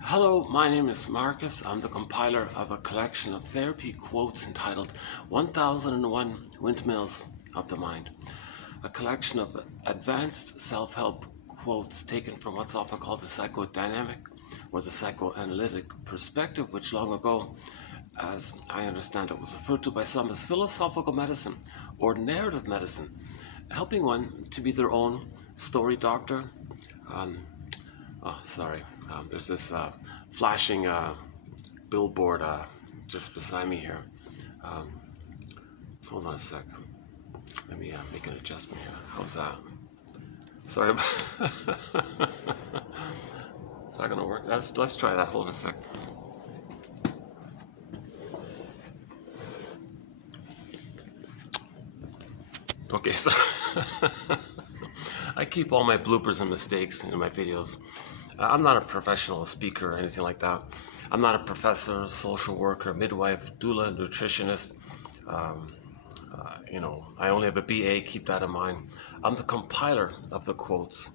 Hello, my name is Marcus. I'm the compiler of a collection of therapy quotes entitled 1001 Windmills of the Mind. A collection of advanced self-help quotes taken from what's often called the psychodynamic or the psychoanalytic perspective, which long ago, as I understand it, was referred to by some as philosophical medicine or narrative medicine, helping one to be their own story doctor. There's this flashing billboard just beside me here. Hold on a sec. Let me make an adjustment here. How's that? Sorry. Is that gonna work? Let's try that. Hold on a sec. Okay, so I keep all my bloopers and mistakes in my videos. I'm not a professional speaker or anything like that. I'm not a professor, social worker, midwife, doula, nutritionist. I only have a BA, keep that in mind. I'm the compiler of the quotes.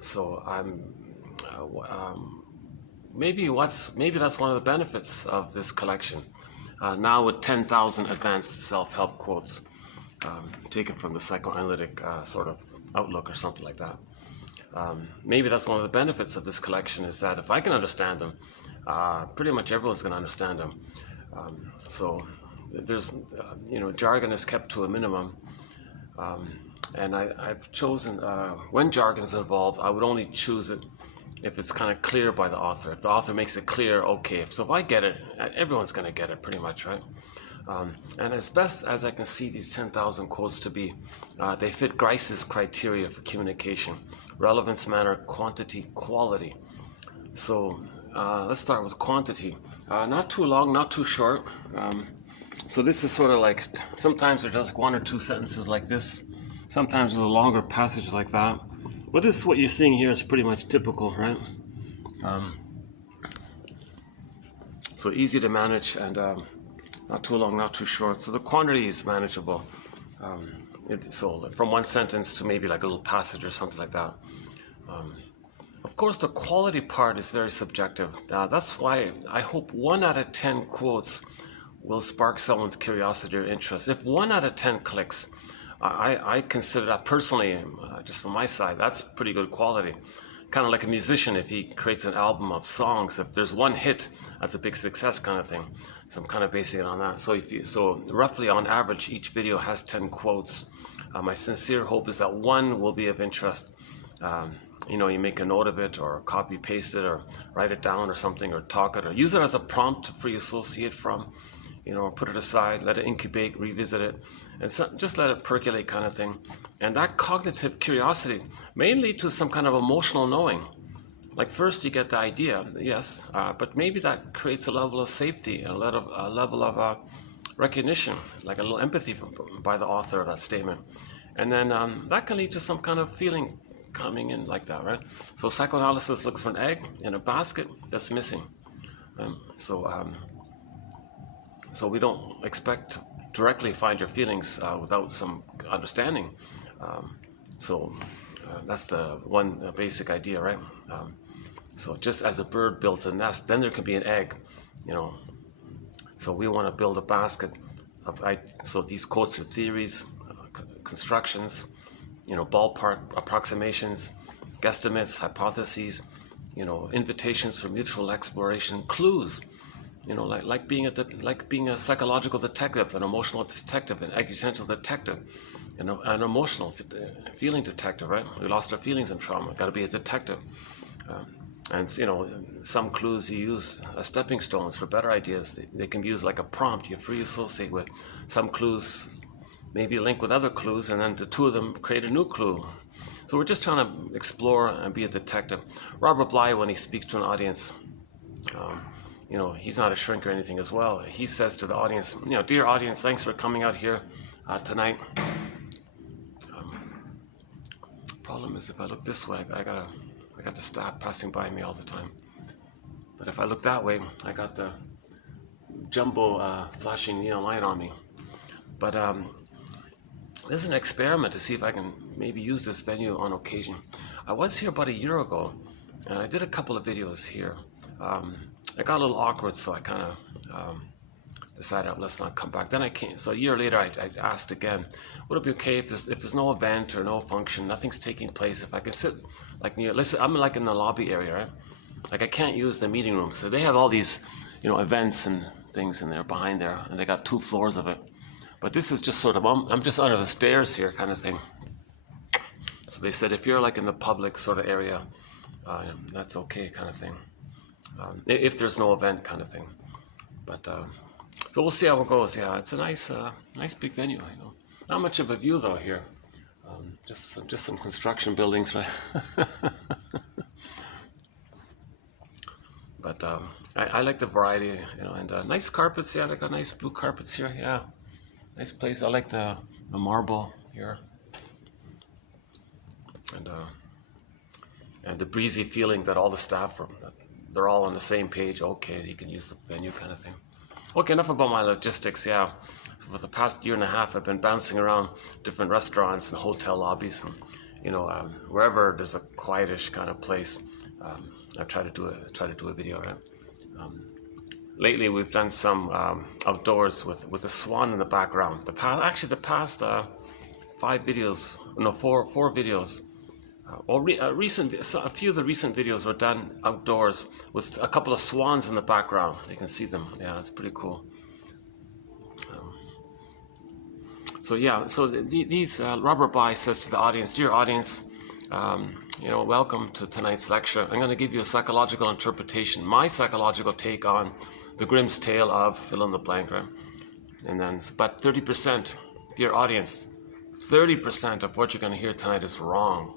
So I'm, maybe that's one of the benefits of this collection. Now with 10,000 advanced self-help quotes taken from the psychoanalytic sort of outlook or something like that. Maybe that's one of the benefits of this collection, is that if I can understand them, pretty much everyone's going to understand them. So there's, jargon is kept to a minimum. And I've chosen, when jargon is involved, I would only choose it if it's kind of clear by the author. If the author makes it clear, okay. So if I get it, everyone's going to get it pretty much, right? And as best as I can see these 10,000 quotes to be, they fit Grice's criteria for communication: relevance, manner, quantity, quality. So let's start with quantity. Not too long, not too short. So this is sort of like, sometimes there's just like one or two sentences like this. Sometimes there's a longer passage like that. But this, what you're seeing here, is pretty much typical, right? So easy to manage and not too long, not too short. So the quantity is manageable. So from one sentence to maybe like a little passage or something like that. Of course, the quality part is very subjective. That's why I hope 1 out of 10 quotes will spark someone's curiosity or interest. If 1 out of 10 clicks, I consider that personally, just from my side, that's pretty good quality. Kind of like a musician, if he creates an album of songs, if there's one hit, that's a big success kind of thing. So I'm kind of basing it on that. So roughly on average, each video has 10 quotes. My sincere hope is that 1 will be of interest. You make a note of it, or copy paste it, or write it down or something, or talk it, or use it as a prompt for you associate from, put it aside, let it incubate, revisit it, and so just let it percolate kind of thing. And that cognitive curiosity may lead to some kind of emotional knowing. Like first you get the idea, yes, but maybe that creates a level of safety, a level of recognition, like a little empathy by the author of that statement. And then that can lead to some kind of feeling coming in like that, right? So psychoanalysis looks for an egg in a basket that's missing. So we don't expect to directly find your feelings without some understanding. That's the one basic idea, right? So just as a bird builds a nest, then there can be an egg, So we want to build a basket of, so these quotes are theories, constructions, ballpark approximations, guesstimates, hypotheses, invitations for mutual exploration, clues, like being a psychological detective, an emotional detective, an existential detective, an emotional feeling detective, right? We lost our feelings in trauma. Got to be a detective. And some clues you use as stepping stones for better ideas. They can be used like a prompt. You free associate with some clues. Maybe link with other clues, and then the two of them create a new clue. So we're just trying to explore and be a detective. Robert Bly, when he speaks to an audience, he's not a shrink or anything as well. He says to the audience, dear audience, thanks for coming out here tonight. Problem is, if I look this way, I got the staff passing by me all the time. But if I look that way, I got the jumbo flashing neon light on me. But this is an experiment to see if I can maybe use this venue on occasion. I was here about a year ago, And I did a couple of videos here. It got a little awkward, so I kind of decided let's not come back. Then I came. So a year later, I asked again, would it be okay if there's no event or no function, nothing's taking place, if I can sit like near? Listen, I'm like in the lobby area, right? Like I can't use the meeting room, so they have all these, events and things in there behind there, and they got 2 floors of it. But this is just sort of, I'm just under the stairs here kind of thing. So they said if you're like in the public sort of area, that's okay kind of thing. If there's no event kind of thing. But so we'll see how it goes. Yeah, it's a nice big venue. Not much of a view though here. Just some construction buildings, right? But I like the variety, and nice carpets. Yeah, they got nice blue carpets here. Yeah, nice place. I like the marble here, and the breezy feeling that all the staff they're all on the same page. Okay, you can use the venue kind of thing. Okay, enough about my logistics. Yeah, for the past year and a half, I've been bouncing around different restaurants and hotel lobbies, and wherever there's a quietish kind of place. I try to do a video, right? Lately, we've done some outdoors with a swan in the background. The past 4 videos. A few of the recent videos were done outdoors with a couple of swans in the background. You can see them. Yeah, it's pretty cool. These Robert Bye says to the audience, dear audience, welcome to tonight's lecture. I'm going to give you a psychological interpretation, my psychological take on the Grimm's tale of fill in the blank, right? And then, but 30%, dear audience, 30% of what you're going to hear tonight is wrong.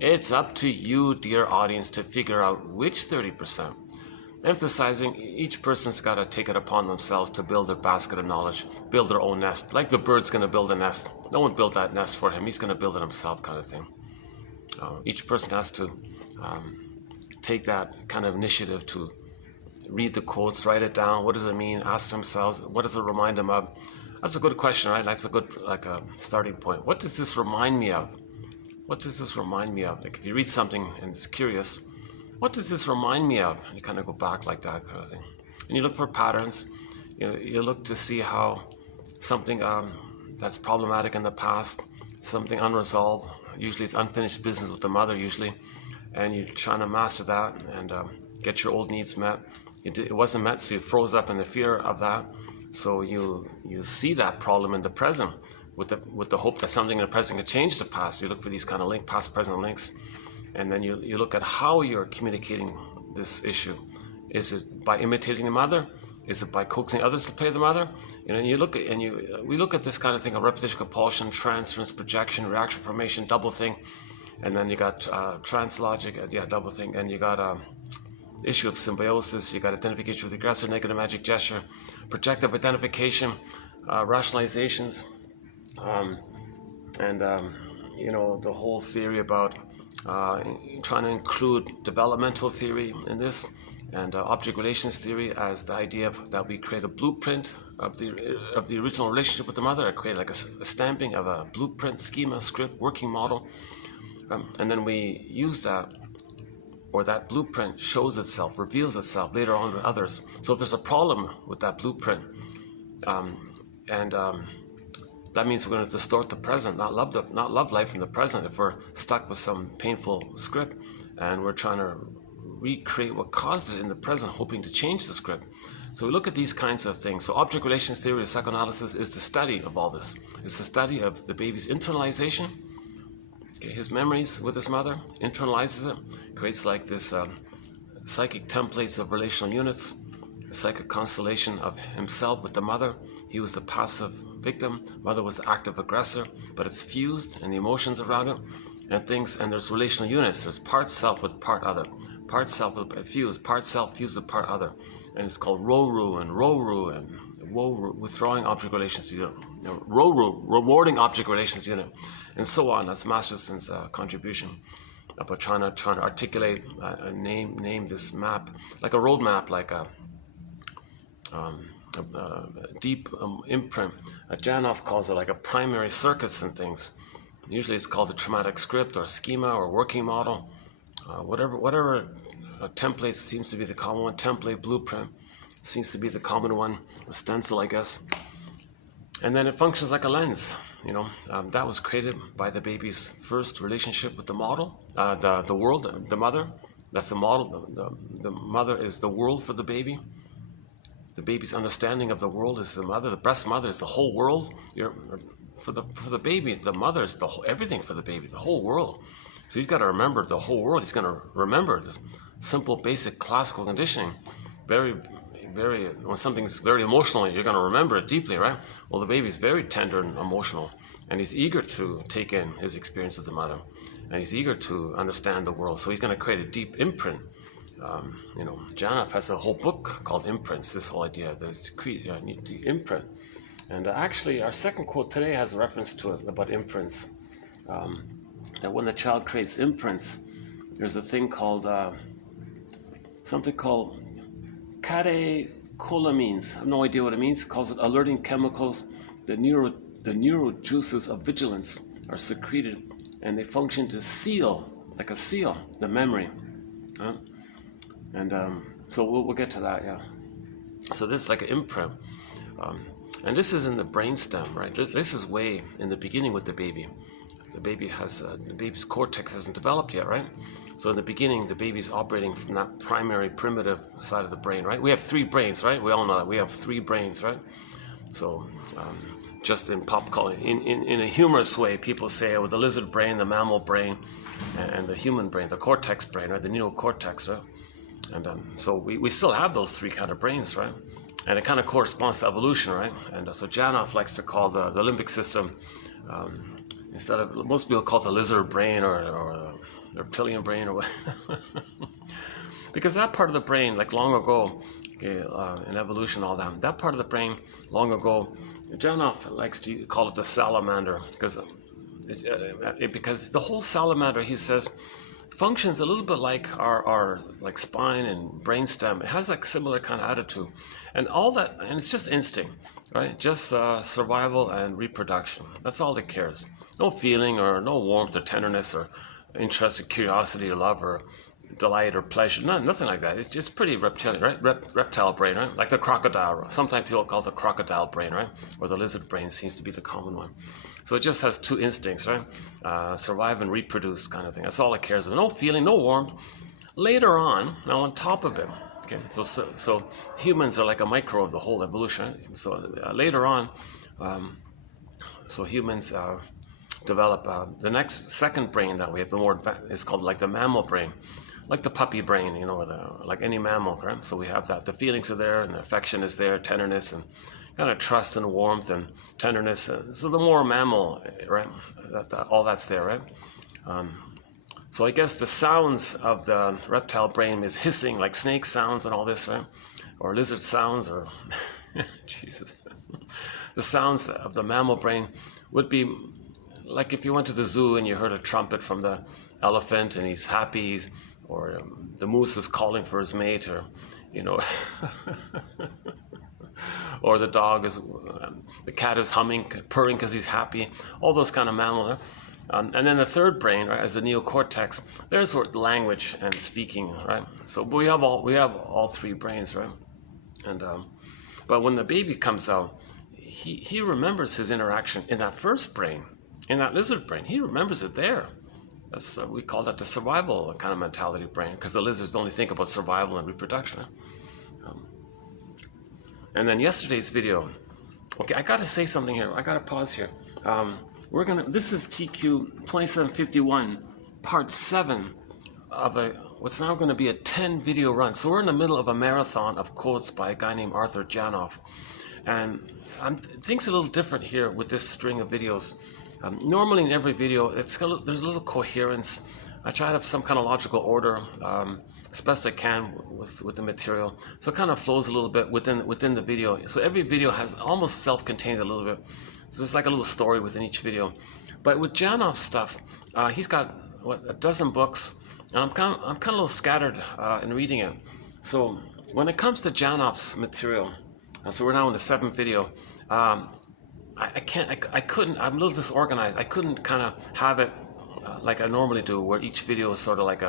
It's up to you, dear audience, to figure out which 30%. Emphasizing each person's got to take it upon themselves to build their basket of knowledge, build their own nest. Like the bird's going to build a nest. No one built that nest for him. He's going to build it himself kind of thing. Each person has to take that kind of initiative to read the quotes, write it down. What does it mean? Ask themselves, what does it remind them of? That's a good question, right? That's a good starting point. What does this remind me of? What does this remind me of? Like if you read something and it's curious, what does this remind me of? And you kind of go back like that kind of thing. And you look for patterns. You look to see how something that's problematic in the past, something unresolved, usually it's unfinished business with the mother usually, and you're trying to master that and get your old needs met. It wasn't met, so you froze up in the fear of that. So you see that problem in the present with the hope that something in the present can change the past. You look for these kind of past-present links, and then you look at how you're communicating this issue. Is it by imitating the mother? Is it by coaxing others to play the mother? We look at this kind of thing of repetition, compulsion, transference, projection, reaction formation, double thing, and then you got trans logic, double thing, and you got issue of symbiosis. You got identification with the aggressor, negative magic gesture, projective identification, rationalizations, and the whole theory about trying to include developmental theory in this, and object relations theory as the idea that we create a blueprint of the original relationship with the mother. I create like a stamping of a blueprint, schema, script, working model, and then we use that, or that blueprint shows itself, reveals itself later on with others. So if there's a problem with that blueprint, that means we're going to distort the present, not love life in the present. If we're stuck with some painful script and we're trying to recreate what caused it in the present, hoping to change the script. So we look at these kinds of things. So object relations theory of psychoanalysis is the study of all this. It's the study of the baby's internalization, his memories with his mother, internalizes it, creates like this psychic templates of relational units, a psychic constellation of himself with the mother. He was the passive victim, mother was the active aggressor, but it's fused and the emotions around it and there's relational units. There's part self with part other, part self with fused, part self fused with part other, and it's called Roru and Woru, withdrawing object relations unit, Roru, rewarding object relations unit, and so on. That's Masterson's contribution about trying to articulate name this map like a roadmap, like a deep imprint. Janov calls it like a primary circuits and things. Usually it's called a traumatic script or schema or working model. whatever template seems to be the common one. Template, blueprint seems to be the common one, or stencil, I guess. And then it functions like a lens. That was created by the baby's first relationship with the model, the world, the mother. That's the model. The mother is the world for the baby. The baby's understanding of the world is the mother. The breast mother is the whole world. For the baby, the mother is everything for the baby, the whole world. So he's got to remember the whole world. He's going to remember this simple, basic classical conditioning. When something's very emotional, you're going to remember it deeply, right? Well, the baby's very tender and emotional, and he's eager to take in his experience with the mother, and he's eager to understand the world. So he's going to create a deep imprint. Janov has a whole book called Imprints, this whole idea that is to create the imprint. And actually, our second quote today has a reference to it about imprints. That when the child creates imprints, there's a thing called, something called catecholamines. I have no idea what it means. It calls it alerting chemicals. The neurojuices of vigilance are secreted, and they function to seal, like a seal, the memory. So we'll get to that, yeah. So this is like an imprint. And this is in the brainstem, right? This is way in the beginning with the baby. The baby's cortex hasn't developed yet, right? So in the beginning, the baby's operating from that primary primitive side of the brain, right? We have 3 brains, right? We all know that. We have 3 brains, right? So just in pop culture, in a humorous way, people say, the lizard brain, the mammal brain, and the human brain, the cortex brain, right? The neocortex, right? And so we still have those 3 kind of brains, right? And it kind of corresponds to evolution, right? And so Janov likes to call the limbic system, instead of, most people call it the lizard brain or reptilian brain or whatever. Because that part of the brain, like long ago, in evolution, all that part of the brain, long ago, Janov likes to call it the salamander, because the whole salamander, he says, functions a little bit like our like spine and brainstem. It has like similar kind of attitude, and all that, and it's just instinct, right? Just survival and reproduction. That's all that cares. No feeling or no warmth or tenderness or interest or curiosity or love or delight or pleasure. Nothing like that. It's just pretty reptilian, right? Reptile brain, right? Like the crocodile. Sometimes people call it the crocodile brain, right? Or the lizard brain seems to be the common one. So it just has 2 instincts, right? Survive and reproduce kind of thing. That's all it cares about. No feeling, no warmth. Later on, now on top of it, okay, so humans are like a micro of the whole evolution, right? So later on, so humans develop the next second brain that we have, the more advanced, is called like the mammal brain, like the puppy brain, or like any mammal, right? So we have that. The feelings are there, and the affection is there, tenderness, and kind of trust and warmth and tenderness. So the more mammal, right? All that's there, right? So I guess the sounds of the reptile brain is hissing, like snake sounds and all this, right? Or lizard sounds, or Jesus. The sounds of the mammal brain would be like if you went to the zoo and you heard a trumpet from the elephant and he's happy, or the moose is calling for his mate, or or the dog is, the cat is humming, purring because he's happy. All those kind of mammals. Right? And then the third brain, right, as the neocortex, there's language and speaking, right? So we have all 3 brains, right? And but when the baby comes out, he remembers his interaction in that first brain, in that lizard brain. He remembers it there. That's we call that the survival kind of mentality brain, because the lizards only think about survival and reproduction. And then yesterday's video. Okay, I gotta say something here. I gotta pause here. This is TQ 2751, part 7 of what's now going to be a 10 video run. So we're in the middle of a marathon of quotes by a guy named Arthur Janov. And things are a little different here with this string of videos. Normally in every video, there's a little coherence. I try to have some kind of logical order, as best I can with the material. So it kind of flows a little bit within the video. So every video has almost self-contained a little bit. So it's like a little story within each video. But with Janov's stuff, he's got a dozen books, and I'm kind of a little scattered in reading it. So when it comes to Janov's material, so we're now in the 7th video. I couldn't. I'm a little disorganized. I couldn't kind of have it like I normally do, where each video is sort of like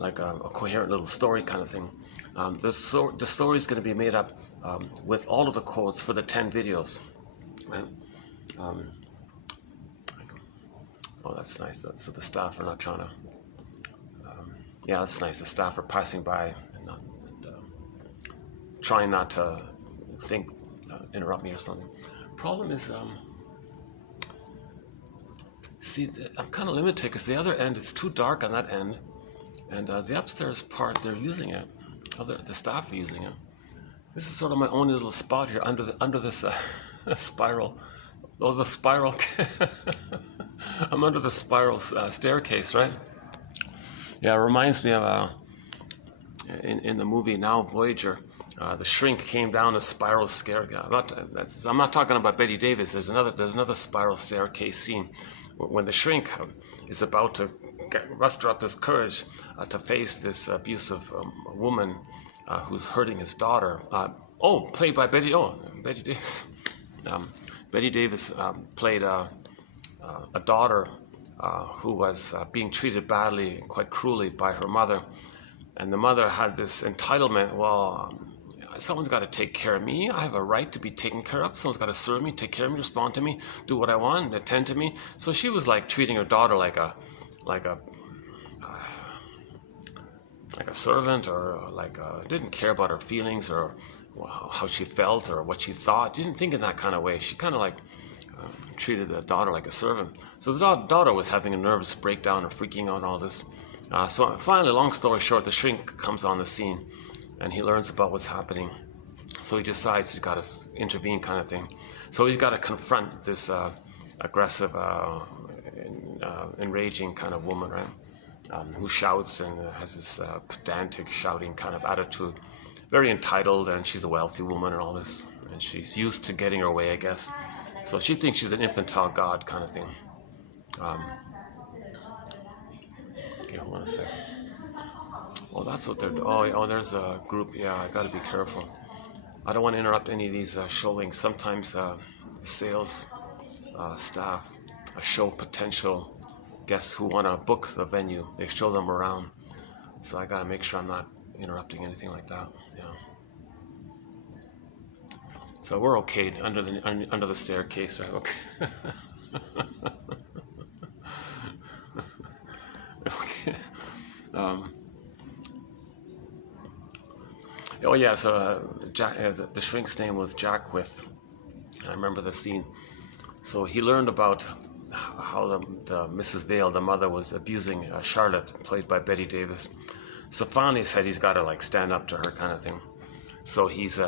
a coherent little story kind of thing. The story is going to be made up with all of the codes for the 10 videos. Right? Oh, that's nice. So the staff are not trying to. Yeah, that's nice. The staff are passing by and trying not to interrupt me or something. Problem is, see, I'm kind of limited because the other end, it's too dark on that end, and the upstairs part, they're using it. The staff are using it. This is sort of my own little spot here under this spiral. Oh, the spiral. I'm under the spiral staircase, right? Yeah, it reminds me of in the movie Now Voyager, the shrink came down a spiral staircase. I'm not talking about Betty Davis. There's another spiral staircase scene when the shrink is about to muster up his courage to face this abusive woman who's hurting his daughter. Played by Betty Davis. Betty Davis played a daughter who was being treated badly, quite cruelly by her mother. And the mother had this entitlement, well, someone's got to take care of me. I have a right to be taken care of. Someone's got to serve me, take care of me, respond to me, do what I want, attend to me. So she was like treating her daughter like a servant, or didn't care about her feelings or how she felt or what she thought. Didn't think in that kind of way. She kind of treated the daughter like a servant. So the daughter was having a nervous breakdown or freaking out and all this. So finally, long story short, the shrink comes on the scene and he learns about what's happening. So he decides he's got to intervene kind of thing. So he's got to confront this aggressive, enraging kind of woman, right? Who shouts and has this pedantic shouting kind of attitude. Very entitled, and she's a wealthy woman and all this. And she's used to getting her way, I guess. So she thinks she's an infantile god kind of thing. Okay, hold on a sec. Oh, that's what they're doing. Oh, there's a group. Yeah, I got to be careful. I don't want to interrupt any of these showings. Sometimes sales staff show potential guests who want to book the venue. They show them around. So I got to make sure I'm not interrupting anything like that. Yeah. So we're okay under the staircase, right? Okay. Okay. Oh yeah. So the shrink's name was Jackwith. I remember the scene. So he learned about how the Mrs. Vale, the mother, was abusing Charlotte, played by Betty Davis. So finally he said he's got to stand up to her kind of thing. So he's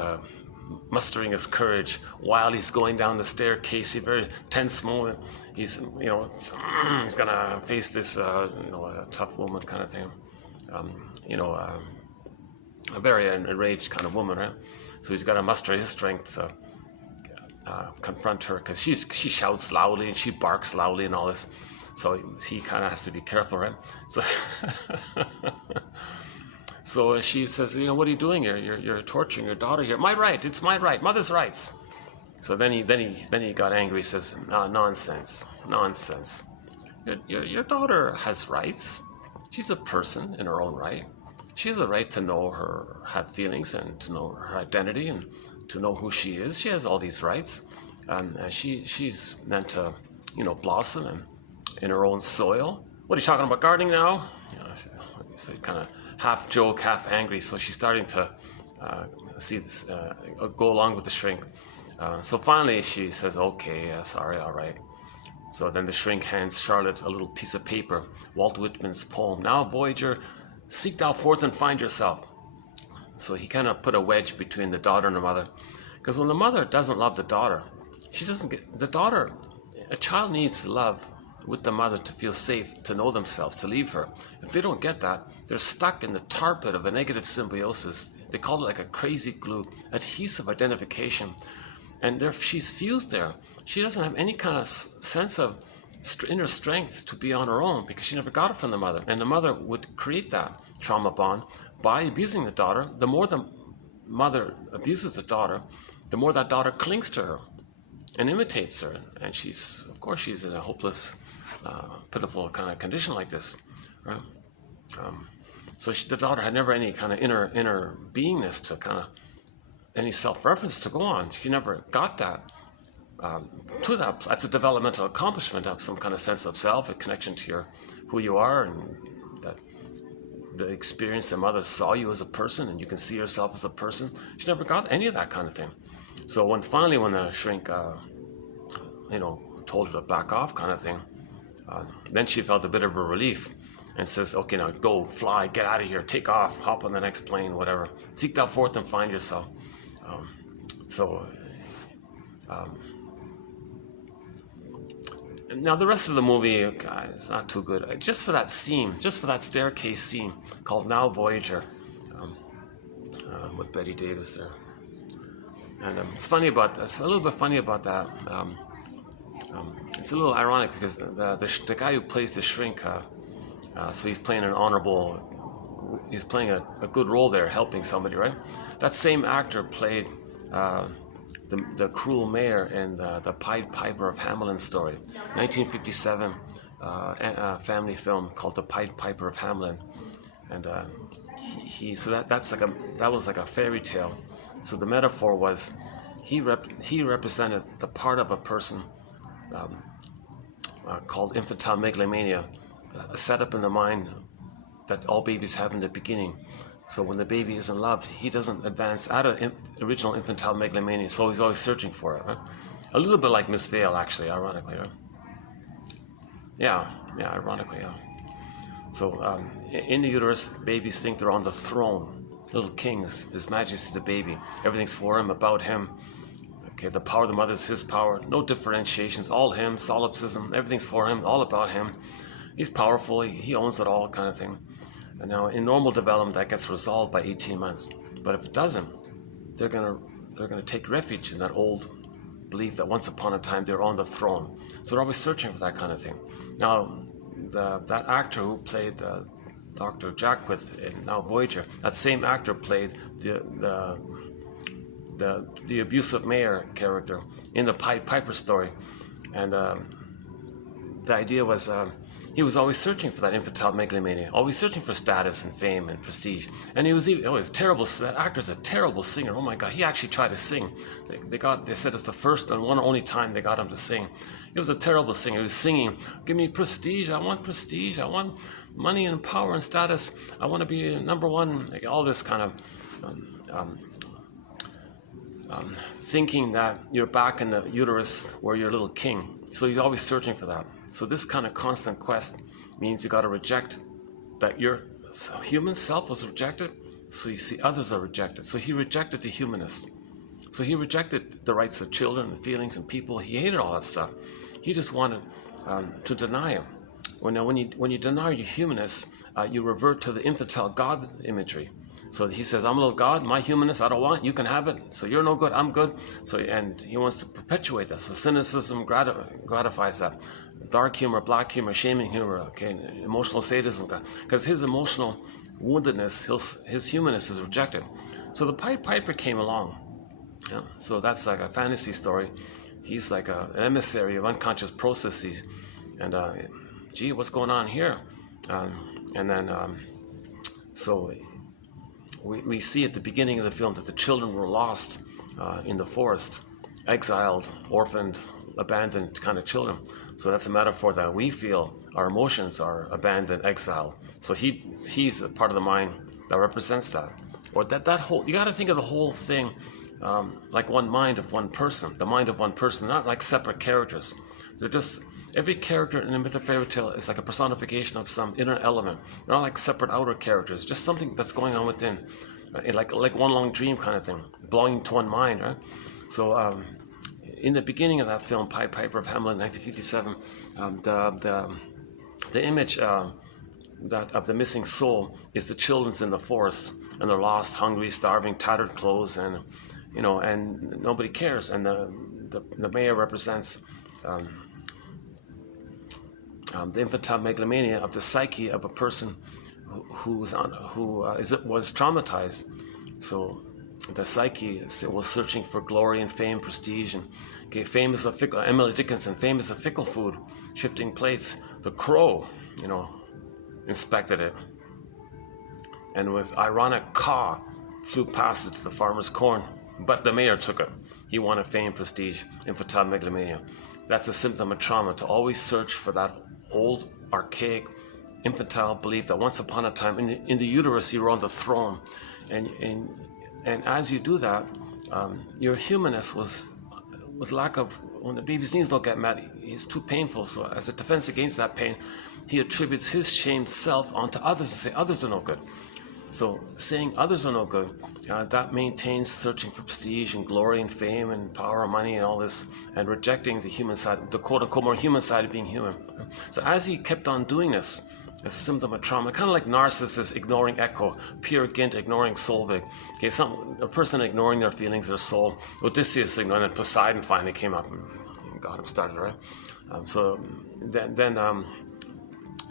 mustering his courage while he's going down the staircase. A very tense moment. He's he's gonna face this a tough woman kind of thing. A very enraged kind of woman, right? So he's got to muster his strength to confront her, because she shouts loudly and she barks loudly and all this. So he kind of has to be careful, right? So so she says, what are you doing here? You're torturing your daughter here. My right. It's my right. Mother's rights. So then he got angry. He says, nonsense. Your daughter has rights. She's a person in her own right. She has a right to have feelings and to know her identity and to know who she is. She has all these rights. And she's meant to, blossom and in her own soil. What are you talking about, gardening now? So kind of half joke, half angry. So she's starting to see this, go along with the shrink. So finally she says, okay, sorry, all right. So then the shrink hands Charlotte a little piece of paper, Walt Whitman's poem, "Now, Voyager, seek thou forth and find yourself." So he kind of put a wedge between the daughter and the mother. Because when the mother doesn't love the daughter, she doesn't get the daughter. A child needs love with the mother to feel safe, to know themselves, to leave her. If they don't get that, they're stuck in the tar pit of a negative symbiosis. They call it like a crazy glue, adhesive identification. And she's fused there. She doesn't have any kind of sense of inner strength to be on her own, because she never got it from the mother. And the mother would create that trauma bond by abusing the daughter. The more the mother abuses the daughter, the more that daughter clings to her and imitates her. And she's in a hopeless, pitiful kind of condition like this, right? So the daughter had never any kind of inner beingness to kind of any self-reference to go on. She never got that. To that, that's a developmental accomplishment, to have some kind of sense of self, a connection to who you are, and that the experience that mother saw you as a person, and you can see yourself as a person. She never got any of that kind of thing. So when the shrink, told her to back off, kind of thing, then she felt a bit of a relief, and says, "Okay, now go, fly, get out of here, take off, hop on the next plane, whatever. Seek thou forth and find yourself." Now the rest of the movie, it's not too good. Just for that scene, just for that staircase scene called Now Voyager, with Betty Davis there. And it's a little bit funny about that. It's a little ironic because the guy who plays the shrink, so he's playing he's playing a good role there, helping somebody, right? That same actor played the cruel mayor in the Pied Piper of Hamelin story, 1957 family film called The Pied Piper of Hamelin, and that was like a fairy tale. So the metaphor was he represented the part of a person called infantile megalomania, set up in the mind that all babies have in the beginning. So when the baby isn't loved, he doesn't advance out of original infantile megalomania, so he's always searching for it, right? A little bit like Miss Vale, actually, ironically, right? Yeah, ironically, yeah. So in the uterus, babies think they're on the throne, little kings, His Majesty the baby. Everything's for him, about him. Okay, the power of the mother is his power, no differentiations, all him, solipsism, everything's for him, all about him. He's powerful, he owns it all, kind of thing. And now in normal development, that gets resolved by 18 months. But if it doesn't, they're gonna take refuge in that old belief that once upon a time they're on the throne. So they're always searching for that kind of thing. Now, that actor who played Dr. Jackwith in Now Voyager, that same actor played the abusive mayor character in the Pied Piper story. And the idea was he was always searching for that infantile megalomania, always searching for status and fame and prestige. And he was terrible. That actor's a terrible singer. Oh my God, he actually tried to sing. They said it's the first and one only time they got him to sing. He was a terrible singer. He was singing, "Give me prestige. I want prestige. I want money and power and status. I want to be number one." Like all this kind of thinking that you're back in the uterus where you're a little king. So he's always searching for that. So this kind of constant quest means you got to reject that your human self was rejected, so you see others are rejected. So he rejected the humanists. So he rejected the rights of children and feelings and people. He hated all that stuff. He just wanted to deny him. When you deny your humanists, you revert to the infantile God imagery. So he says, "I'm a little God, my humanist, I don't want, you can have it. So you're no good, I'm good." So, and he wants to perpetuate that. So cynicism gratifies that. Dark humor, black humor, shaming humor, okay, emotional sadism, because his emotional woundedness, his humanness is rejected. So the Pied Piper came along. Yeah? So that's like a fantasy story. He's like an emissary of unconscious processes. And gee, what's going on here? So we see at the beginning of the film that the children were lost in the forest, exiled, orphaned, abandoned kind of children. So that's a metaphor that we feel our emotions are abandoned, exiled. So he's a part of the mind that represents that. Or that whole, you got to think of the whole thing like one mind of one person, the mind of one person, not like separate characters. They're just, every character in a myth or fairy tale is like a personification of some inner element. They're not like separate outer characters, just something that's going on within, right? Like one long dream kind of thing, belonging to one mind, right? So in the beginning of that film, Pied Piper of Hamelin, 1957, the image that of the missing soul is the children's in the forest, and they're lost, hungry, starving, tattered clothes, and and nobody cares. And the mayor represents the infantile megalomania of the psyche of a person who was traumatized. So the psyche was searching for glory and fame, prestige, and fame is a fickle. Emily Dickinson, fame is a fickle food, shifting plates. The crow, inspected it. and with ironic caw, flew past it to the farmer's corn. But the mayor took it. He wanted fame, prestige, infantile megalomania. That's a symptom of trauma, to always search for that old, archaic, infantile belief that once upon a time in the uterus you were on the throne. And as you do that, your humanness was lack of, when the baby's needs don't get met, it's too painful. So as a defense against that pain, he attributes his shamed self onto others and say others are no good. So saying others are no good, that maintains searching for prestige and glory and fame and power and money and all this, and rejecting the human side, the quote-unquote more human side of being human. So as he kept on doing this, a symptom of trauma, kind of like Narcissus ignoring Echo, Peer Gynt ignoring Solvig. Okay, a person ignoring their feelings, their soul. Odysseus ignoring, and Poseidon finally came up and got him started, right?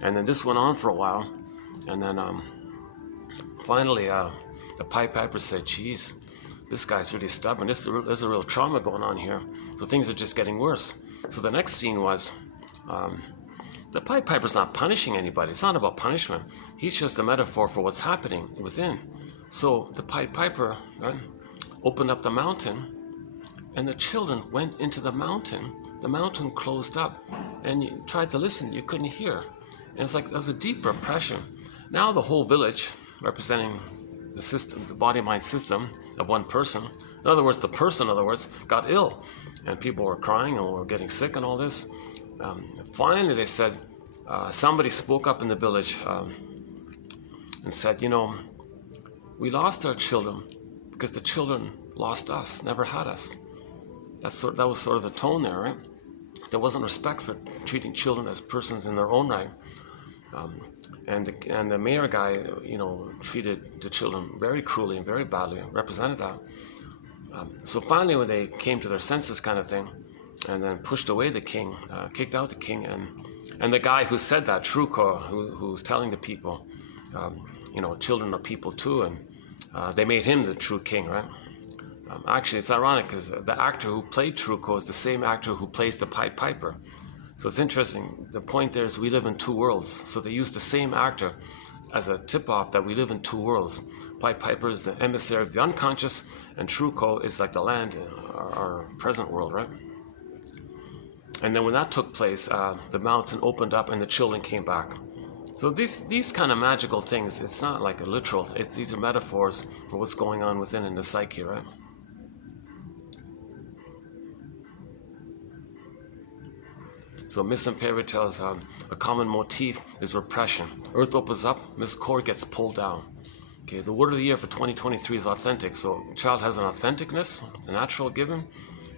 And then this went on for a while, and then finally the Pied Piper said, "Geez, this guy's really stubborn. There's a real trauma going on here. So things are just getting worse." So the next scene was. The Pied Piper's not punishing anybody. It's not about punishment. He's just a metaphor for what's happening within. So the Pied Piper, right, opened up the mountain, and the children went into the mountain. The mountain closed up, and you tried to listen. You couldn't hear. And it's like there was a deep repression. Now the whole village, representing the system, the body-mind system of one person, in other words, the person, in other words, got ill, and people were crying and were getting sick and all this. Finally, they said, somebody spoke up in the village and said, we lost our children because the children lost us, never had us. That was sort of the tone there, right? There wasn't respect for treating children as persons in their own right. And the mayor guy, treated the children very cruelly and very badly, represented that. So finally, when they came to their senses kind of thing, and then pushed away the king, kicked out the king, and the guy who said that, Truco, who's telling the people, children are people too, and they made him the true king, right? Actually, it's ironic because the actor who played Truco is the same actor who plays the Pied Piper. So it's interesting. The point there is we live in two worlds. So they use the same actor as a tip-off that we live in two worlds. Pied Piper is the emissary of the unconscious, and Truco is like the land, our present world, right? And then when that took place, the mountain opened up and the children came back. So these kind of magical things, it's not like a literal, these are metaphors for what's going on within in the psyche, right? So myths and fairy tales, a common motif is repression. Earth opens up, Miss Core gets pulled down. Okay, the word of the year for 2023 is authentic. So child has an authenticness, it's a natural given.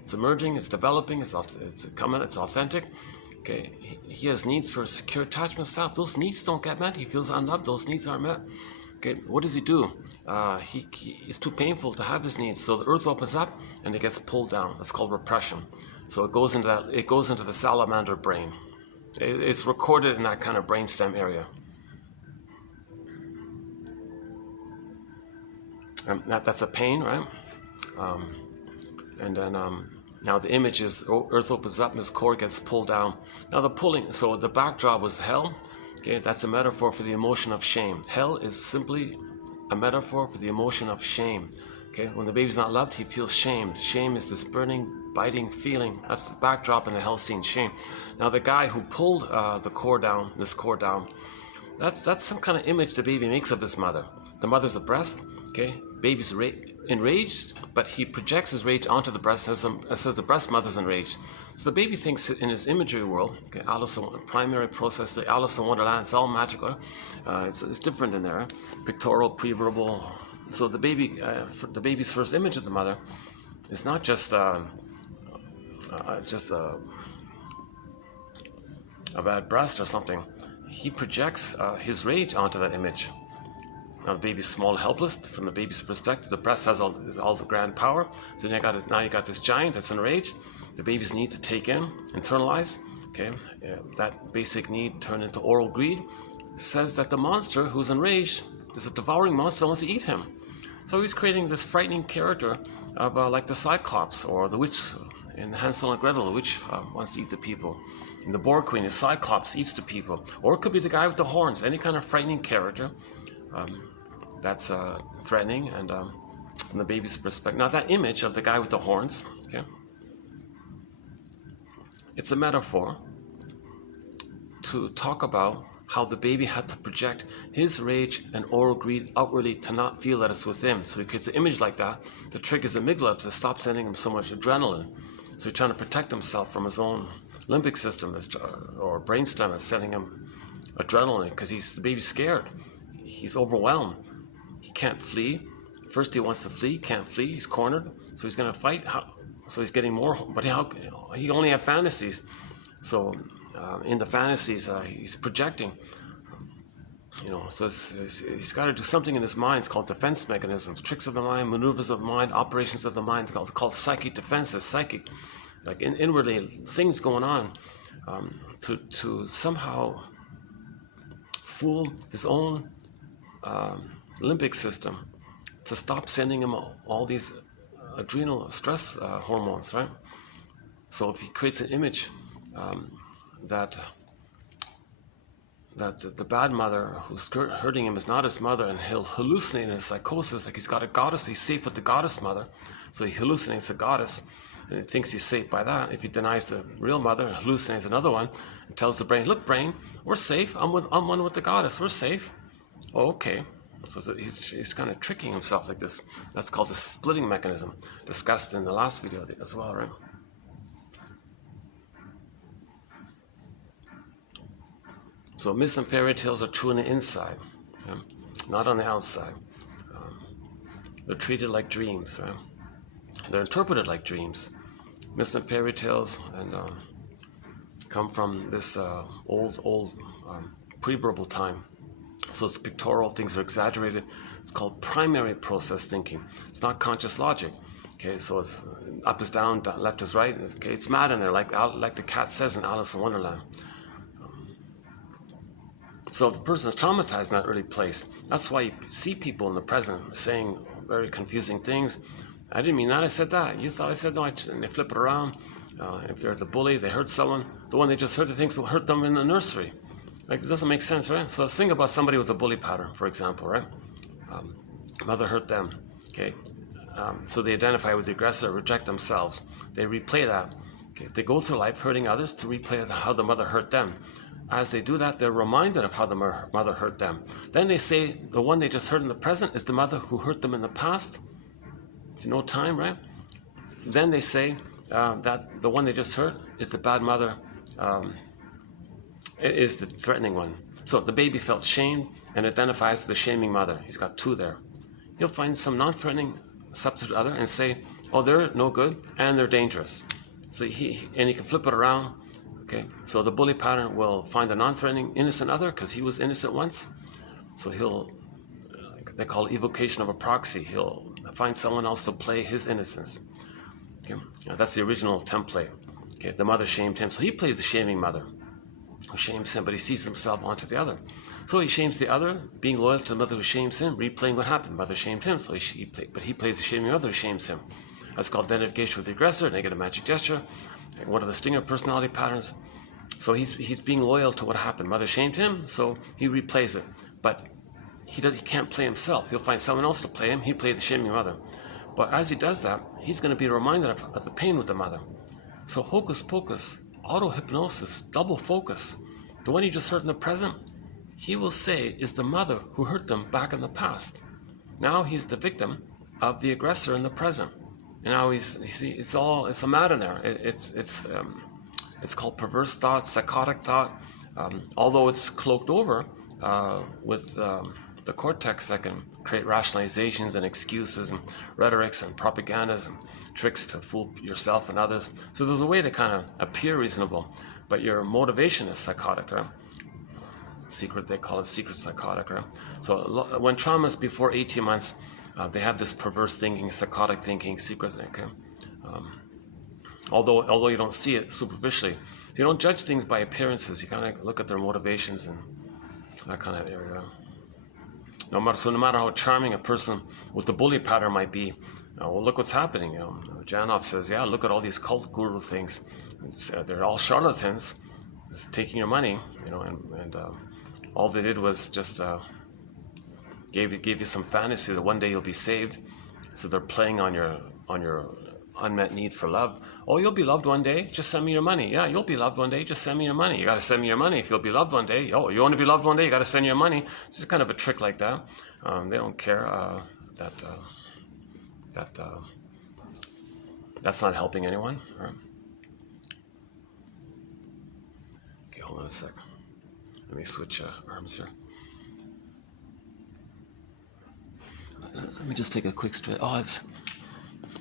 It's emerging, it's developing, it's coming, it's authentic. Okay, he has needs for a secure attachment self. Those needs don't get met. He feels unloved. Those needs aren't met. Okay, what does he do? It's too painful to have his needs. So the earth opens up and it gets pulled down. That's called repression. So it goes into that. It goes into the salamander brain. It's recorded in that kind of brainstem area. That's a pain, right? And then now the image is earth opens up, Miss Core gets pulled down. Now the pulling, so the backdrop was hell. Okay, that's a metaphor for the emotion of shame. Hell is simply a metaphor for the emotion of shame. Okay, when the baby's not loved, he feels shamed. Shame is this burning, biting feeling. That's the backdrop in the hell scene, shame. Now the guy who pulled the core down, this core down, that's some kind of image the baby makes of his mother. The mother's a breast. Okay, baby's enraged, but he projects his rage onto the breast and says the breast mother's enraged. So the baby thinks in his imagery world, okay, primary process, the Alice in Wonderland, it's all magical. It's different in there, pictorial, pre-verbal. So the baby's first image of the mother is not just a bad breast or something. He projects his rage onto that image. Now the baby's small, helpless. From the baby's perspective, the breast has all the grand power. So now you got this giant that's enraged. The baby's need to take in, internalize. Okay, that basic need turned into oral greed. Says that the monster who's enraged is a devouring monster that wants to eat him. So he's creating this frightening character of like the Cyclops or the witch in Hansel and Gretel. The witch wants to eat the people. And the Boar Queen is Cyclops, eats the people. Or it could be the guy with the horns. Any kind of frightening character. that's threatening, and from the baby's perspective. Now that image of the guy with the horns, okay, it's a metaphor to talk about how the baby had to project his rage and oral greed outwardly to not feel that it's within. So he creates an image like that to trick his amygdala to stop sending him so much adrenaline. So he's trying to protect himself from his own limbic system or brainstem that's sending him adrenaline because the baby's scared. He's overwhelmed. He can't flee. First he wants to flee, can't flee. He's cornered. So he's going to fight. So he's getting more, but he only had fantasies. So in the fantasies, he's projecting, so he's got to do something in his mind. It's called defense mechanisms, tricks of the mind, maneuvers of the mind, operations of the mind, called psychic defenses, psychic, like inwardly, things going on to somehow fool his own limbic system to stop sending him all these adrenal stress hormones, right? So if he creates an image that the bad mother who's hurting him is not his mother, and he'll hallucinate in his psychosis like he's got a goddess, he's safe with the goddess mother, so he hallucinates a goddess and he thinks he's safe by that. If he denies the real mother and hallucinates another one and tells the brain, look brain, we're safe, I'm one with the goddess, we're safe. Oh, okay. So he's kind of tricking himself like this. That's called the splitting mechanism, discussed in the last video as well, right? So myths and fairy tales are true on the inside, okay? Not on the outside. They're treated like dreams, right? They're interpreted like dreams. Myths and fairy tales come from this old pre-verbal time. So it's pictorial, things are exaggerated. It's called primary process thinking. It's not conscious logic. Okay, so it's up is down, left is right. Okay, it's mad in there, like the cat says in Alice in Wonderland. So if the person is traumatized in that early place, that's why you see people in the present saying very confusing things. I didn't mean that, I said that. You thought I said no, and they flip it around. If they're the bully, they hurt someone. The one they just hurt, they think will hurt them in the nursery. Like, it doesn't make sense, right? So let's think about somebody with a bully pattern, for example, right? Mother hurt them, okay? So they identify with the aggressor, reject themselves. They replay that. Okay? They go through life hurting others to replay how the mother hurt them. As they do that, they're reminded of how the mother hurt them. Then they say the one they just hurt in the present is the mother who hurt them in the past. It's no time, right? Then they say that the one they just hurt is the bad mother, is the threatening one. So the baby felt shamed and identifies with the shaming mother. He's got two there. He'll find some non-threatening substitute other and say, oh, they're no good and they're dangerous. So he can flip it around. Okay, so the bully pattern will find a non-threatening innocent other because he was innocent once. So he'll, they call it evocation of a proxy. He'll find someone else to play his innocence. Okay, that's the original template. Okay, the mother shamed him, so he plays the shaming mother who shames him, but he sees himself onto the other. So he shames the other, being loyal to the mother who shames him, replaying what happened. Mother shamed him, so he plays the shaming mother who shames him. That's called identification with the aggressor, negative magic gesture. One of the stinger personality patterns. So he's being loyal to what happened. Mother shamed him, so he replays it. But he can't play himself. He'll find someone else to play him. He plays the shaming mother. But as he does that, he's going to be reminded of the pain with the mother. So hocus pocus, auto-hypnosis, double focus. The one you just heard in the present, he will say is the mother who hurt them back in the past. Now he's the victim of the aggressor in the present. And now it's a matter there. It's called perverse thought, psychotic thought. Although it's cloaked over with the cortex that can create rationalizations and excuses and rhetorics and propagandas and tricks to fool yourself and others. So there's a way to kind of appear reasonable, but your motivation is psychotic, right? They call it secret psychotic, right? So when trauma is before 18 months, they have this perverse thinking, psychotic thinking, secret thinking. Although you don't see it superficially. You don't judge things by appearances. You kind of look at their motivations and that kind of area. No matter how charming a person with the bully pattern might be, well, look what's happening. Janov says, yeah, look at all these cult guru things. They're all charlatans, taking your money, and all they did was just gave you some fantasy that one day you'll be saved. So they're playing on your unmet need for love. Oh, you'll be loved one day. Just send me your money. Yeah, you'll be loved one day. Just send me your money. You got to send me your money if you'll be loved one day. Oh, you want to be loved one day? You got to send your money. It's just kind of a trick like that. They don't care that's not helping anyone. Right? Okay, hold on a second. Let me switch arms here. Let me just take a quick stretch. Oh,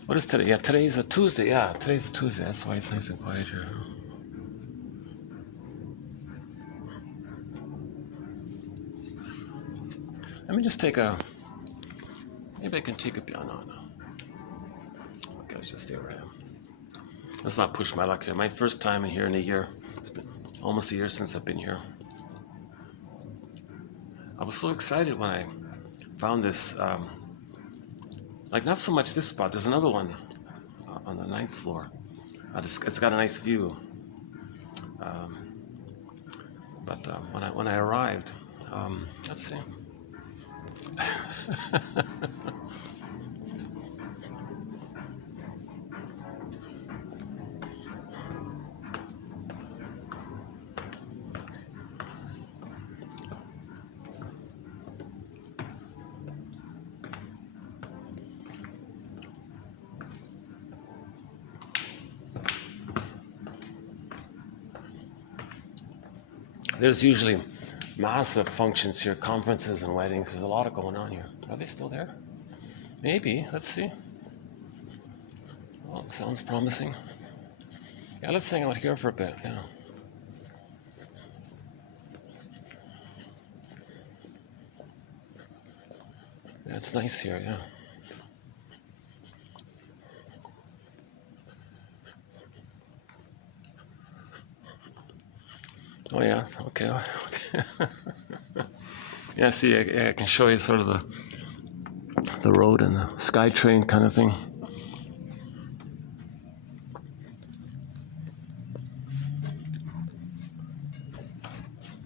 what is today? Yeah, today's a Tuesday. Yeah, today's a Tuesday. That's why it's nice and quiet here. Let me just take maybe I can take a, no. Okay, let's just stay where I am. Let's not push my luck here. My first time here in a year. It's been almost a year since I've been here. I was so excited when I found this, like not so much this spot, there's another one on the 9th floor. It's got a nice view. But when I arrived, let's see. There's usually massive functions here, conferences and weddings. There's a lot of going on here. Are they still there? Maybe. Let's see. Well, sounds promising. Yeah, let's hang out here for a bit. Yeah. Yeah, it's nice here. Yeah. Oh yeah. Okay. Yeah. See, I can show you sort of the road and the sky train kind of thing.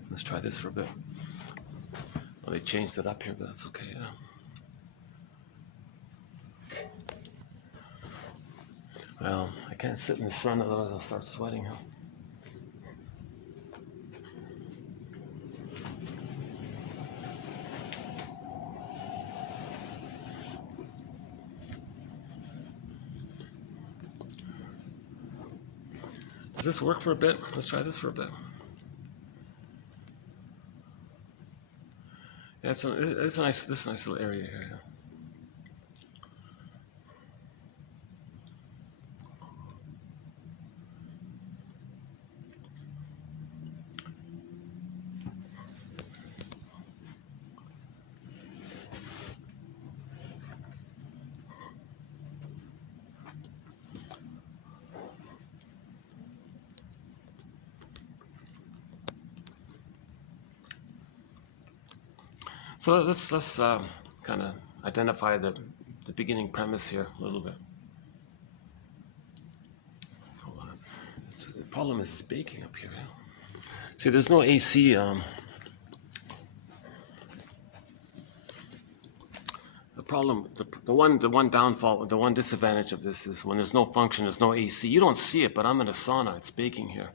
Let's try this for a bit. Well, they changed it up here, but that's okay. Yeah. Well, I can't sit in the sun, otherwise I'll start sweating. Huh? Does this work for a bit? Let's try this for a bit. Yeah, it's a nice little area here. Yeah. So let's kind of identify the beginning premise here a little bit. Hold on. So the problem is baking up here. See, there's no AC. The problem, the one downfall, the one disadvantage of this is when there's no function, there's no AC. You don't see it, but I'm in a sauna. It's baking here.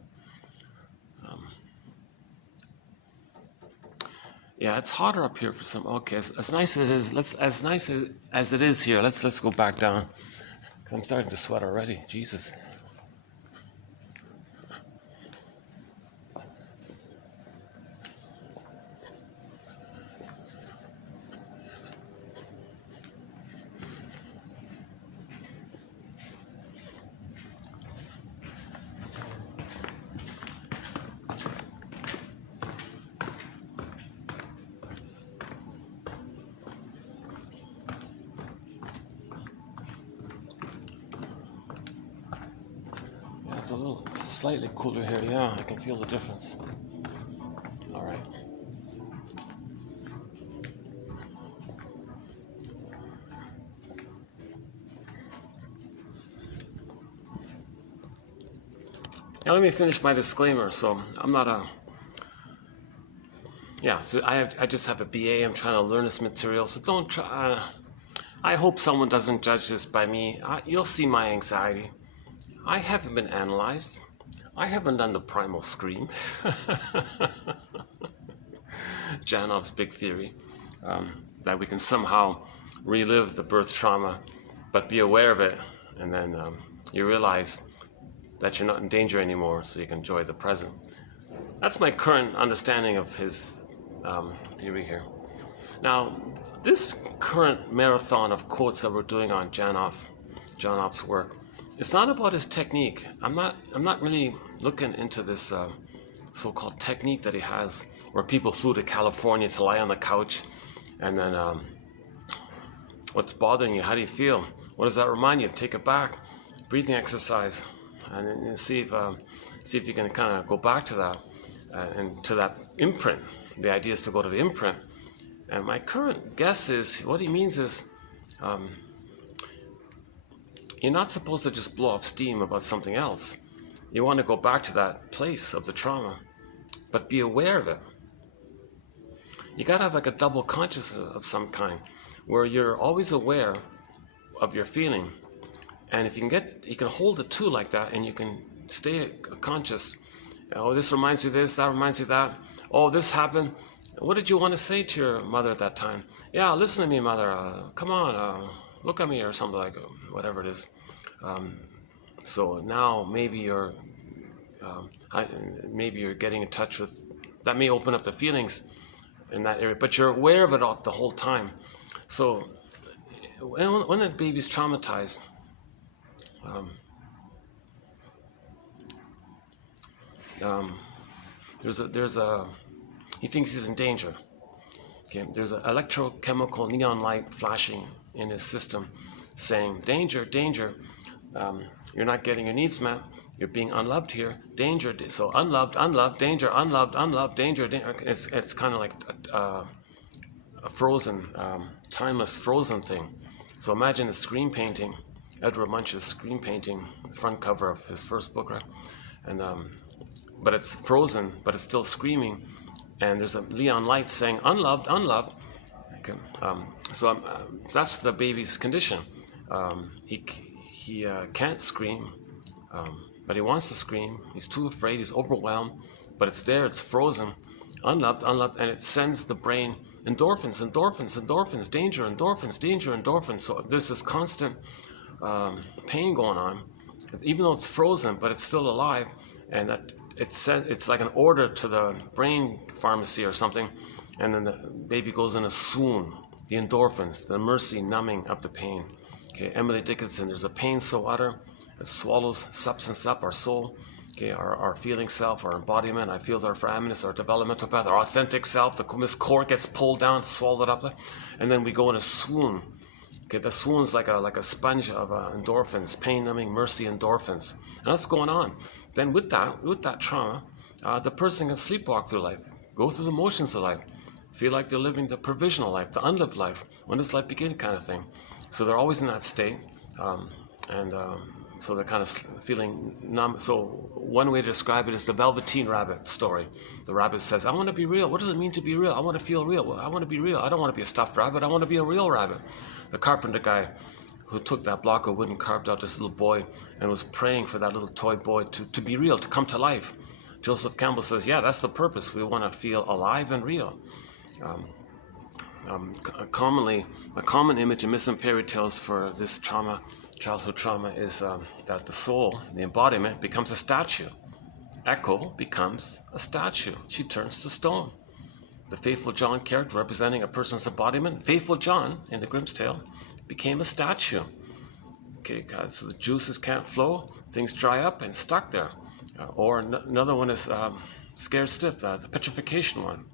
Yeah, it's hotter up here for some. Okay, as nice as it is, as nice as it is here. Let's go back down, because I'm starting to sweat already. Jesus. It's slightly cooler here. Yeah, I can feel the difference. All right. Now let me finish my disclaimer. So I'm not yeah, so I just have a BA. I'm trying to learn this material, so don't try. I hope someone doesn't judge this by me. You'll see my anxiety. I haven't been analyzed. I haven't done the primal scream. Janoff's big theory, that we can somehow relive the birth trauma, but be aware of it, and then you realize that you're not in danger anymore, so you can enjoy the present. That's my current understanding of his theory here. Now, this current marathon of quotes that we're doing on Janoff's work, it's not about his technique. I'm not really looking into this so-called technique that he has, where people flew to California to lie on the couch, and then what's bothering you? How do you feel? What does that remind you? Take it back. Breathing exercise, and then see if you can kind of go back to that and to that imprint. The idea is to go to the imprint. And my current guess is what he means is you're not supposed to just blow off steam about something else. You want to go back to that place of the trauma, but be aware of it. You got to have like a double consciousness of some kind, where you're always aware of your feeling. And if you can hold the two like that, and you can stay conscious. Oh, this reminds you of this, that reminds you of that. Oh, this happened. What did you want to say to your mother at that time? Yeah, listen to me, mother. Come on, look at me, or something like whatever it is. So now maybe you're getting in touch with that. May open up the feelings in that area, but you're aware of it all the whole time. So when the baby's traumatized, he thinks he's in danger. Okay, there's an electrochemical neon light flashing in his system saying, danger, danger, you're not getting your needs met, you're being unloved here, danger. So unloved, unloved, danger, unloved, unloved, danger, danger. It's kind of like a frozen, timeless frozen thing. So imagine a screen painting, Edward Munch's screen painting, the front cover of his first book, right? And but it's frozen, but it's still screaming, and there's a neon light saying unloved, unloved. Okay. So that's the baby's condition. He can't scream, but he wants to scream. He's too afraid. He's overwhelmed, but it's there. It's frozen, unloved, unloved, and it sends the brain endorphins, endorphins, endorphins, danger, endorphins, danger, endorphins. So there's this constant pain going on, even though it's frozen, but it's still alive, and that it's like an order to the brain pharmacy or something, and then the baby goes in a swoon. The endorphins, the mercy numbing of the pain. Okay, Emily Dickinson, there's a pain so utter it swallows substance up, our soul. Okay, our feeling self, our embodiment, I feel our foraminus, our developmental path, our authentic self, this core gets pulled down, swallowed up, and then we go in a swoon. Okay, the swoon's like a sponge of endorphins, pain-numbing, mercy endorphins, and that's going on. Then with that trauma, the person can sleepwalk through life, go through the motions of life, feel like they're living the provisional life, the unlived life, when does life begin kind of thing. So they're always in that state, so they're kind of feeling numb. So one way to describe it is the Velveteen Rabbit story. The rabbit says, I want to be real. What does it mean to be real? I want to feel real. I want to be real. I don't want to be a stuffed rabbit. I want to be a real rabbit. The carpenter guy who took that block of wood and carved out this little boy and was praying for that little toy boy to be real, to come to life. Joseph Campbell says, yeah, that's the purpose. We want to feel alive and real. A common image in Myths fairy tales for this trauma, childhood trauma, is that the soul, the embodiment, becomes a statue. Echo becomes a statue. She turns to stone. The Faithful John character representing a person's embodiment, Faithful John in the Grimm's tale, became a statue. Okay, so the juices can't flow, things dry up and stuck there. Or another one is scared stiff, the petrification one.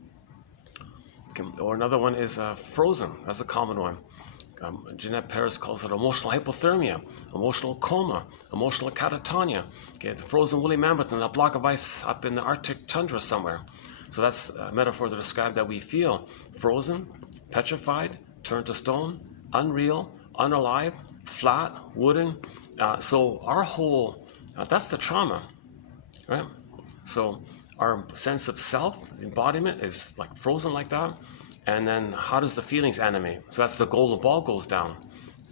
Okay, or another one is frozen. That's a common one. Jeanette Paris calls it emotional hypothermia, emotional coma, emotional catatonia. Okay, the frozen woolly mammoth in a block of ice up in the Arctic tundra somewhere. So that's a metaphor to describe that we feel frozen, petrified, turned to stone, unreal, unalive, flat, wooden. So our whole, that's the trauma, right? So our sense of self, the embodiment, is like frozen like that. And then how does the feelings animate? So that's the golden ball goes down.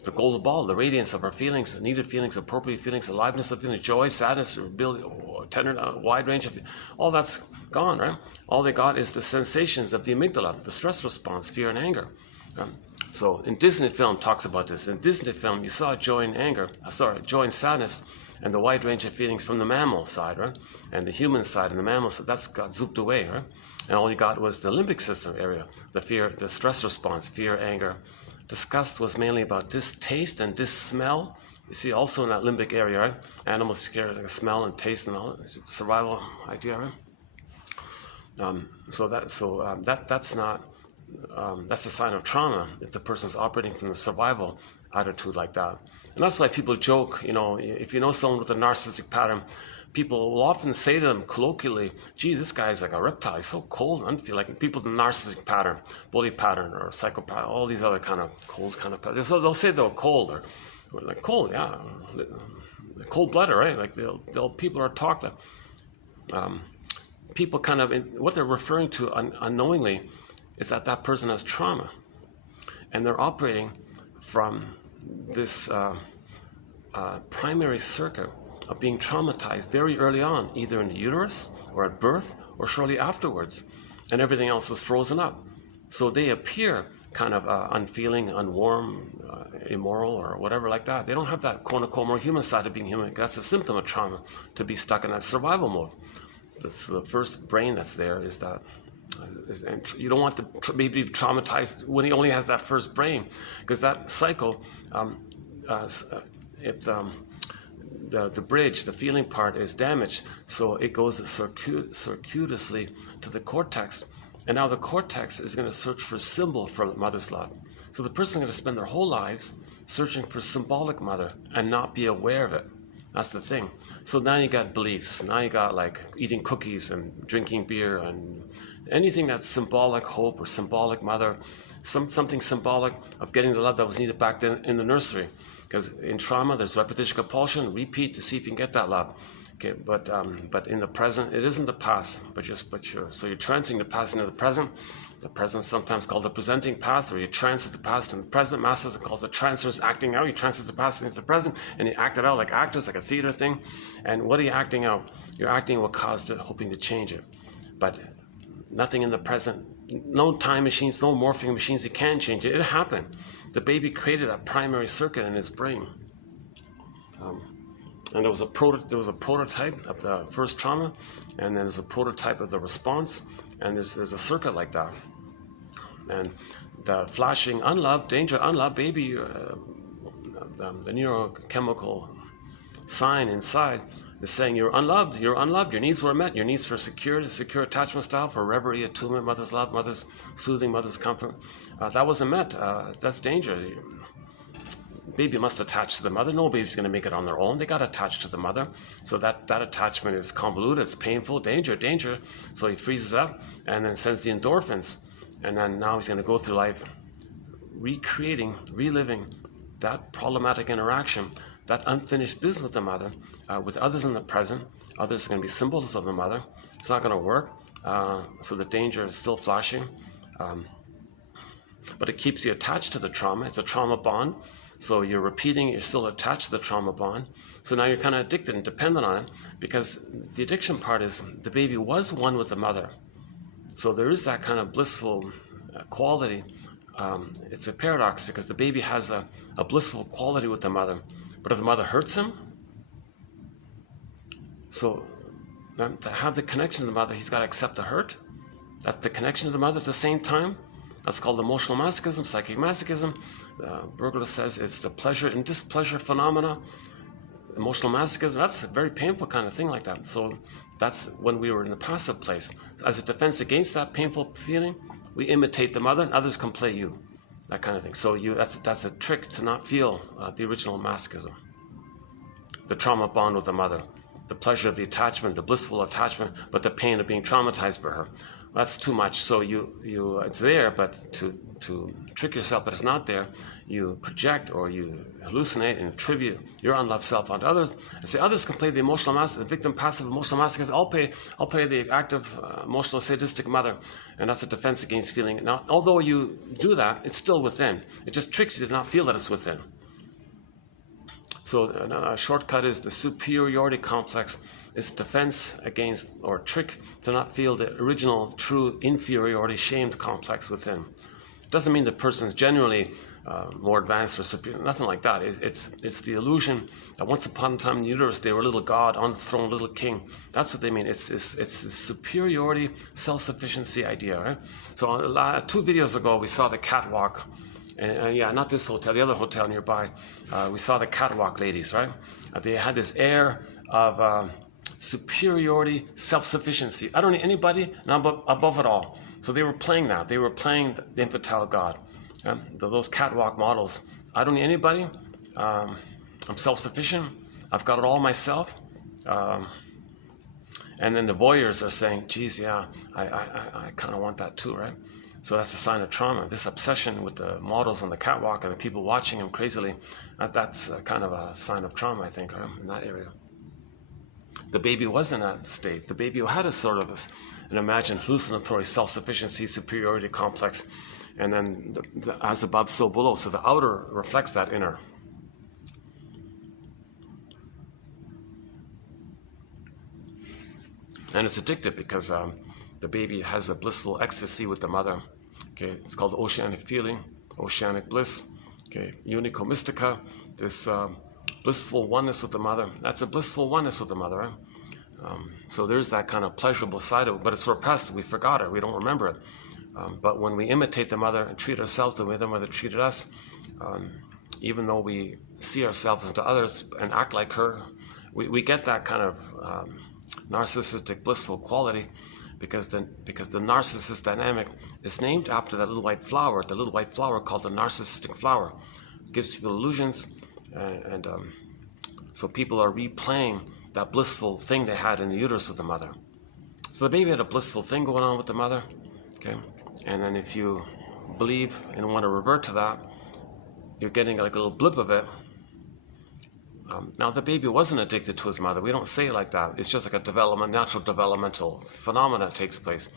The golden ball, the radiance of our feelings, needed feelings, appropriate feelings, aliveness of feelings, joy, sadness, ability, tender, wide range of, all that's gone, right? All they got is the sensations of the amygdala, the stress response, fear and anger. So in Disney film talks about this. In Disney film, you saw joy and anger, joy and sadness, and the wide range of feelings from the mammal side, right? And the human side and the mammal side, that's got zooped away, right? And all you got was the limbic system area, the fear, the stress response, fear, anger. Disgust was mainly about distaste and dis-smell. You see also in that limbic area, right? Animals scared like smell and taste and all that survival idea, right? That's a sign of trauma if the person's operating from the survival attitude like that. And that's why people joke, you know, if you know someone with a narcissistic pattern, people will often say to them colloquially, gee, this guy's like a reptile, he's so cold and unfeel like people with a narcissistic pattern, bully pattern or psychopath, all these other kind of cold kind of patterns. So they'll say they're cold or like cold, yeah, cold-blooded, right? Like people are taught that people kind of, what they're referring to unknowingly is that person has trauma, and they're operating from this primary circuit of being traumatized very early on, either in the uterus or at birth or shortly afterwards, and everything else is frozen up. So they appear kind of unfeeling, unwarm, immoral, or whatever like that. They don't have that quote-unquote more human side of being human. That's a symptom of trauma, to be stuck in that survival mode. So the first brain that's there is that. You don't want the baby to be traumatized when he only has that first brain, because that cycle, if the bridge, the feeling part is damaged, so it goes circuitously to the cortex, and now the cortex is going to search for symbol for mother's love. So the person is going to spend their whole lives searching for symbolic mother and not be aware of it. That's the thing. So now you got beliefs. Now you got like eating cookies and drinking beer and anything that's symbolic hope or symbolic mother, something symbolic of getting the love that was needed back then in the nursery. Because in trauma, there's repetition, compulsion, repeat to see if you can get that love. Okay, but in the present, it isn't the past, so you're transferring the past into the present. The present is sometimes called the presenting past, or you transfer the past into the present. Masters calls the transfers acting out. You transfer the past into the present, and you act it out like actors, like a theater thing. And what are you acting out? You're acting what caused it, hoping to change it. But nothing in the present, no time machines, no morphing machines, you can change it. It happened. The baby created a primary circuit in his brain. And there was a prototype of the first trauma, and then there's a prototype of the response, and there's a circuit like that. And the flashing unloved, danger, unloved baby, the neurochemical sign inside is saying you're unloved, your needs were met, your needs for secure attachment style, for reverie, attunement, mother's love, mother's soothing, mother's comfort, that wasn't met. That's danger. Baby must attach to the mother. No baby's going to make it on their own. They got attached to the mother. So that attachment is convoluted, it's painful, danger. So he freezes up and then sends the endorphins. And then now he's going to go through life recreating, reliving that problematic interaction, that unfinished business with the mother, with others in the present. Others are going to be symbols of the mother. It's not going to work. So the danger is still flashing. But it keeps you attached to the trauma. It's a trauma bond. So you're repeating, you're still attached to the trauma bond. So now you're kind of addicted and dependent on it, because the addiction part is the baby was one with the mother. So there is that kind of blissful quality. It's a paradox, because the baby has a blissful quality with the mother. But if the mother hurts him, so to have the connection to the mother, he's got to accept the hurt. That's the connection to the mother at the same time. That's called emotional masochism, psychic masochism. Bergler says it's the pleasure and displeasure phenomena. Emotional masochism, that's a very painful kind of thing like that. So that's when we were in the passive place. So as a defense against that painful feeling, we imitate the mother and others can play you. That kind of thing. So that's a trick to not feel the original masochism. The trauma bond with the mother. The pleasure of the attachment, the blissful attachment, but the pain of being traumatized by her. that's too much. So it's there, but to trick yourself that it's not there, you project or you hallucinate and attribute your unloved self onto others, and say others can play the emotional the victim, passive emotional masochist. I'll play the active emotional sadistic mother, and that's a defense against feeling. Now, although you do that, it's still within. It just tricks you to not feel that it's within. So a shortcut is the superiority complex. It's defense against or trick to not feel the original true inferiority shamed complex within. It doesn't mean the person's generally more advanced or superior, nothing like that. It's the illusion that once upon a time in the universe they were a little god on the throne, little king. That's what they mean. It's a superiority, self-sufficiency idea, right? So 2 videos ago we saw the catwalk, and yeah, not this hotel, the other hotel nearby. We saw the catwalk ladies, right? They had this air of superiority, self-sufficiency. I don't need anybody, and I'm above it all. So they were playing that. They were playing the infantile god. Those catwalk models. I don't need anybody. I'm self-sufficient. I've got it all myself. And then the voyeurs are saying, geez, yeah, I kind of want that too, right? So that's a sign of trauma. This obsession with the models on the catwalk and the people watching them crazily, that's kind of a sign of trauma, I think, right? In that area. The baby was in that state. The baby had a sort of an imagined hallucinatory self-sufficiency, superiority complex, and then the as above, so below. So the outer reflects that inner. And it's addictive because the baby has a blissful ecstasy with the mother. Okay, it's called oceanic feeling, oceanic bliss. Okay, unico mystica, this blissful oneness with the mother. That's a blissful oneness with the mother, right? So there's that kind of pleasurable side of it, but it's repressed. We forgot it. We don't remember it. But when we imitate the mother and treat ourselves the way the mother treated us, even though we see ourselves into others and act like her, we get that kind of narcissistic blissful quality because the narcissist dynamic is named after that little white flower, the little white flower called the narcissistic flower. It gives people illusions, and so people are replaying that blissful thing they had in the uterus with the mother. So the baby had a blissful thing going on with the mother, okay? And then if you believe and want to revert to that, you're getting like a little blip of it. Now the baby wasn't addicted to his mother. We don't say it like that. It's just like a natural developmental phenomena that takes place.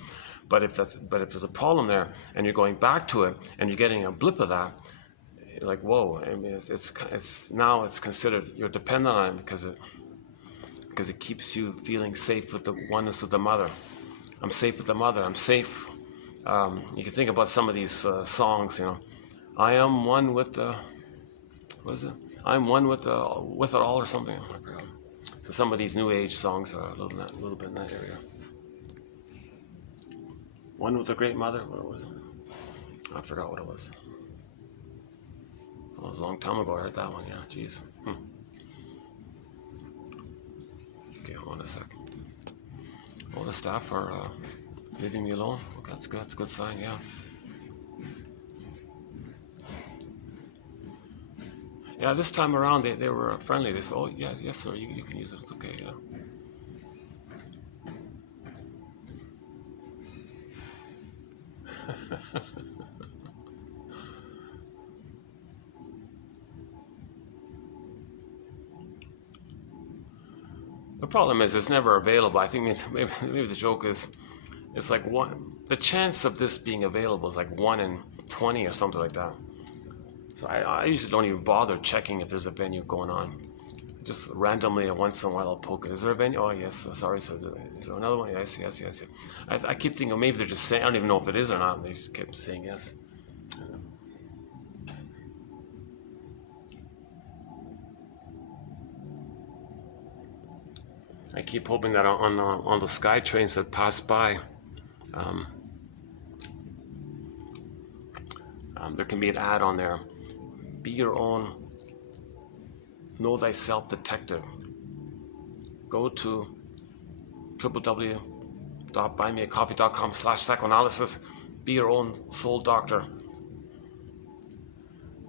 But if there's a problem there and you're going back to it and you're getting a blip of that, you're like, whoa! I mean, it's considered you're dependent on it because it keeps you feeling safe with the oneness of the mother. I'm safe with the mother. I'm safe. You can think about some of these songs. You know, I am one with the. What is it? I'm one with it all, or something. So some of these new age songs are a little bit in that area. One with the great mother. What was it? I forgot what it was. It was a long time ago. I heard that one. Yeah, jeez. Okay, hold on a sec. All the staff are leaving me alone. Okay, that's good. That's a good sign. Yeah. Yeah, this time around they were friendly. They said, "Oh yes, sir, you can use it. It's okay." Yeah. The problem is it's never available. I think maybe the joke is it's like the chance of this being available is like 1 in 20 or something like that. So I usually don't even bother checking if there's a venue going on. Just randomly once in a while I'll poke it. Is there a venue? Oh yes, sorry. So is there another one? Yes. I keep thinking maybe they're just saying, I don't even know if it is or not. They just kept saying yes. I keep hoping that on the sky trains that pass by, there can be an ad on there. Be your own, know thyself detective. Go to www.buymeacoffee.com/psychoanalysis. Be your own soul doctor.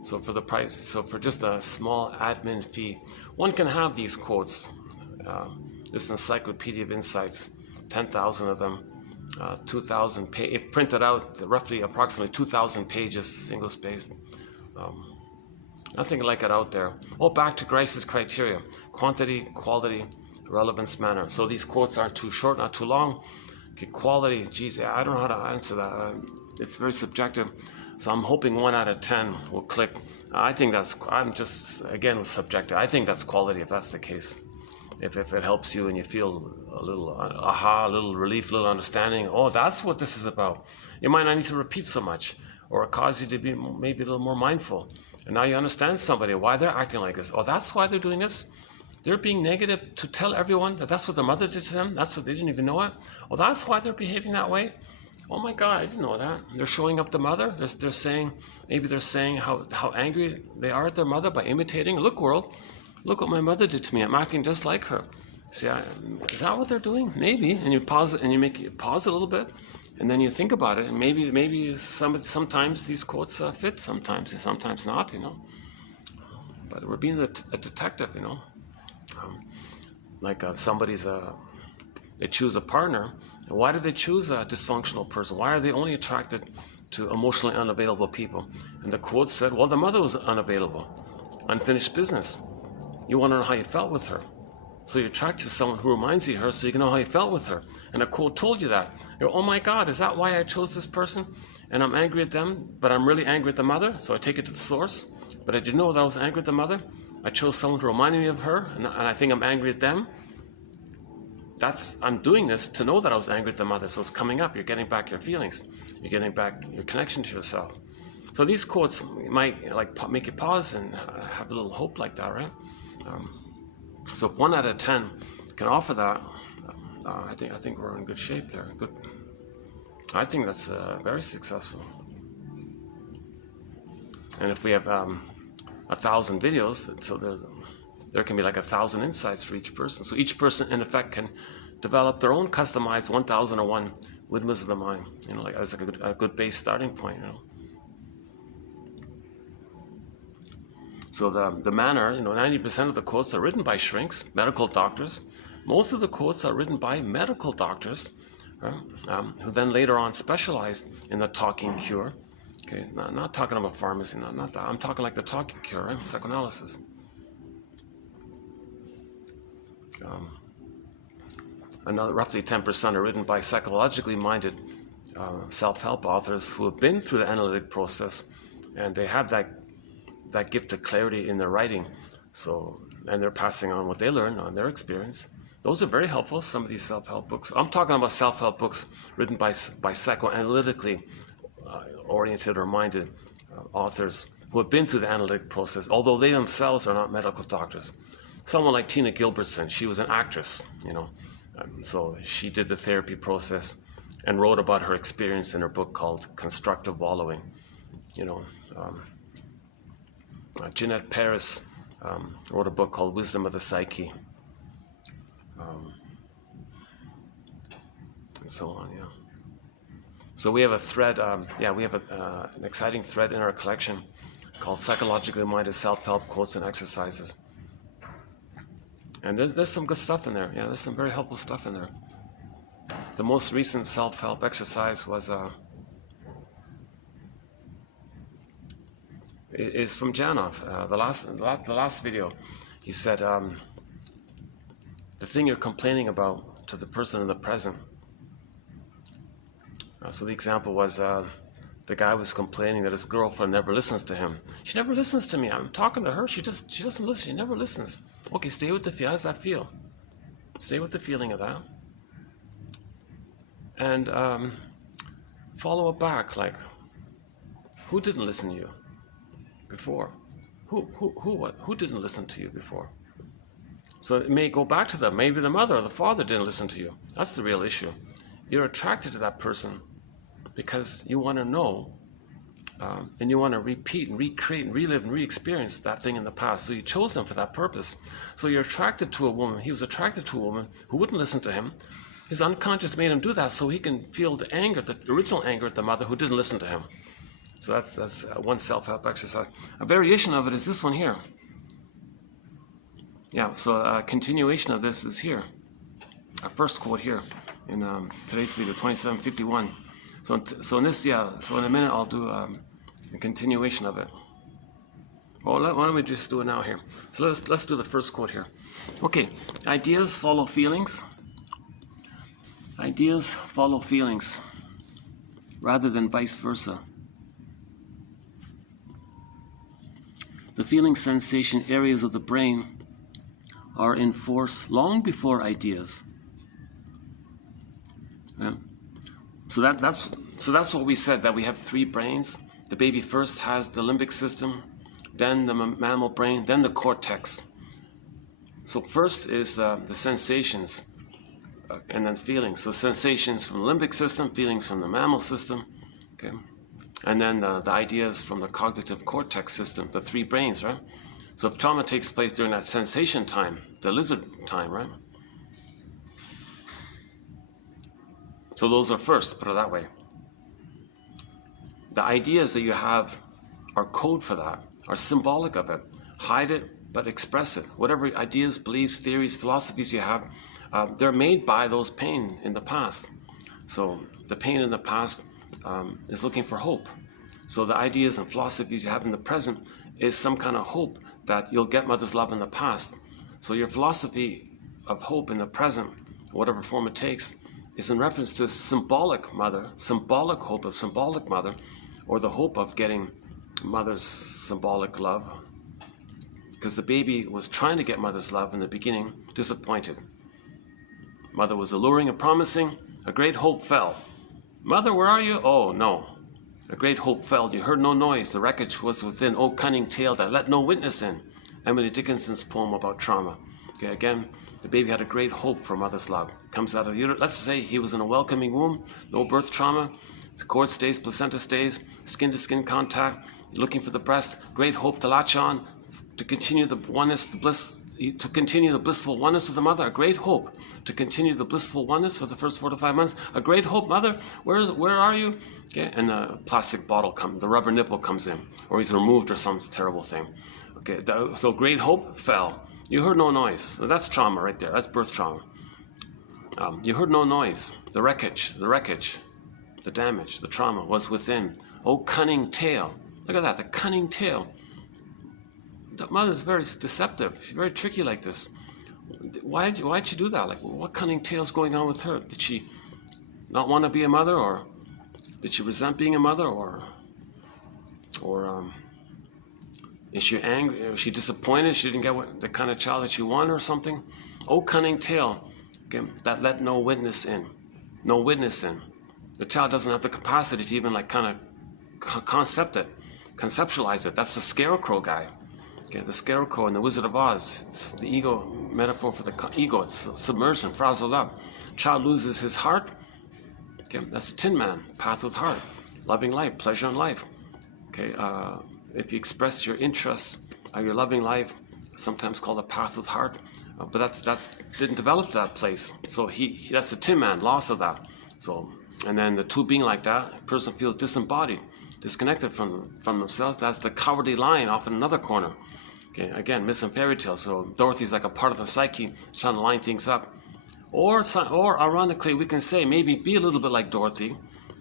So for just a small admin fee, one can have these quotes. This Encyclopedia of Insights, 10,000 of them. 2,000 if printed out, roughly approximately 2,000 pages, single spaced. Nothing like it out there. Oh, back to Grice's criteria: quantity, quality, relevance, manner. So these quotes aren't too short, not too long. Okay, quality, geez, I don't know how to answer that. It's very subjective. So I'm hoping 1 out of 10 will click. I think that's, I'm just, again, subjective. I think that's quality if that's the case. If it helps you and you feel a little aha, a little relief, a little understanding, oh, that's what this is about. You might not need to repeat so much, or it causes you to be maybe a little more mindful. And now you understand somebody, why they're acting like this. Oh, that's why they're doing this? They're being negative to tell everyone that that's what their mother did to them. That's what they didn't even know it. Oh, that's why they're behaving that way. Oh my God, I didn't know that. They're showing up the mother. They're saying, maybe they're saying how angry they are at their mother by imitating. Look, world, look what my mother did to me. I'm acting just like her. See, is that what they're doing? Maybe. And you pause it, and you make it pause a little bit, and then you think about it. And maybe sometimes these quotes fit, sometimes not. You know. But we're being a detective. You know. Like somebody's they choose a partner. Why do they choose a dysfunctional person? Why are they only attracted to emotionally unavailable people? And the quote said, well, the mother was unavailable, unfinished business. You want to know how you felt with her. So you attract to someone who reminds you of her so you can know how you felt with her. And a quote told you that. You're, oh my God, is that why I chose this person? And I'm angry at them, but I'm really angry at the mother, so I take it to the source. But I didn't know that I was angry at the mother. I chose someone who reminded me of her, and I think I'm angry at them. I'm doing this to know that I was angry at the mother, so it's coming up. You're getting back your feelings. You're getting back your connection to yourself. So these quotes might like make you pause and have a little hope like that, right? So if 1 out of 10 can offer that, I think we're in good shape there. Good. I think that's very successful. And if we have 1,000 videos, so there can be like 1,000 insights for each person. So each person, in effect, can develop their own customized 1001 windmills of the mind. You know, like as like a good base starting point. You know. So the manner, you know, 90% of the quotes are written by shrinks, medical doctors. Most of the quotes are written by medical doctors, right? Who then later on specialized in the talking cure. Okay, not talking about pharmacy, not that. I'm talking like the talking cure, right? Psychoanalysis. Another roughly 10% are written by psychologically minded self-help authors who have been through the analytic process, and they have that gift of clarity in their writing. So, and they're passing on what they learned on their experience. Those are very helpful, some of these self-help books. I'm talking about self-help books written by psychoanalytically oriented or minded authors who have been through the analytic process, although they themselves are not medical doctors. Someone like Tina Gilbertson, she was an actress, you know, so she did the therapy process and wrote about her experience in her book called Constructive Wallowing. You know, Jeanette Paris wrote a book called Wisdom of the Psyche, and so on. Yeah. So we have a thread. We have an exciting thread in our collection called Psychologically Minded Self-Help Quotes and Exercises. And there's some good stuff in there. Yeah, there's some very helpful stuff in there. The most recent self-help exercise was is from Janov. The last video, he said, the thing you're complaining about to the person in the present. So the example was the guy was complaining that his girlfriend never listens to him. She never listens to me. I'm talking to her. She doesn't listen. She never listens. Okay, stay with the feel. How does that feel? Stay with the feeling of that. And follow it back. Like, who didn't listen to you before? Who didn't listen to you before? So it may go back to them. Maybe the mother or the father didn't listen to you. That's the real issue. You're attracted to that person because you want to know and you want to repeat and recreate and relive and re-experience that thing in the past. So you chose them for that purpose. So you're attracted to a woman. He was attracted to a woman who wouldn't listen to him. His unconscious made him do that so he can feel the anger, the original anger at the mother who didn't listen to him. So that's one self-help exercise. A variation of it is this one here. Yeah, so a continuation of this is here. Our first quote here. in today's video, 2751. So in this, so in a minute I'll do a continuation of it. Well, why don't we just do it now here? So let's do the first quote here. Okay, ideas follow feelings. Ideas follow feelings rather than vice versa. The feeling sensation areas of the brain are in force long before ideas. Yeah. So that's what we said, that we have three brains. The baby first has the limbic system, then the mammal brain, then the cortex. So first is the sensations, and then feelings. So sensations from the limbic system, feelings from the mammal system, okay, and then the ideas from the cognitive cortex system, the three brains, right? So if trauma takes place during that sensation time, the lizard time, right? So those are first, put it that way. The ideas that you have are code for that, are symbolic of it. Hide it, but express it. Whatever ideas, beliefs, theories, philosophies you have, they're made by those pain in the past. So the pain in the past is looking for hope. So the ideas and philosophies you have in the present is some kind of hope that you'll get mother's love in the past. So your philosophy of hope in the present, whatever form it takes, is in reference to a symbolic mother, symbolic hope of symbolic mother, or the hope of getting mother's symbolic love. Because the baby was trying to get mother's love in the beginning, disappointed. Mother was alluring and promising, a great hope fell. Mother, where are you? Oh, no. A great hope fell. You heard no noise. The wreckage was within. Oh, cunning tale that let no witness in. Emily Dickinson's poem about trauma. Okay, again, the baby had a great hope for mother's love. Comes out of the uterus. Let's say he was in a welcoming womb, no birth trauma. The cord stays, placenta stays, skin-to-skin contact, looking for the breast. Great hope to latch on, to continue the oneness, the bliss, to continue the blissful oneness of the mother. A great hope to continue the blissful oneness for the first 4 to 5 months. A great hope, mother, where are you? Okay, and the plastic bottle the rubber nipple comes in, or he's removed or some terrible thing. Okay, so great hope fell. You heard no noise. So that's trauma right there. That's birth trauma. You heard no noise. The wreckage, the damage, the trauma was within. Oh, cunning tale. Look at that, the cunning tale. The mother's very deceptive. She's very tricky like this. Why'd she do that? Like, what cunning tale's going on with her? Did she not want to be a mother, or did she resent being a mother, or is she angry? Is she disappointed? She didn't get the kind of child that she wanted, or something? Oh, cunning tale, okay, that let no witness in. No witness in. The child doesn't have the capacity to even like kind of conceptualize it. That's the scarecrow guy. Okay, the scarecrow in the Wizard of Oz. It's the ego metaphor for the ego. It's submerged and frazzled up. Child loses his heart. Okay, that's the Tin Man, path with heart, loving life, pleasure in life. Okay, if you express your interests, your loving life, sometimes called a path with heart, but that didn't develop to that place. So that's the Tin Man, loss of that. So, and then the two being like that, a person feels disembodied, disconnected from themselves. That's the cowardly lion off in another corner. Okay, again, myths and fairy tales. So Dorothy's like a part of the psyche, trying to line things up. Or ironically, we can say maybe be a little bit like Dorothy,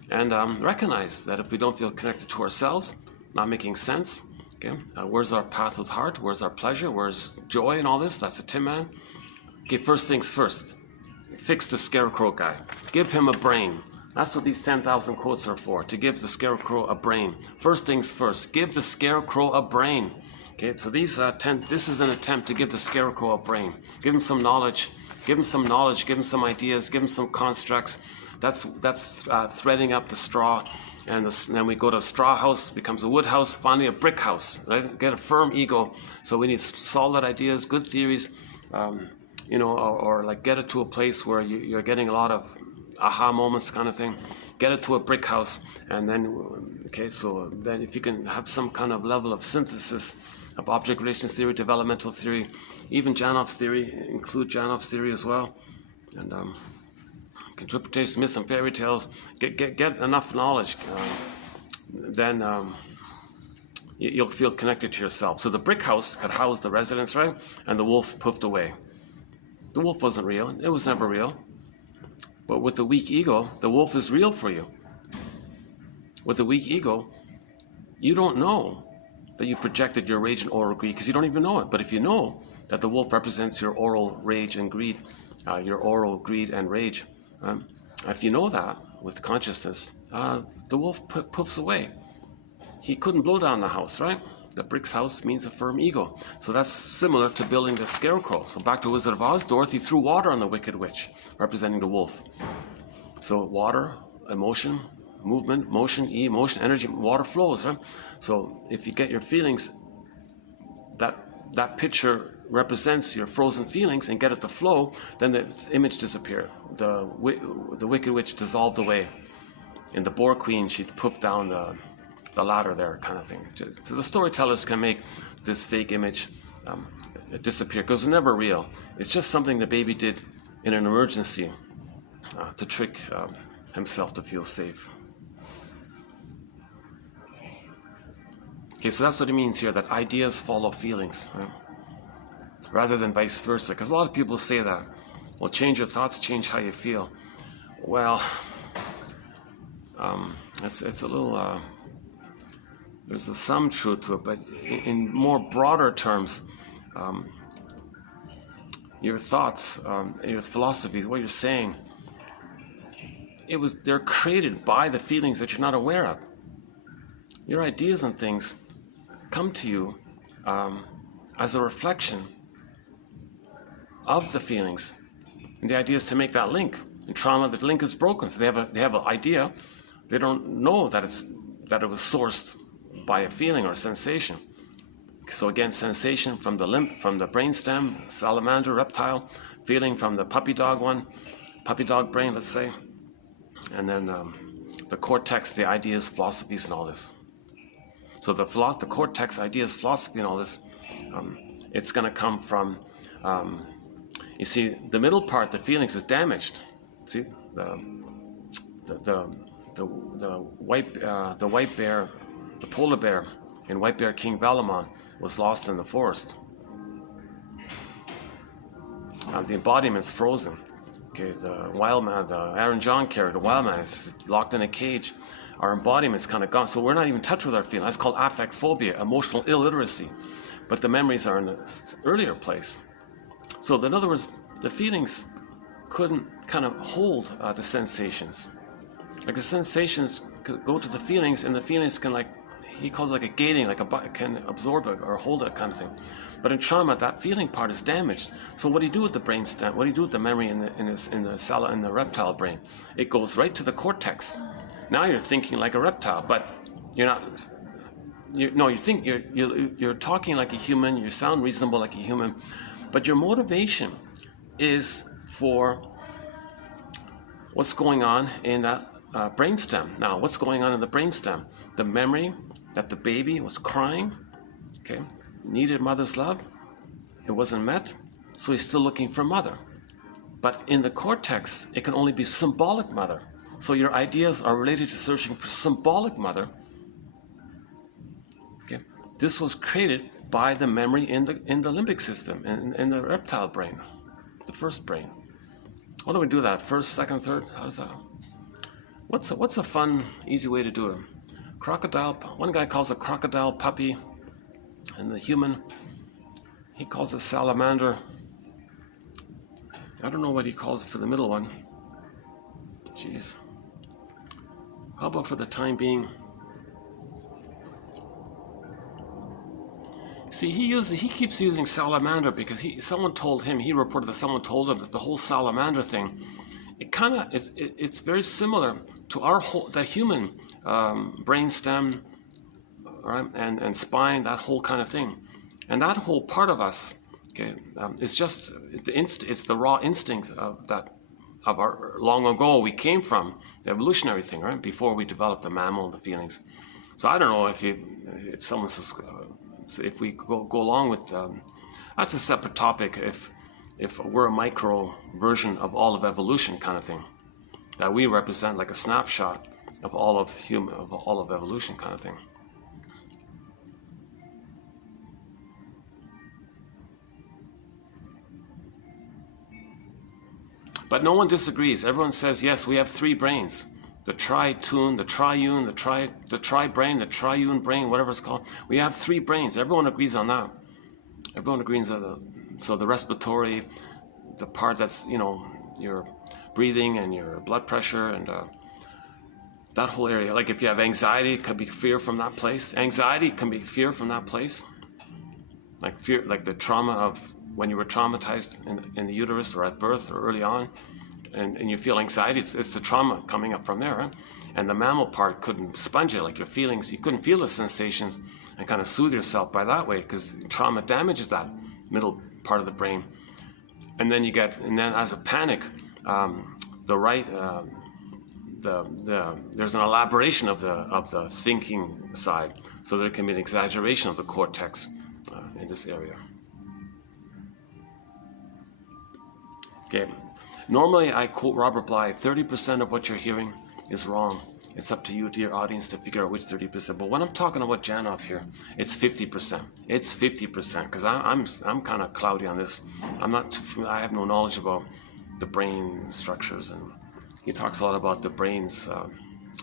and recognize that if we don't feel connected to ourselves, not making sense. Okay, where's our path with heart? Where's our pleasure? Where's joy and all this? That's the Tin Man. Okay, first things first. Fix the scarecrow guy. Give him a brain. That's what these 10,000 quotes are for, to give the scarecrow a brain. First things first, give the scarecrow a brain. Okay, so this is an attempt to give the scarecrow a brain. Give him some knowledge, give him some ideas, give him some constructs. That's threading up the straw, and then we go to a straw house, becomes a wood house, finally a brick house. Right? Get a firm ego. So we need solid ideas, good theories, or like get it to a place where you're getting a lot of aha moments kind of thing. Get it to a brick house, and then, okay, so then if you can have some kind of level of synthesis of object relations theory, developmental theory, even Janoff's theory, include Janoff's theory as well, and interpretation, myths and fairy tales, get enough knowledge, then you'll feel connected to yourself. So the brick house could house the residents, right? And the wolf poofed away. The wolf wasn't real. It was never real. But with the weak ego, the wolf is real for you. With the weak ego, you don't know that you projected your rage and oral greed because you don't even know it. But if you know that the wolf represents your oral rage and greed, your oral greed and rage, if you know that with consciousness, the wolf poofs away. He couldn't blow down the house, right? The brick's house means a firm ego. So that's similar to building the scarecrow. So back to Wizard of Oz, Dorothy threw water on the Wicked Witch, representing the wolf. So water, emotion, movement, motion, emotion, energy, water flows, right? So if you get your feelings, that picture represents your frozen feelings and get it to flow, then the image disappeared. The Wicked Witch dissolved away. In the Boar Queen, she'd poof down the ladder there, kind of thing. So the storytellers can make this fake image disappear because it's never real. It's just something the baby did in an emergency to trick himself to feel safe. Okay, so that's what it means here, that ideas follow feelings, right? Rather than vice versa. Because a lot of people say that, well, change your thoughts, change how you feel. Well, it's a little, there's some truth to it, but in more broader terms, your thoughts, your philosophies, what you're saying, they're created by the feelings that you're not aware of. Your ideas and things come to you as a reflection of the feelings. And the idea is to make that link. In trauma, the link is broken. So they have an idea. They don't know that it was sourced by a feeling or a sensation. So again, sensation from the brainstem, salamander, reptile, feeling from the puppy dog brain, let's say, and then the cortex, the ideas, philosophies, and all this. So the cortex, ideas, philosophy, and all this, it's going to come from, you see, the middle part, the feelings, is damaged. See, the white bear, the polar bear in White Bear King Valamon was lost in the forest. The embodiment's frozen. Okay, the wild man, the Aaron John character, the wild man, is locked in a cage. Our embodiment's kind of gone, so we're not even in touch with our feelings. That's called affect phobia, emotional illiteracy. But the memories are in an earlier place. So in other words, the feelings couldn't kind of hold the sensations. Like the sensations could go to the feelings, and the feelings can, like, he calls it like a gating, like can absorb it or hold it, kind of thing. But in trauma, that feeling part is damaged. So what do you do with the brainstem? What do you do with the memory in the reptile brain? It goes right to the cortex. Now you're thinking like a reptile, but you're not. You're talking like a human. You sound reasonable like a human, but your motivation is for what's going on in that brainstem. Now, what's going on in the brainstem? The memory that the baby was crying, okay, needed mother's love. It wasn't met, so he's still looking for mother. But in the cortex, it can only be symbolic mother. So your ideas are related to searching for symbolic mother. Okay, this was created by the memory in the limbic system, in the reptile brain, the first brain. How do we do that? First, second, third? How does that? What's a fun, easy way to do it? Crocodile. One guy calls a crocodile puppy, and the human, he calls it salamander. I don't know what he calls it for the middle one. Jeez. How about for the time being? See, he keeps using salamander because he reported that someone told him that the whole salamander thing, it's very similar to the human brainstem, right, and spine, that whole kind of thing, and that whole part of us, okay, it's just it's the raw instinct of our long ago we came from, the evolutionary thing, right, before we developed the mammal and the feelings. So I don't know if someone says, if we go along with that's a separate topic. If we're a micro version of all of evolution, kind of thing, that we represent like a snapshot of all of evolution, kind of thing. But no one disagrees. Everyone says, yes, we have three brains. The tri-tune, the triune, the tri-brain, the triune brain, whatever it's called. We have three brains. Everyone agrees on that. Everyone agrees on that. So the respiratory, the part that's, you know, your breathing and your blood pressure and that whole area. Like if you have anxiety, it could be fear from that place. Anxiety can be fear from that place. Like fear, like the trauma of when you were traumatized in the uterus or at birth or early on, and you feel anxiety, it's the trauma coming up from there, right? And the mammal part couldn't sponge it, like your feelings, you couldn't feel the sensations and kind of soothe yourself by that way, because trauma damages that middle part of the brain. And then as a panic, there's an elaboration of the thinking side, so there can be an exaggeration of the cortex in this area. Okay. Normally, I quote Robert Bly, 30% of what you're hearing is wrong. It's up to you, dear audience, to figure out which 30%. But when I'm talking about Janov here, it's 50%. It's 50%, because I'm kind of cloudy on this. I'm not too familiar. I have no knowledge about the brain structures, and he talks a lot about the brain's,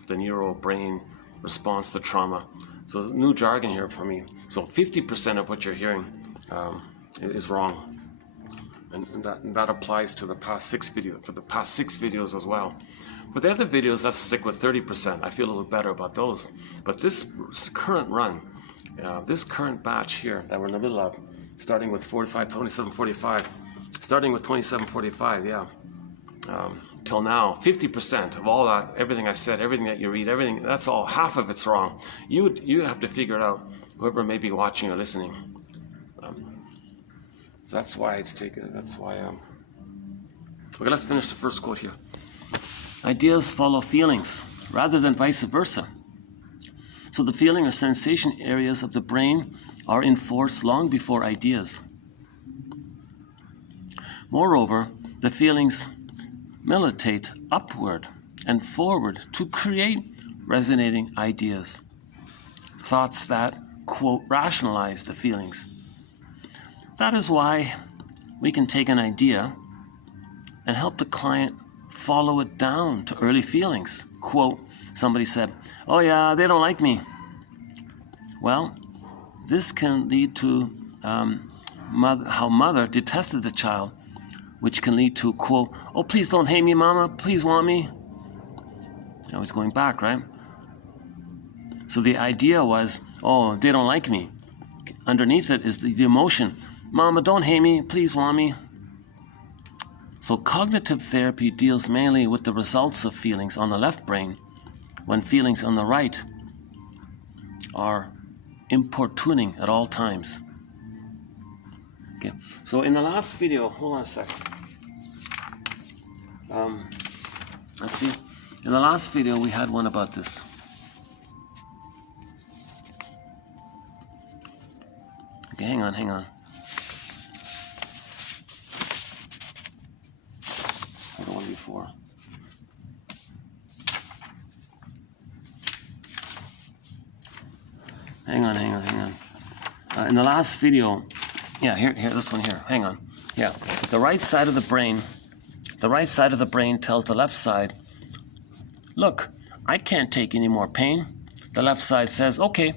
the neuro-brain response to trauma. So new jargon here for me. So 50% of what you're hearing is wrong. And that applies to the past 6 videos as well. For the other videos, let's stick with 30%. I feel a little better about those. But this current run, this current batch here that we're in the middle of, starting with 2745, yeah, till now, 50% of all that, everything I said, everything that you read, everything, that's all, half of it's wrong. You have to figure it out, whoever may be watching or listening. So that's why it's taken, okay, let's finish the first quote here. Ideas follow feelings, rather than vice versa. So the feeling or sensation areas of the brain are in force long before ideas. Moreover, the feelings militate upward and forward to create resonating ideas, thoughts that, quote, rationalize the feelings. That is why we can take an idea and help the client follow it down to early feelings. Quote, somebody said, oh yeah, they don't like me. Well, this can lead to how mother detested the child, which can lead to, quote, oh, please don't hate me, mama, please want me. I was going back, right? So the idea was, oh, they don't like me. Underneath it is the emotion. Mama, don't hate me, please want me. So cognitive therapy deals mainly with the results of feelings on the left brain, when feelings on the right are importuning at all times. Okay, so in the last video, hold on a second. Let's see. In the last video, we had one about this. Okay, hang on. The one before. Hang on. In the last video, yeah, here, this one here. Hang on. Yeah, the right side of the brain tells the left side, look, I can't take any more pain. The left side says, okay,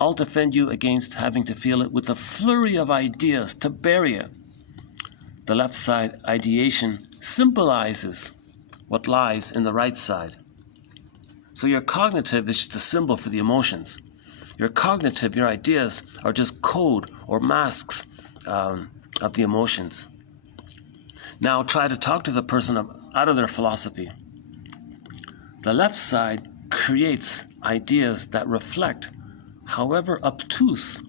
I'll defend you against having to feel it with a flurry of ideas to bury it. The left side ideation symbolizes what lies in the right side. So your cognitive is just a symbol for the emotions. Your cognitive, your ideas, are just code or masks of the emotions. Now try to talk to the person out of their philosophy. The left side creates ideas that reflect, however obtuse,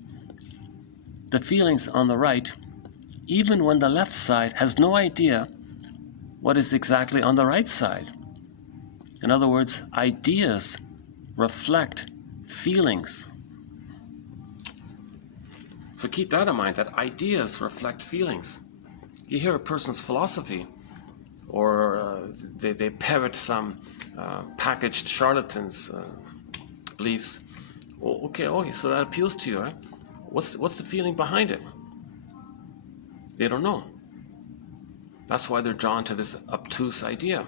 the feelings on the right, even when the left side has no idea what is exactly on the right side. In other words, ideas reflect feelings. So keep that in mind, that ideas reflect feelings. You hear a person's philosophy, or they parrot some packaged charlatan's beliefs. Well, okay, so that appeals to you, right? What's the feeling behind it? They don't know. That's why they're drawn to this obtuse idea.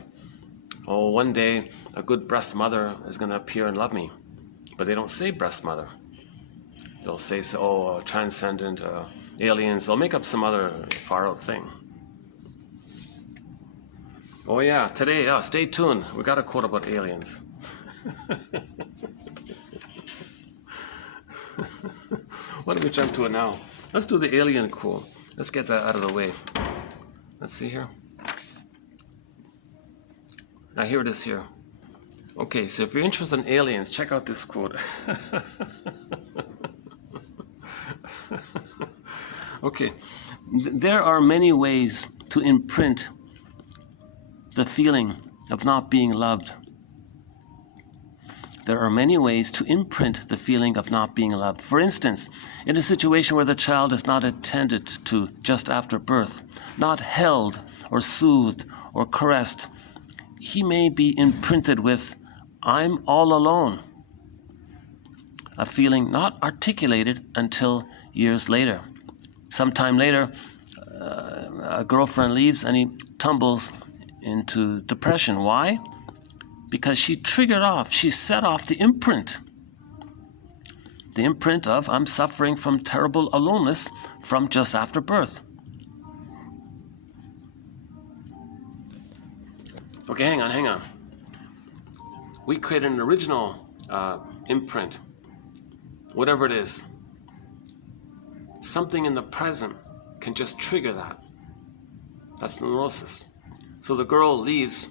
Oh, one day a good breast mother is going to appear and love me. But they don't say breast mother. They'll say, oh, transcendent aliens. They'll make up some other far out thing. Oh yeah, today, stay tuned. We got a quote about aliens. Why don't we jump to it now? Let's do the alien quote. Let's get that out of the way. Let's see here. Now here it is here. Okay, so if you're interested in aliens, check out this quote. Okay, there are many ways to imprint the feeling of not being loved. There are many ways to imprint the feeling of not being loved. For instance, in a situation where the child is not attended to just after birth, not held or soothed or caressed, he may be imprinted with, "I'm all alone," a feeling not articulated until years later. Sometime later, a girlfriend leaves and he tumbles into depression. Why? Because she set off the imprint. The imprint of, "I'm suffering from terrible aloneness from just after birth." Okay, hang on. We create an original imprint, whatever it is. Something in the present can just trigger that. That's neurosis. So the girl leaves.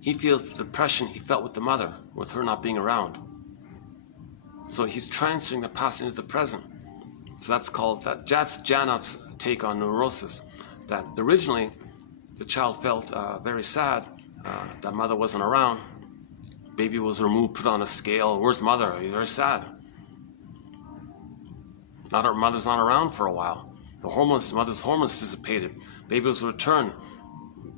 He feels the depression he felt with the mother, with her not being around. So he's transferring the past into the present. So that's Janup's take on neurosis. That originally the child felt very sad that mother wasn't around. Baby was removed, put on a scale. Where's mother? He's very sad. Mother's not around for a while. Mother's hormones dissipated. Baby was returned.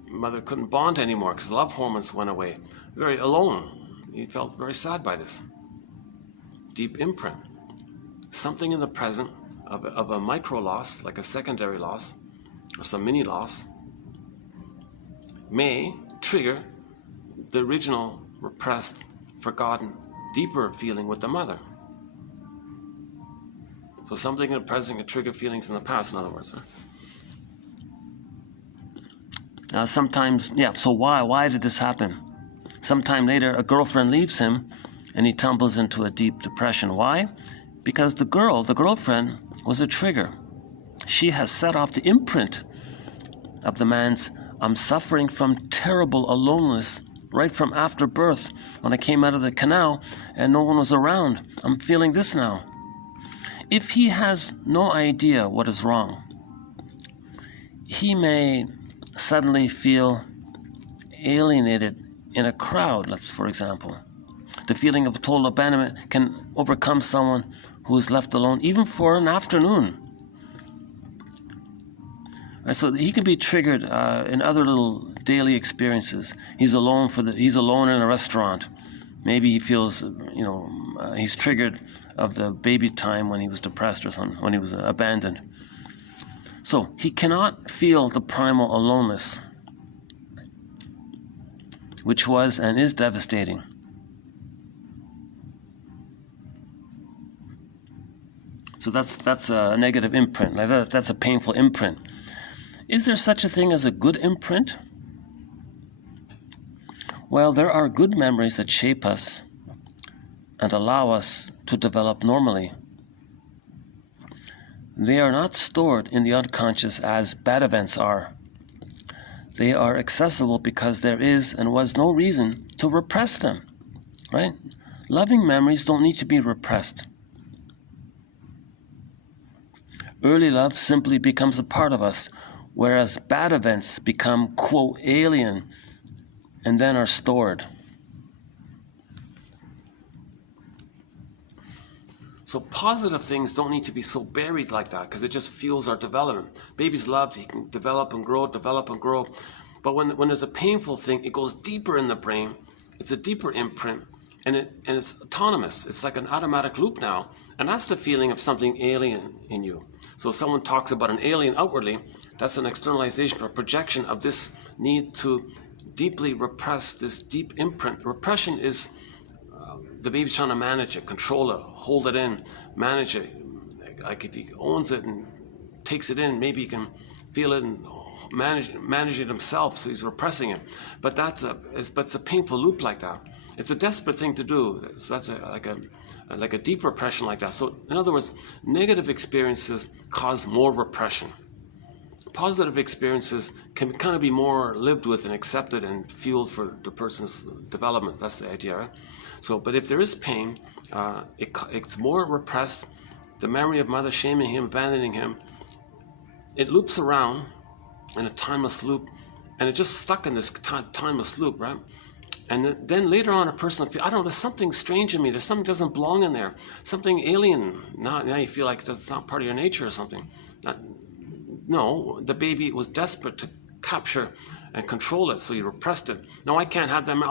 Mother couldn't bond anymore because the love hormones went away. Very alone. He felt very sad by this. Deep imprint. Something in the present of a micro loss, like a secondary loss, or some mini loss, may trigger the original repressed, forgotten, deeper feeling with the mother. So something in the present can trigger feelings in the past, in other words. Sometimes, so why did this happen? Sometime later, a girlfriend leaves him and he tumbles into a deep depression. Why? Because the girlfriend was a trigger. She has set off the imprint of the man's, "I'm suffering from terrible aloneness right from after birth. When I came out of the canal and no one was around, I'm feeling this now." If he has no idea what is wrong, he may suddenly feel alienated in a crowd, for example. The feeling of total abandonment can overcome someone who is left alone, even for an afternoon. Right, so he can be triggered in other little daily experiences. He's alone in a restaurant. Maybe he feels, he's triggered of the baby time when he was depressed or something, when he was abandoned. So he cannot feel the primal aloneness, which was and is devastating. So that's a negative imprint. That's a painful imprint. Is there such a thing as a good imprint? Well, there are good memories that shape us and allow us to develop normally. They are not stored in the unconscious as bad events are. They are accessible because there is and was no reason to repress them, right? Loving memories don't need to be repressed. Early love simply becomes a part of us, whereas bad events become, quote, alien, and then are stored. So positive things don't need to be so buried like that because it just fuels our development. Baby's loved, he can develop and grow. But when there's a painful thing, it goes deeper in the brain. It's a deeper imprint, and it's autonomous. It's like an automatic loop now. And that's the feeling of something alien in you. So someone talks about an alien outwardly, that's an externalization or projection of this need to deeply repress, this deep imprint. Repression is the baby's trying to manage it, control it, hold it in, manage it. Like if he owns it and takes it in, maybe he can feel it and manage it himself, so he's repressing it. But it's a painful loop like that. It's a desperate thing to do. So that's like a deep repression like that. So in other words, negative experiences cause more repression. Positive experiences can kind of be more lived with and accepted and fueled for the person's development. That's the idea, right? So, but if there is pain, it's more repressed. The memory of mother shaming him, abandoning him, it loops around in a timeless loop, and it's just stuck in this timeless loop, right? And then later on, a person feels, I don't know, there's something strange in me. There's something that doesn't belong in there. Something alien. Now you feel like it's not part of your nature or something. No, the baby was desperate to capture and control it, so you repressed it. No, I can't have them.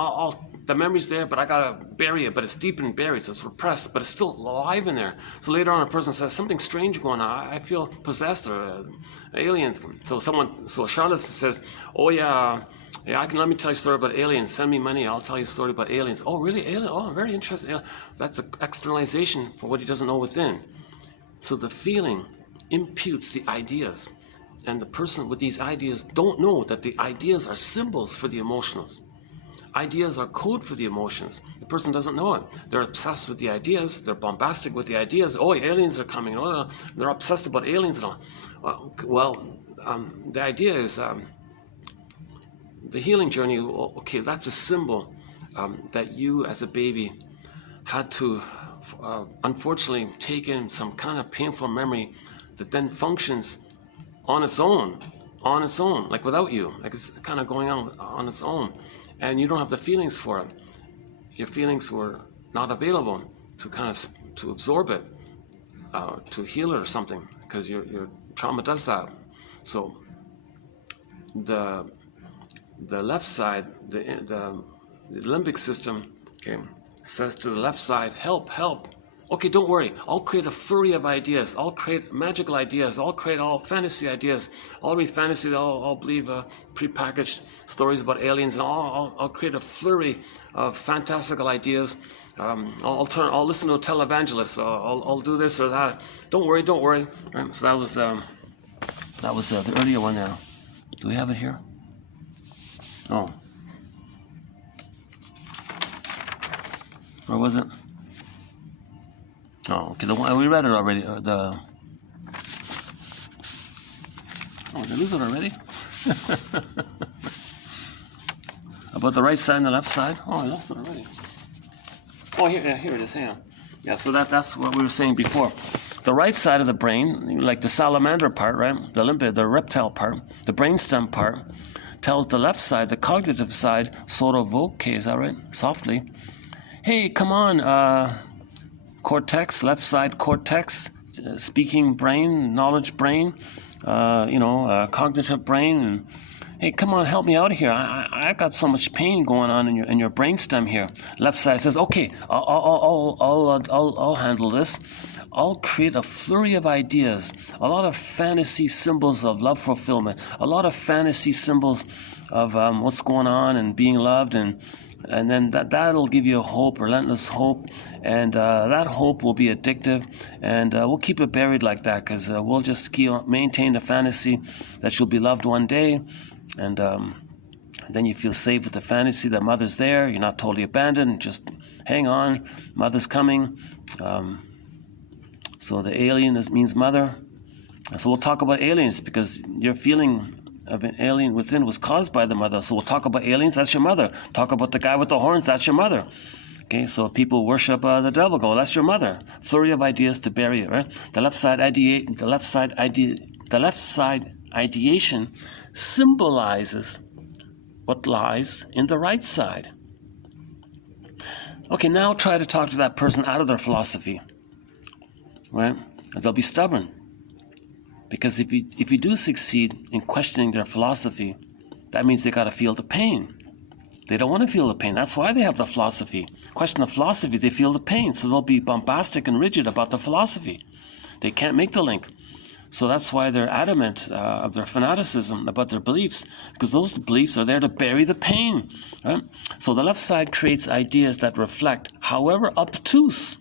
The memory's there, but I gotta bury it. But it's deep and buried, so it's repressed, but it's still alive in there. So later on, a person says something strange going on. I feel possessed or aliens. So Charlotte says, "Oh yeah, let me tell you a story about aliens. Send me money, I'll tell you a story about aliens." Oh, really? Alien? Oh, very interesting. That's an externalization for what he doesn't know within. So the feeling imputes the ideas. And the person with these ideas don't know that the ideas are symbols for the emotions. Ideas are code for the emotions. The person doesn't know it. They're obsessed with the ideas. They're bombastic with the ideas. Oh, aliens are coming. Oh, they're obsessed about aliens and all. The idea is the healing journey. Okay, that's a symbol that you as a baby had to unfortunately take in some kind of painful memory that then functions on its own, like without you, like it's kind of going on its own, and you don't have the feelings for it. Your feelings were not available to absorb it, to heal it or something, because your trauma does that. So the left side, the limbic system, okay, says to the left side, help. Okay, don't worry. I'll create a flurry of ideas. I'll create magical ideas. I'll create all fantasy ideas. I'll read fantasy. I'll believe prepackaged stories about aliens, and I'll create a flurry of fantastical ideas. I'll listen to a televangelist. I'll do this or that. Don't worry. Right? So that was the earlier one now. Do we have it here? Oh. Where was it? Oh, okay. The one we read it already. Oh, did I lose it already? About the right side and the left side. Oh, I lost it already. Oh, here it is. Hang on. Yeah. So that's what we were saying before. The right side of the brain, like the salamander part, right? The reptile part, the brainstem part, tells the left side, the cognitive side, sort of voke, is that right? Softly. Hey, come on. Cortex, left side cortex, speaking brain, knowledge brain, cognitive brain. And, hey, come on, help me out here. I've got so much pain going on in your brainstem here. Left side says, okay, I'll handle this. I'll create a flurry of ideas, a lot of fantasy symbols of love fulfillment, a lot of fantasy symbols of what's going on and being loved, and then that'll give you a hope, relentless hope, and that hope will be addictive, and we'll keep it buried like that, because we'll just maintain the fantasy that you'll be loved one day, and then you feel safe with the fantasy that mother's there, you're not totally abandoned, just hang on, mother's coming. So the alien means mother. So we'll talk about aliens, because your feeling of an alien within was caused by the mother. So we'll talk about aliens, that's your mother. Talk about the guy with the horns, that's your mother. Okay, so people worship the devil, go, that's your mother. Flurry of ideas to bury it, right? The left side ideation symbolizes what lies in the right side. Okay, now try to talk to that person out of their philosophy, right? And they'll be stubborn. Because if you do succeed in questioning their philosophy, that means they got to feel the pain. They don't want to feel the pain. That's why they have the philosophy. Question of philosophy, they feel the pain, so they'll be bombastic and rigid about the philosophy. They can't make the link. So that's why they're adamant of their fanaticism about their beliefs, because those beliefs are there to bury the pain. Right? So the left side creates ideas that reflect, however obtuse.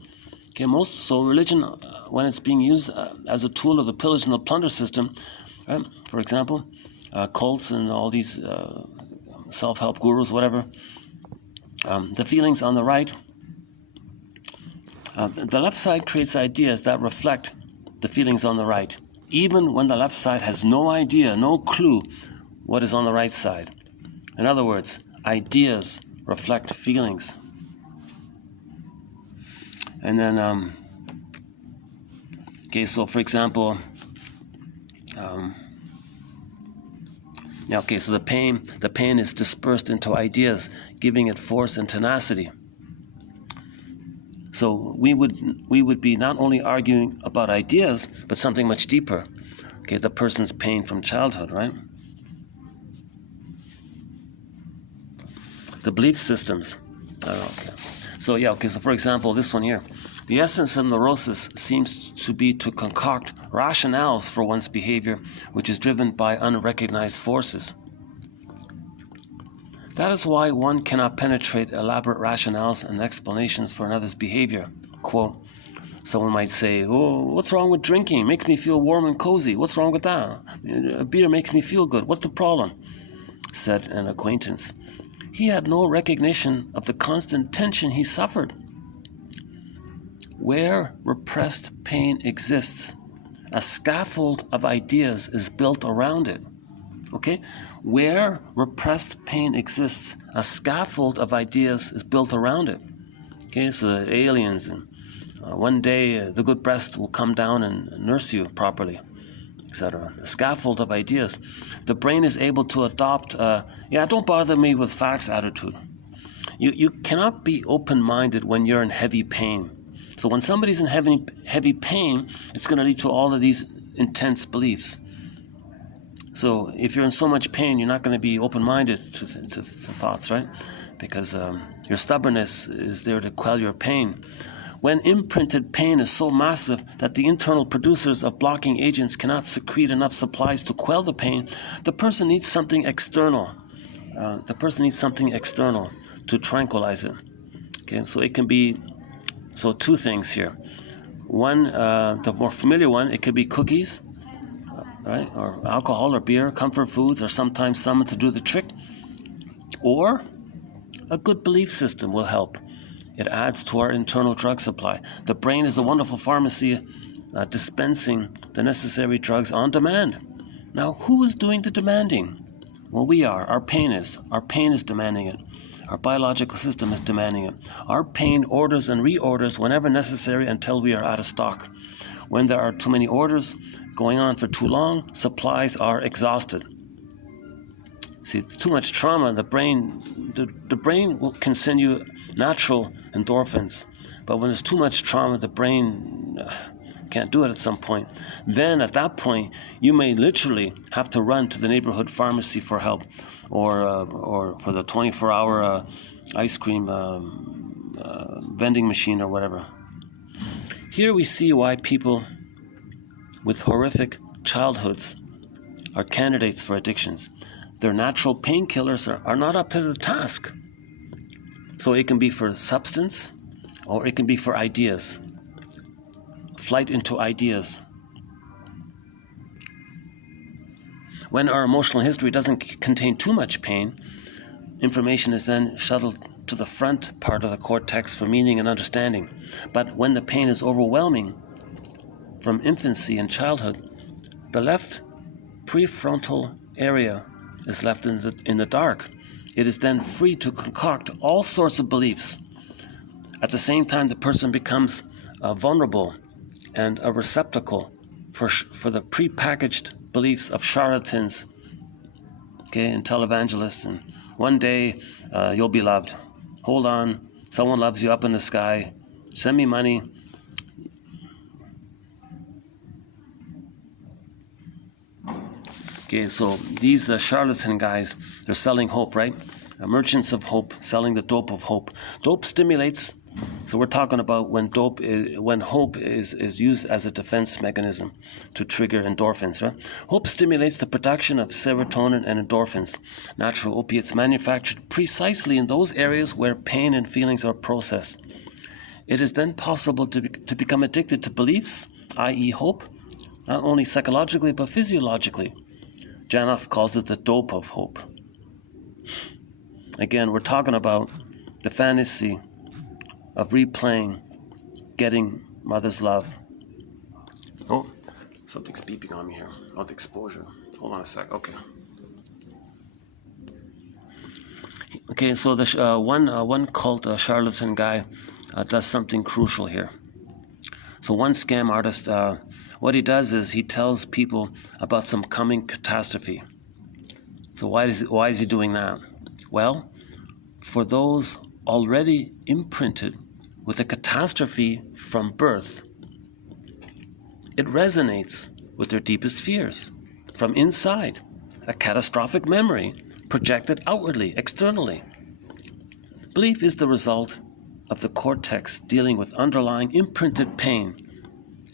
Okay, so religion, when it's being used as a tool of the pillage and the plunder system, right? For example, cults and all these self-help gurus, whatever, the feelings on the right, the left side creates ideas that reflect the feelings on the right, even when the left side has no idea, no clue what is on the right side. In other words, ideas reflect feelings. And then, okay, so for example, so the pain is dispersed into ideas, giving it force and tenacity. So we would be not only arguing about ideas, but something much deeper. Okay, the person's pain from childhood, right? The belief systems. So for example, this one here. The essence of neurosis seems to be to concoct rationales for one's behavior, which is driven by unrecognized forces. That is why one cannot penetrate elaborate rationales and explanations for another's behavior. Quote, someone might say, "Oh, what's wrong with drinking? It makes me feel warm and cozy. What's wrong with that? A beer makes me feel good. What's the problem?" said an acquaintance. He had no recognition of the constant tension he suffered. Where repressed pain exists, a scaffold of ideas is built around it. Okay? Where repressed pain exists, a scaffold of ideas is built around it. Okay, so aliens, and one day the good breast will come down and nurse you properly, etc. The scaffold of ideas. The brain is able to adopt don't bother me with facts attitude. You cannot be open-minded when you're in heavy pain. So when somebody's in heavy pain, it's going to lead to all of these intense beliefs. So if you're in so much pain, you're not going to be open-minded to thoughts, right? Because your stubbornness is there to quell your pain. When imprinted pain is so massive that the internal producers of blocking agents cannot secrete enough supplies to quell the pain, the person needs something external. To tranquilize it. Okay, so it can be two things here. One, the more familiar one, it could be cookies, right, or alcohol or beer, comfort foods, or sometimes someone to do the trick. Or a good belief system will help. It adds to our internal drug supply. The brain is a wonderful pharmacy dispensing the necessary drugs on demand. Now, who is doing the demanding? Well, we are. Our pain is. Our pain is demanding it. Our biological system is demanding it. Our pain orders and reorders whenever necessary until we are out of stock. When there are too many orders going on for too long, supplies are exhausted. See, it's too much trauma. The brain can send you natural endorphins, but when there's too much trauma, the brain can't do it at some point. Then at that point, you may literally have to run to the neighborhood pharmacy for help, or for the 24-hour ice cream vending machine or whatever. Here we see why people with horrific childhoods are candidates for addictions. Their natural painkillers are not up to the task. So it can be for substance, or it can be for ideas. Flight into ideas. When our emotional history doesn't contain too much pain, information is then shuttled to the front part of the cortex for meaning and understanding. But when the pain is overwhelming from infancy and childhood, the left prefrontal area is left in the dark. It is then free to concoct all sorts of beliefs. At the same time, the person becomes vulnerable and a receptacle for the prepackaged beliefs of charlatans, and televangelists. And one day you'll be loved. Hold on, someone loves you up in the sky. Send me money. Okay, so these charlatan guys, they're selling hope, right? Merchants of hope, selling the dope of hope. Dope stimulates, so we're talking about when hope is used as a defense mechanism to trigger endorphins, right? Hope stimulates the production of serotonin and endorphins, natural opiates manufactured precisely in those areas where pain and feelings are processed. It is then possible to become addicted to beliefs, i.e. hope, not only psychologically but physiologically. Janoff calls it the dope of hope. Again, we're talking about the fantasy of replaying, getting mother's love. Oh, something's beeping on me here. Oh, the exposure. Hold on a sec. Okay. Okay, so the one cult charlatan guy does something crucial here. So one scam artist, what he does is he tells people about some coming catastrophe. So why is he doing that? Well, for those already imprinted with a catastrophe from birth, it resonates with their deepest fears from inside, a catastrophic memory projected outwardly, externally. Belief is the result of the cortex dealing with underlying imprinted pain.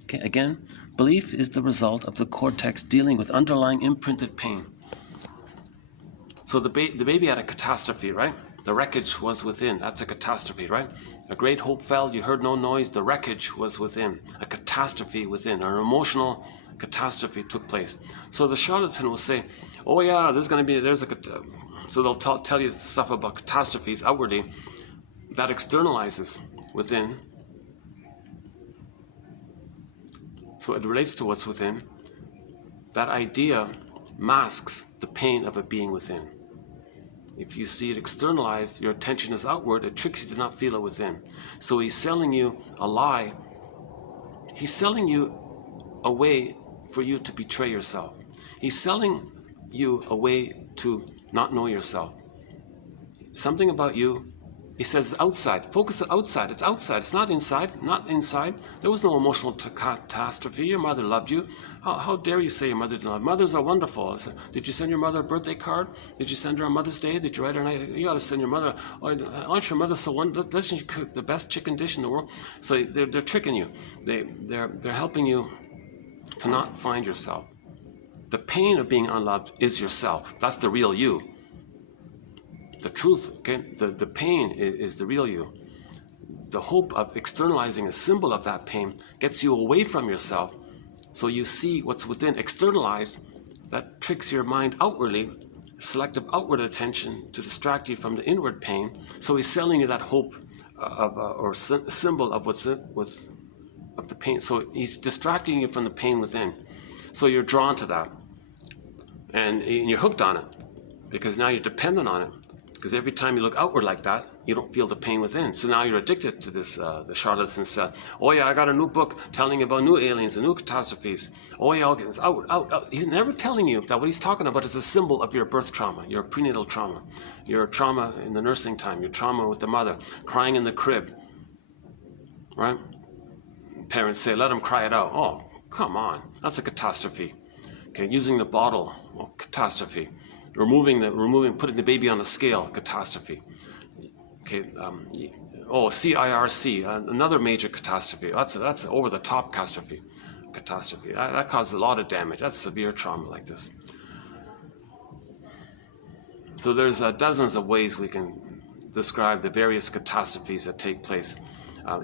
Okay, again, belief is the result of the cortex dealing with underlying imprinted pain. So the baby had a catastrophe, right? The wreckage was within. That's a catastrophe, right? A great hope fell, you heard no noise, the wreckage was within. A catastrophe within, an emotional catastrophe took place. So the charlatan will say, oh yeah, so they'll tell you stuff about catastrophes outwardly that externalizes within. So it relates to what's within. That idea masks the pain of it being within. If you see it externalized, your attention is outward, it tricks you to not feel it within. So he's selling you a lie. He's selling you a way for you to betray yourself. He's selling you a way to not know yourself. Something about you, he says outside. Focus outside. It's outside. It's not inside. Not inside. There was no emotional catastrophe. Your mother loved you. How dare you say your mother didn't love you? Mothers are wonderful. Did you send your mother a birthday card? Did you send her on Mother's Day? Did you write her night? You got to send your mother. Aren't your mother so wonderful? Listen, you cook the best chicken dish in the world. So they're tricking you. They're helping you to not find yourself. The pain of being unloved is yourself. That's the real you. The truth, okay? The pain is the real you. The hope of externalizing a symbol of that pain gets you away from yourself, so you see what's within externalized. That tricks your mind outwardly, selective outward attention to distract you from the inward pain. So he's selling you that hope or symbol of what's of the pain. So he's distracting you from the pain within. So you're drawn to that, and you're hooked on it because now you're dependent on it. Because every time you look outward like that, you don't feel the pain within. So now you're addicted to this, the charlatan said, oh yeah, I got a new book telling you about new aliens and new catastrophes. Oh yeah, okay, it's out. He's never telling you that what he's talking about is a symbol of your birth trauma, your prenatal trauma, your trauma in the nursing time, your trauma with the mother, crying in the crib, right? Parents say, let him cry it out. Oh, come on, that's a catastrophe. Okay, using the bottle, well, catastrophe. Putting the baby on a scale, catastrophe. Okay, CIRC, another major catastrophe. That's over the top catastrophe. That causes a lot of damage. That's severe trauma like this. So there's dozens of ways we can describe the various catastrophes that take place.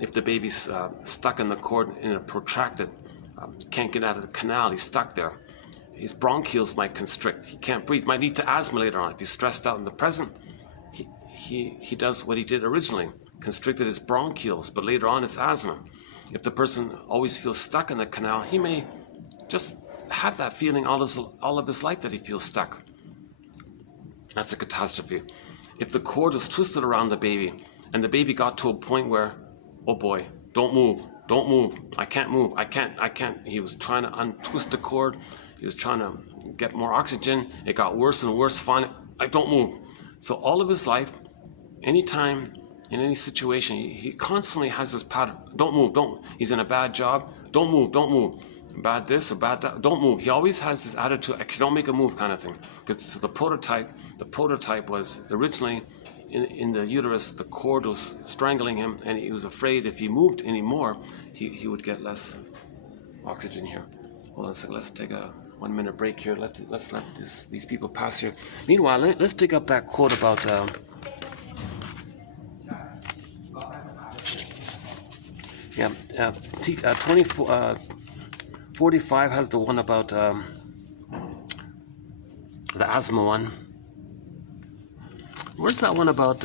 If the baby's stuck in the cord in a protracted, can't get out of the canal, he's stuck there. His bronchioles might constrict. He can't breathe. Might need to asthma later on. If he's stressed out in the present, he does what he did originally, constricted his bronchioles, but later on it's asthma. If the person always feels stuck in the canal, he may just have that feeling all of his life that he feels stuck. That's a catastrophe. If the cord was twisted around the baby and the baby got to a point where, oh boy, don't move, I can't move, I can't. He was trying to untwist the cord. He was trying to get more oxygen. It got worse and worse. Finally, I don't move. So all of his life, anytime, in any situation, he constantly has this pattern. Don't move, don't. He's in a bad job. Don't move. bad this or bad that. Don't move. He always has this attitude, I cannot make a move kind of thing. Because so the prototype was originally in the uterus, the cord was strangling him, and he was afraid if he moved anymore, he would get less oxygen here. Hold on a second, let's take a 1 minute break here. Let's let these people pass here. Meanwhile, let's dig up that quote about 45 has the one about the asthma one. Where's that one about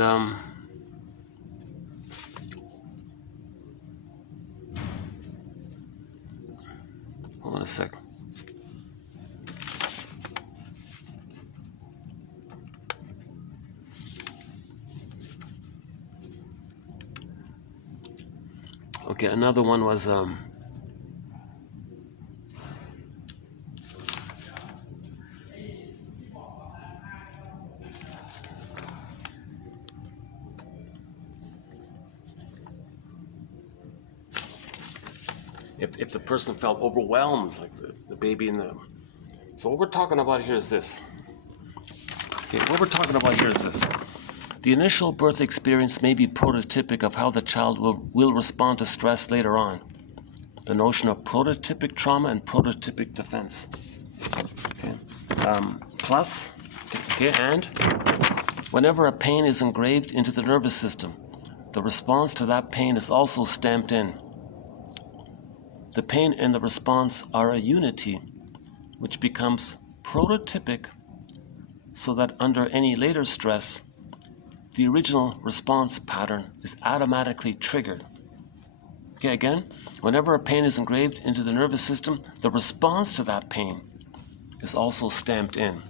hold on a sec. Okay, another one was if the person felt overwhelmed, like the baby in the... So what we're talking about here is this. Okay, what we're talking about here is this. The initial birth experience may be prototypic of how the child will respond to stress later on. The notion of prototypic trauma and prototypic defense. Okay. Plus, okay, and whenever a pain is engraved into the nervous system, the response to that pain is also stamped in. The pain and the response are a unity, which becomes prototypic, so that under any later stress, the original response pattern is automatically triggered. Okay, again, whenever a pain is engraved into the nervous system, the response to that pain is also stamped in.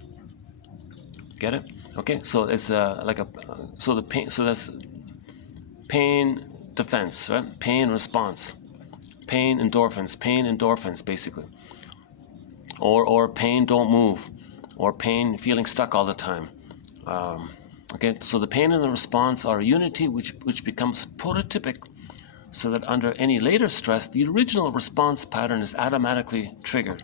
Get it? Okay, so it's so the pain. So that's pain defense, right? Pain response, pain endorphins, basically. Or pain don't move, or pain feeling stuck all the time. Okay, so the pain and the response are a unity which becomes prototypic, so that under any later stress, the original response pattern is automatically triggered.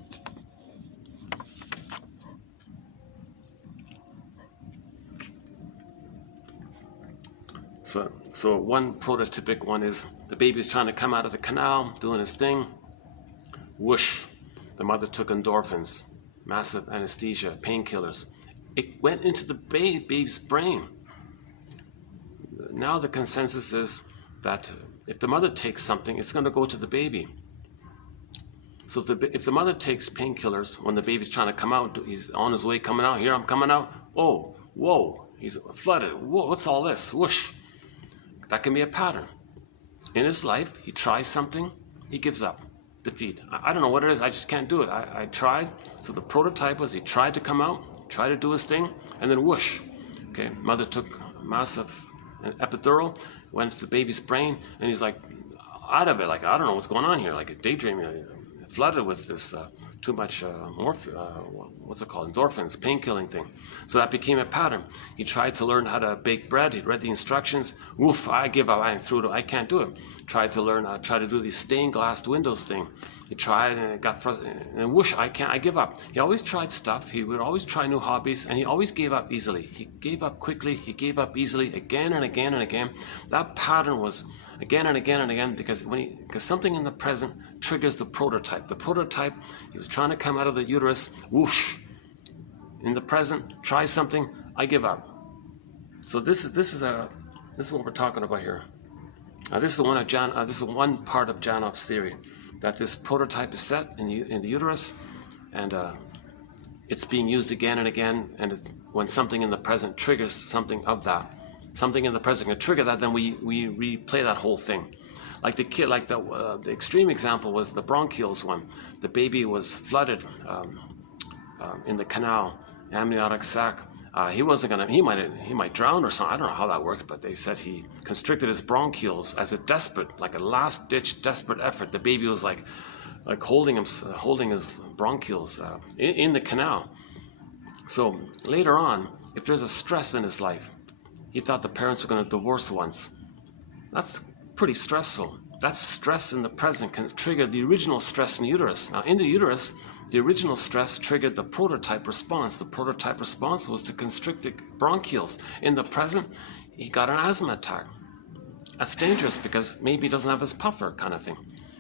So one prototypic one is the baby's trying to come out of the canal, doing his thing. Whoosh, the mother took endorphins, massive anesthesia, painkillers. It went into the baby's brain. Now the consensus is that if the mother takes something, it's going to go to the baby. So if the mother takes painkillers when the baby's trying to come out, he's on his way coming out, here I'm coming out, oh, whoa, he's flooded, whoa, what's all this, whoosh. That can be a pattern. In his life, he tries something, he gives up, defeat. I don't know what it is, I just can't do it. I tried. So the prototype was he tried to come out, tried to do his thing, and then whoosh. Okay, mother took massive epidural, went to the baby's brain, and he's like out of it, like I don't know what's going on here, like daydreaming, flooded with this too much what's it called, endorphins, pain-killing thing. So that became a pattern. He tried to learn how to bake bread. He read the instructions. Woof, I give up. I threw it. I can't do it. Tried to learn, try to do these stained glass windows thing. He tried and it got frustrated. And whoosh, I can't. I give up. He always tried stuff. He would always try new hobbies, and he always gave up easily. He gave up quickly. He gave up easily, again and again and again. That pattern was again and again and again, because something in the present triggers the prototype. The prototype, he was trying to come out of the uterus, whoosh. In the present, try something, I give up. So this is what we're talking about here. This is one part of Janoff's theory, that this prototype is set in the uterus, and it's being used again and again. And when something in the present triggers something of that, something in the present can trigger that, then we replay that whole thing. Like the kid, like the extreme example was the bronchioles one. The baby was flooded in the canal, amniotic sac. He wasn't gonna. He might drown or something. I don't know how that works, but they said he constricted his bronchioles as a desperate, like a last-ditch desperate effort. The baby was like holding his bronchioles in the canal. So later on, if there's a stress in his life, he thought the parents were going to divorce once. That's pretty stressful. that stress in the present can trigger the original stress in the uterus. Now, in the uterus, the original stress triggered the prototype response. The prototype response was to constrict the bronchioles. In the present, he got an asthma attack. That's dangerous because maybe he doesn't have his puffer kind of thing.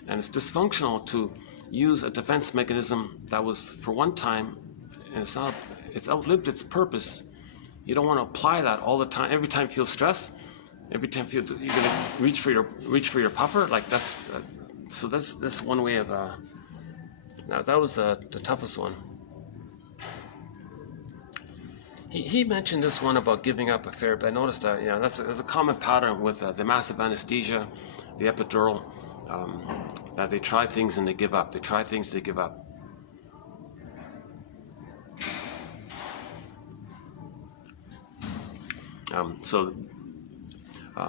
And it's dysfunctional to use a defense mechanism that was for one time, and it's outlived its purpose. You don't want to apply that all the time. Every time you feel stress, every time you're going to reach for your puffer. Like that's so that's one way of. Now that was the toughest one. He mentioned this one about giving up a therapy. I noticed that that's a common pattern with the massive anesthesia, the epidural, that they try things and they give up. They try things, they give up.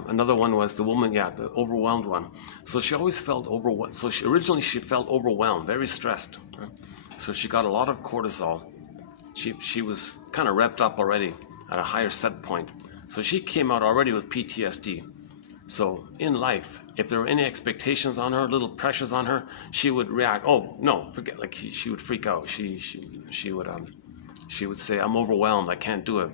Another one was the woman, the overwhelmed one. So she always felt overwhelmed. So originally she felt overwhelmed, very stressed. Right? So she got a lot of cortisol. She was kind of revved up already at a higher set point. So she came out already with PTSD. So in life, if there were any expectations on her, little pressures on her, she would react. Oh no, forget! Like she would freak out. She would say, "I'm overwhelmed. I can't do it."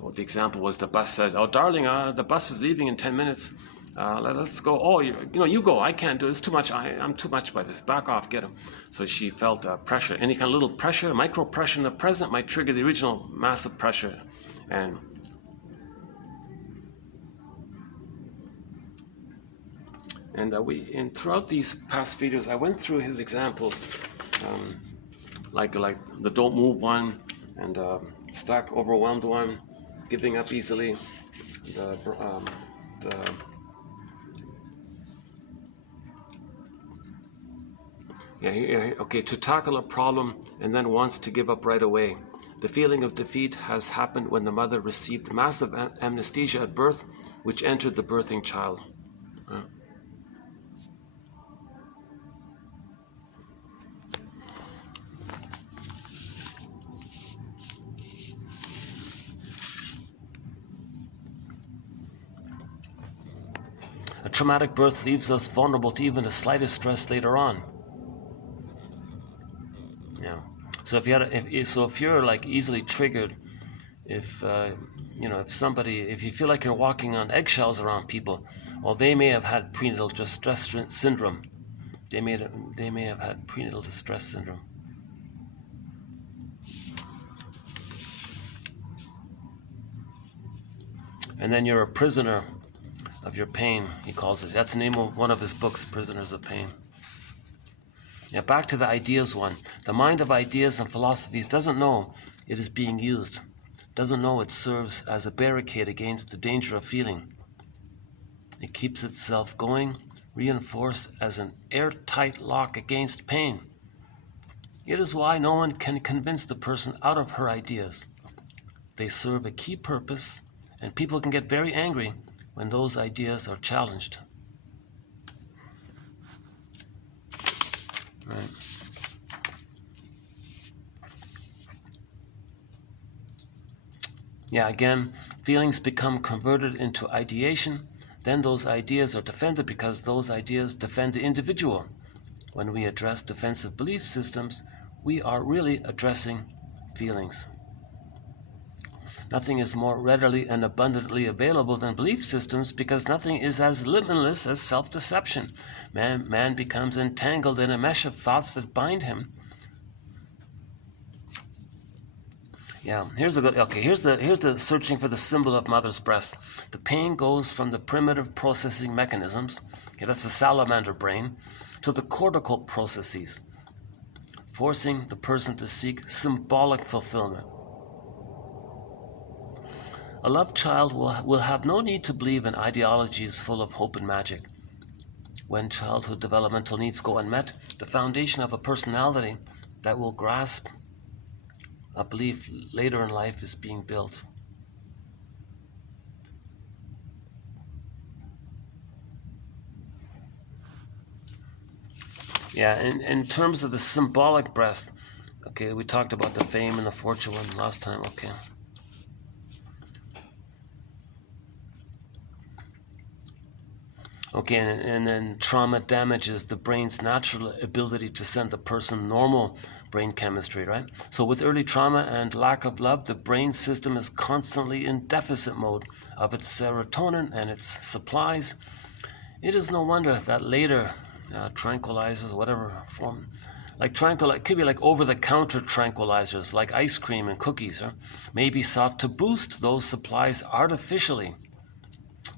Well, the example was the bus said, "Oh, darling, the bus is leaving in 10 minutes. Let's go." "Oh, you go. I can't do it. It's too much. I'm too much by this. Back off. Get him." So she felt pressure. Any kind of little pressure, micro pressure in the present might trigger the original massive pressure. And throughout these past videos, I went through his examples, like the don't move one, and stuck, overwhelmed one, giving up easily, okay, to tackle a problem and then wants to give up right away. The feeling of defeat has happened when the mother received massive anesthesia at birth, which entered the birthing child. A traumatic birth leaves us vulnerable to even the slightest stress later on. Yeah. So if you're like easily triggered, if you feel like you're walking on eggshells around people, well, they may have had prenatal distress syndrome. They may have had prenatal distress syndrome. And then you're a prisoner of your pain, he calls it. That's the name of one of his books, Prisoners of Pain. Yeah, back to the ideas one. The mind of ideas and philosophies doesn't know it is being used, doesn't know it serves as a barricade against the danger of feeling. It keeps itself going, reinforced as an airtight lock against pain. It is why no one can convince the person out of her ideas. They serve a key purpose, and people can get very angry when those ideas are challenged. Right. Yeah, again, feelings become converted into ideation. Then those ideas are defended because those ideas defend the individual. When we address defensive belief systems, we are really addressing feelings. Nothing is more readily and abundantly available than belief systems because nothing is as limitless as self-deception. Man becomes entangled in a mesh of thoughts that bind him. Yeah, here's the searching for the symbol of mother's breast. The pain goes from the primitive processing mechanisms, okay, that's the salamander brain, to the cortical processes, forcing the person to seek symbolic fulfillment. A loved child will have no need to believe in ideologies full of hope and magic. When childhood developmental needs go unmet, the foundation of a personality that will grasp a belief later in life is being built. Yeah, in terms of the symbolic breast, okay, we talked about the fame and the fortune one last time, okay. Okay, and then trauma damages the brain's natural ability to send the person normal brain chemistry, right? So with early trauma and lack of love, the brain system is constantly in deficit mode of its serotonin and its supplies. It is no wonder that later tranquilizers, whatever form, it could be like over-the-counter tranquilizers, like ice cream and cookies, may be sought to boost those supplies artificially.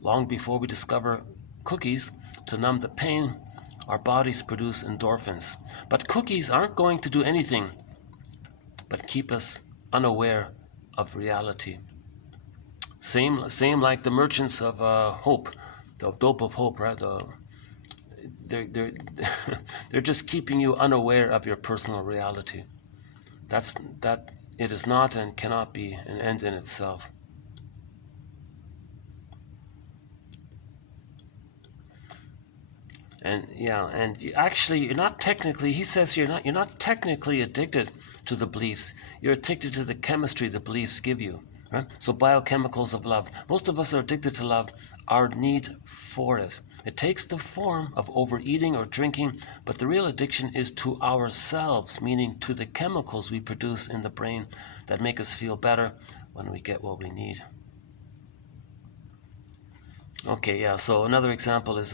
Long before we discover cookies to numb the pain, our bodies produce endorphins. But cookies aren't going to do anything but keep us unaware of reality. Same like the merchants of hope, the dope of hope, right? They're just keeping you unaware of your personal reality. That it is not and cannot be an end in itself. And you're not technically, he says you're not technically addicted to the beliefs. You're addicted to the chemistry the beliefs give you. Right? So biochemicals of love. Most of us are addicted to love, our need for it. It takes the form of overeating or drinking, but the real addiction is to ourselves, meaning to the chemicals we produce in the brain that make us feel better when we get what we need. Okay, so another example is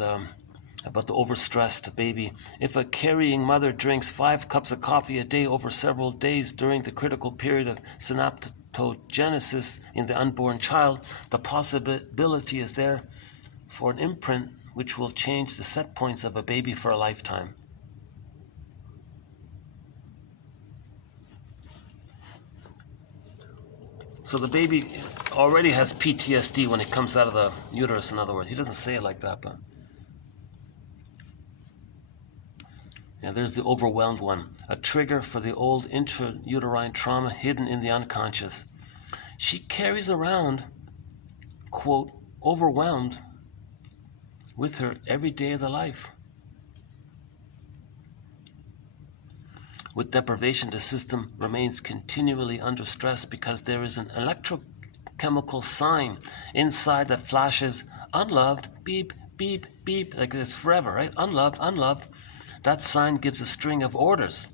about the overstressed baby. If a carrying mother drinks 5 cups of coffee a day over several days during the critical period of synaptogenesis in the unborn child, the possibility is there for an imprint which will change the set points of a baby for a lifetime. So the baby already has PTSD when it comes out of the uterus, in other words. He doesn't say it like that, but... Yeah, there's the overwhelmed one, a trigger for the old intrauterine trauma hidden in the unconscious. She carries around, quote, overwhelmed with her every day of the life. With deprivation, the system remains continually under stress because there is an electrochemical sign inside that flashes unloved, beep, beep, beep, like it's forever, right? Unloved, unloved. That sign gives a string of orders.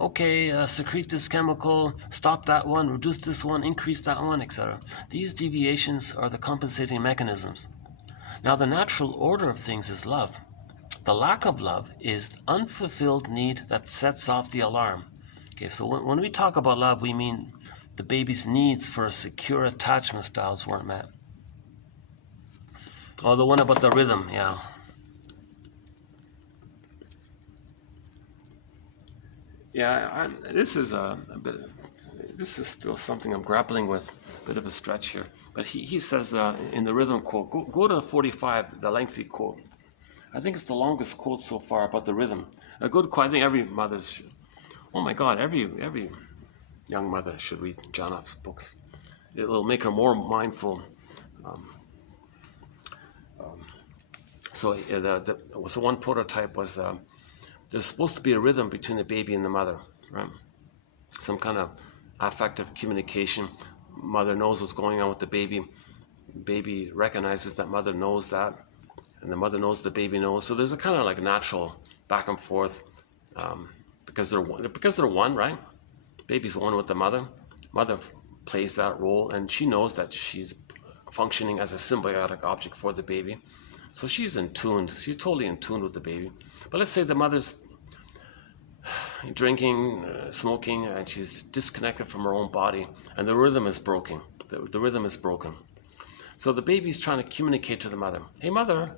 Okay, secrete this chemical, stop that one, reduce this one, increase that one, etc. These deviations are the compensating mechanisms. Now, the natural order of things is love. The lack of love is unfulfilled need that sets off the alarm. Okay, so when we talk about love, we mean the baby's needs for secure attachment styles weren't met. Oh, the one about the rhythm, yeah. Yeah, this is still something I'm grappling with, a bit of a stretch here. But he says in the rhythm quote, go to 45, the lengthy quote. I think it's the longest quote so far about the rhythm. A good quote, I think every mother's should. Oh my God, every young mother should read John Off's books. It'll make her more mindful. So one prototype was there's supposed to be a rhythm between the baby and the mother, right? Some kind of affective communication. Mother knows what's going on with the baby. Baby recognizes that mother knows that, and the mother knows the baby knows. So there's a kind of like natural back and forth because they're one, right? Baby's one with the mother. Mother plays that role, and she knows that she's functioning as a symbiotic object for the baby. So she's in tune. She's totally in tune with the baby. But let's say the mother's drinking, smoking, and she's disconnected from her own body, and the rhythm is broken. The rhythm is broken. So the baby's trying to communicate to the mother. Hey, mother,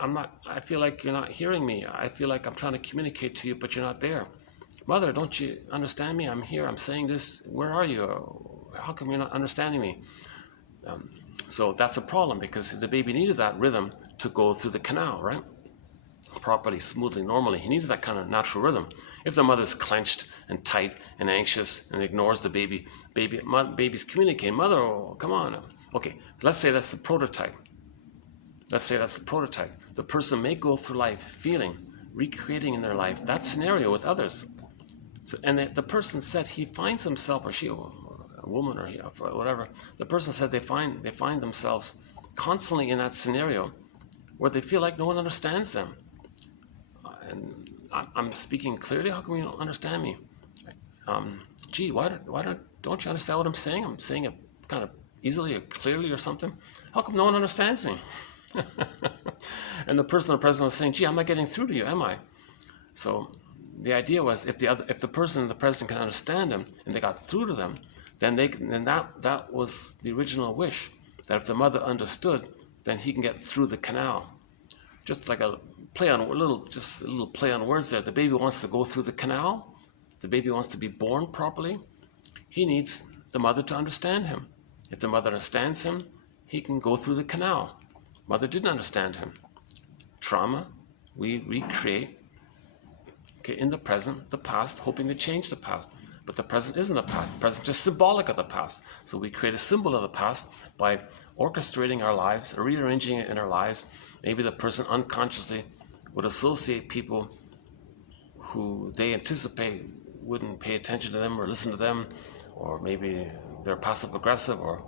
I feel like you're not hearing me. I feel like I'm trying to communicate to you, but you're not there. Mother, don't you understand me? I'm here. I'm saying this. Where are you? How come you're not understanding me? So that's a problem because the baby needed that rhythm to go through the canal, right? Properly, smoothly, normally. He needed that kind of natural rhythm. If the mother's clenched and tight and anxious and ignores the baby's communicating, mother, oh, come on. Okay, let's say that's the prototype. The person may go through life feeling, recreating in their life that scenario with others. So, and the person said he finds himself, or she, a woman or whatever, the person said they find themselves constantly in that scenario, where they feel like no one understands them. And I'm speaking clearly. How come you don't understand me? Gee, why don't you understand what I'm saying? I'm saying it kind of easily or clearly or something. How come no one understands me? And the person in the present was saying, gee, I'm not getting through to you, am I? So the idea was, if the person in the present can understand them and they got through to them, then that was the original wish, that if the mother understood, then he can get through the canal. Just like a little play on words there. The baby wants to go through the canal. The baby wants to be born properly. He needs the mother to understand him. If the mother understands him, he can go through the canal. Mother didn't understand him. Trauma, we recreate, in the present, the past, hoping to change the past. But the present isn't the past. The present is just symbolic of the past. So we create a symbol of the past by orchestrating our lives, rearranging it in our lives. Maybe the person unconsciously would associate people who they anticipate wouldn't pay attention to them or listen to them, or maybe they're passive aggressive, or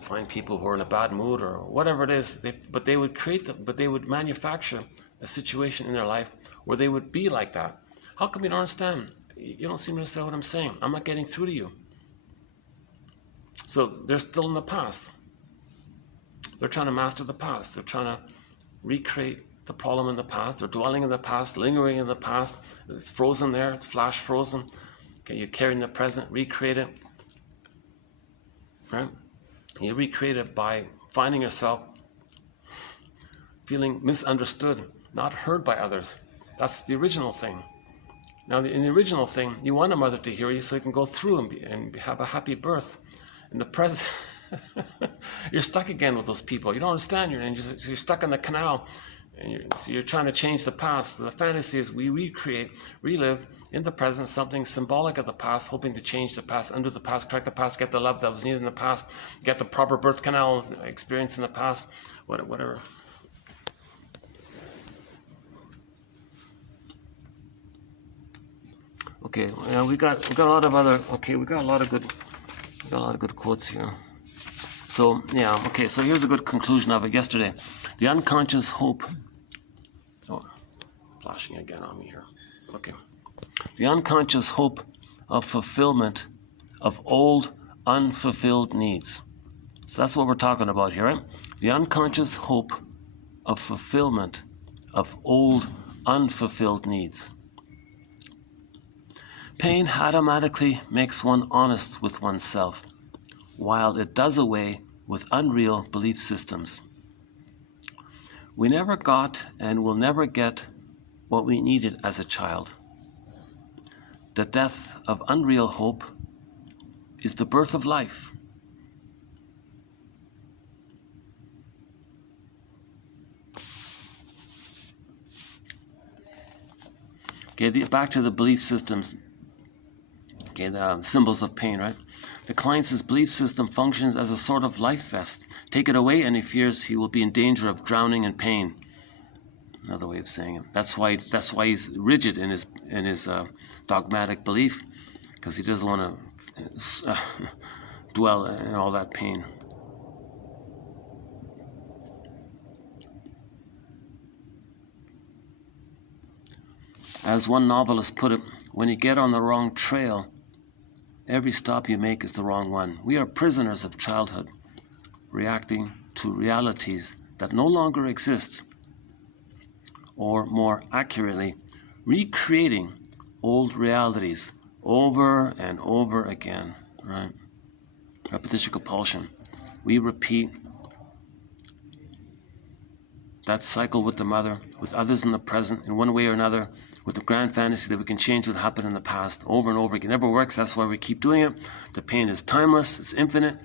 find people who are in a bad mood, or whatever it is. But they would manufacture a situation in their life where they would be like that. How come you don't understand? You don't seem to understand what I'm saying. I'm not getting through to you. So they're still in the past. They're trying to master the past. They're trying to recreate the problem in the past. They're dwelling in the past, lingering in the past. It's frozen there, it's flash frozen. Okay, you're carrying the present, recreate it. Right? You recreate it by finding yourself feeling misunderstood, not heard by others. That's the original thing. Now, in the original thing, you want a mother to hear you so you can go through and have a happy birth. In the present, you're stuck again with those people. You don't understand. You're stuck in the canal. And so you're trying to change the past. So the fantasy is we relive in the present something symbolic of the past, hoping to change the past, undo the past, correct the past, get the love that was needed in the past, get the proper birth canal experience in the past, whatever. Okay, we got a lot of other. Okay, we got a lot of good quotes here. So yeah, okay. So here's a good conclusion of it. Yesterday, the unconscious hope. Oh, flashing again on me here. Okay, the unconscious hope of fulfillment of old unfulfilled needs. So that's what we're talking about here, right? The unconscious hope of fulfillment of old unfulfilled needs. Pain automatically makes one honest with oneself, while it does away with unreal belief systems. We never got and will never get what we needed as a child. The death of unreal hope is the birth of life. Okay, back to the belief systems. Okay, the symbols of pain, right? The client's belief system functions as a sort of life vest. Take it away and he fears he will be in danger of drowning in pain. Another way of saying it. That's why he's rigid in his dogmatic belief, because he doesn't want to dwell in all that pain. As one novelist put it, when you get on the wrong trail, every stop you make is the wrong one. We are prisoners of childhood, reacting to realities that no longer exist, or more accurately, recreating old realities over and over again, right? Repetition compulsion. We repeat that cycle with the mother, with others in the present, in one way or another, with the grand fantasy that we can change what happened in the past over and over again. It never works. That's why we keep doing it. The pain is timeless. It's infinite.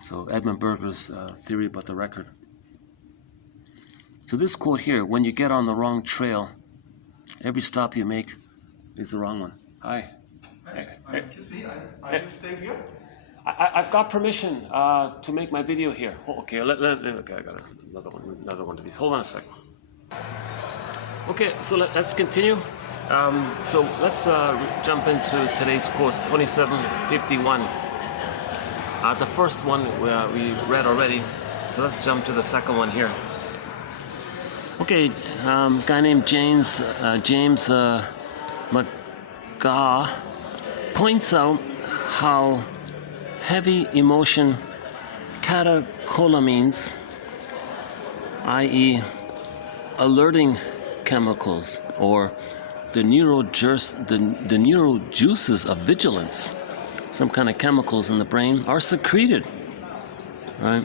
So Edmund Berger's theory about the record. So this quote here, when you get on the wrong trail, every stop you make is the wrong one. Hi. Excuse me, are you staying here? I've got permission to make my video here. Oh, okay, okay, I got another one of these. Hold on a second. Okay, so let's continue. So let's jump into today's quotes, 2751. The first one we read already, so let's jump to the second one here. Okay, guy named James McGaugh points out how heavy emotion catecholamines, i.e. alerting chemicals, or the neurojuices of vigilance, some kind of chemicals in the brain, are secreted, right?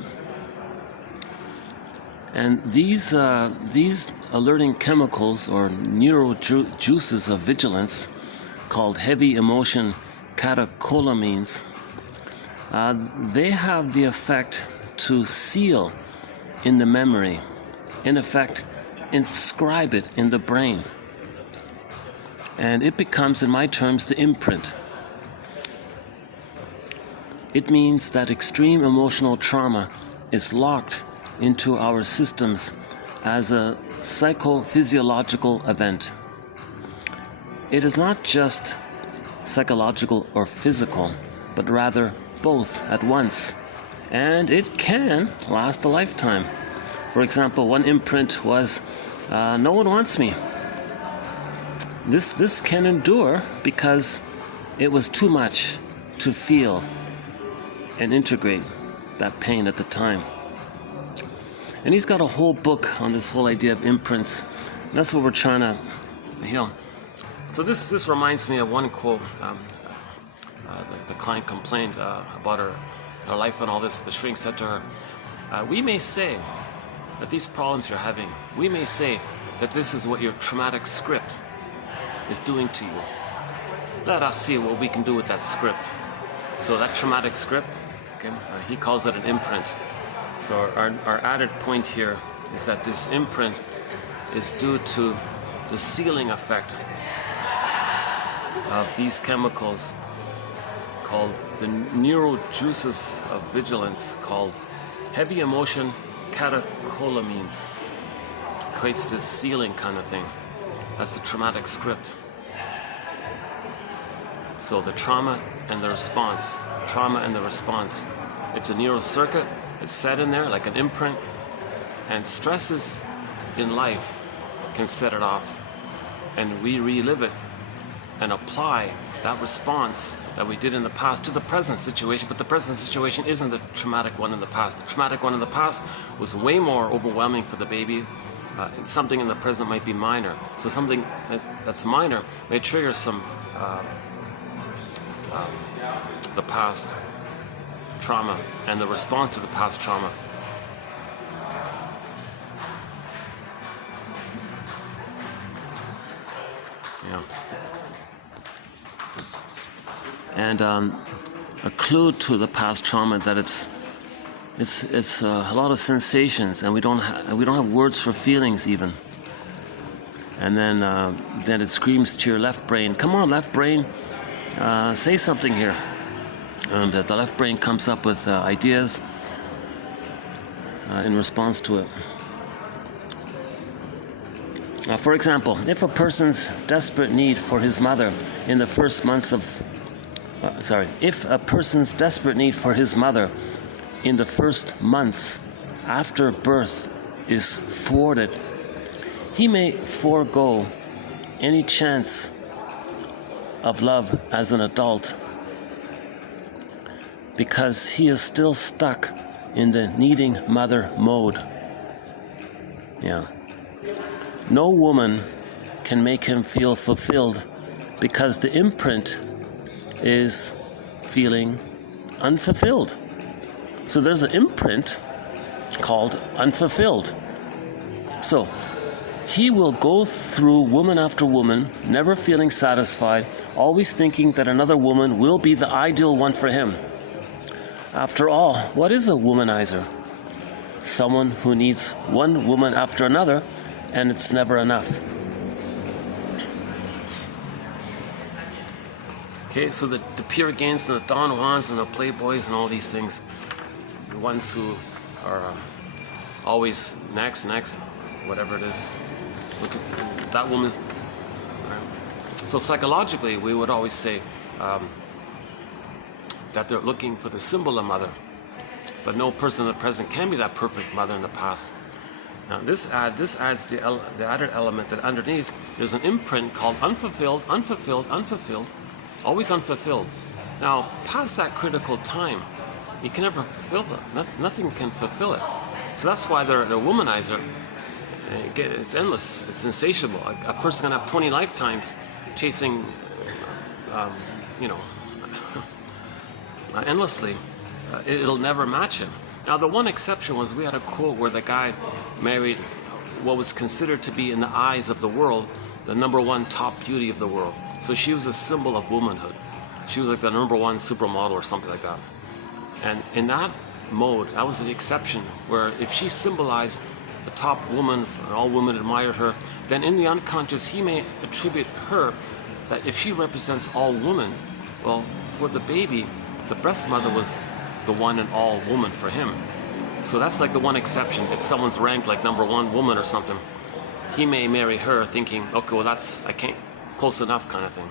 And these alerting chemicals, or neurojuices of vigilance, called heavy emotion catecholamines, they have the effect to seal in the memory, in effect, inscribe it in the brain. And it becomes, in my terms, the imprint. It means that extreme emotional trauma is locked into our systems as a psychophysiological event. It is not just psychological or physical, but rather both at once, and it can last a lifetime. For example, one imprint was, no one wants me. This can endure because it was too much to feel and integrate that pain at the time. And he's got a whole book on this whole idea of imprints. And that's what we're trying to heal. So this reminds me of one quote. The client complained about her life and all this. The shrink said to her, we may say that these problems you're having, we may say that this is what your traumatic script is doing to you. Let us see what we can do with that script. So that traumatic script, okay, he calls it an imprint. So our added point here is that this imprint is due to the sealing effect of these chemicals called the neurojuices of vigilance, called heavy emotion catecholamines. Creates this sealing kind of thing. That's the traumatic script. So the trauma and the response. It's a neural circuit. It's set in there like an imprint, and stresses in life can set it off, and we relive it and apply that response that we did in the past to the present situation. But the present situation isn't the traumatic one in the past. The traumatic one in the past was way more overwhelming for the baby. Something in the present might be minor. So something that's minor may trigger some the past trauma and the response to the past trauma. Yeah. And a clue to the past trauma that it's a lot of sensations, and we don't have words for feelings even. And then it screams to your left brain, "Come on, left brain, say something here." And the left brain comes up with ideas in response to it. For example, if a person's desperate need for his mother in the first months of if a person's desperate need for his mother in the first months after birth is thwarted, he may forego any chance of love as an adult because he is still stuck in the needing mother mode. Yeah. No woman can make him feel fulfilled because the imprint is feeling unfulfilled. So there's an imprint called unfulfilled. So he will go through woman after woman, never feeling satisfied, always thinking that another woman will be the ideal one for him. After all, what is a womanizer? Someone who needs one woman after another, and it's never enough. Okay, so the Pure Gains and the Don Juans and the Playboys and all these things, the ones who are always next, whatever it is, looking for that woman's. So psychologically, we would always say that they're looking for the symbol of mother, but no person in the present can be that perfect mother in the past. Now this adds the added element that underneath there's an imprint called unfulfilled, unfulfilled, unfulfilled, always unfulfilled. Now past that critical time, you can never fulfill it. Nothing can fulfill it. So that's why they're a womanizer. It's endless. It's insatiable. A person can have 20 lifetimes chasing, you know, endlessly. It'll never match him. Now the one exception was we had a quote where the guy married what was considered to be in the eyes of the world the #1 top beauty of the world. So she was a symbol of womanhood. She was like the #1 supermodel or something like that. And in that mode, that was the exception, where if she symbolized the top woman, and all women admired her, then in the unconscious he may attribute her that if she represents all women, well, for the baby, the breast mother was the one and all woman for him. So that's like the one exception. If someone's ranked like #1 woman or something, he may marry her thinking, okay, well that's, I can't, close enough kind of thing.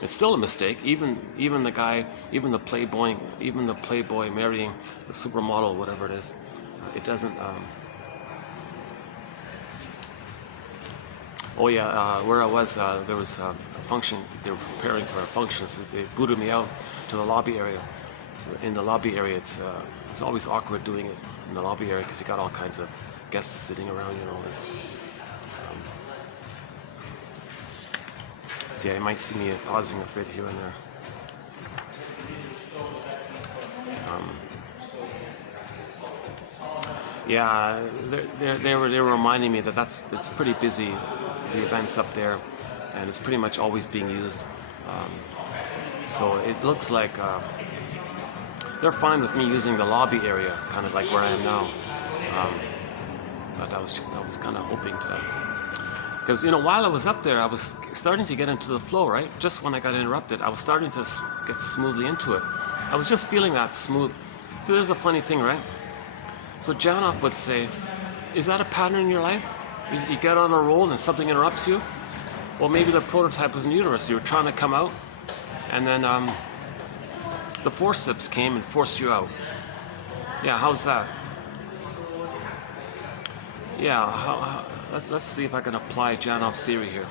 It's still a mistake. Even the guy, even the playboy marrying the supermodel, whatever it is, it doesn't. Oh yeah, where I was, there was a function. They were preparing for a function, so they booted me out to the lobby area. So in the lobby area, it's always awkward doing it in the lobby area because you got all kinds of guests sitting around, you know. So yeah, you might see me pausing a bit here and there. Yeah, they were reminding me that it's pretty busy, the events up there, and it's pretty much always being used. So it looks like they're fine with me using the lobby area, kind of like where I am now. But I was kind of hoping to, because while I was up there, I was starting to get into the flow. Right, just when I got interrupted, I was starting to get smoothly into it. I was just feeling that smooth. So there's a funny thing, right? So Janoff would say, is that a pattern in your life? You get on a roll and something interrupts you? Well, maybe the prototype was in uterus. You were trying to come out, and then the forceps came and forced you out. Yeah, how's that? Yeah, let's see if I can apply Janoff's theory here.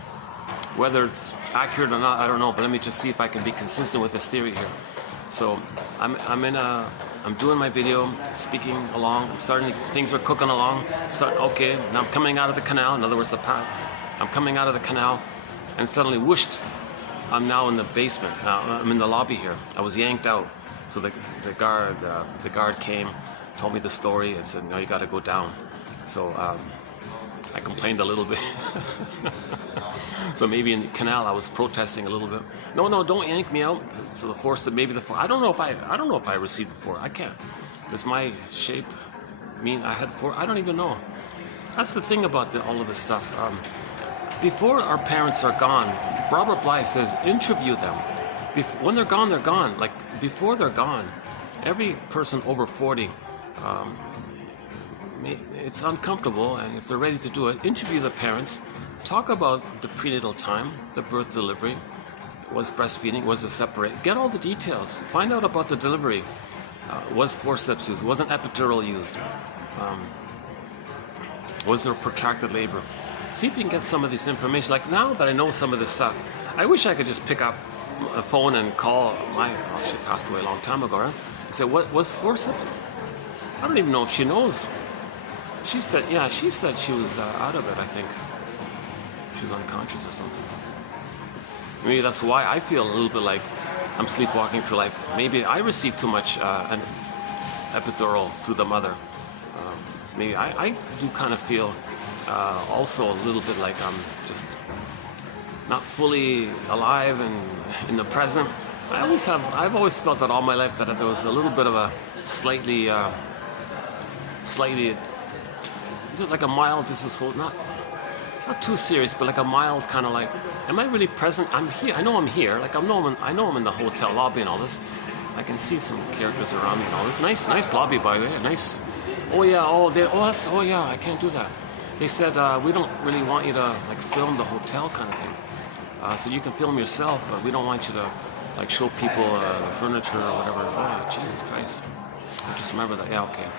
Whether it's accurate or not, I don't know, but let me just see if I can be consistent with this theory here. So I'm doing my video, speaking along. Things are cooking along. Okay, now I'm coming out of the canal. In other words, I'm coming out of the canal, and suddenly, whooshed, I'm now in the basement. Now I'm in the lobby here. I was yanked out. So the guard came, told me the story, and said, "No, you got to go down." So I complained a little bit. So maybe in the canal I was protesting a little bit. No, don't yank me out. So the force, I don't know if I received the force. I can't. Does my shape mean I had force? I don't even know. That's the thing about all of this stuff. Before our parents are gone, Robert Bly says interview them. When they're gone, they're gone. Like before they're gone, every person over 40. It's uncomfortable, and if they're ready to do it, interview the parents, talk about the prenatal time, the birth delivery, was breastfeeding, was it separate, get all the details, find out about the delivery, was forceps used, was an epidural used, was there protracted labor. See if you can get some of this information. Like now that I know some of this stuff, I wish I could just pick up a phone and call she passed away a long time ago, right? I said, what was forceps? I don't even know if she knows. She said she was out of it, I think. She was unconscious or something. Maybe that's why I feel a little bit like I'm sleepwalking through life. Maybe I received too much an epidural through the mother. So maybe I do kind of feel also a little bit like I'm just not fully alive and in the present. I've always felt that all my life that there was a little bit of a slightly like a mild, not too serious, but like a mild kind of like, am I really present? I'm here. I know I'm here. Like I know I'm in the hotel lobby and all this. I can see some characters around me and all this. Nice lobby by the way. Nice. Oh yeah. Oh yeah. I can't do that. They said we don't really want you to like film the hotel kind of thing. So you can film yourself, but we don't want you to like show people the furniture or whatever. Oh Jesus Christ. I just remember that. Yeah. Okay.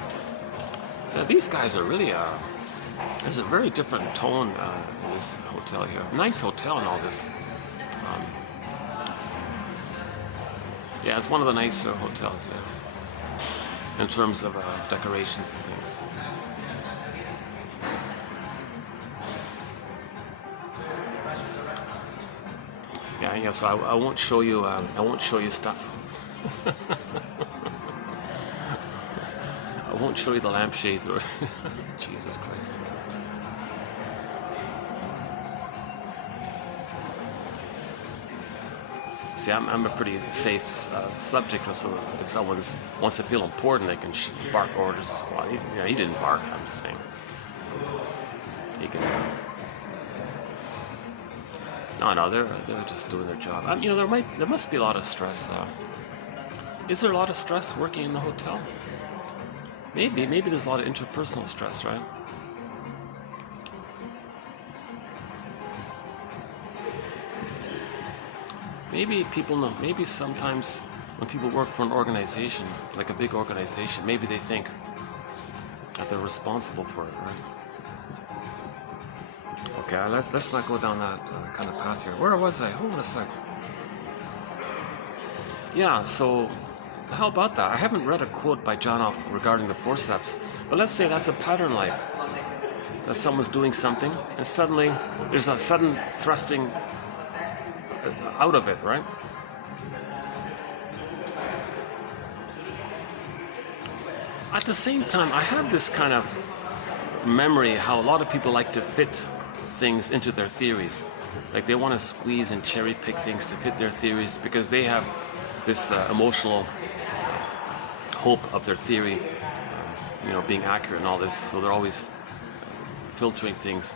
These guys are really, there's a very different tone in this hotel here. Nice hotel and all this. Yeah, it's one of the nicer hotels, yeah, in terms of decorations and things. Yeah, so I won't show you. I won't show you stuff. I won't show you the lampshades or Jesus Christ. See, I'm a pretty safe subject, so if someone wants to feel important, they can bark orders and so on. He didn't bark. I'm just saying. He can. No, they're just doing their job. There must be a lot of stress. Is there a lot of stress working in the hotel? Maybe there's a lot of interpersonal stress, right? Maybe people know. Maybe sometimes when people work for an organization, like a big organization, maybe they think that they're responsible for it, right? Okay, let's not go down that kind of path here. Where was I? Hold on a sec. Yeah, so how about that? I haven't read a quote by Jonoff regarding the forceps, but let's say that's a pattern life. That someone's doing something, and suddenly there's a sudden thrusting out of it, right? At the same time, I have this kind of memory how a lot of people like to fit things into their theories. Like they want to squeeze and cherry pick things to fit their theories because they have this emotional hope of their theory, being accurate and all this. So they're always filtering things.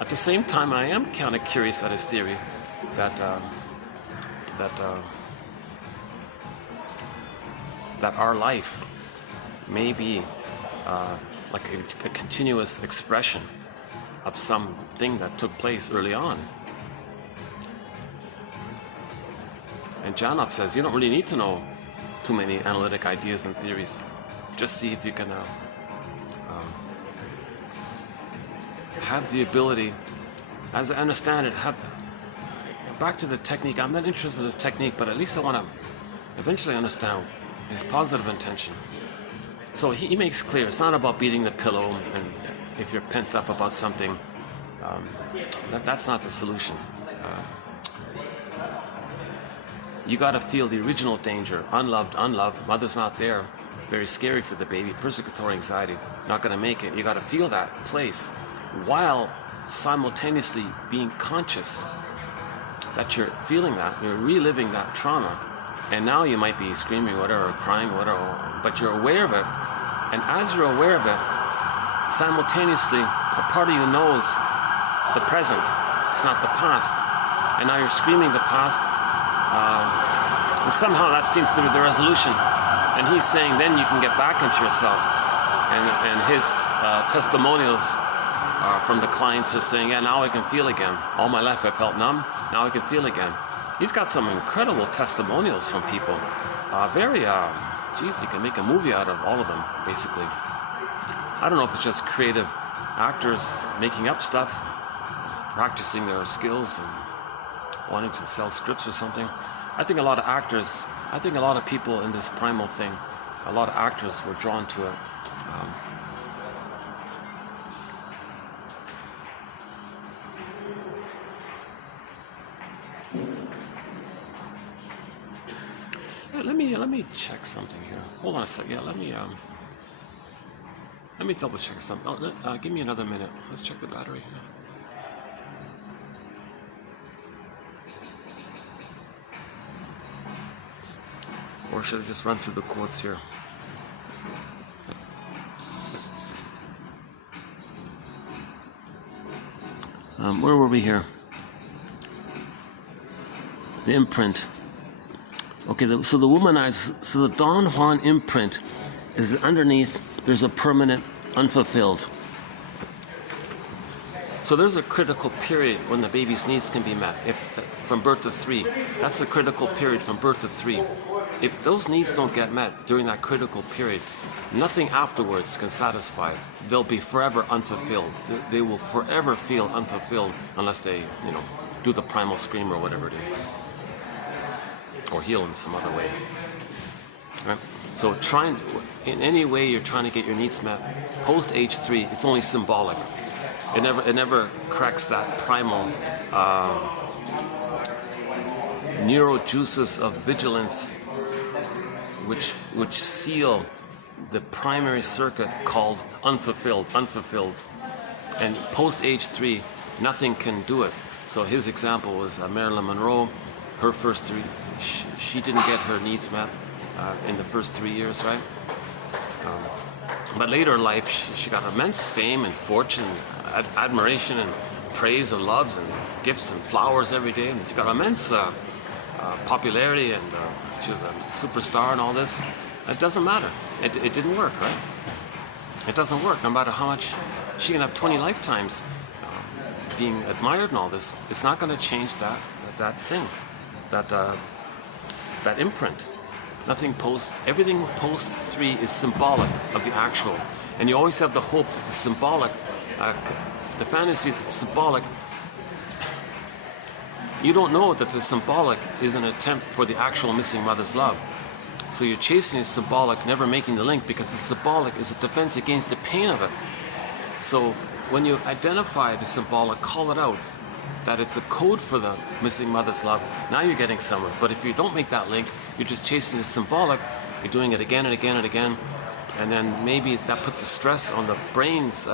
At the same time, I am kind of curious at his theory that our life may be like a continuous expression of something that took place early on. And Jonoff says you don't really need to know too many analytic ideas and theories. Just see if you can have the ability, as I understand it, back to the technique. I'm not interested in his technique, but at least I want to eventually understand his positive intention. So he makes clear it's not about beating the pillow, and if you're pent up about something, that's not the solution. You got to feel the original danger, unloved, mother's not there, very scary for the baby, persecutory anxiety, not going to make it. You got to feel that place while simultaneously being conscious that you're feeling that, you're reliving that trauma, and now you might be screaming, whatever, crying, whatever, but you're aware of it, and as you're aware of it, simultaneously, the part of you knows the present, it's not the past, and now you're screaming the past, and somehow that seems to be the resolution, and he's saying then you can get back into yourself, and his testimonials from the clients are saying, yeah, now I can feel again. All my life I felt numb, now I can feel again. He's got some incredible testimonials from people. You can make a movie out of all of them, basically. I don't know if it's just creative actors making up stuff, practicing their skills and wanting to sell scripts or something. I think a lot of people in this primal thing, a lot of actors were drawn to it. Let me check something here. Hold on a second. Yeah, let me double check something. Give me another minute. Let's check the battery here. Or should I just run through the quotes here? Where were we here? The imprint. Okay, so the womanizer, so the Don Juan imprint is that underneath there's a permanent unfulfilled. So there's a critical period when the baby's needs can be met, from birth to 3. That's the critical period from birth to 3. if those needs don't get met during that critical period, nothing afterwards can satisfy. They'll be forever unfulfilled. They will forever feel unfulfilled unless they, do the primal scream or whatever it is, or heal in some other way. Right? So in any way you're trying to get your needs met, post age 3, it's only symbolic. It never cracks that primal neurojuices of vigilance, which seal the primary circuit called unfulfilled. And post age 3, nothing can do it. So his example was Marilyn Monroe. Her first 3, she didn't get her needs met in the first 3 years, right? But later in life, she got immense fame and fortune, admiration and praise and loves and gifts and flowers every day. And she got immense popularity, and she was a superstar and all this. It doesn't matter. It didn't work, right? It doesn't work. No matter how much she can have 20 lifetimes being admired and all this, it's not going to change that thing, that imprint. Everything post 3 is symbolic of the actual, and you always have the hope that the symbolic, the fantasy that's symbolic. You don't know that the symbolic is an attempt for the actual missing mother's love. So you're chasing the symbolic, never making the link, because the symbolic is a defense against the pain of it. So when you identify the symbolic, call it out, that it's a code for the missing mother's love, now you're getting somewhere. But if you don't make that link, you're just chasing the symbolic, you're doing it again and again and again, and then maybe that puts a stress on the brain's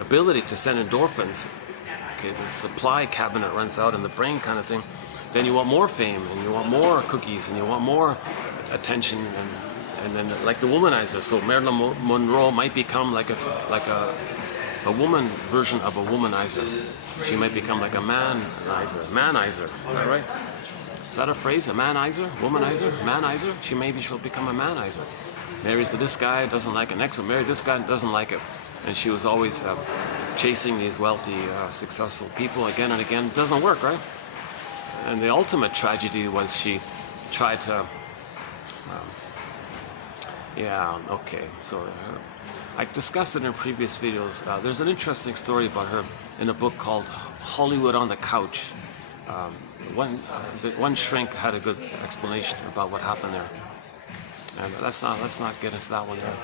ability to send endorphins. Okay, the supply cabinet runs out in the brain kind of thing. Then you want more fame, and you want more cookies, and you want more attention, and then like the womanizer. So Marilyn Monroe might become like a woman version of a womanizer. She might become like a manizer. Is that right? Is that a phrase? A manizer? Womanizer? Manizer? She'll become a manizer. Marries this guy, doesn't like it. Next will marry this guy, doesn't like it. And she was always chasing these wealthy, successful people again and again. It doesn't work, right? And the ultimate tragedy was she tried to... So I discussed it in previous videos. There's an interesting story about her in a book called Hollywood on the Couch. One shrink had a good explanation about what happened there. And let's not get into that one there.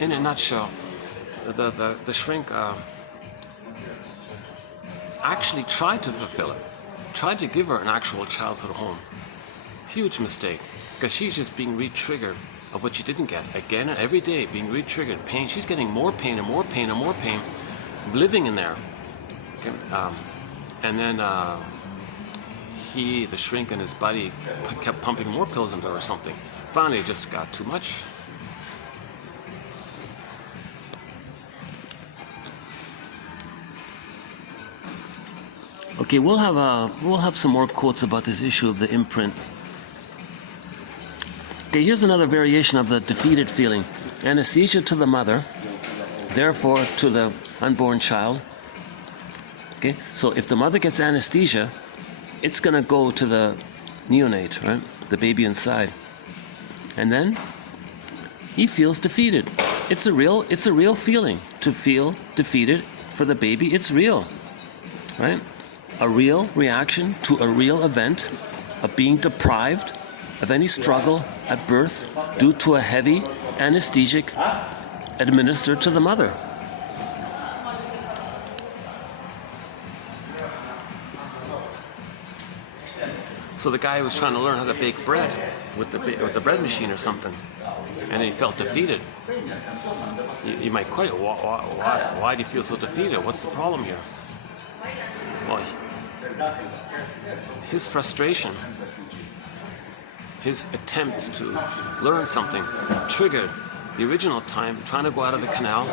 In a nutshell, the shrink actually tried to fulfill it, tried to give her an actual childhood home. Huge mistake, because she's just being re-triggered of what she didn't get again and every day, being re-triggered. Pain. She's getting more pain and more pain and more pain, living in there. Okay. And then the shrink and his buddy kept pumping more pills into her or something. Finally, it just got too much. Okay, we'll have some more quotes about this issue of the imprint. Okay, here's another variation of the defeated feeling. Anesthesia to the mother, therefore to the unborn child. Okay, so if the mother gets anesthesia, it's gonna go to the neonate, right? The baby inside. And then he feels defeated. It's a real feeling to feel defeated for the baby. It's real, right? A real reaction to a real event of being deprived of any struggle at birth due to a heavy anesthetic administered to the mother. So the guy was trying to learn how to bake bread with the bread machine or something, and he felt defeated. You might question, why do you feel so defeated? What's the problem here? Well, his frustration, his attempt to learn something triggered the original time trying to go out of the canal,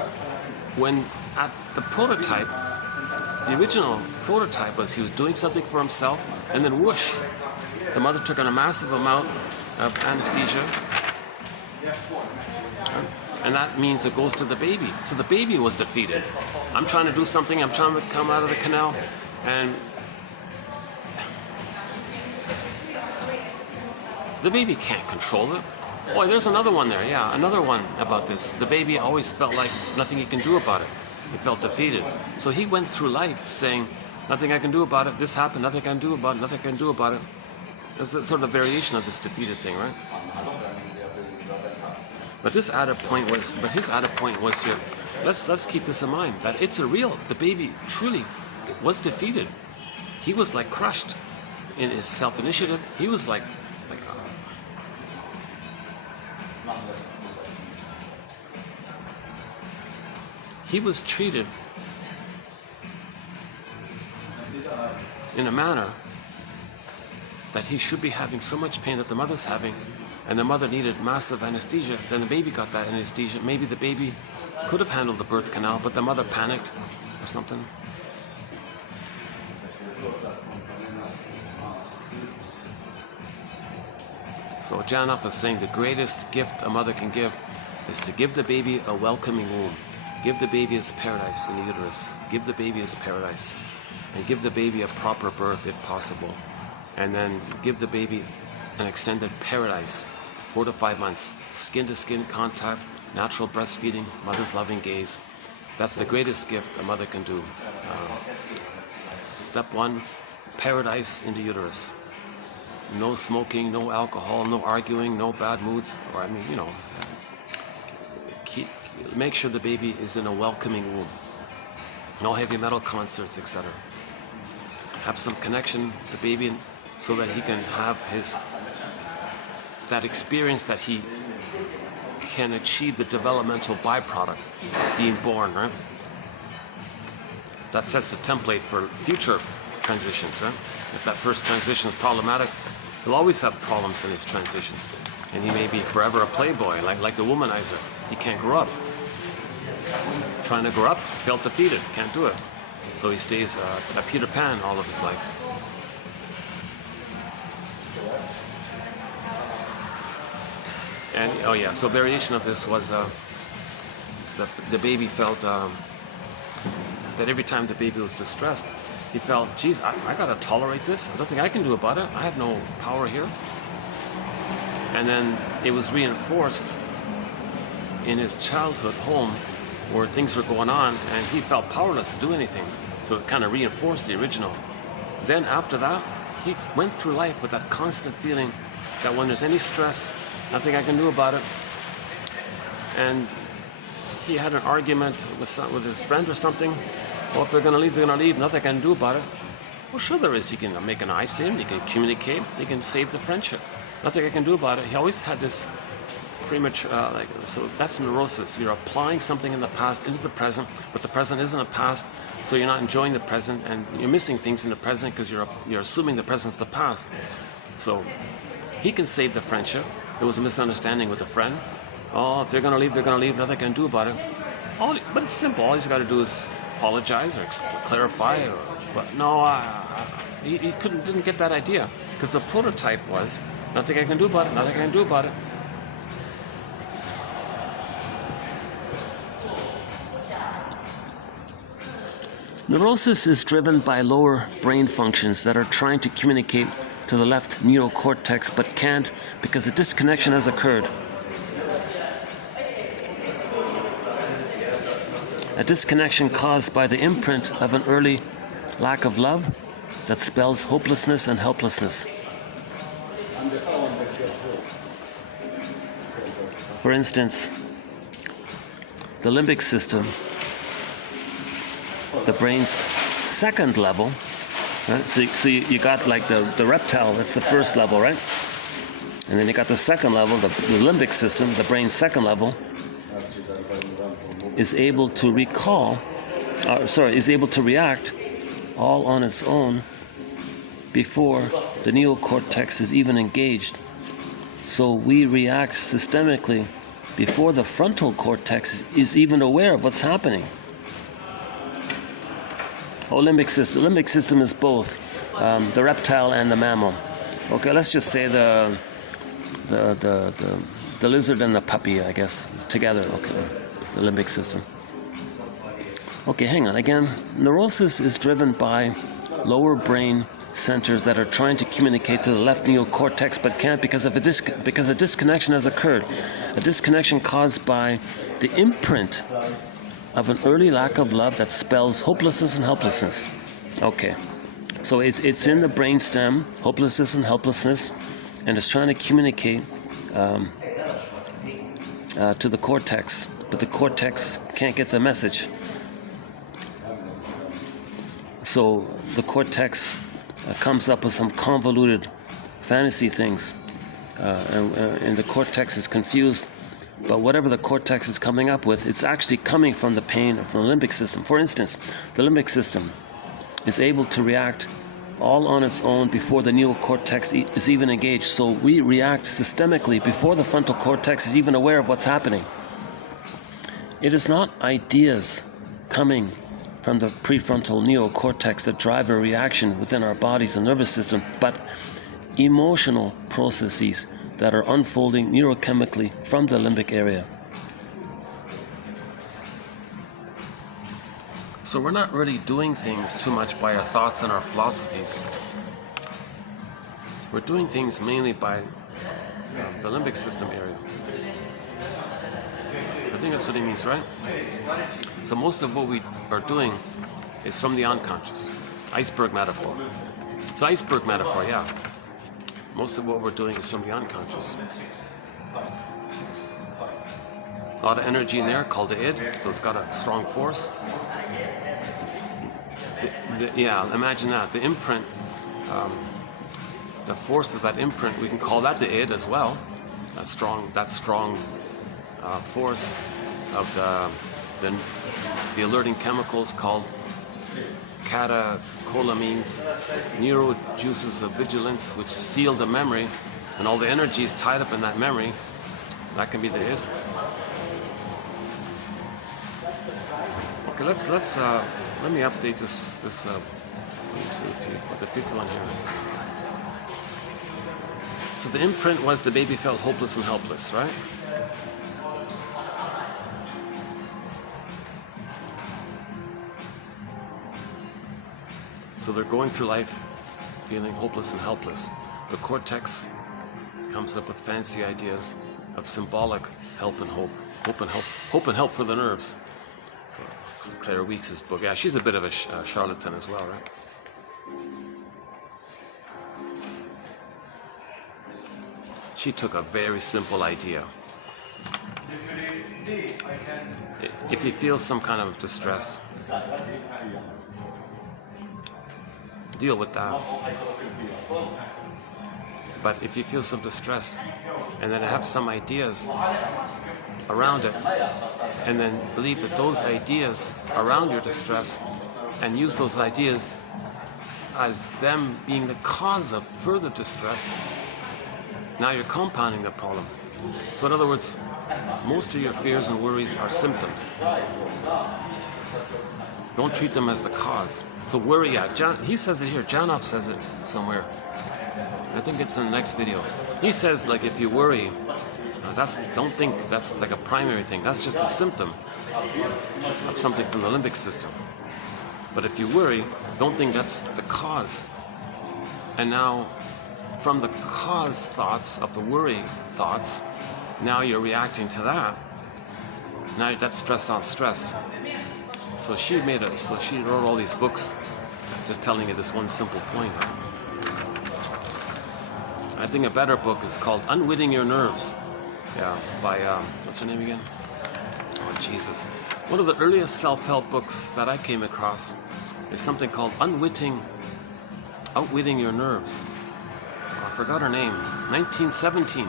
when at the prototype, the original prototype was he was doing something for himself, and then whoosh, the mother took on a massive amount of anesthesia, and that means it goes to the baby. So the baby was defeated. I'm trying to do something, I'm trying to come out of the canal, and The baby can't control it. Boy, there's another one there. Yeah, another one about this. The baby always felt like nothing he can do about it. He felt defeated. So he went through life saying, nothing I can do about it. This happened. Nothing I can do about it. Nothing I can do about it. It's a sort of variation of this defeated thing, right? But his added point was here. Let's keep this in mind, that it's a real. The baby truly was defeated. He was like crushed in his self-initiative. He was like he was treated in a manner that he should be having so much pain that the mother's having, and the mother needed massive anesthesia. Then the baby got that anesthesia. Maybe the baby could have handled the birth canal, but the mother panicked or something. So Janoff is saying the greatest gift a mother can give is to give the baby a welcoming womb. Give the baby his paradise in the uterus. Give the baby his paradise. And give the baby a proper birth if possible. And then give the baby an extended paradise, 4 to 5 months, skin-to-skin contact, natural breastfeeding, mother's loving gaze. That's the greatest gift a mother can do. Step 1, paradise in the uterus. No smoking, no alcohol, no arguing, no bad moods. Or make sure the baby is in a welcoming womb. No heavy metal concerts, etc. Have some connection with the baby so that he can have that experience that he can achieve the developmental byproduct, being born, right? That sets the template for future transitions, right? If that first transition is problematic, he'll always have problems in his transitions. And he may be forever a playboy, like the womanizer. He can't grow up. Trying to grow up, felt defeated, can't do it. So he stays a Peter Pan all of his life. And oh yeah, so variation of this was the baby felt that every time the baby was distressed, he felt, geez, I gotta tolerate this. There's nothing I can do about it. I have no power here. And then it was reinforced in his childhood home where things were going on and he felt powerless to do anything. So it kind of reinforced the original. Then after that, he went through life with that constant feeling that when there's any stress, nothing I can do about it. And he had an argument with his friend or something. Well, if they're going to leave, they're going to leave. Nothing I can do about it. Well, sure there is. You can make an eye to him. You can communicate. You can save the friendship. Nothing I can do about it. He always had this premature, so that's neurosis. You're applying something in the past into the present, but the present isn't a past, so you're not enjoying the present, and you're missing things in the present because you're assuming the present's the past. So he can save the friendship. There was a misunderstanding with a friend. Oh, if they're going to leave, they're going to leave. Nothing I can do about it. But it's simple. All he's got to do is apologize or clarify. But no, he didn't get that idea because the prototype was nothing I can do about it. Nothing I can do about it. Neurosis is driven by lower brain functions that are trying to communicate to the left neocortex but can't because a disconnection has occurred. A disconnection caused by the imprint of an early lack of love that spells hopelessness and helplessness. For instance, the limbic system, the brain's second level, right? So you got like the reptile, that's the first level, right? And then you got the second level, the limbic system, the brain's second level, is able to is able to react all on its own before the neocortex is even engaged. So we react systemically before the frontal cortex is even aware of what's happening. Limbic system is both the reptile and the mammal. Okay, let's just say the lizard and the puppy, I guess, together. Okay, the limbic system. Okay, hang on. Again, neurosis is driven by lower brain centers that are trying to communicate to the left neocortex but can't because a disconnection has occurred. A disconnection caused by the imprint of an early lack of love that spells hopelessness and helplessness. Okay, so it's in the brainstem, hopelessness and helplessness, and it's trying to communicate to the cortex, but the cortex can't get the message. So the cortex comes up with some convoluted fantasy things, and the cortex is confused. But whatever the cortex is coming up with, it's actually coming from the pain of the limbic system. For instance, the limbic system is able to react all on its own before the neocortex is even engaged. So we react systemically before the frontal cortex is even aware of what's happening. It is not ideas coming from the prefrontal neocortex that drive a reaction within our bodies and nervous system, but emotional processes that are unfolding neurochemically from the limbic area. So we're not really doing things too much by our thoughts and our philosophies. We're doing things mainly by the limbic system area. I think that's what he means, right? So most of what we are doing is from the unconscious. Iceberg metaphor. So iceberg metaphor, yeah. Most of what we're doing is from the unconscious. A lot of energy in there called the id, so it's got a strong force. Yeah, imagine that. The imprint, the force of that imprint, we can call that the id as well. That strong force of the alerting chemicals called catecholamines, neurojuices of vigilance, which seal the memory, and all the energy is tied up in that memory. That can be the id. Okay, let me update this 1, 2, 3, the fifth one here. So the imprint was the baby felt hopeless and helpless, right? So they're going through life feeling hopeless and helpless. The cortex comes up with fancy ideas of symbolic help and hope. Hope and help for the nerves. Claire Weeks' book. Yeah, she's a bit of a charlatan as well, right? She took a very simple idea. If you feel some kind of distress, deal with that. But if you feel some distress and then have some ideas around it, and then believe that those ideas around your distress and use those ideas as them being the cause of further distress, now you're compounding the problem. So in other words, most of your fears and worries are symptoms. Don't treat them as the cause. So worry, yeah, he says it here, Janov says it somewhere. I think it's in the next video. He says, like, if you worry, don't think that's like a primary thing. That's just a symptom of something from the limbic system. But if you worry, don't think that's the cause. And now, from the cause thoughts of the worry thoughts, now you're reacting to that. Now that's stress on stress. So she wrote all these books just telling you this one simple point. Right? I think a better book is called Unwitting Your Nerves. Yeah, by, what's her name again? Oh, Jesus. One of the earliest self-help books that I came across is something called Outwitting Your Nerves. Oh, I forgot her name. 1917.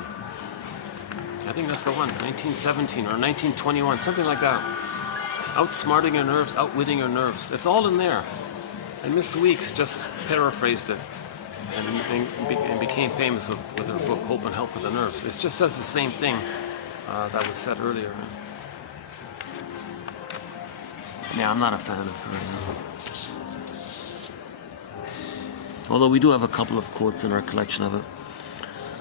I think that's the one. 1917 or 1921, something like that. Outsmarting your nerves, outwitting your nerves. It's all in there. And Miss Weeks just paraphrased it and became famous with her book, Hope and Help for the Nerves. It just says the same thing that was said earlier. Yeah, I'm not a fan of her. Although we do have a couple of quotes in our collection of it.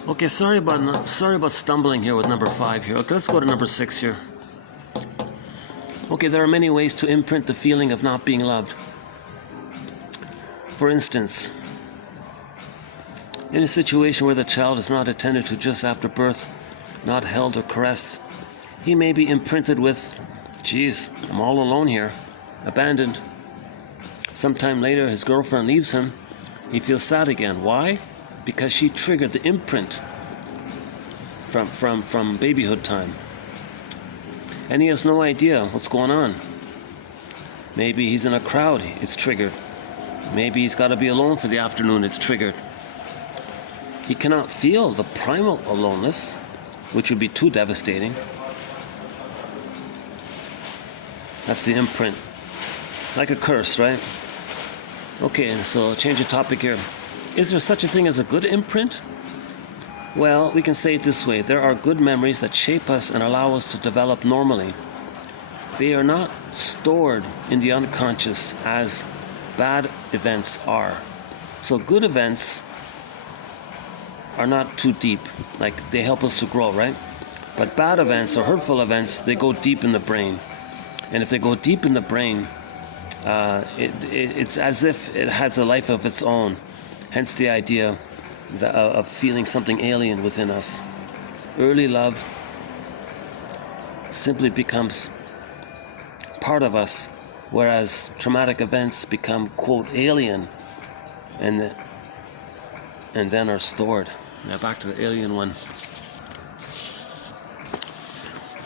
Okay, sorry about stumbling here with number 5 here. Okay, let's go to number 6 here. Okay, there are many ways to imprint the feeling of not being loved. For instance, In a situation where the child is not attended to just after birth, not held or caressed, he may be imprinted with, geez, I'm all alone here, abandoned. Sometime later, his girlfriend leaves him. He feels sad again. Why? Because she triggered the imprint from babyhood time. And he has no idea what's going on. Maybe he's in a crowd, it's triggered. Maybe he's got to be alone for the afternoon, it's triggered. He cannot feel the primal aloneness, which would be too devastating. That's the imprint. Like a curse, right? Okay, so change the topic here. Is there such a thing as a good imprint? Well, we can say it this way. There are good memories that shape us and allow us to develop normally. They are not stored in the unconscious as bad events are. So good events are not too deep. Like, they help us to grow, right? But bad events or hurtful events, they go deep in the brain. And if they go deep in the brain, it's as if it has a life of its own. Hence the idea of feeling something alien within us. Early love simply becomes part of us, whereas traumatic events become, quote, alien, and then are stored. Now back to the alien one.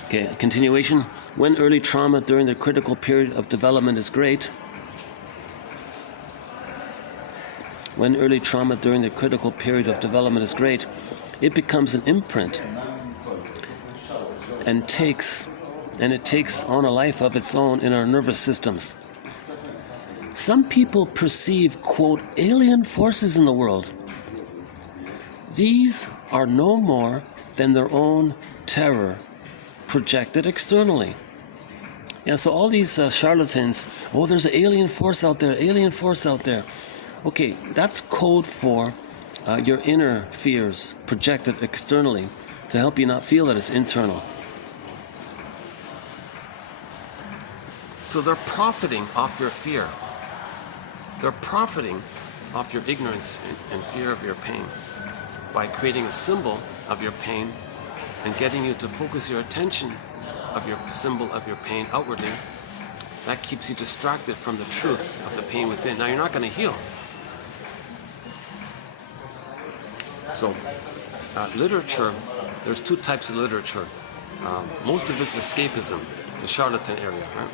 Okay, continuation. When early trauma during the critical period of development is great, it becomes an imprint and it takes on a life of its own in our nervous systems. Some people perceive, quote, alien forces in the world. These are no more than their own terror projected externally. Yeah, so all these charlatans, oh, there's an alien force out there. Okay, that's code for your inner fears projected externally to help you not feel that it's internal. So they're profiting off your fear. They're profiting off your ignorance and fear of your pain by creating a symbol of your pain and getting you to focus your attention of your symbol of your pain outwardly. That keeps you distracted from the truth of the pain within. Now, you're not going to heal. So, literature, there's two types of literature. Most of it's escapism, the charlatan area, right?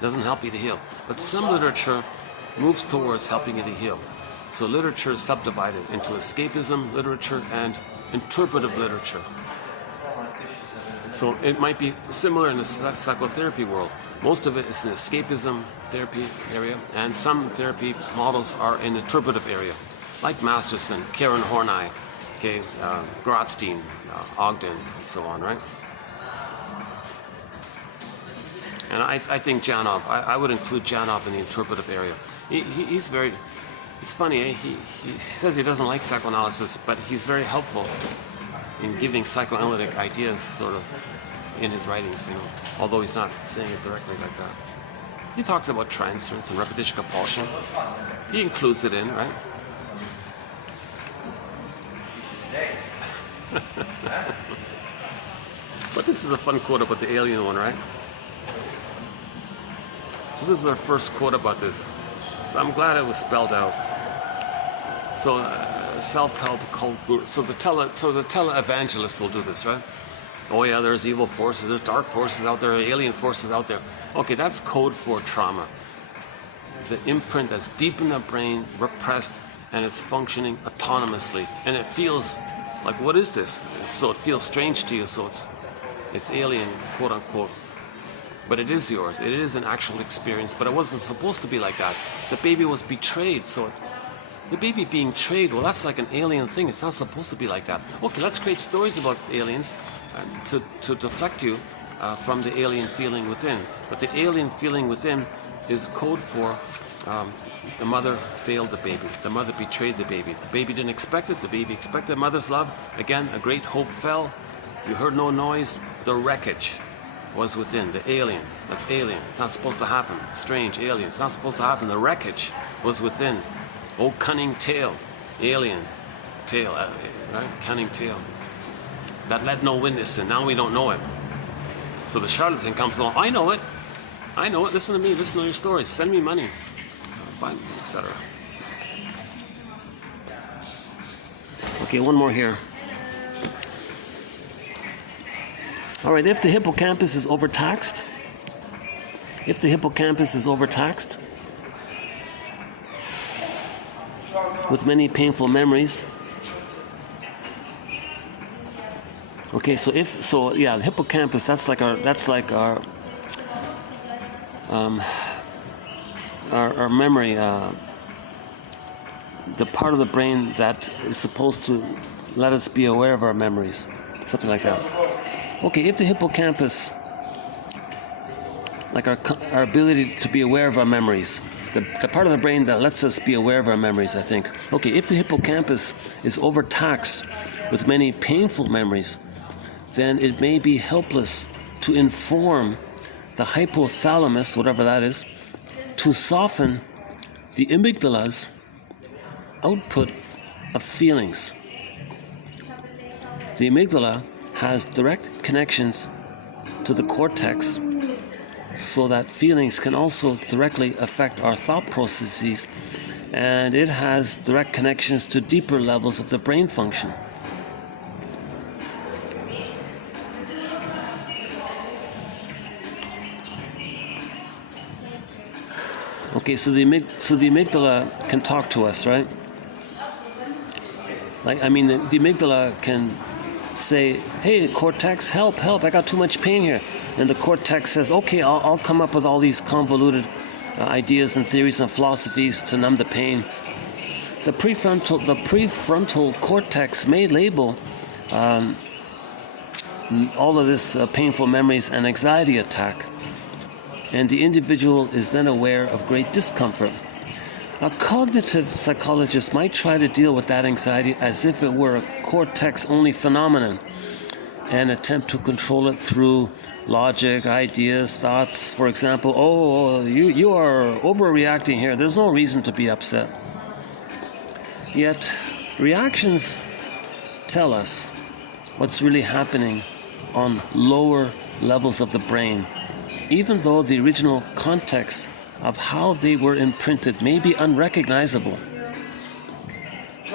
Doesn't help you to heal. But some literature moves towards helping you to heal. So literature is subdivided into escapism literature and interpretive literature. So it might be similar in the psychotherapy world. Most of it is in the escapism therapy area, and some therapy models are in the interpretive area, like Masterson, Karen Horney, okay, Grotstein, Ogden, and so on, right? And I think Janov, I would include Janov in the interpretive area. He's very, it's funny, eh? He says he doesn't like psychoanalysis, but he's very helpful in giving psychoanalytic ideas sort of in his writings, you know, although he's not saying it directly like that. He talks about transference and repetition compulsion. He includes it in, right? But this is a fun quote about the alien one, right? So this is our first quote about this. So I'm glad it was spelled out. So self-help cult guru. So the tele-evangelist will do this, right? Oh yeah, there's evil forces, there's dark forces out there, alien forces out there. Okay, that's code for trauma. The imprint that's deep in the brain, repressed, and it's functioning autonomously. And it feels like, what is this? So it feels strange to you, so it's alien, quote unquote. But it is yours. It is an actual experience, but it wasn't supposed to be like that. The baby was betrayed, so the baby being betrayed, well, that's like an alien thing. It's not supposed to be like that. Okay, let's create stories about aliens to deflect you from the alien feeling within. But the alien feeling within is code for the mother failed the baby. The mother betrayed the baby. The baby didn't expect it. The baby expected mother's love. Again, a great hope fell. You heard no noise. The wreckage was within, the alien. That's alien. It's not supposed to happen. Strange, alien. It's not supposed to happen. The wreckage was within. Oh, cunning tale, alien. tail, right? Cunning tail. That let no witness in. Now we don't know it. So the charlatan comes along. I know it. I know it. Listen to me. Listen to your stories. Send me money. Buy me, etc. Okay, one more here. All right, if the hippocampus is overtaxed, with many painful memories. Okay, so the hippocampus, that's like our memory, the part of the brain that is supposed to let us be aware of our memories, something like that. Okay, if the hippocampus, like our ability to be aware of our memories, the part of the brain that lets us be aware of our memories, I think. Okay, if the hippocampus is overtaxed with many painful memories, then it may be helpless to inform the hypothalamus, whatever that is, to soften the amygdala's output of feelings. The amygdala has direct connections to the cortex, so that feelings can also directly affect our thought processes, and it has direct connections to deeper levels of the brain function. Okay, so the amygdala can talk to us, right? The amygdala can say, hey, cortex, help, I got too much pain here. And the cortex says, okay, I'll come up with all these convoluted ideas and theories and philosophies to numb the pain. The prefrontal cortex may label all of this painful memories an anxiety attack, and the individual is then aware of great discomfort. A cognitive psychologist might try to deal with that anxiety as if it were a cortex-only phenomenon and attempt to control it through logic, ideas, thoughts. For example, you are overreacting here. There's no reason to be upset. Yet, reactions tell us what's really happening on lower levels of the brain, even though the original context of how they were imprinted may be unrecognizable.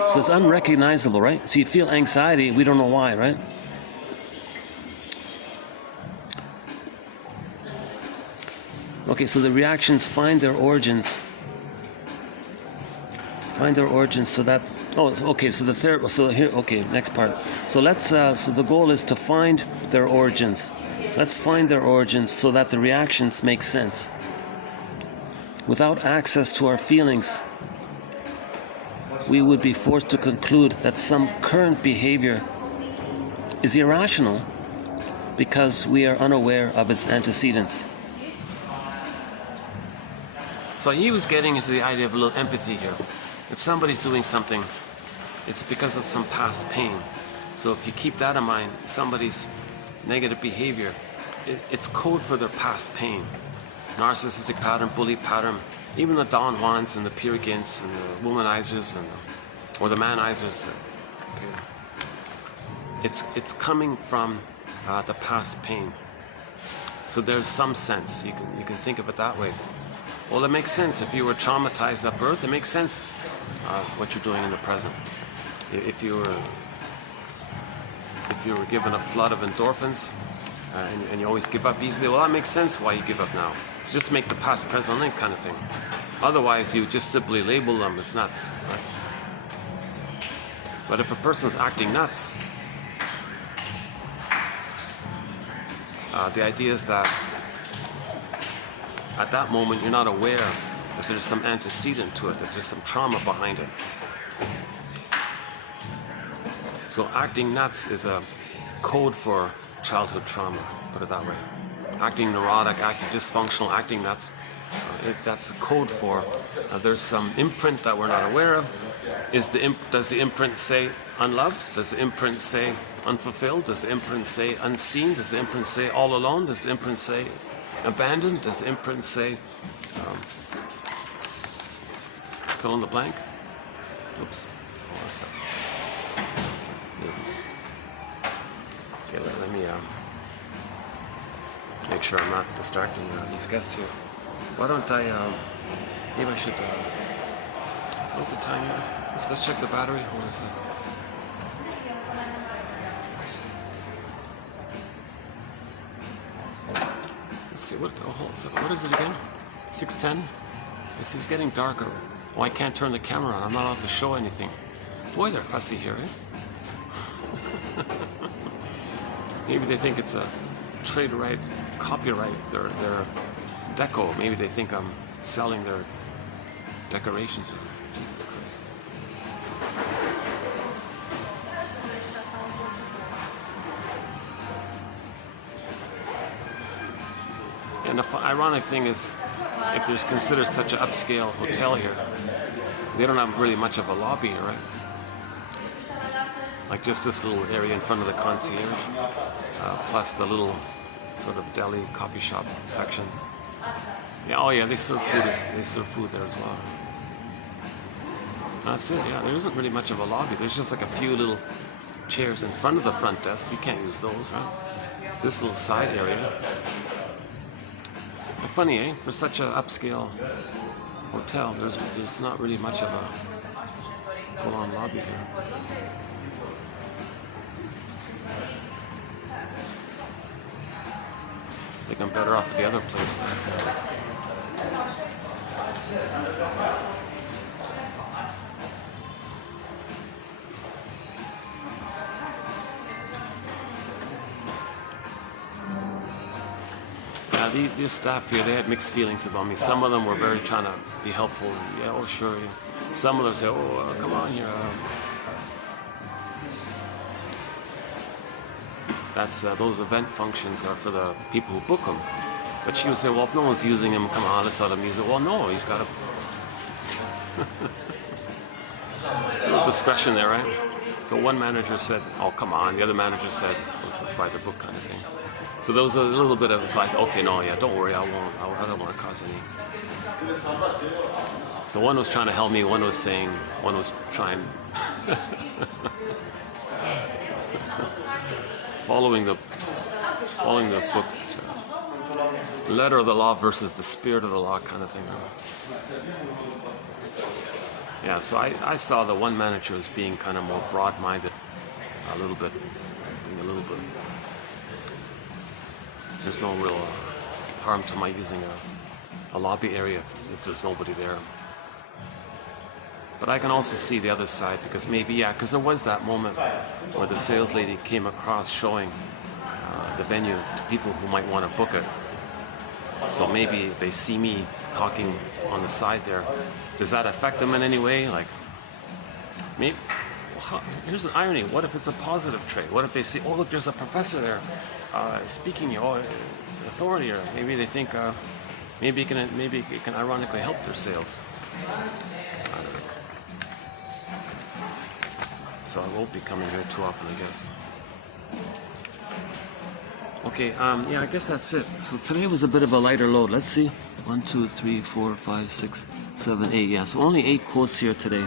So it's unrecognizable, right? So you feel anxiety, we don't know why, right? Okay, so the reactions find their origins so that, next part. So the goal is to find their origins. Let's find their origins so that the reactions make sense. Without access to our feelings, we would be forced to conclude that some current behavior is irrational because we are unaware of its antecedents. So he was getting into the idea of a little empathy here. If somebody's doing something, it's because of some past pain. So if you keep that in mind, somebody's negative behavior, it's code for their past pain. Narcissistic pattern, bully pattern, even the Don Juans and the Peer Gynts and the womanizers or the manizers. Okay. It's coming from the past pain. So there's some sense. You can think of it that way. Well, it makes sense. If you were traumatized at birth, it makes sense what you're doing in the present. If you were given a flood of endorphins and you always give up easily, well, that makes sense why you give up now. So just make the past present link kind of thing. Otherwise, you just simply label them as nuts. Right? But if a person's acting nuts, the idea is that at that moment you're not aware that there's some antecedent to it, that there's some trauma behind it. So acting nuts is a code for childhood trauma, put it that way. Acting neurotic, acting dysfunctional, acting nuts, that's a code for there's some imprint that we're not aware of. Does the imprint say unloved? Does the imprint say unfulfilled? Does the imprint say unseen? Does the imprint say all alone? Does the imprint say abandoned? Does the imprint say fill in the blank? Oops. Hold on a second. Okay, let me make sure I'm not distracting these guests here. Why don't I, maybe I should, what's the time here? Let's check the battery. Hold on a second. Let's see, hold on a second. What is it again? 6:10? This is getting darker. Oh, I can't turn the camera on. I'm not allowed to show anything. Boy, they're fussy here, eh? Maybe they think it's a trade right, copyright, their deco. Maybe they think I'm selling their decorations here. Jesus Christ. And the ironic thing is, if there's considered such an upscale hotel here, they don't have really much of a lobby here, right? Like just this little area in front of the concierge, plus the little sort of deli coffee shop section. Yeah, oh yeah, they serve food. They serve food there as well. That's it. Yeah, there isn't really much of a lobby. There's just like a few little chairs in front of the front desk. You can't use those, right? This little side area. But funny, eh? For such an upscale hotel, there's not really much of a full-on lobby here. I think I'm better off at the other place. These staff here, they had mixed feelings about me. Some of them were very trying to be helpful. Yeah, oh sure. Some of them say, oh, come on here. That's those event functions are for the people who book them. But she would say, well, if no one's using him, come on, let's let him use it. Well, no, he's got a little discretion there, right? So one manager said, oh, come on. The other manager said, it was by the book kind of thing. So there was a little bit of, so I said, okay, no, yeah, don't worry, I don't want to cause any. So one was trying to help me, one was trying, following the book, letter of the law versus the spirit of the law kind of thing. Yeah, so I saw the one manager as being kind of more broad-minded, a little bit. There's no real harm to my using a lobby area if there's nobody there. But I can also see the other side, because maybe, yeah, because there was that moment where the sales lady came across showing the venue to people who might want to book it. So maybe if they see me talking on the side there, does that affect them in any way? Like, maybe, here's the irony. What if it's a positive trait? What if they see, oh look, there's a professor there speaking, authority, or maybe they think maybe it can ironically help their sales. So I won't be coming here too often, I guess. Okay, yeah, I guess that's it. So today was a bit of a lighter load. Let's see. 1, 2, 3, 4, 5, 6, 7, 8. Yeah, so only 8 quotes here today.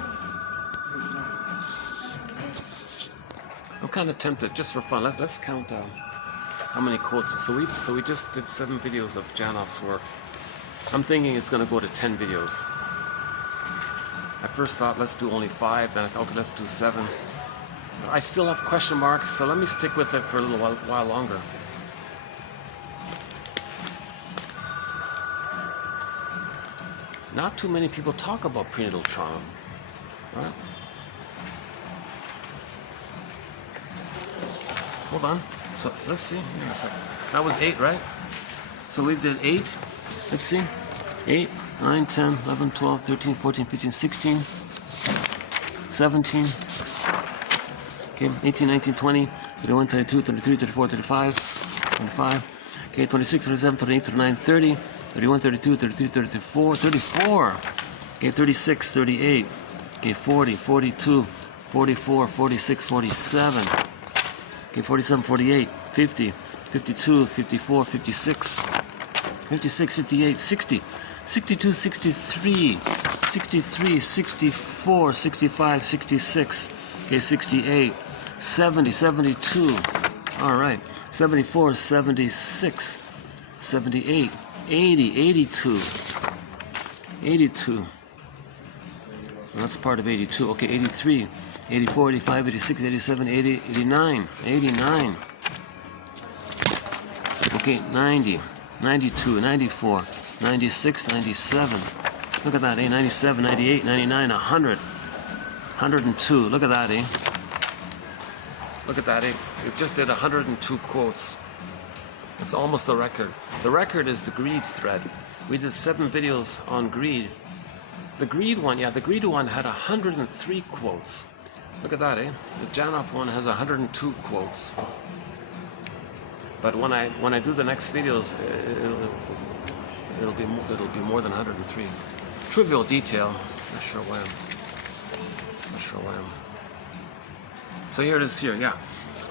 I'm kind of tempted, just for fun. Let's count how many quotes. So we just did 7 videos of Janoff's work. I'm thinking it's going to go to 10 videos. I first thought let's do only 5, then I thought okay, let's do 7. But I still have question marks, so let me stick with it for a little while longer. Not too many people talk about prenatal trauma, right? Hold on. So let's see. That was 8, right? So we did 8. Let's see. 8, 9, 10, 11, 12, 13, 14, 15, 16, 17. Okay, 18, 19, 20, 21, 22, 23, 34, 35, 25. Okay, 26, 27, 28, 29, 30, 31, 32, 33, 34, 34. Okay, 36, 38. Okay, 40, 42, 44, 46, 47. Okay, 47, 48, 50, 52, 54, 56, 56, 58, 60, 62, 63, 63, 64, 65, 66, okay, 68, 70, 72. All right. 74, 76, 78, 80, 82. 82. Well, that's part of 82. Okay, 83, 84, 85, 86, 87, 80, 89, 89. Okay, 90, 92, 94, 96, 97. Look at that, eh? 97, 98, 99, 100, 102. Look at that, eh? Look at that, eh? We just did 102 quotes. It's almost the record. The record is the greed thread. We did 7 videos on greed. The greed one had 103 quotes. Look at that, eh? The Janoff one has 102 quotes. But when I do the next videos, it'll be more than 103. Trivial detail. Not sure why. So here it is. Here, yeah.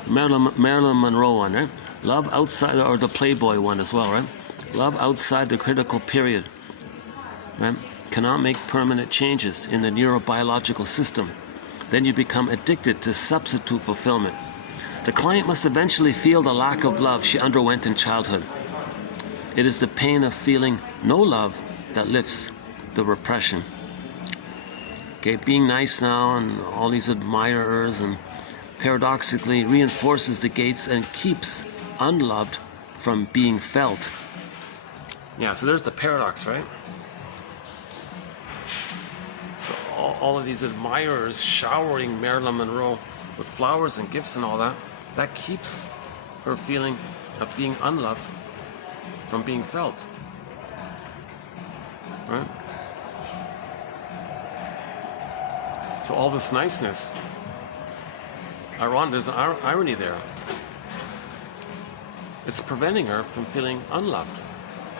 Marilyn Monroe one, right? Love outside, or the Playboy one as well, right? Love outside the critical period, right? Cannot make permanent changes in the neurobiological system. Then you become addicted to substitute fulfillment. The client must eventually feel the lack of love she underwent in childhood. It is the pain of feeling no love that lifts the repression. Okay, being nice now and all these admirers and paradoxically reinforces the gates and keeps unloved from being felt. Yeah, so there's the paradox, right? So all of these admirers showering Marilyn Monroe with flowers and gifts and all that, that keeps her feeling of being unloved from being felt. Right? So all this niceness, there's an irony there. It's preventing her from feeling unloved.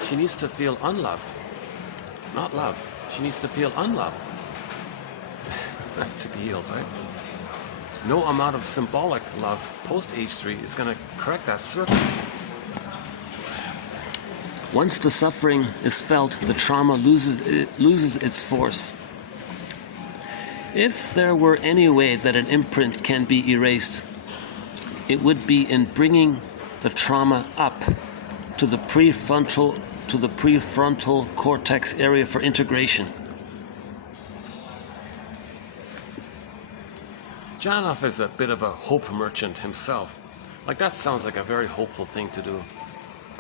She needs to feel unloved, not loved. She needs to feel unloved to be healed, right? No amount of symbolic love post age 3 is going to correct that circle. Once the suffering is felt, the trauma loses its force. If there were any way that an imprint can be erased, it would be in bringing the trauma up to the prefrontal cortex area for integration. Janoff is a bit of a hope merchant himself. Like, that sounds like a very hopeful thing to do.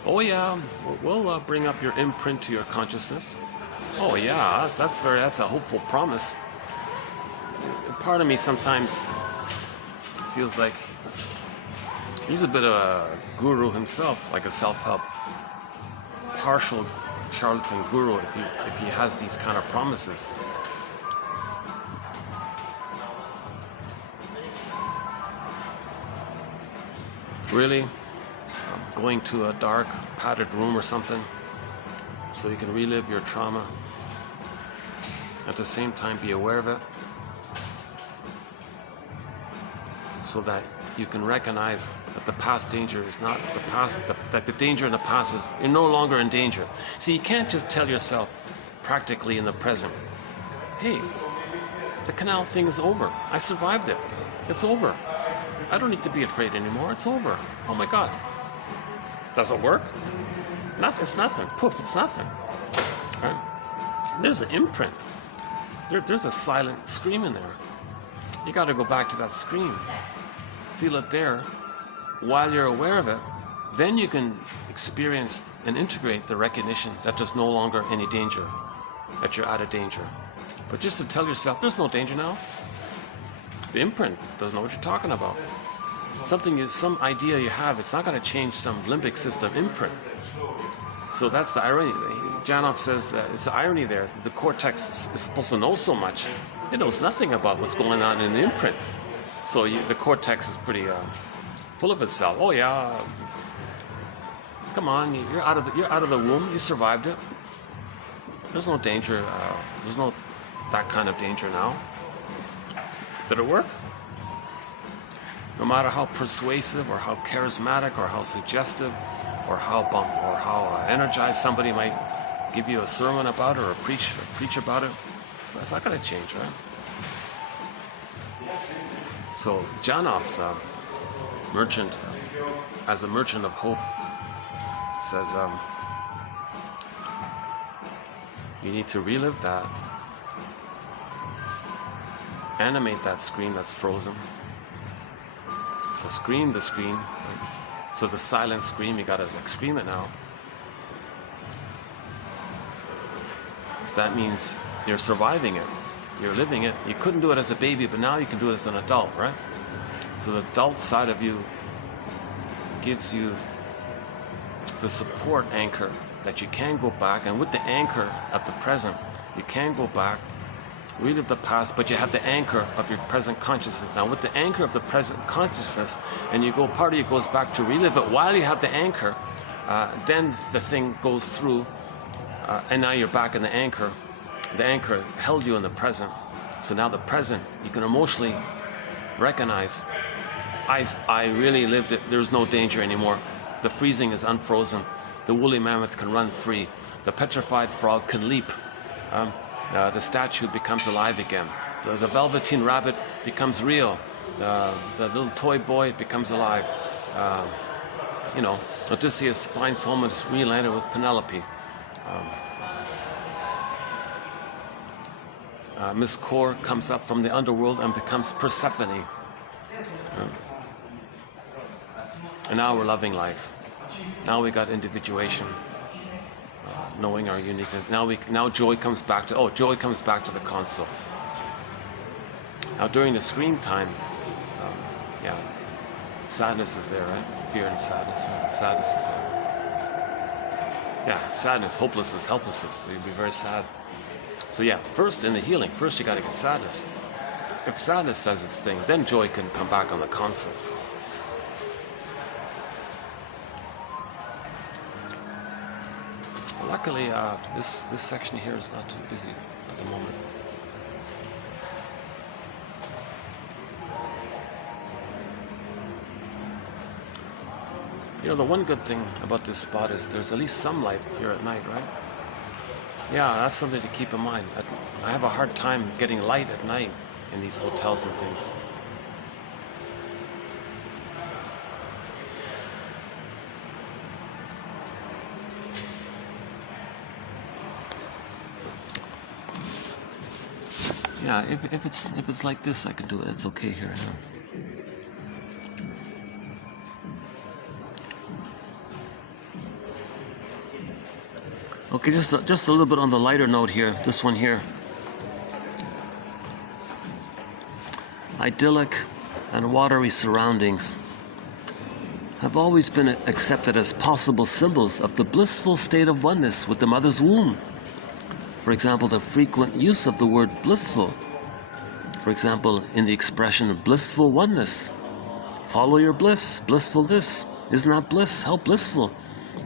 Oh yeah, we'll bring up your imprint to your consciousness. Oh yeah, that's a hopeful promise. Part of me sometimes feels like he's a bit of a guru himself, like a self-help, partial charlatan guru if he has these kind of promises. Really? Going to a dark, padded room or something so you can relive your trauma, at the same time be aware of it, so that you can recognize that the past danger is not the past, that the danger in the past is, you're no longer in danger. See, you can't just tell yourself practically in the present, hey, the canal thing is over. I survived it. It's over. I don't need to be afraid anymore. It's over. Oh my God. Does it work? Nothing. It's nothing. Poof, it's nothing. Right? There's an imprint. There's a silent scream in there. You got to go back to that scream. Feel it there. While you're aware of it, then you can experience and integrate the recognition that there's no longer any danger, that you're out of danger. But just to tell yourself, there's no danger now. The imprint doesn't know what you're talking about. Some idea you have, it's not going to change some limbic system imprint. So that's the irony. Janoff says that it's the irony there. The cortex is supposed to know so much. It knows nothing about what's going on in the imprint. So the cortex is pretty full of itself. Oh yeah, come on, you're out of the womb. You survived it. There's no danger. There's no that kind of danger now. Did it work? No matter how persuasive or how charismatic or how suggestive or how energized somebody might give you a sermon about it or preach about it, so it's not going to change, right? So Janoff's merchant, as a merchant of hope, says you need to relive that, animate that screen that's frozen. So scream the scream. So the silent scream, you gotta like scream it now. That means you're surviving it. You're living it. You couldn't do it as a baby, but now you can do it as an adult, right? So the adult side of you gives you the support anchor that you can go back, and with the anchor of the present, you can go back, relive the past, but you have the anchor of your present consciousness. Now with the anchor of the present consciousness, and you go, part of you goes back to relive it while you have the anchor, then the thing goes through, and now you're back in the anchor. The anchor held you in the present. So now the present, you can emotionally recognize, I really lived it. There's no danger anymore. The freezing is unfrozen. The woolly mammoth can run free. The petrified frog can leap. The statue becomes alive again. The velveteen rabbit becomes real. The little toy boy becomes alive. Odysseus finds home and is reunited with Penelope. Miss Core comes up from the underworld and becomes Persephone. And now we're loving life. Now we got individuation, knowing our uniqueness. Now joy comes back to the console. Now during the scream time, sadness is there, right? Fear and sadness. Right? Sadness is there. Yeah, sadness, hopelessness, helplessness. So you'd be very sad. So first in the healing, first you got to get sadness. If sadness does its thing, then joy can come back on the console. Luckily, this section here is not too busy at the moment. The one good thing about this spot is there's at least some light here at night, right? Yeah, that's something to keep in mind. I have a hard time getting light at night in these hotels and things. Yeah, if it's like this, I can do it. It's okay here. Okay, just a little bit on the lighter note here. This one here. Idyllic and watery surroundings have always been accepted as possible symbols of the blissful state of oneness with the mother's womb. For example, the frequent use of the word blissful. For example, in the expression of blissful oneness. Follow your bliss, blissful this. Is not bliss, how blissful.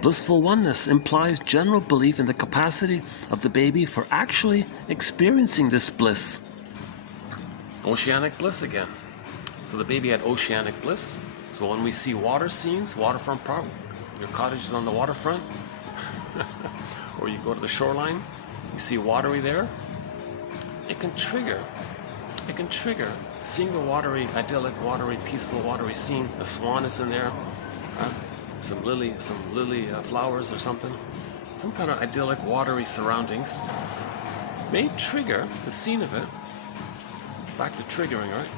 Blissful oneness implies general belief in the capacity of the baby for actually experiencing this bliss. Oceanic bliss again. So the baby had oceanic bliss. So when we see water scenes, waterfront property, your cottage is on the waterfront, or you go to the shoreline, you see watery there, it can trigger seeing the watery, idyllic, watery, peaceful, watery scene. The swan is in there, some lily flowers or something, some kind of idyllic, watery surroundings may trigger the scene of it. Back to triggering, right?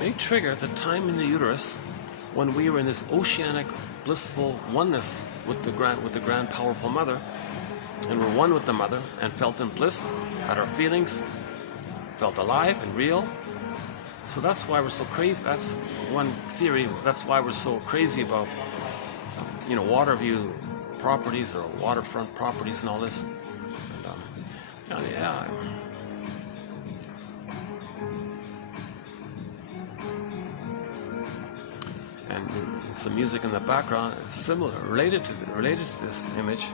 May trigger the time in the uterus when we were in this oceanic, blissful oneness with the grand, powerful mother, and we're one with the mother and felt in bliss, had our feelings, felt alive and real. So that's why we're so crazy. That's one theory. That's why we're so crazy about, water view properties or waterfront properties and all this. And, and some music in the background is similar, related to this image,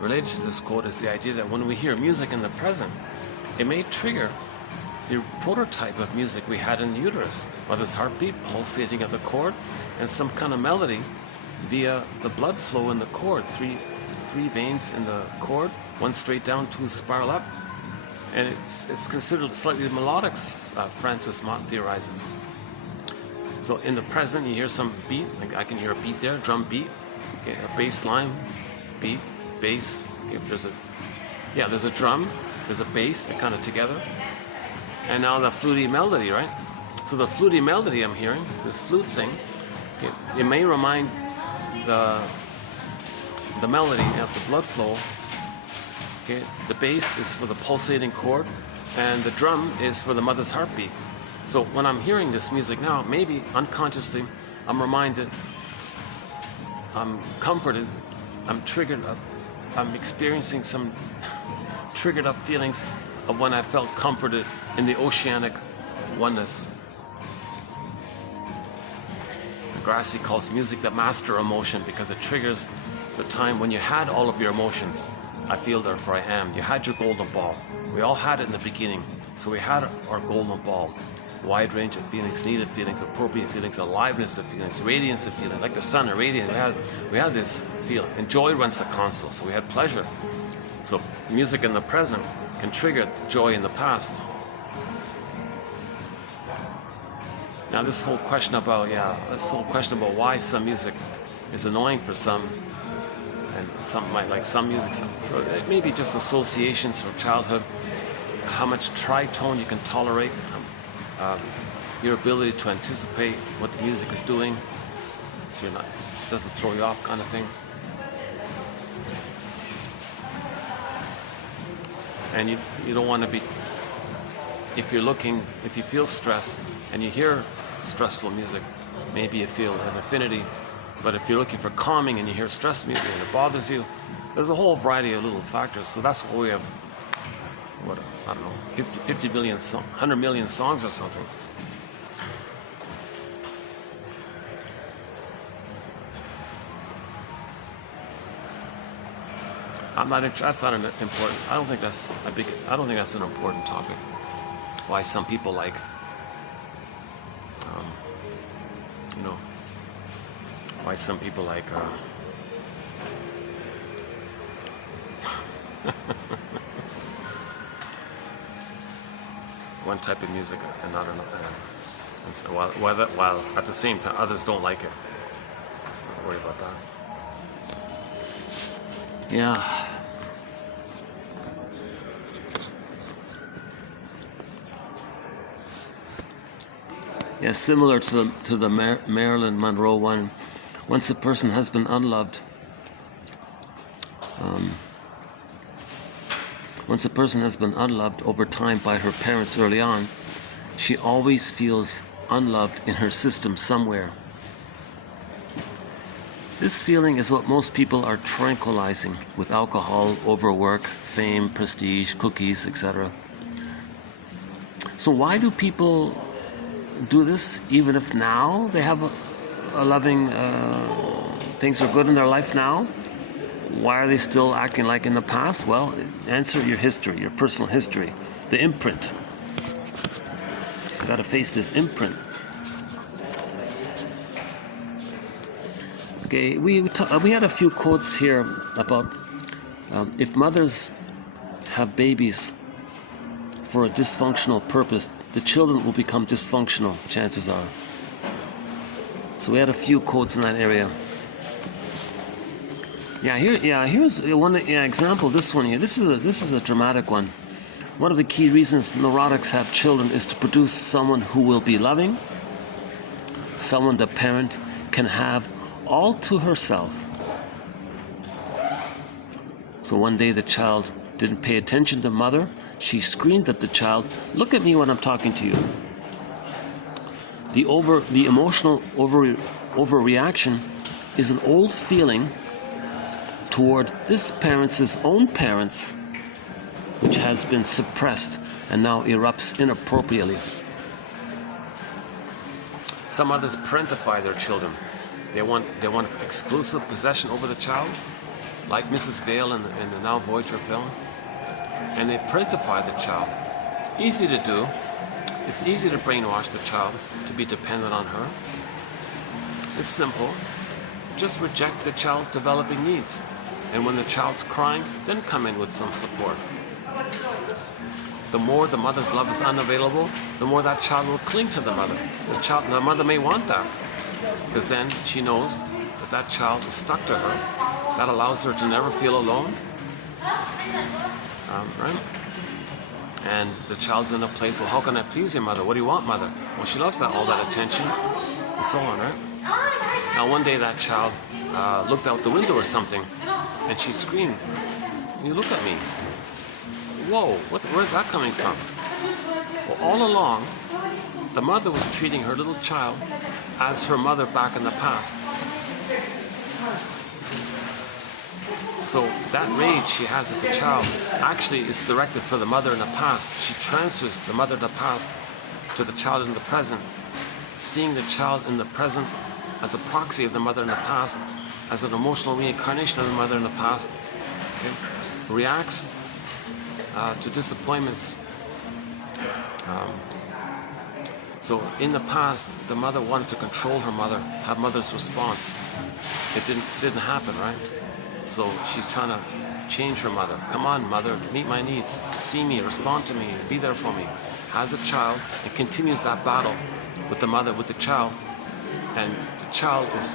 related to this quote, is the idea that when we hear music in the present, it may trigger the prototype of music we had in the uterus, or this heartbeat, pulsating of the cord, and some kind of melody via the blood flow in the cord, three veins in the cord, one straight down, two spiral up, and it's considered slightly melodic, Francis Mott theorizes. So in the present, you hear some beat. Like I can hear a beat there, drum beat. Okay, a bass line, beat, bass. Okay, there's a drum, there's a bass, they're kind of together. And now the fluty melody, right? So the fluty melody I'm hearing, this flute thing, okay, it may remind the melody of the blood flow. Okay, the bass is for the pulsating chord, and the drum is for the mother's heartbeat. So when I'm hearing this music now, maybe unconsciously, I'm reminded, I'm comforted, I'm triggered up, I'm experiencing some triggered up feelings of when I felt comforted in the oceanic oneness. Grassi calls music the master emotion because it triggers the time when you had all of your emotions. I feel, therefore I am. You had your golden ball. We all had it in the beginning. So we had our golden ball. Wide range of feelings, needed feelings, appropriate feelings, aliveness of feelings, radiance of feeling, like the sun, a radiant. We had this feeling. And joy runs the console, so we had pleasure. So music in the present can trigger joy in the past. Now this whole question about why some music is annoying for some, and some might like some music. So it may be just associations from childhood, how much tritone you can tolerate, your ability to anticipate what the music is doing, so it doesn't throw you off, kind of thing. And you don't want to be, if you feel stress and you hear stressful music, maybe you feel an affinity. But if you're looking for calming and you hear stress music and it bothers you, there's a whole variety of little factors. So that's why we have, I don't know, 50 million, 100 million songs or something. That's not an important. I don't think that's an important topic. Why some people like, why some people like. One type of music and not another. And so while at the same time others don't like it. Let's not worry about that. Yeah. Yeah, similar to the Marilyn Monroe one. Once a person has been unloved, over time by her parents early on, she always feels unloved in her system somewhere. This feeling is what most people are tranquilizing with alcohol, overwork, fame, prestige, cookies, etc. So why do people do this, even if now they have a loving, things are good in their life now? Why are they still acting like in the past? Well, answer your history, your personal history, the imprint. You got to face this imprint. Okay, we had a few quotes here about if mothers have babies for a dysfunctional purpose, the children will become dysfunctional, chances are. So we had a few quotes in that area. Here's one example. This one here. This is a dramatic one. One of the key reasons neurotics have children is to produce someone who will be loving, someone the parent can have all to herself. So one day the child didn't pay attention to mother. She screamed at the child, "Look at me when I'm talking to you." The emotional overreaction is an old feeling toward this parent's own parents, which has been suppressed and now erupts inappropriately. Some others parentify their children. They want exclusive possession over the child, like Mrs. Vale in the Now Voyager film, and they parentify the child. It's easy to do. It's easy to brainwash the child to be dependent on her. It's simple. Just reject the child's developing needs. And when the child's crying, then come in with some support. the more the mother's love is unavailable, the more that child will cling to the mother. The mother may want that, because then she knows that that child is stuck to her. That allows her to never feel alone, right? And the child's in a place, well, how can I please your mother? What do you want, mother? Well, she loves all that attention, and so on, right? Now, one day that child looked out the window or something, and she screamed, "You look at me." Whoa, where's that coming from? Well, all along, the mother was treating her little child as her mother back in the past. So that rage she has at the child actually is directed for the mother in the past. She transfers the mother in the past to the child in the present, seeing the child in the present as a proxy of the mother in the past, as an emotional reincarnation of the mother in the past. Okay? Reacts to disappointments. So in the past, the mother wanted to control her mother, have mother's response. It didn't happen, right? So she's trying to change her mother. Come on, mother, meet my needs. See me, respond to me, be there for me. As a child, it continues that battle with the mother, with the child. And the child is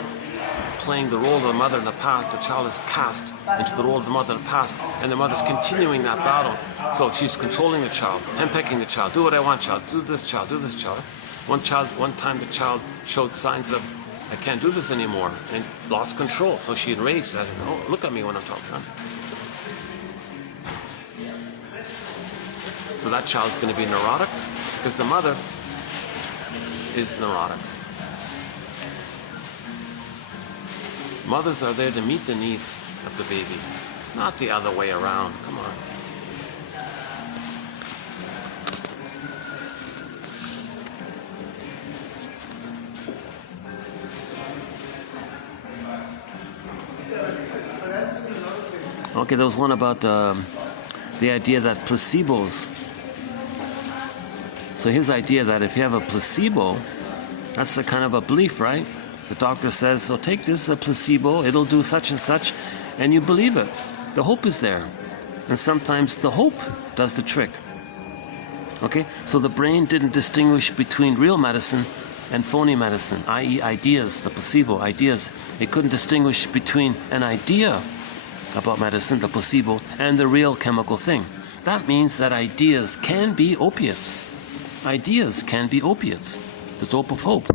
playing the role of the mother in the past. The child is cast into the role of the mother in the past. And the mother's continuing that battle. So she's controlling the child, henpecking the child. Do what I want, child. Do this, child. Do this, child. One time the child showed signs of, I can't do this anymore, and lost control. So she enraged at him. Oh, look at me when I'm talking. Huh? So that child's going to be neurotic because the mother is neurotic. Mothers are there to meet the needs of the baby, not the other way around. Come on. Okay, there was one about the idea that placebos. So his idea that if you have a placebo, that's a kind of a belief, right? The doctor says, so take this, a placebo, it'll do such and such, and you believe it. The hope is there. And sometimes the hope does the trick. Okay, so the brain didn't distinguish between real medicine and phony medicine, i.e. ideas, the placebo, ideas. It couldn't distinguish between an idea about medicine, the placebo, and the real chemical thing. That means that ideas can be opiates. Ideas can be opiates, the dope of hope.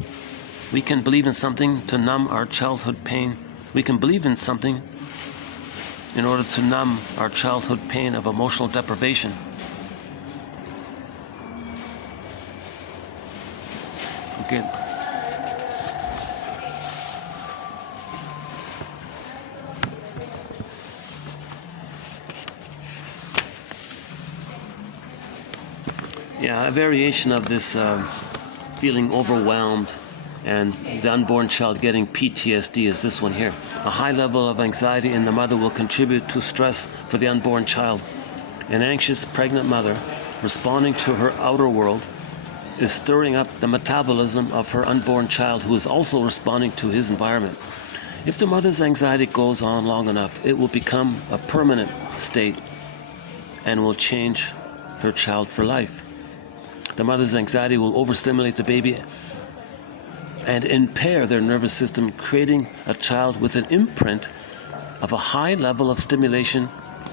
We can believe in something to numb our childhood pain. We can believe in something in order to numb our childhood pain of emotional deprivation. Okay. Yeah, a variation of this feeling overwhelmed and the unborn child getting PTSD is this one here. A high level of anxiety in the mother will contribute to stress for the unborn child. An anxious pregnant mother responding to her outer world is stirring up the metabolism of her unborn child, who is also responding to his environment. If the mother's anxiety goes on long enough, it will become a permanent state and will change her child for life. The mother's anxiety will overstimulate the baby and impair their nervous system, creating a child with an imprint of a high level of stimulation,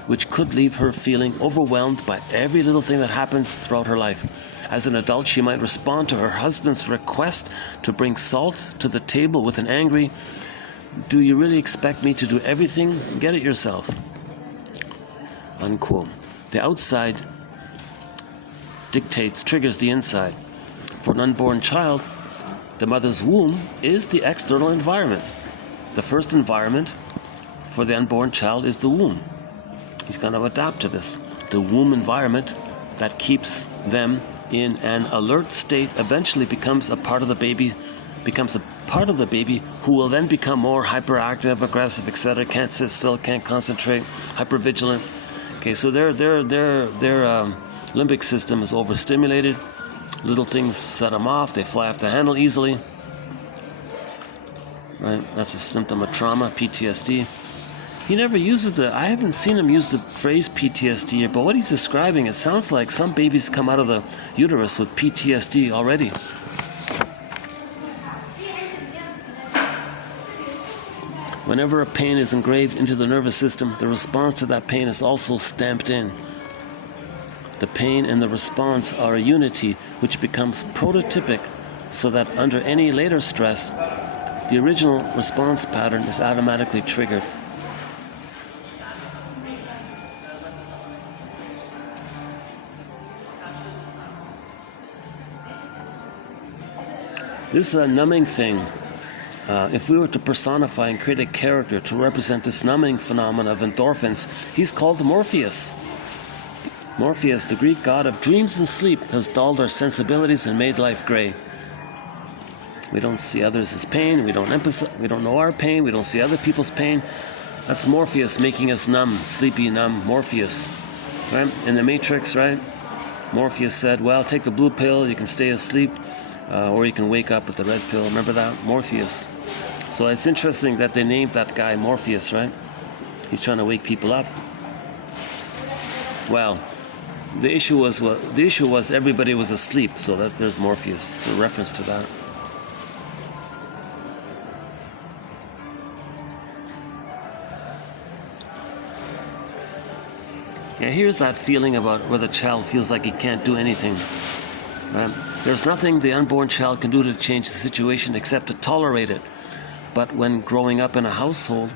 which could leave her feeling overwhelmed by every little thing that happens throughout her life. As an adult, she might respond to her husband's request to bring salt to the table with an angry, "Do you really expect me to do everything? Get it yourself." Unquote. The outside triggers the inside. For an unborn child, the mother's womb is the external environment. The first environment for the unborn child is the womb. He's going to adapt to this. The womb environment that keeps them in an alert state eventually becomes a part of the baby who will then become more hyperactive, aggressive, etc. Can't sit still, can't concentrate, hypervigilant. Okay, so their limbic system is overstimulated. Little things set them off. They fly off the handle easily. Right? That's a symptom of trauma, PTSD. he never uses I haven't seen him use the phrase PTSD, but what he's describing, it sounds like some babies come out of the uterus with PTSD already. Whenever a pain is engraved into the nervous system, the response to that pain is also stamped in. The pain and the response are a unity which becomes prototypic, so that under any later stress, the original response pattern is automatically triggered. This numbing thing, if we were to personify and create a character to represent this numbing phenomenon of endorphins, he's called Morpheus. Morpheus, the Greek god of dreams and sleep, has dulled our sensibilities and made life gray. We don't see others as pain, we don't know our pain, we don't see other people's pain. That's Morpheus making us numb, sleepy, numb, Morpheus. Right? In the Matrix, right? Morpheus said, well, take the blue pill, you can stay asleep, or you can wake up with the red pill. Remember that? Morpheus. So it's interesting that they named that guy Morpheus, right? He's trying to wake people up. Well, the issue was everybody was asleep, so that there's Morpheus, a reference to that. Yeah, here's that feeling about where the child feels like he can't do anything. Right? There's nothing the unborn child can do to change the situation except to tolerate it. But when growing up in a household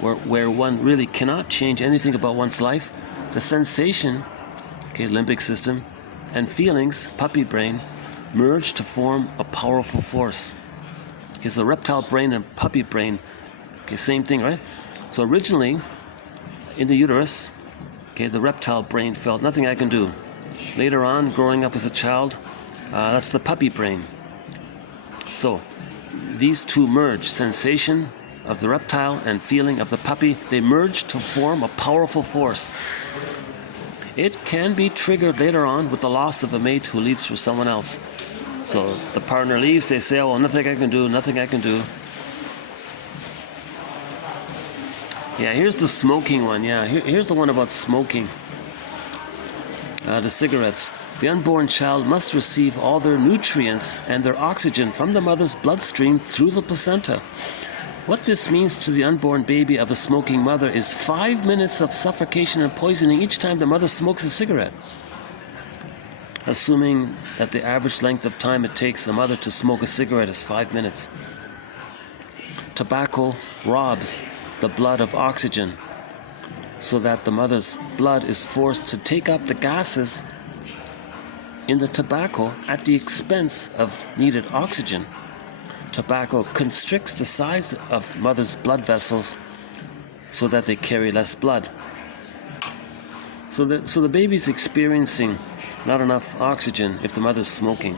where one really cannot change anything about one's life, the sensation, limbic system, and feelings, puppy brain, merge to form a powerful force. The reptile brain and puppy brain, same thing, right? So originally, in the uterus, the reptile brain felt nothing I can do. Later on, growing up as a child, that's the puppy brain. So these two merge, sensation of the reptile and feeling of the puppy, they merge to form a powerful force. It can be triggered later on with the loss of a mate who leaves for someone else. So the partner leaves, they say, oh, well, nothing I can do, nothing I can do. Yeah, here's the smoking one. Yeah, here's the one about smoking. The cigarettes. The unborn child must receive all their nutrients and their oxygen from the mother's bloodstream through the placenta. What this means to the unborn baby of a smoking mother is 5 minutes of suffocation and poisoning each time the mother smokes a cigarette. Assuming that the average length of time it takes a mother to smoke a cigarette is 5 minutes. Tobacco robs the blood of oxygen, so that the mother's blood is forced to take up the gases in the tobacco at the expense of needed oxygen. Tobacco constricts the size of mother's blood vessels so that they carry less blood. So the baby's experiencing not enough oxygen if the mother's smoking.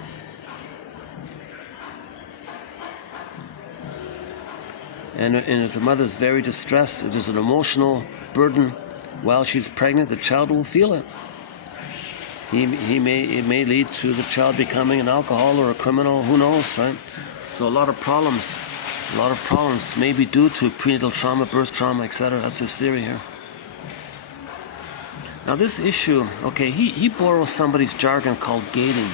And if the mother's very distressed, if there's an emotional burden while she's pregnant, the child will feel it. It may lead to the child becoming an alcoholic or a criminal, who knows, right? So a lot of problems may be due to prenatal trauma, birth trauma, etc. That's his theory here. Now this issue, he borrows somebody's jargon called gating.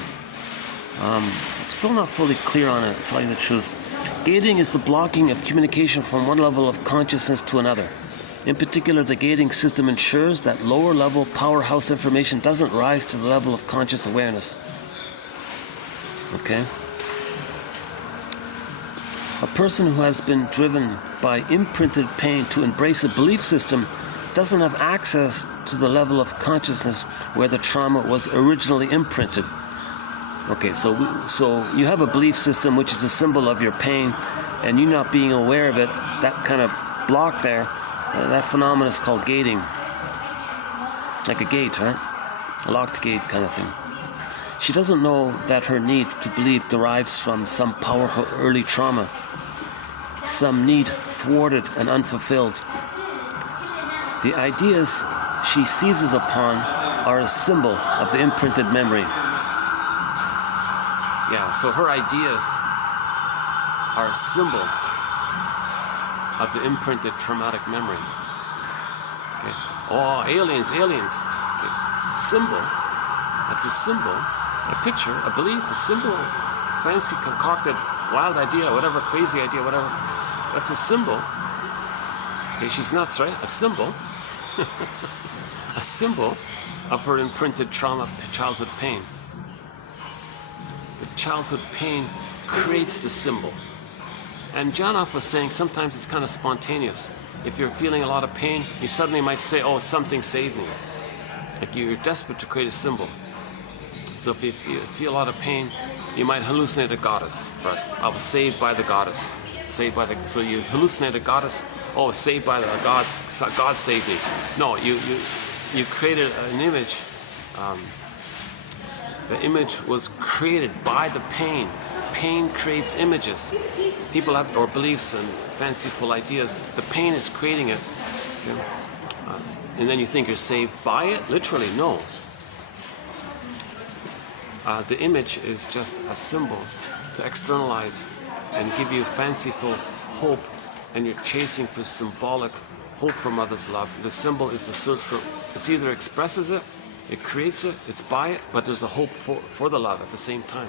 Still not fully clear on it, to tell you the truth. Gating is the blocking of communication from one level of consciousness to another. In particular, the gating system ensures that lower level powerhouse information doesn't rise to the level of conscious awareness. A person who has been driven by imprinted pain to embrace a belief system doesn't have access to the level of consciousness where the trauma was originally imprinted. So you have a belief system which is a symbol of your pain, and you not being aware of it, that kind of block there, that phenomenon is called gating. Like a gate, right? A locked gate kind of thing. She doesn't know that her need to believe derives from some powerful early trauma, some need thwarted and unfulfilled. The ideas she seizes upon are a symbol of the imprinted memory. Yeah, so her ideas are a symbol of the imprinted traumatic memory. Okay. Oh, aliens. Okay. Symbol. That's a symbol, a picture, a belief, a symbol, fancy concocted, wild idea, whatever, crazy idea, whatever. That's a symbol. Okay, she's nuts, right? A symbol. A symbol of her imprinted trauma, childhood pain. The childhood pain creates the symbol. And Janoff was saying sometimes it's kind of spontaneous. If you're feeling a lot of pain, you suddenly might say, oh, something saved me. Like you're desperate to create a symbol. So if you feel a lot of pain, you might hallucinate a goddess first. I was saved by the goddess. Saved by the, so you hallucinate a goddess. Oh, saved by the God. God saved me. No, you created an image. The image was created by the pain. Pain creates images. People have, or beliefs and fanciful ideas. The pain is creating it. Okay? And then you think you're saved by it? Literally, no. The image is just a symbol to externalize and give you fanciful hope, and you're chasing for symbolic hope from others' love. The symbol is the search for, it either expresses it, it creates it, it's by it, but there's a hope for the love at the same time.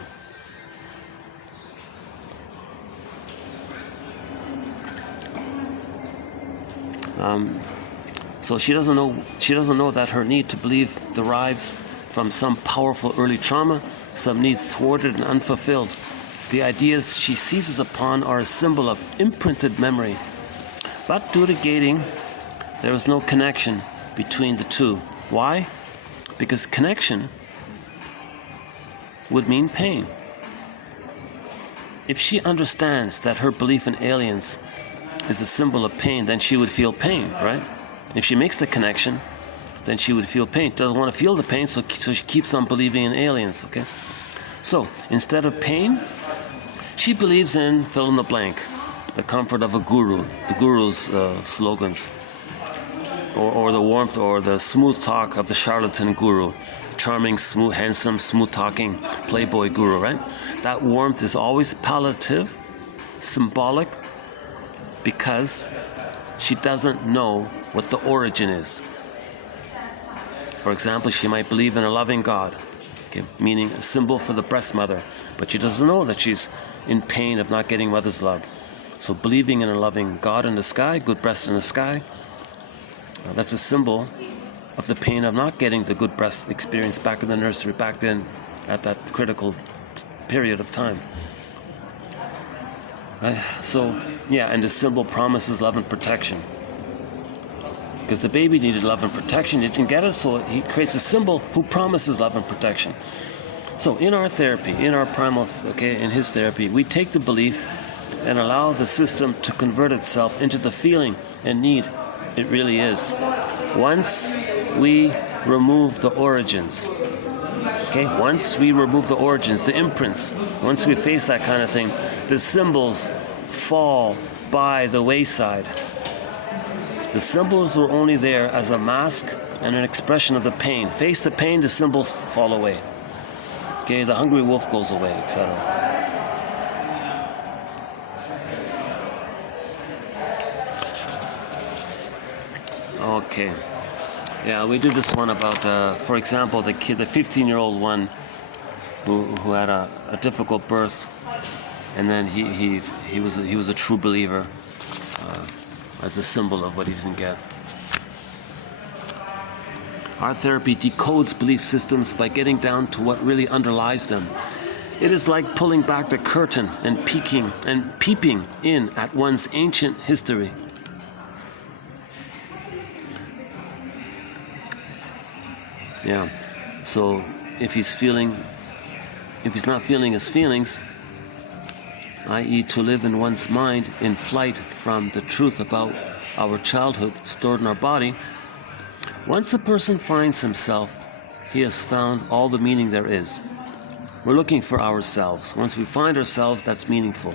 So she doesn't know that her need to believe derives from some powerful early trauma, some needs thwarted and unfulfilled. The ideas she seizes upon are a symbol of imprinted memory. But due to gating, there is no connection between the two. Why? Because connection would mean pain. If she understands that her belief in aliens is a symbol of pain, then she would feel pain, right? If she makes the connection, then she would feel pain. Doesn't want to feel the pain, so she keeps on believing in aliens, okay? So, instead of pain, she believes in fill in the blank, the comfort of a guru, the guru's slogans, or the warmth or the smooth talk of the charlatan guru, charming, smooth, handsome, smooth-talking playboy guru, right? That warmth is always palliative, symbolic, because she doesn't know what the origin is. For example, she might believe in a loving God, okay, meaning a symbol for the breast mother, but she doesn't know that she's in pain of not getting mother's love. So believing in a loving God in the sky, good breast in the sky, that's a symbol of the pain of not getting the good breast experience back in the nursery, back then at that critical period of time. So, yeah, and the symbol promises love and protection. Because the baby needed love and protection, he didn't get it, so he creates a symbol who promises love and protection. So in our therapy, in our primal, okay, in his therapy, we take the belief and allow the system to convert itself into the feeling and need it really is. Once we remove the origins, okay, once we remove the origins, the imprints, once we face that kind of thing, the symbols fall by the wayside. The symbols were only there as a mask and an expression of the pain. Face the pain, the symbols fall away. Okay, the hungry wolf goes away, etc. Okay. Yeah, we did this one about, for example, the kid, the 15-year-old one who had a difficult birth, and then he was a true believer as a symbol of what he didn't get. Our therapy decodes belief systems by getting down to what really underlies them. It is like pulling back the curtain and peeping in at one's ancient history. Yeah, so if he's not feeling his feelings, i.e. to live in one's mind in flight from the truth about our childhood stored in our body, once a person finds himself, he has found all the meaning there is. We're looking for ourselves. Once we find ourselves, that's meaningful.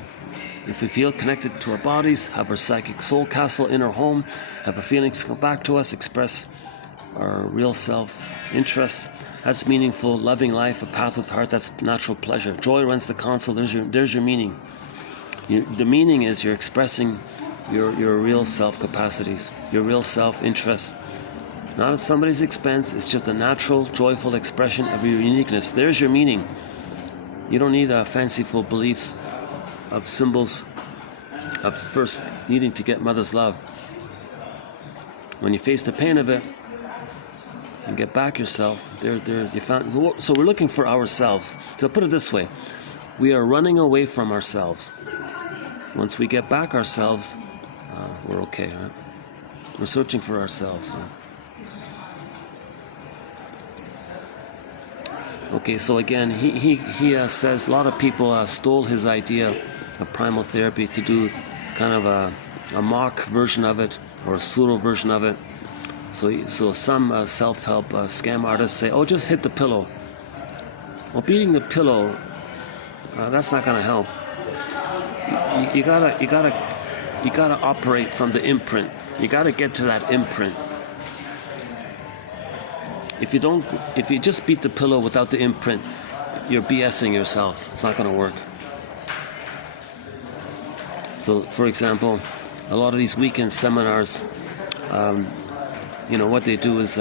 If we feel connected to our bodies, have our psychic soul castle in our home, have our feelings come back to us, express our real self-interest, that's meaningful. Loving life, a path with heart, that's natural pleasure. Joy runs the console, there's your meaning. The meaning is you're expressing your real self capacities, your real self-interest, not at somebody's expense. It's just a natural, joyful expression of your uniqueness. There's your meaning. You don't need fanciful beliefs of symbols of first needing to get mother's love. When you face the pain of it and get back yourself, you found. So we're looking for ourselves. So put it this way: we are running away from ourselves. Once we get back ourselves, we're okay. Right? We're searching for ourselves. Right? Okay, so again, he says a lot of people stole his idea of primal therapy to do kind of a mock version of it or a pseudo version of it. So some self-help scam artists say, "Oh, just hit the pillow." Well, beating the pillow, that's not going to help. You gotta operate from the imprint. You gotta get to that imprint. If you just beat the pillow without the imprint, you're BSing yourself. It's not going to work. So, for example, a lot of these weekend seminars, what they do is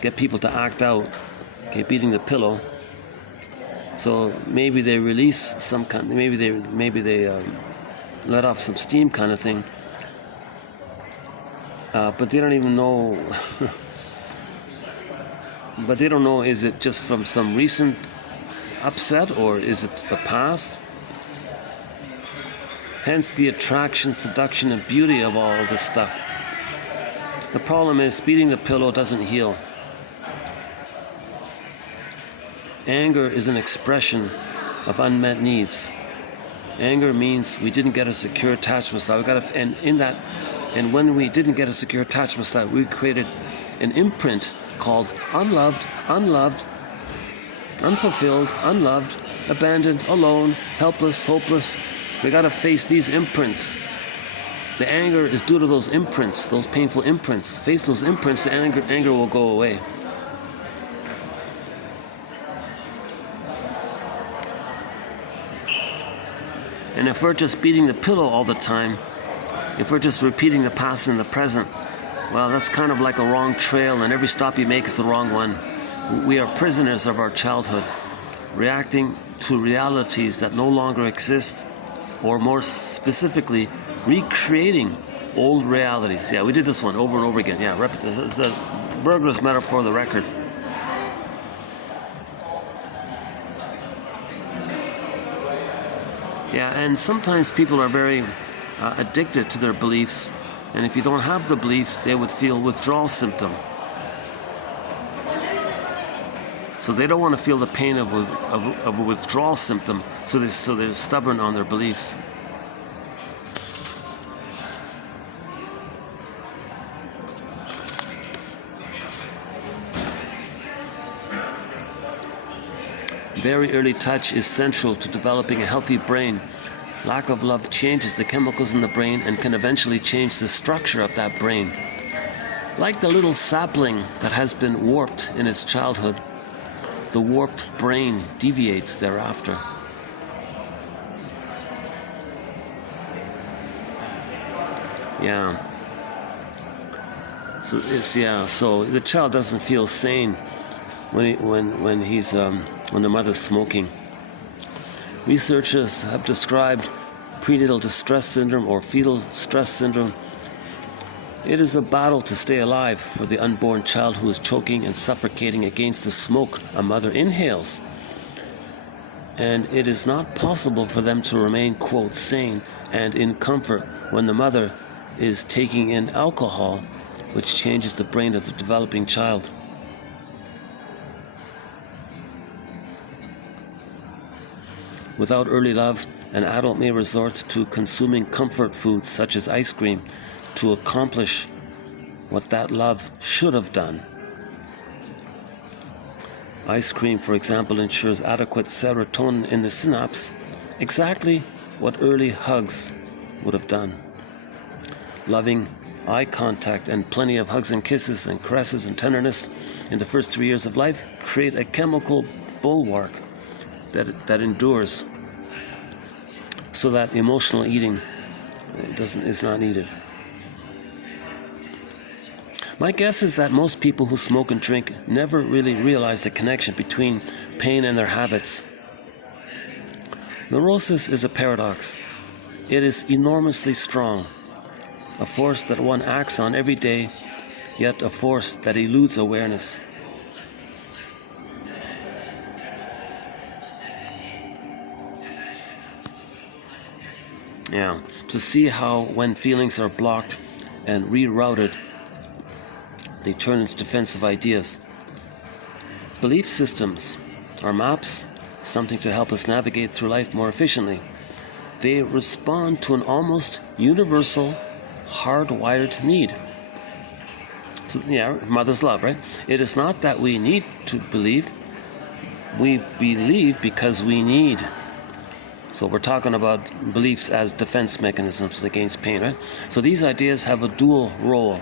get people to act out, okay, beating the pillow. So maybe they release some kind. Maybe they let off some steam, kind of thing. But they don't even know. But they don't know, is it just from some recent upset or is it the past? Hence the attraction, seduction, and beauty of all this stuff. The problem is beating the pillow doesn't heal. Anger is an expression of unmet needs. Anger means we didn't get a secure attachment style. And when we didn't get a secure attachment style, we created an imprint called unloved, unfulfilled, unloved, abandoned, alone, helpless, hopeless. We got to face these imprints. The anger is due to those imprints, those painful imprints. Face those imprints, the anger will go away. And if we're just beating the pillow all the time, if we're just repeating the past and the present, well, that's kind of like a wrong trail, and every stop you make is the wrong one. We are prisoners of our childhood, reacting to realities that no longer exist, or more specifically, recreating old realities. Yeah, we did this one over and over again. Yeah, it's the burglar's metaphor of the record. Yeah, and sometimes people are very addicted to their beliefs, and if you don't have the beliefs, they would feel withdrawal symptom. So they don't want to feel the pain of a withdrawal symptom, so they're stubborn on their beliefs. Very early touch is central to developing a healthy brain. Lack of love changes the chemicals in the brain and can eventually change the structure of that brain. Like the little sapling that has been warped in its childhood, the warped brain deviates thereafter. Yeah. So the child doesn't feel sane when the mother's smoking. Researchers have described prenatal distress syndrome or fetal stress syndrome. It is a battle to stay alive for the unborn child who is choking and suffocating against the smoke a mother inhales. And it is not possible for them to remain, quote, sane and in comfort when the mother is taking in alcohol, which changes the brain of the developing child. Without early love, an adult may resort to consuming comfort foods such as ice cream to accomplish what that love should have done. Ice cream, for example, ensures adequate serotonin in the synapse, exactly what early hugs would have done. Loving eye contact and plenty of hugs and kisses and caresses and tenderness in the first 3 years of life create a chemical bulwark that endures, so that emotional eating is not needed. My guess is that most people who smoke and drink never really realize the connection between pain and their habits. Neurosis is a paradox. It is enormously strong, a force that one acts on every day, yet a force that eludes awareness. Yeah, to see how when feelings are blocked and rerouted, they turn into defensive ideas. Belief systems are maps, something to help us navigate through life more efficiently. They respond to an almost universal, hardwired need. So, yeah, mother's love, right? It is not that we need to believe. We believe because we need. So we're talking about beliefs as defense mechanisms against pain, right? So these ideas have a dual role: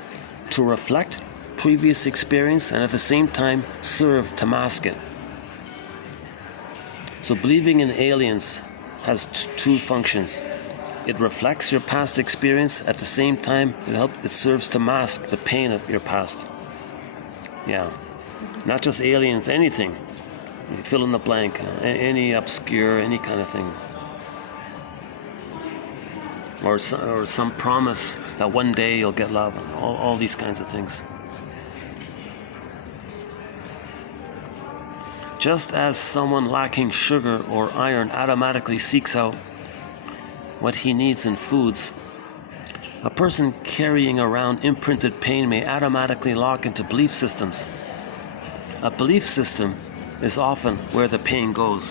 to reflect previous experience and at the same time serve to mask it. So believing in aliens has two functions. It reflects your past experience. At the same time, it serves to mask the pain of your past. Yeah, not just aliens, anything. Fill in the blank, any obscure, any kind of thing. Or some promise that one day you'll get love. All these kinds of things. Just as someone lacking sugar or iron automatically seeks out what he needs in foods, a person carrying around imprinted pain may automatically lock into belief systems. A belief system is often where the pain goes.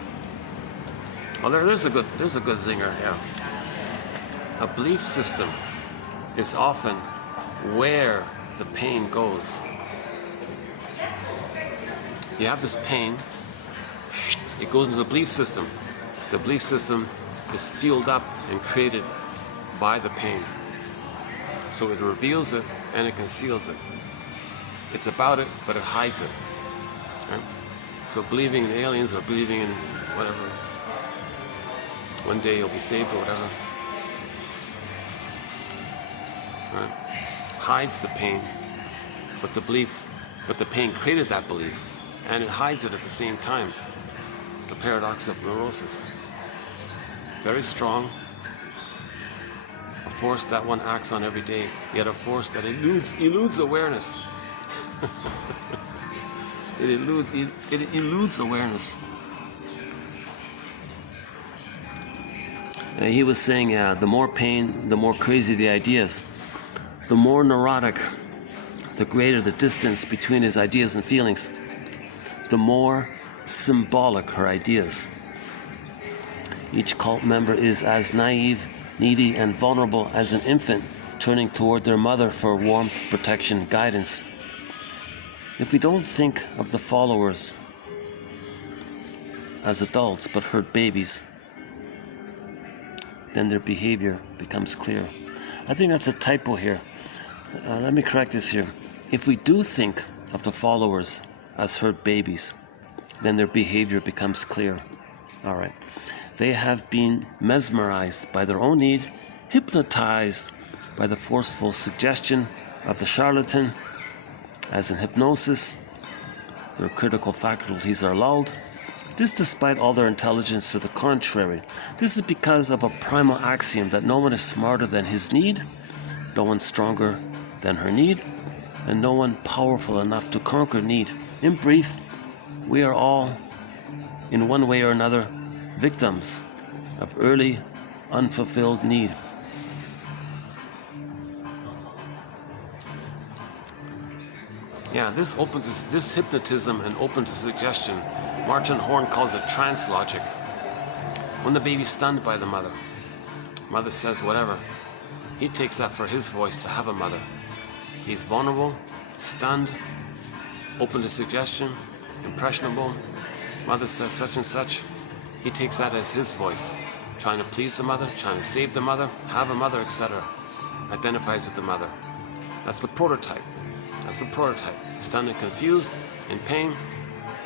Well, there's a good zinger, yeah. A belief system is often where the pain goes. You have this pain, it goes into the belief system. The belief system is fueled up and created by the pain. So it reveals it and it conceals it. It's about it, but it hides it. Right? So believing in aliens or believing in whatever, one day you'll be saved or whatever, right, hides the pain, but the pain created that belief, and it hides it at the same time. The paradox of neurosis. Very strong, a force that one acts on every day, yet a force that eludes awareness. It eludes awareness. He was saying, the more pain, the more crazy the ideas. The more neurotic, the greater the distance between his ideas and feelings. The more symbolic her ideas. Each cult member is as naive, needy, and vulnerable as an infant turning toward their mother for warmth, protection, guidance. If we don't think of the followers as adults but hurt babies, then their behavior becomes clear. I think that's a typo here. Let me correct this here. If we do think of the followers as hurt babies, then their behavior becomes clear. All right. They have been mesmerized by their own need, hypnotized by the forceful suggestion of the charlatan. As in hypnosis, their critical faculties are lulled. This despite all their intelligence to the contrary. This is because of a primal axiom that no one is smarter than his need, no one stronger than her need, and no one powerful enough to conquer need. In brief, we are all, in one way or another, victims of early, unfulfilled need. Yeah, this hypnotism and open to suggestion, Martin Horn calls it trance logic. When the baby's stunned by the mother, mother says whatever. He takes that for his voice to have a mother. He's vulnerable, stunned, open to suggestion, impressionable. Mother says such and such. He takes that as his voice, trying to please the mother, trying to save the mother, have a mother, etc. Identifies with the mother. That's the prototype. That's the prototype. Stunned and confused, in pain,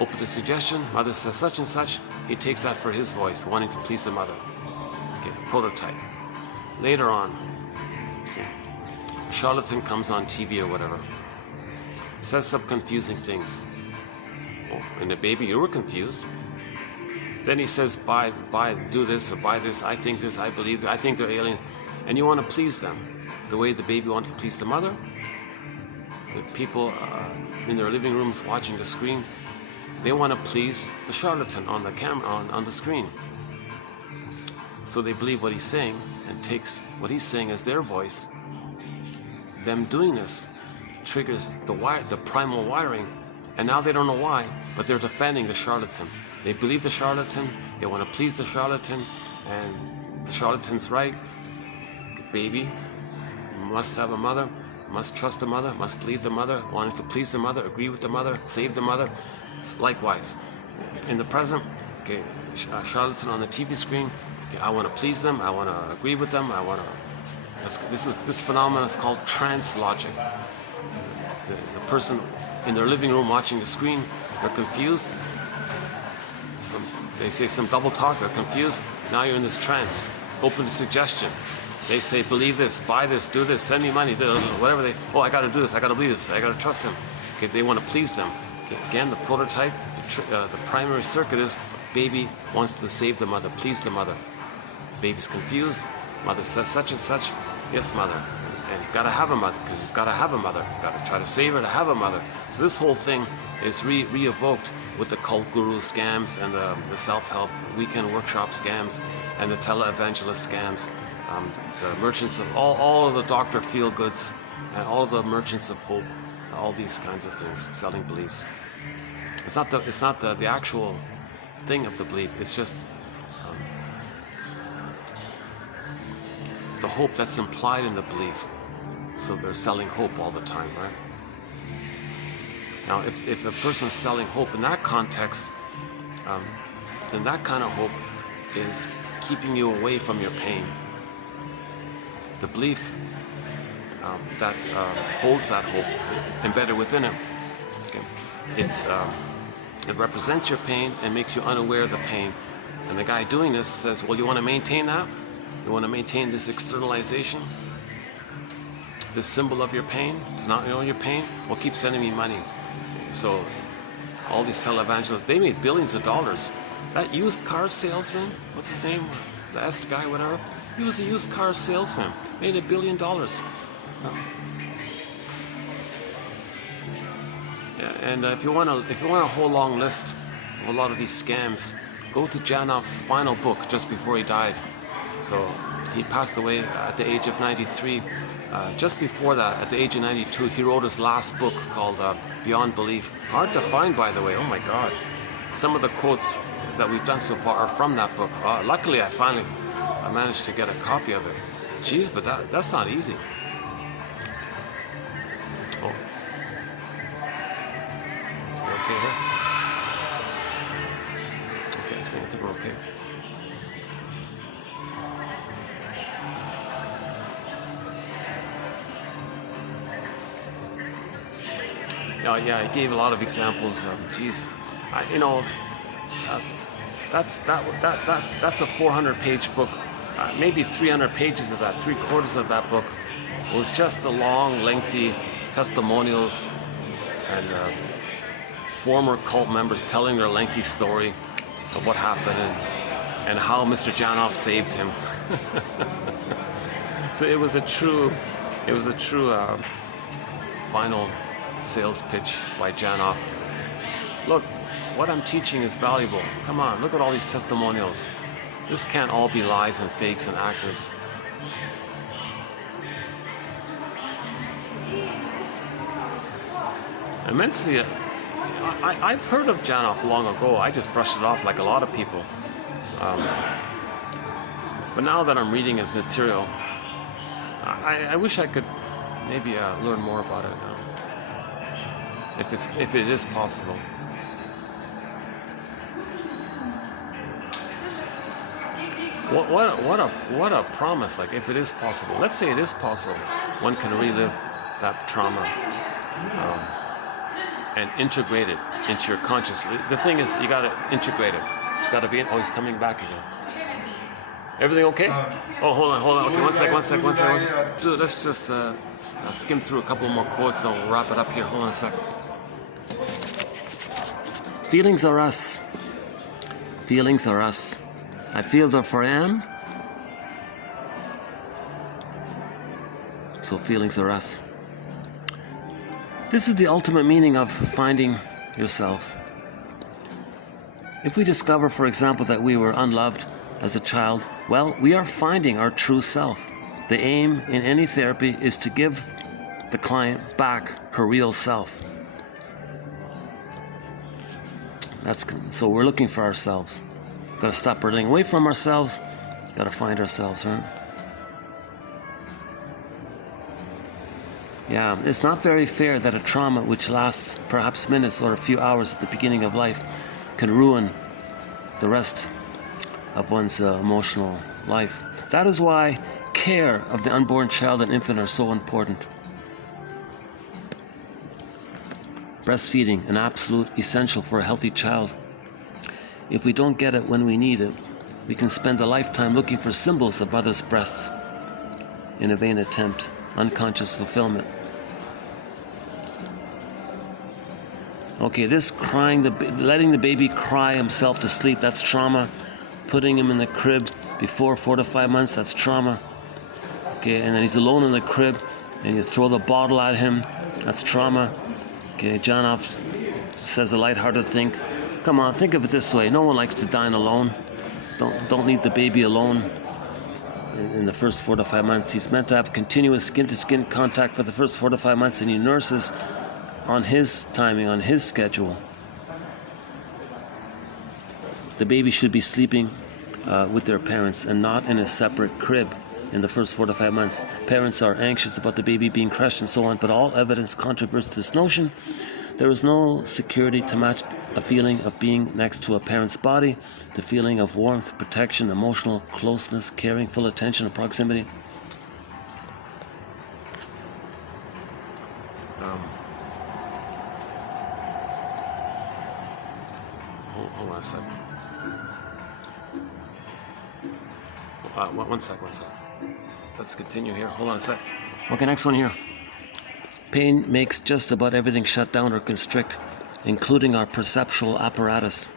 open to suggestion. Mother says such and such. He takes that for his voice, wanting to please the mother. Okay, prototype. Later on, okay, charlatan comes on TV or whatever. says some confusing things. Oh, and the baby, you were confused. Then he says, buy, do this or buy this, I think this, I believe that, I think they're alien. And you want to please them. The way the baby wants to please the mother. The people in their living rooms watching the screen, they want to please the charlatan on the camera, on the screen. So they believe what he's saying and takes what he's saying as their voice. Them doing this triggers the primal wiring, and now they don't know why, but they're defending the charlatan. They believe the charlatan, they want to please the charlatan, and the charlatan's right. Baby must have a mother, must trust the mother, must believe the mother, wanting to please the mother, agree with the mother, save the mother. Likewise, in the present, okay, charlatan on the TV screen, okay, I want to please them, I want to agree with them, I want to. This phenomenon is called trance logic. The person in their living room watching the screen, they're confused. They say some double talk, they're confused. Now you're in this trance, open to suggestion. They say, believe this, buy this, do this, send me money, whatever they, oh, I got to do this, I got to believe this, I got to trust him. Okay, they want to please them. Okay, again, the prototype, the primary circuit is baby wants to save the mother, please the mother. Baby's confused, mother says such and such, yes, mother. And you got to have a mother, because he's got to have a mother. Got to try to save her to have a mother. So this whole thing is re-evoked with the cult guru scams and the self-help weekend workshop scams and the tele-evangelist scams. The merchants of all of the Dr. Feel-Goods and all of the merchants of hope, all these kinds of things, selling beliefs. It's not the actual thing of the belief. It's just the hope that's implied in the belief. So they're selling hope all the time, right? Now, if a person's selling hope in that context, then that kind of hope is keeping you away from your pain. The belief that holds that hope embedded within it, okay, it represents your pain and makes you unaware of the pain. And the guy doing this says, well, you want to maintain that? You want to maintain this externalization? This symbol of your pain, to not know your pain? Well, keep sending me money. So all these televangelists, they made billions of dollars. That used car salesman, what's his name? The S guy, whatever. He was a used car salesman, made $1 billion. Yeah, and if you want a whole long list of a lot of these scams, go to Janoff's final book just before he died. So he passed away at the age of 93. Just before that, at the age of 92, he wrote his last book called Beyond Belief. Hard to find, by the way. Oh my God. Some of the quotes that we've done so far are from that book. Luckily, I managed to get a copy of it. Jeez, but that's not easy. Oh. You okay here? Okay, so I think we're okay. Yeah, I gave a lot of examples. Geez, that's a 400-page book. Maybe 300 pages of that, 3/4 of that book was just a long, lengthy testimonials and former cult members telling their lengthy story of what happened and how Mr. Janoff saved him. So it was a true final sales pitch by Janoff. Look, what I'm teaching is valuable. Come on, look at all these testimonials. This can't all be lies and fakes and actors. Immensely, I've heard of Janoff long ago. I just brushed it off like a lot of people. But now that I'm reading his material, I wish I could maybe learn more about it. If it is possible. What a promise! Like, if it is possible, let's say it is possible, one can relive that trauma and integrate it into your consciousness. The thing is, you got to integrate it. It's got to be. Oh, he's coming back again. Everything okay? Oh, hold on. Okay, one sec. Yeah. Dude, let's just skim through a couple more quotes and we'll wrap it up here. Hold on a sec. Feelings are us. Feelings are us. I feel therefore I am. So feelings are us. This is the ultimate meaning of finding yourself. If we discover, for example, that we were unloved as a child, well, we are finding our true self. The aim in any therapy is to give the client back her real self. So we're looking for ourselves. Got to stop running away from ourselves. Got to find ourselves, right? Yeah, it's not very fair that a trauma which lasts perhaps minutes or a few hours at the beginning of life can ruin the rest of one's emotional life. That is why care of the unborn child and infant are so important. Breastfeeding, an absolute essential for a healthy child. If we don't get it when we need it, we can spend a lifetime looking for symbols of mother's breasts in a vain attempt, unconscious fulfillment. Okay, this crying, letting the baby cry himself to sleep, that's trauma. Putting him in the crib before 4 to 5 months, that's trauma. Okay, and then he's alone in the crib and you throw the bottle at him, that's trauma. Okay, John says a lighthearted thing. Come on, think of it this way. No one likes to dine alone. Don't leave the baby alone in the first 4 to 5 months. He's meant to have continuous skin-to-skin contact for the first 4 to 5 months, and he nurses on his timing, on his schedule. The baby should be sleeping with their parents and not in a separate crib in the first 4 to 5 months. Parents are anxious about the baby being crushed and so on, but all evidence controverts this notion. There is no security to match a feeling of being next to a parent's body, the feeling of warmth, protection, emotional closeness, caring, full attention, and proximity. Hold on a second. One sec. Let's continue here. Hold on a sec. Okay, next one here. Pain makes just about everything shut down or constrict, including our perceptual apparatus.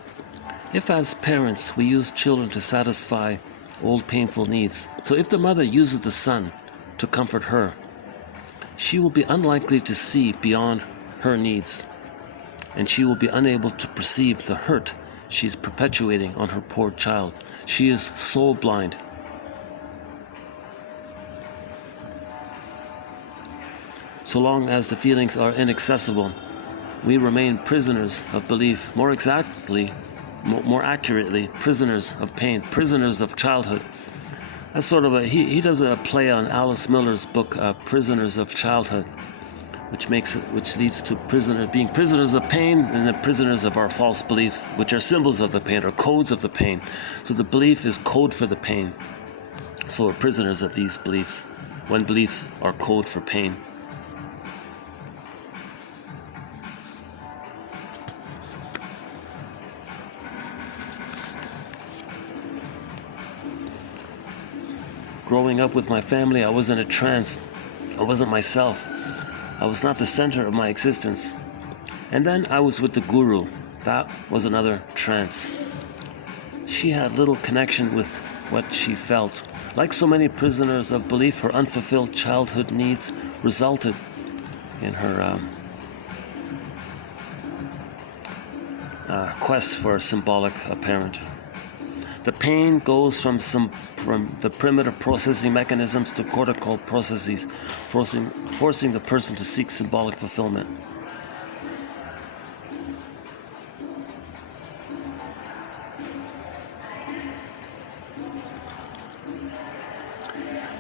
If as parents we use children to satisfy old painful needs, so if the mother uses the son to comfort her, she will be unlikely to see beyond her needs, and she will be unable to perceive the hurt she is perpetuating on her poor child. She is soul blind. So long as the feelings are inaccessible, we remain prisoners of belief. More accurately, prisoners of pain, prisoners of childhood. That's sort of he does a play on Alice Miller's book, Prisoners of Childhood, which leads to being prisoners of pain and then prisoners of our false beliefs, which are symbols of the pain or codes of the pain. So the belief is code for the pain. So we're prisoners of these beliefs, when beliefs are code for pain. Growing up with my family, I was in a trance. I wasn't myself. I was not the center of my existence. And then I was with the guru. That was another trance. She had little connection with what she felt. Like so many prisoners of belief, her unfulfilled childhood needs resulted in her quest for a symbolic parent. The pain goes from the primitive processing mechanisms to cortical processes, forcing the person to seek symbolic fulfillment.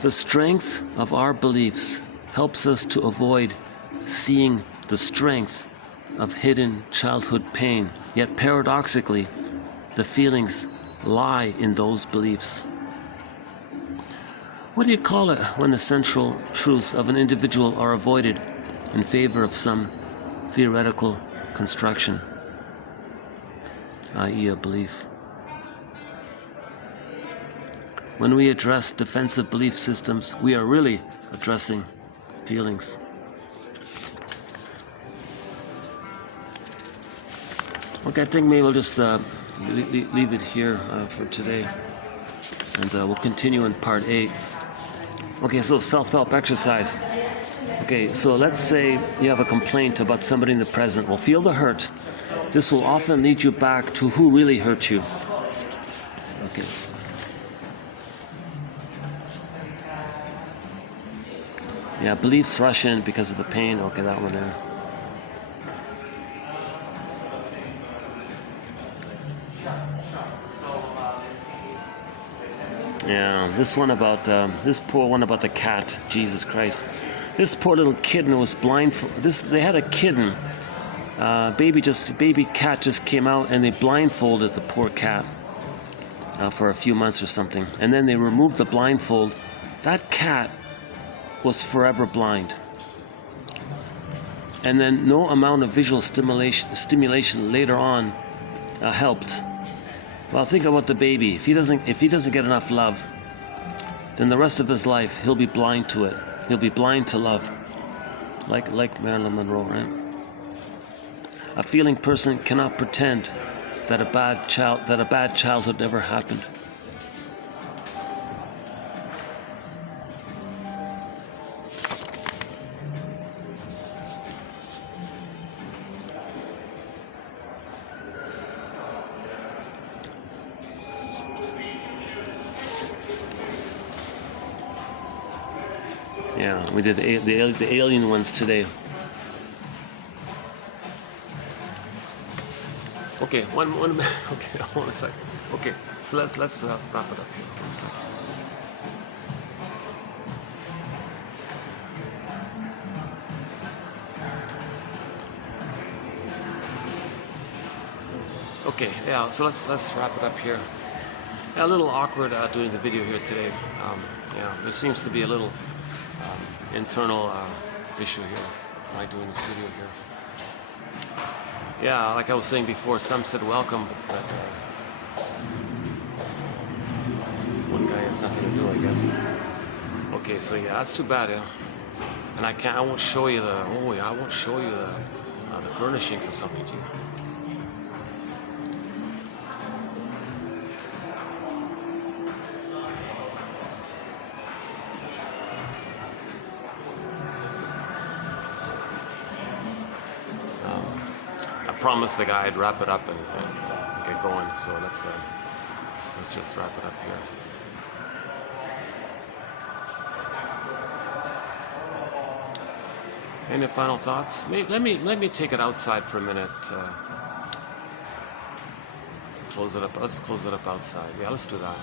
The strength of our beliefs helps us to avoid seeing the strength of hidden childhood pain. Yet paradoxically, the feelings lie in those beliefs. What do you call it when the central truths of an individual are avoided in favor of some theoretical construction, i.e. a belief? When we address defensive belief systems, we are really addressing feelings. Okay, I think maybe we'll just leave it here for today, and we'll continue in part 8. Okay, so self-help exercise. Okay, so let's say you have a complaint about somebody in the present. Well, feel the hurt. This will often lead you back to who really hurt you. Okay. Yeah, beliefs rush in because of the pain. Okay, that one there. Yeah, this one about this poor one about the cat. Jesus Christ, this poor little kitten was blind. They had a kitten, baby cat just came out, and they blindfolded the poor cat for a few months or something, and then they removed the blindfold. That cat was forever blind, and then no amount of visual stimulation later on helped. Well, think about the baby. If he doesn't get enough love, then the rest of his life he'll be blind to it. He'll be blind to love, like Marilyn Monroe, right? A feeling person cannot pretend that a bad childhood never happened. Yeah, we did the alien ones today. Okay, one minute. Okay, hold on a second. Okay, so let's wrap it up here. 1 second. Okay, yeah. So let's wrap it up here. Yeah, a little awkward doing the video here today. Yeah, there seems to be a little internal issue here. Why doing this video here? Yeah, like I was saying before, some said welcome, but one guy has nothing to do, I guess. Okay, so yeah, that's too bad, yeah. And I won't show you the furnishings or something to you. Promised the guy I'd wrap it up and get going, so let's just wrap it up here. Any final thoughts? Let me take it outside for a minute. Close it up. Let's close it up outside. Yeah, let's do that.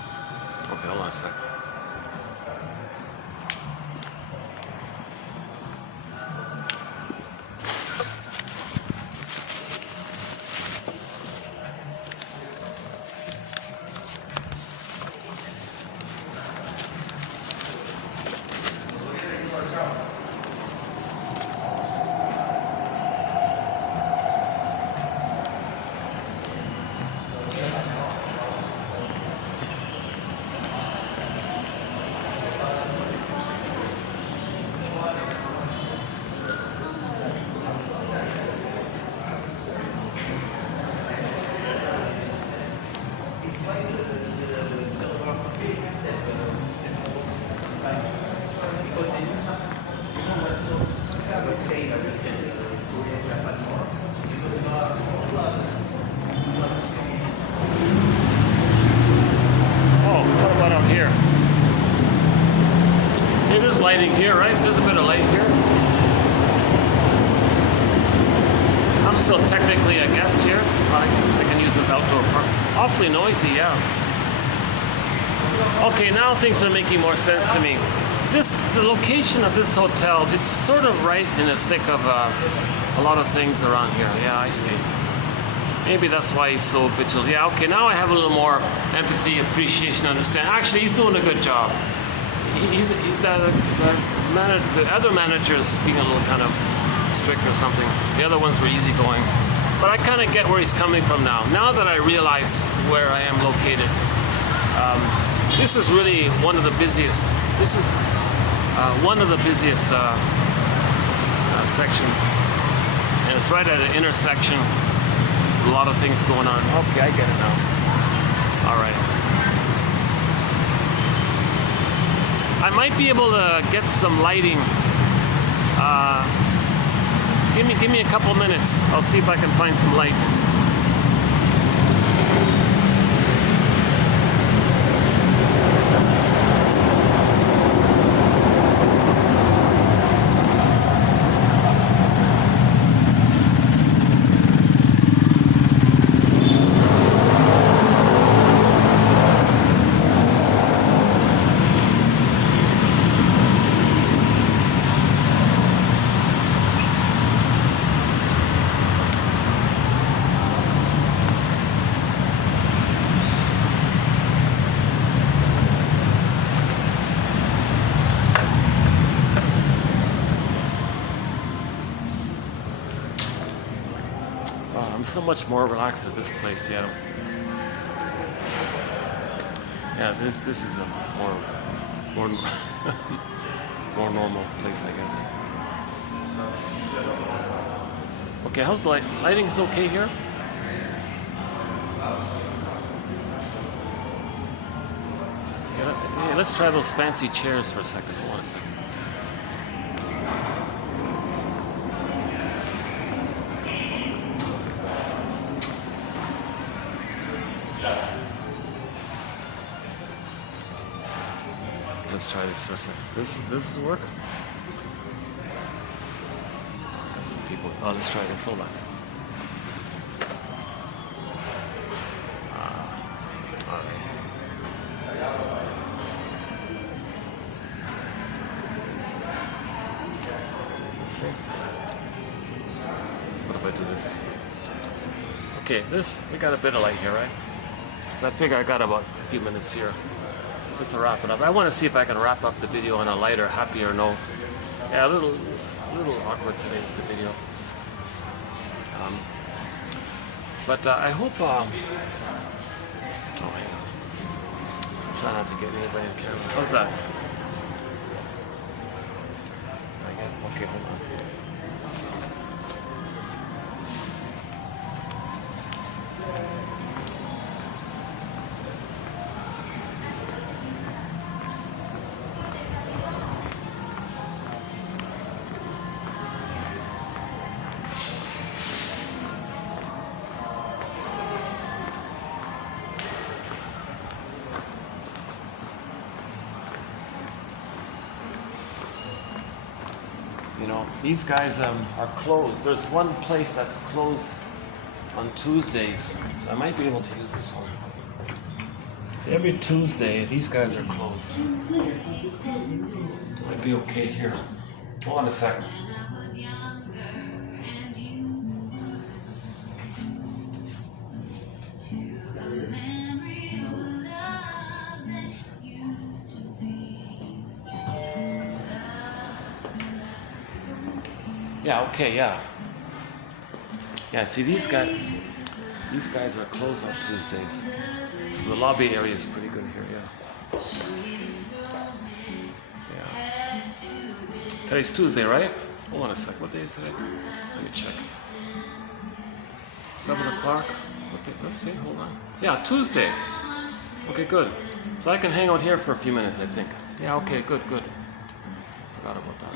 Okay, hold on a second. Lighting here, right? There's a bit of light here. I'm still technically a guest here. I can use this outdoor park. Awfully noisy, yeah. Okay, now things are making more sense to me. The location of this hotel is sort of right in the thick of a lot of things around here. Yeah, I see. Maybe that's why he's so vigilant. Yeah, okay, now I have a little more empathy, appreciation, understanding. Actually, he's doing a good job. The other managers being a little kind of strict or something. The other ones were easygoing. But I kind of get where he's coming from now. Now that I realize where I am located, This is really one of the busiest. This is one of the busiest sections, and it's right at an intersection. A lot of things going on. Okay, I get it now. All right. I might be able to get some lighting. Give me a couple minutes. I'll see if I can find some light. I'm so much more relaxed at this place, yeah. Yeah, this is a more more normal place, I guess. Okay, how's the lighting? Is okay here? Yeah, let's try those fancy chairs for a second. Hold on a second. Let's try this for a second. This is work. Got some people. Oh, let's try this. Hold on. All right. Let's see. What if I do this? Okay, we got a bit of light here, right? So I figure I got about a few minutes here. Just to wrap it up. I want to see if I can wrap up the video on a lighter, happier note. Yeah, a little awkward today with the video. But I hope. Oh, hang on. Try not to get anybody in the camera. How's that? Okay, hold on. You know, these guys are closed. There's one place that's closed on Tuesdays, so I might be able to use this one. So every Tuesday, these guys are closed. Might be okay here. Hold on a second. Yeah, okay, yeah. Yeah, see these guys are closed on Tuesdays. So the lobby area is pretty good here, yeah. Yeah. Today's Tuesday, right? Hold on a sec, what day is today? Let me check. 7 o'clock? Let's see, hold on. Yeah, Tuesday. Okay, good. So I can hang out here for a few minutes, I think. Yeah, okay, good. Forgot about that.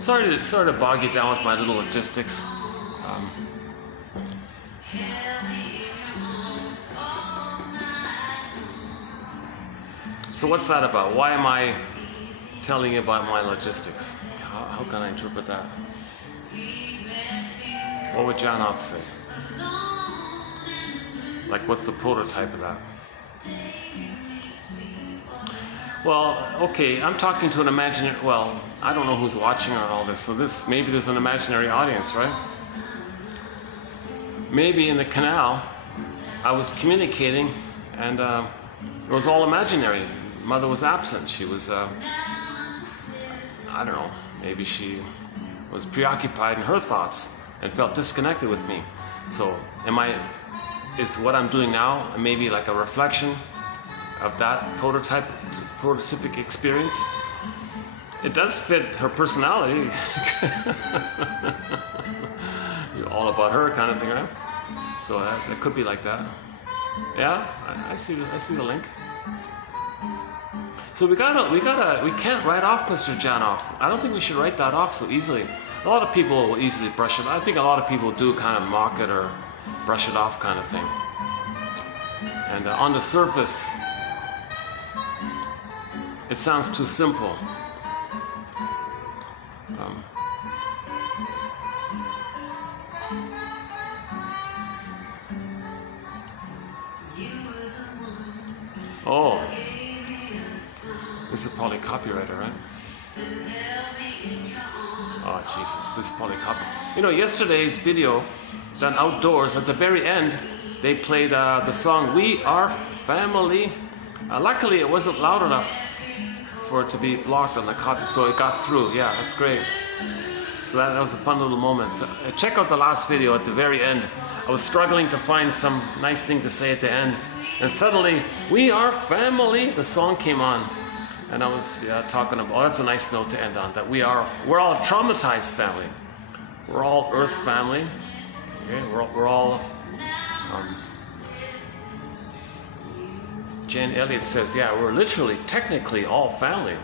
Sorry to bog you down with my little logistics. So what's that about? Why am I telling you about my logistics? How can I interpret that? What would John Ox say? Like, what's the prototype of that? Well, okay, I'm talking to an imaginary, well, I don't know who's watching on all this, so maybe there's an imaginary audience, right? Maybe in the canal, I was communicating, and it was all imaginary. Mother was absent. She was, I don't know, maybe she was preoccupied in her thoughts and felt disconnected with me. So, is what I'm doing now maybe like a reflection of that prototypic experience. It does fit her personality. You're all about her kind of thing, right? So it could be like that. Yeah, I see the link. So we can't write off Mr. Janoff. I don't think we should write that off so easily. A lot of people will easily brush it. I think a lot of people do kind of mock it or brush it off kind of thing. And on the surface, it sounds too simple. Oh, this is probably copyrighted, right? Oh, Jesus, this is probably copyrighted. You know, yesterday's video, done outdoors, at the very end, they played the song "We Are Family." Luckily, it wasn't loud enough for it to be blocked on the copy, so it got through. Yeah, that's great. So that was a fun little moment. So, check out the last video at the very end. I was struggling to find some nice thing to say at the end, and suddenly, "We Are Family," the song came on, and I was talking about. Oh, that's a nice note to end on. That we're all a traumatized family. We're all Earth family. Okay, we're all. Jane Elliott says, yeah, we're literally, technically all family.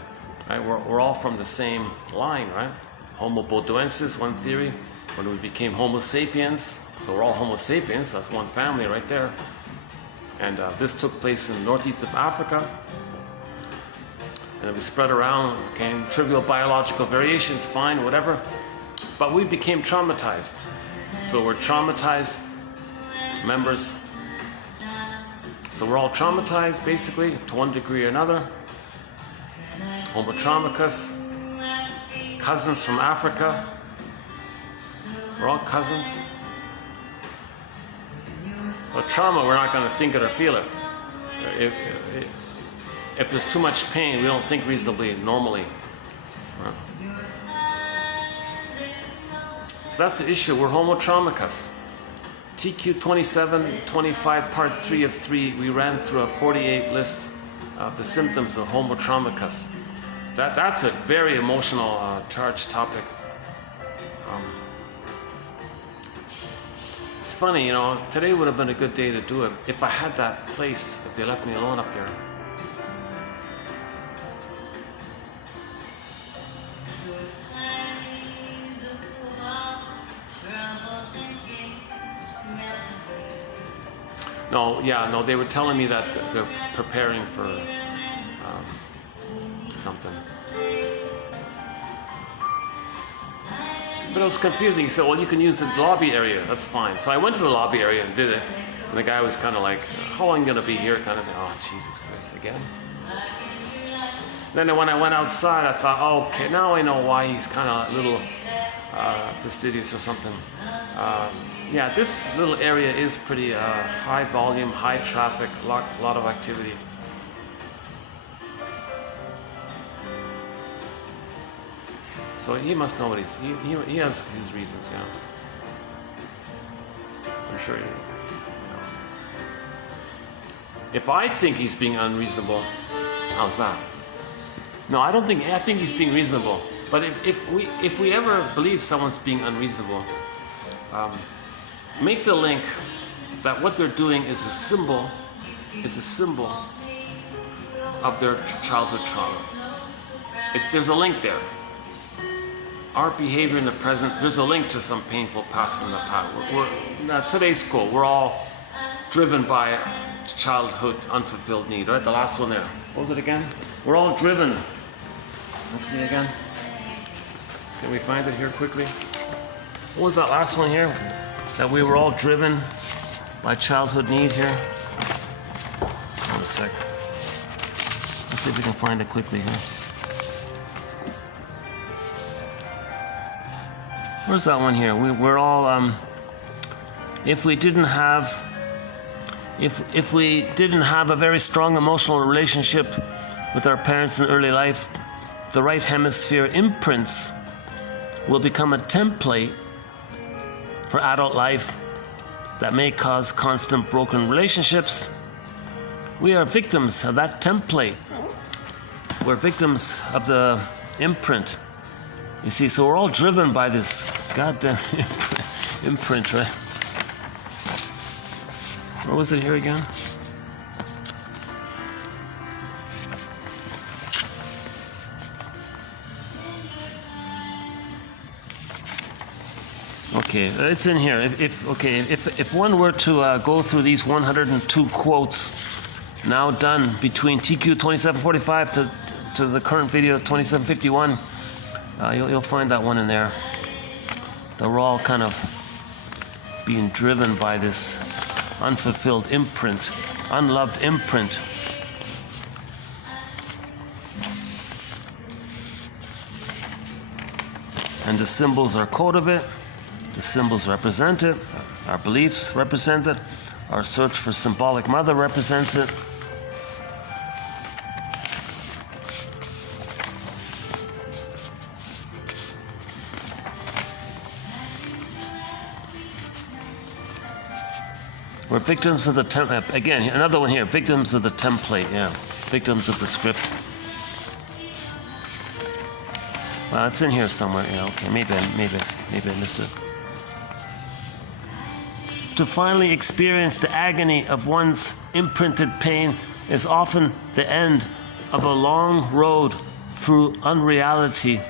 Right? We're all from the same line, right? Homo bodoensis, one theory. When we became Homo sapiens, so we're all Homo sapiens. That's one family right there. And this took place in the northeast of Africa. And we spread around, came trivial biological variations, fine, whatever. But we became traumatized. So we're traumatized members. So we're all traumatized, basically, to one degree or another. Homotraumicus. Cousins from Africa. We're all cousins. But trauma, we're not going to think it or feel it. If there's too much pain, we don't think reasonably, normally. So that's the issue. We're homotraumicus. TQ 2725 part 3 of 3, we ran through a 48 list of the symptoms of homotraumicus. That's a very emotional charged topic. It's funny, you know, today would have been a good day to do it if I had that place, if they left me alone up there. No, they were telling me that they're preparing for something. But it was confusing. He said, well, you can use the lobby area. That's fine. So I went to the lobby area and did it. And the guy was kind of like, how long are you going to be here? Kind of thing. Oh, Jesus Christ, again. Then when I went outside, I thought, oh, okay, now I know why he's kind of a little fastidious or something. Yeah, this little area is pretty high volume, high traffic, a lot of activity. So he must know what he has his reasons, you know. I'm sure you know. If I think he's being unreasonable, how's that? No, I think he's being reasonable. But if we ever believe someone's being unreasonable, make the link that what they're doing is a symbol of their childhood trauma. There's a link there. Our behavior in the present, there's a link to some painful past from the past. Now, today's quote, we're all driven by childhood unfulfilled need, right? The last one there. What was it again? We're all driven. Let's see again. Can we find it here quickly? What was that last one here? That we were all driven by childhood need here? Hold a sec. Let's see if we can find it quickly here. Where's that one here? We're all, if we didn't have a very strong emotional relationship with our parents in early life, the right hemisphere imprints will become a template for adult life that may cause constant broken relationships We are victims of that template. We're victims of the imprint. You see, so we're all driven by this goddamn imprint, right? Where was it here again? Okay, it's in here. If one were to go through these 102 quotes now done between TQ 2745 to the current video 2751, you'll find that one in there. They're all kind of being driven by this unfulfilled imprint, unloved imprint. And the symbols are code of it. The symbols represent it. Our beliefs represent it. Our search for symbolic mother represents it. We're victims of the template. Again, another one here. Victims of the template. Yeah, victims of the script. Well, it's in here somewhere. Yeah, okay. Maybe I missed it. To finally experience the agony of one's imprinted pain is often the end of a long road through unreality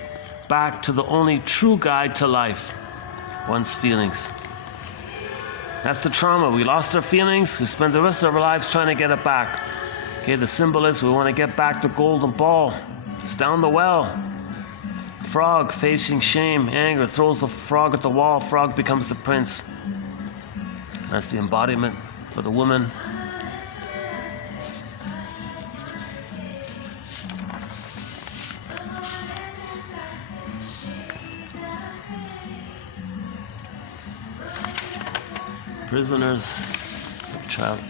back to the only true guide to life, one's feelings. That's the trauma. We lost our feelings. We spend the rest of our lives trying to get it back. Okay, the symbol is we want to get back the golden ball. It's down the well. Frog facing shame, anger, throws the frog at the wall. Frog becomes the prince. That's the embodiment for the woman.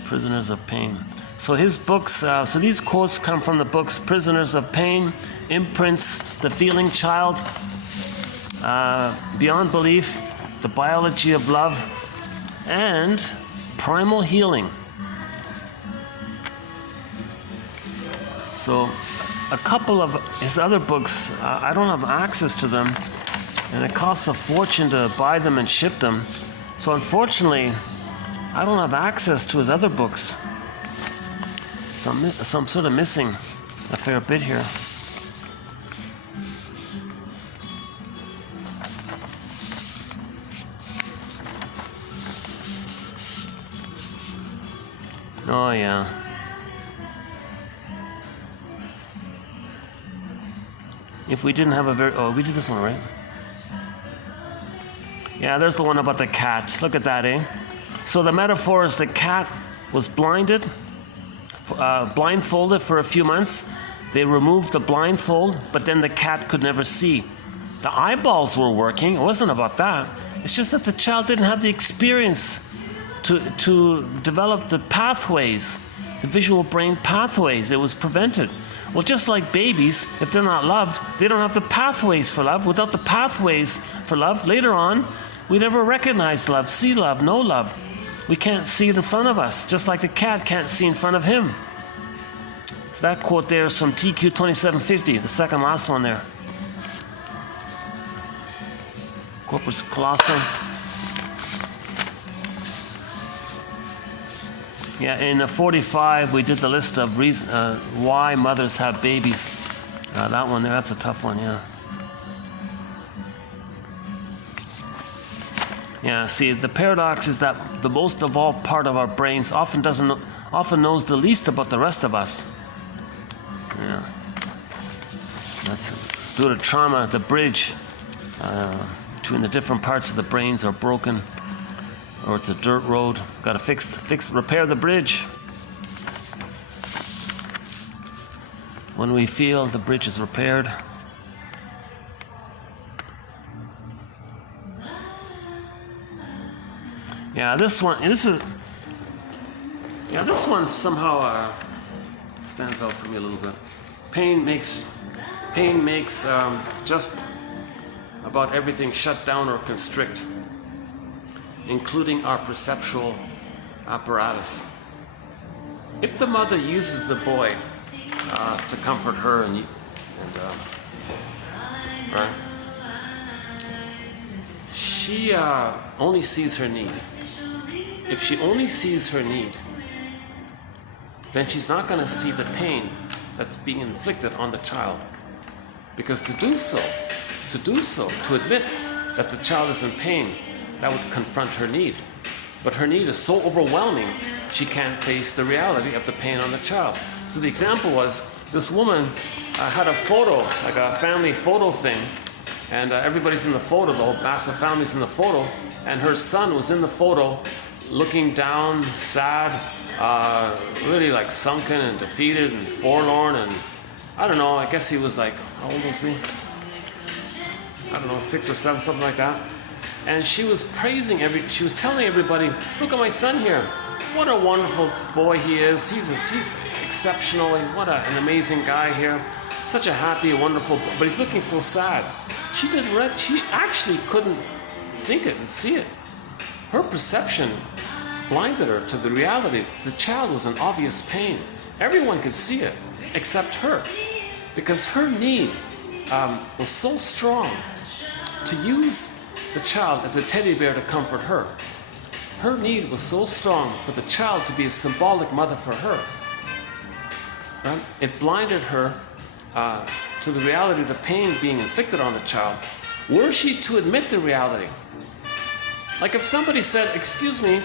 Prisoners of pain. So his books, so these quotes come from the books Prisoners of Pain, Imprints, The Feeling Child, Beyond Belief, The Biology of Love, and Primal Healing. So a couple of his other books, I don't have access to them, and it costs a fortune to buy them and ship them. So unfortunately, I don't have access to his other books. So I'm sort of missing a fair bit here. Oh yeah. If we didn't have we did this one, right? Yeah, there's the one about the cat. Look at that, eh? So the metaphor is the cat was blindfolded for a few months. They removed the blindfold, but then the cat could never see. The eyeballs were working. It wasn't about that. It's just that the child didn't have the experience to develop the pathways, the visual brain pathways. It was prevented. Well, just like babies, if they're not loved, they don't have the pathways for love. Without the pathways for love, later on, we never recognize love, see love, know love. We can't see it in front of us, just like the cat can't see in front of him. So that quote there is from TQ 2750, the second last one there. Corpus callosum. Yeah, in 45 we did the list of reasons why mothers have babies. That one there, that's a tough one, yeah. Yeah, see, the paradox is that the most evolved part of our brains often knows the least about the rest of us. Yeah, that's due to trauma. The bridge between the different parts of the brains are broken, or it's a dirt road. Got to repair the bridge. When we feel the bridge is repaired. Yeah, this one somehow stands out for me a little bit. Pain makes just about everything shut down or constrict, including our perceptual apparatus. if the mother uses the boy to comfort her right, she only sees her need. If she only sees her need, then she's not going to see the pain that's being inflicted on the child. Because to admit that the child is in pain, that would confront her need. But her need is so overwhelming, she can't face the reality of the pain on the child. So the example was, this woman had a photo, like a family photo thing, and everybody's in the photo, the whole massive family's in the photo, and her son was in the photo looking down, sad, really like sunken and defeated and forlorn, and I don't know, I guess he was like, how old was he? I don't know, 6 or 7, something like that. And she was she was telling everybody, look at my son here. What a wonderful boy he is. He's exceptional. What an amazing guy here. Such a happy, wonderful, but he's looking so sad. She actually couldn't think it and see it. Her perception blinded her to the reality. The child was in obvious pain. Everyone could see it, except her. Because her need was so strong to use the child as a teddy bear to comfort her. Her need was so strong for the child to be a symbolic mother for her. Right? It blinded her to the reality of the pain being inflicted on the child. Were she to admit the reality, like if somebody said, excuse me,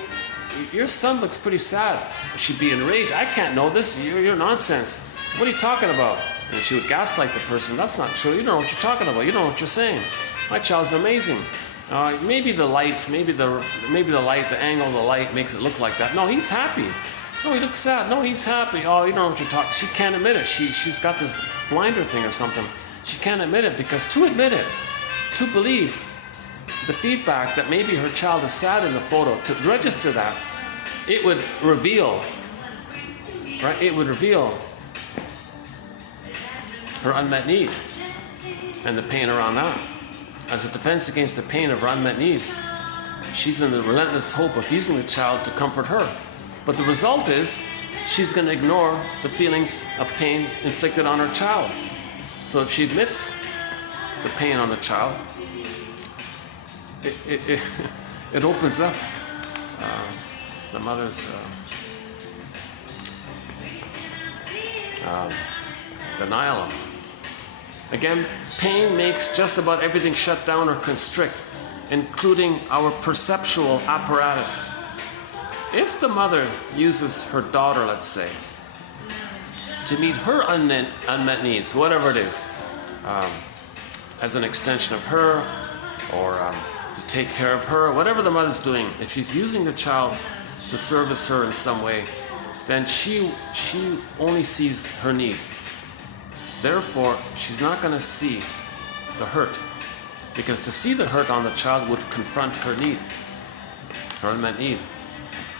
your son looks pretty sad, she'd be enraged. I can't know this, you're nonsense. What are you talking about? And she would gaslight the person. That's not true. You don't know what you're talking about. You don't know what you're saying. My child's amazing. Maybe the light, maybe the light, the angle of the light makes it look like that. No, he's happy. No, he looks sad. No, he's happy. Oh, you don't know what you're talking. She can't admit it. She's got this blinder thing or something. She can't admit it, because to admit it, to believe the feedback that maybe her child is sad in the photo, to register that, it would reveal, right? It would reveal her unmet need and the pain around that. As a defense against the pain of her unmet need, she's in the relentless hope of using the child to comfort her. But the result is, she's going to ignore the feelings of pain inflicted on her child. So if she admits the pain on the child, it opens up the mother's denial. Again, pain makes just about everything shut down or constrict, including our perceptual apparatus. If the mother uses her daughter, let's say, to meet her unmet needs, whatever it is, as an extension of her, or to take care of her, whatever the mother's doing, if she's using the child to service her in some way, then she only sees her need. Therefore, she's not going to see the hurt, because to see the hurt on the child would confront her need, her unmet need.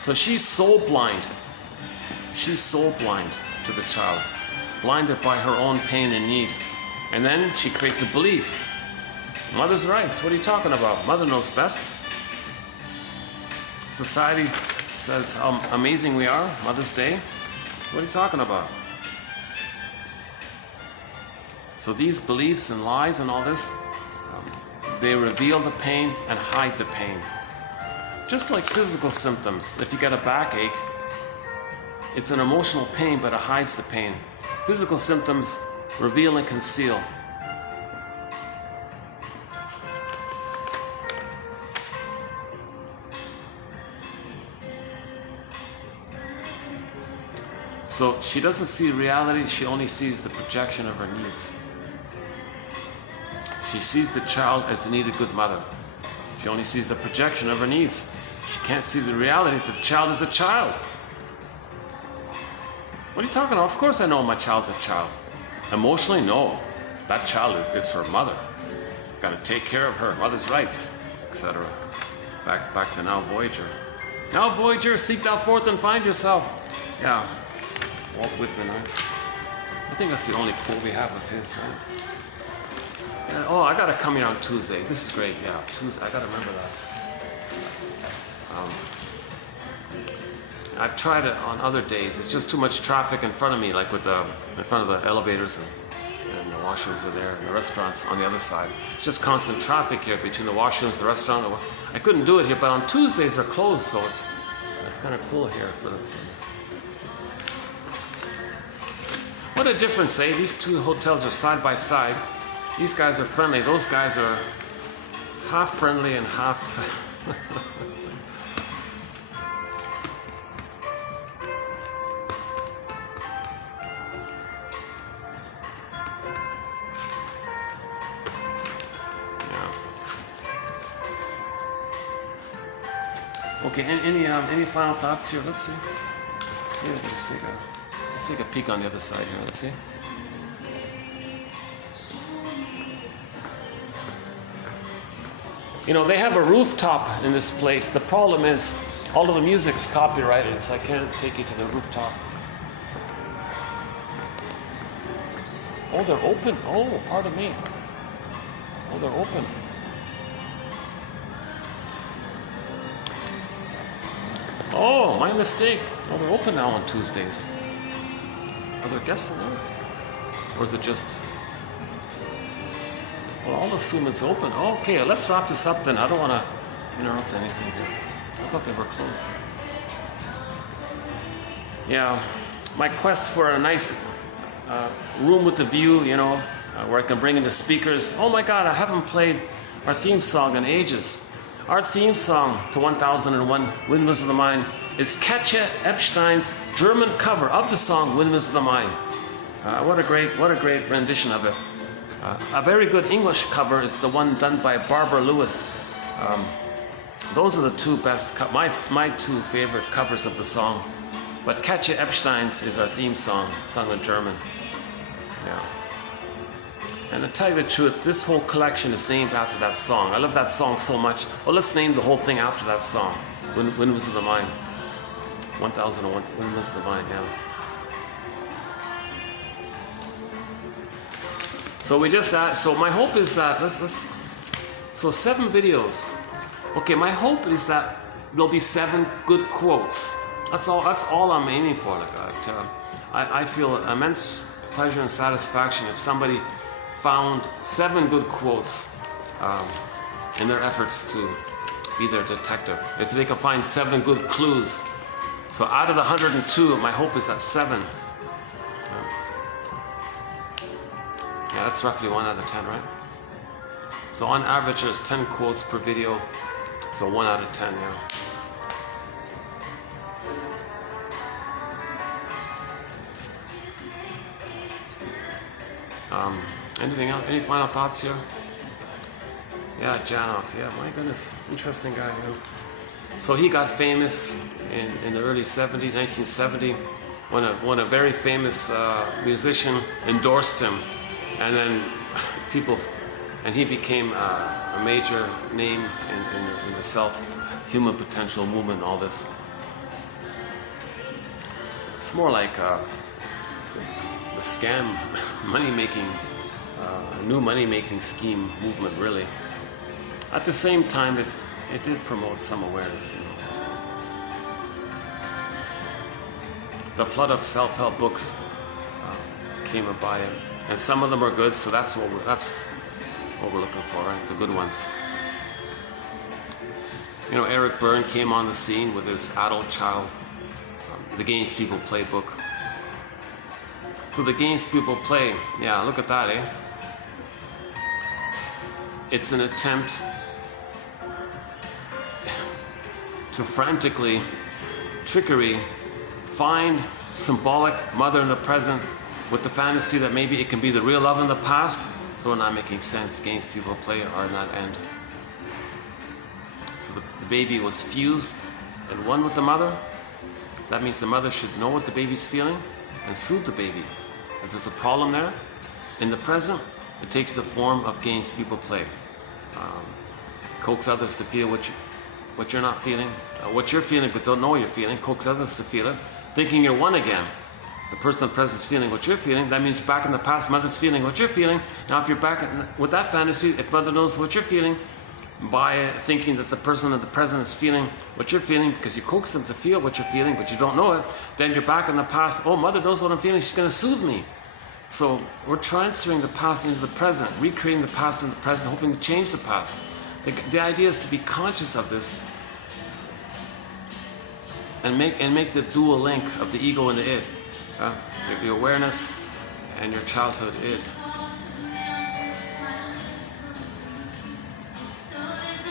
So she's so blind. She's so blind to the child, blinded by her own pain and need. And then she creates a belief. Mother's rights, what are you talking about? Mother knows best. Society says how amazing we are, Mother's Day. What are you talking about? So these beliefs and lies and all this, they reveal the pain and hide the pain. Just like physical symptoms. If you get a backache, it's an emotional pain, but it hides the pain. Physical symptoms reveal and conceal. So she doesn't see reality, she only sees the projection of her needs. She sees the child as the needed good mother. She only sees the projection of her needs. She can't see the reality that the child is a child. What are you talking about? Of course I know my child's a child. Emotionally, no. That child is her mother. Got to take care of her, mother's rights, etc. Back to Now Voyager. Now Voyager, seek thou forth and find yourself. Yeah, Walt Whitman. I think that's the only quote we have of his, right? Yeah, oh, I gotta come here on Tuesday. This is great. Yeah, Tuesday. I gotta remember that. I've tried it on other days. It's just too much traffic in front of me, like with in front of the elevators and the washrooms are there and the restaurants on the other side. It's just constant traffic here between the washrooms, the restaurant. I couldn't do it here, but on Tuesdays they're closed, so it's kind of cool here. What a difference, eh? These two hotels are side by side. These guys are friendly. Those guys are half friendly and half... Okay, any final thoughts here? Let's see. Yeah, let's take a peek on the other side here. Let's see. You know, they have a rooftop in this place. The problem is all of the music's copyrighted, so I can't take you to the rooftop. Oh, they're open. Oh, pardon me. Oh, they're open. Oh, my mistake. Oh, they're open now on Tuesdays. Are there guests in there? Or is it just... Well, I'll assume it's open. Okay, let's wrap this up then. I don't want to interrupt anything here. I thought they were closed. Yeah, my quest for a nice room with a view, you know, where I can bring in the speakers. Oh my God, I haven't played our theme song in ages. Our theme song to 1001 Windmills of the Mind is Katja Epstein's German cover of the song Windmills of the Mind. What a great rendition of it. A very good English cover is the one done by Barbara Lewis. Those are the two best, my two favorite covers of the song. But Katja Epstein's is our theme song, sung in German. Yeah. And to tell you the truth, this whole collection is named after that song. I love that song so much. Well, let's name the whole thing after that song. Windmills of the Mind. 1001 Windmills of the Mind, yeah. So we just so my hope is that so 7 videos. Okay, my hope is that there'll be 7 good quotes. That's all I'm aiming for. Like I feel immense pleasure and satisfaction if somebody found 7 good quotes in their efforts to be their detective. If they can find 7 good clues. So out of the 102, my hope is that 7. Yeah, that's roughly 1 out of 10, right? So on average, there's 10 quotes per video. So 1 out of 10, yeah. Anything else? Any final thoughts here? Yeah, Janoff. Yeah, my goodness, interesting guy. You know? So he got famous in the early 70s, 1970, when a very famous musician endorsed him, and then he became a major name in the self-human potential movement. All this. It's more like the scam money-making. New money-making scheme movement, really. At the same time, it did promote some awareness. You know, so. The flood of self-help books came by it, and some of them are good. So that's what we're looking for, right? The good ones. You know, Eric Byrne came on the scene with his adult child, The Games People Play book. So the games people play, yeah, look at that, eh? It's an attempt to frantically, find symbolic mother in the present with the fantasy that maybe it can be the real love in the past. So we're not making sense. Games people play are not end. So the baby was fused and one with the mother. That means the mother should know what the baby's feeling and soothe the baby. If there's a problem there, in the present, it takes the form of games people play. Coax others to feel what you're not feeling, what you're feeling but don't know you're feeling. Coax others to feel it, thinking you're one again. The person in the present is feeling what you're feeling. That means back in the past, mother's feeling what you're feeling. Now if you're back with that fantasy, if mother knows what you're feeling, by thinking that the person at the present is feeling what you're feeling because you coax them to feel what you're feeling, but you don't know it. Then you're back in the past. Oh, mother knows what I'm feeling. She's going to soothe me. So we're transferring the past into the present, recreating the past into the present, hoping to change the past. The idea is to be conscious of this and make the dual link of the ego and the id, your awareness and your childhood id.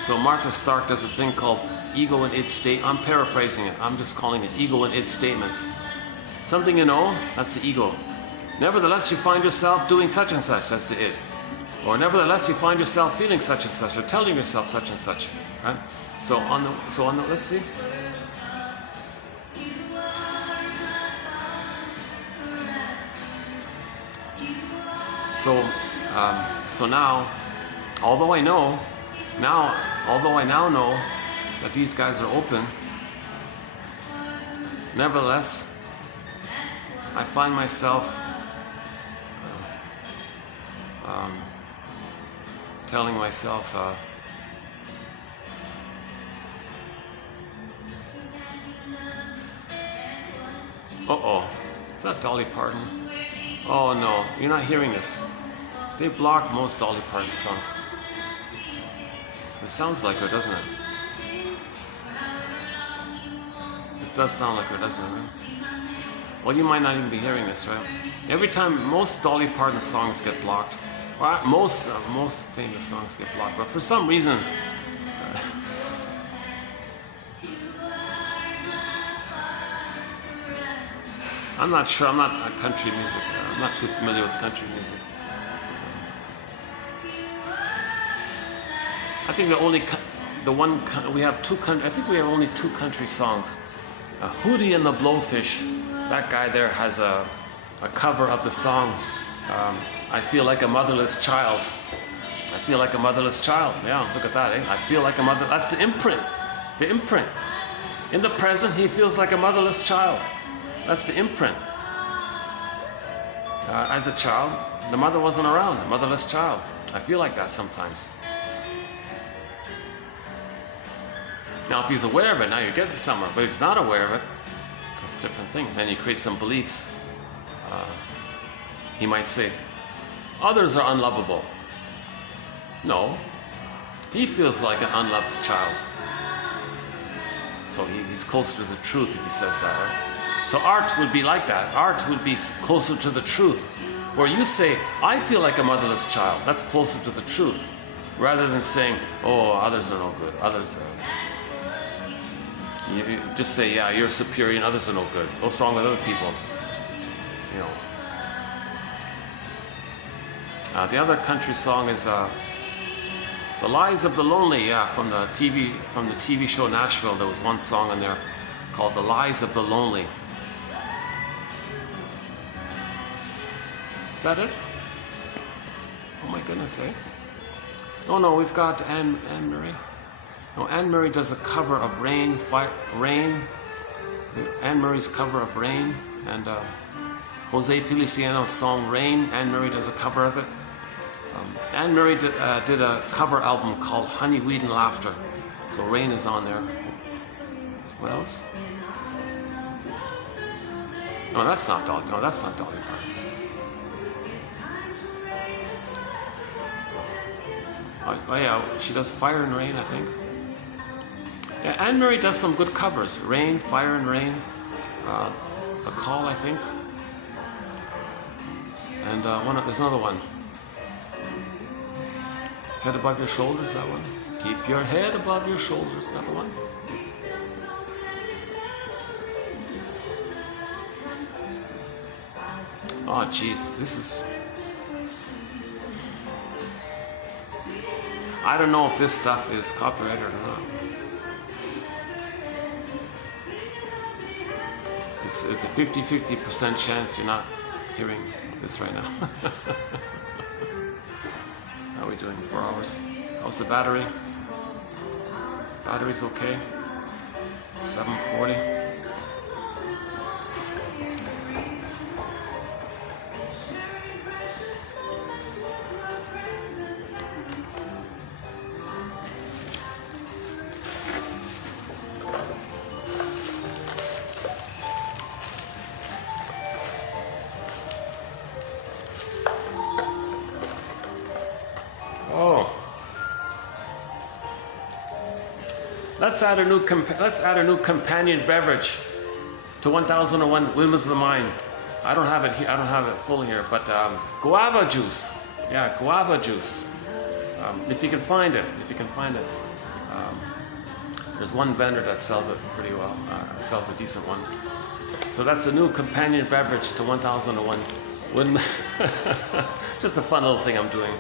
So Martha Stark does a thing called ego and id state. I'm paraphrasing it. I'm just calling it ego and id statements. Something you know, that's the ego. Nevertheless, you find yourself doing such and such, that's the id. Or nevertheless, you find yourself feeling such and such, or telling yourself such and such, right? So on the let's see. So now, although I now know that these guys are open, nevertheless, I find myself telling myself is that Dolly Parton? Oh no, you're not hearing this. They block most Dolly Parton songs. It sounds like her, doesn't it? It does sound like her, doesn't it? Right? Well, you might not even be hearing this, right? Every time, most Dolly Parton songs get blocked. Well, most famous songs get blocked, but for some reason, I'm not sure. I'm not a country music. I'm not too familiar with country music. I think I think we have only two country songs. Hootie and the Blowfish. That guy there has a cover of the song. I feel like a motherless child. I feel like a motherless child. Yeah, look at that, eh? I feel like a mother. That's the imprint. The imprint. In the present, he feels like a motherless child. That's the imprint. As a child, the mother wasn't around. A motherless child. I feel like that sometimes. Now, if he's aware of it, now you're getting somewhere. But if he's not aware of it, that's a different thing. Then you create some beliefs. He might say, others are unlovable. No, he feels like an unloved child. So he's closer to the truth if he says that, right? So art would be like that. Art would be closer to the truth. Where you say, I feel like a motherless child. That's closer to the truth. Rather than saying, oh, others are no good. Others are... You just say, yeah, you're superior and others are no good. What's wrong with other people? You know. The other country song is "The Lies of the Lonely." Yeah, from the TV show Nashville. There was one song in there called "The Lies of the Lonely." Is that it? Oh my goodness, eh? Oh no, we've got Anne Marie. No, Anne Marie does a cover of Rain. Anne Marie's cover of Rain, and Jose Feliciano's song Rain. Anne Marie does a cover of it. Anne Marie did a cover album called Honeyweed and Laughter. So Rain is on there. What else? No, that's not Dolly. No, that's not Dolly Parton. Oh yeah, she does Fire and Rain, I think. Yeah, Anne Marie does some good covers. Rain, Fire and Rain, The Call, I think. And there's another one. Head Above Your Shoulders, that one. Keep your head above your shoulders, that one. Oh geez, this is... I don't know if this stuff is copyrighted or not. It's a 50% chance you're not hearing this right now. How are we doing? 4 hours. How's the battery? Battery's okay. 740. Let's add a new companion beverage to 1001 Windmills of the Mind. I don't have it here. I don't have it full here, but guava juice. Yeah, guava juice. If you can find it. There's one vendor that sells it pretty well. Sells a decent one. So that's a new companion beverage to 1001 Windmill. Just a fun little thing I'm doing.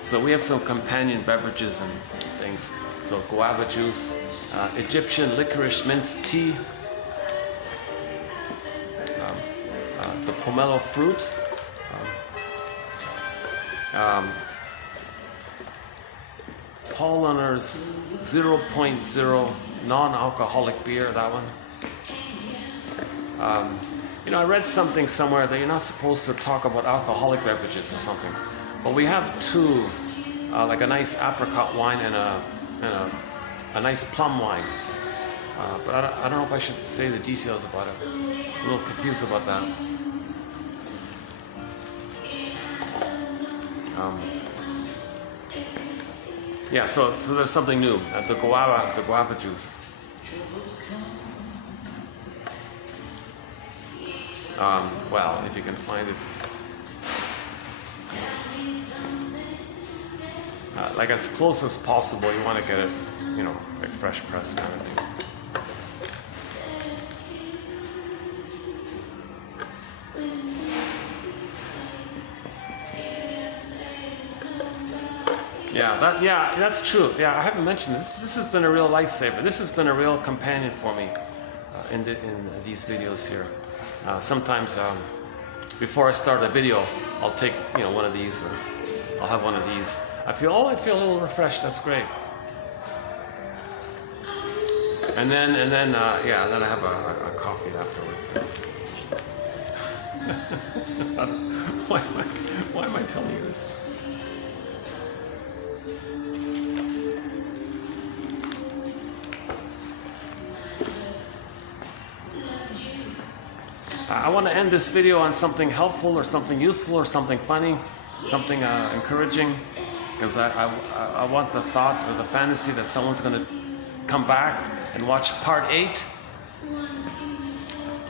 So we have some companion beverages and things. So guava juice, Egyptian licorice mint tea, the pomelo fruit, Paulaner's 0.0 non-alcoholic beer, that one. You know, I read something somewhere that you're not supposed to talk about alcoholic beverages or something. But we have two, like a nice apricot wine and a nice plum wine. But I don't know if I should say the details about it. I'm a little confused about that. Yeah, so there's something new. The guava juice. Well, if you can find it. Like as close as possible, you want to get it, you know, like fresh pressed kind of thing. Yeah, that's true. Yeah, I haven't mentioned this. This has been a real lifesaver. This has been a real companion for me in these videos here. Sometimes before I start a video, I'll take, you know, one of these, or I'll have one of these. I feel a little refreshed. That's great. And then I have a coffee afterwards. Why am I telling you this? I want to end this video on something helpful or something useful or something funny, something encouraging, because I want the thought or the fantasy that someone's going to come back and watch part 8.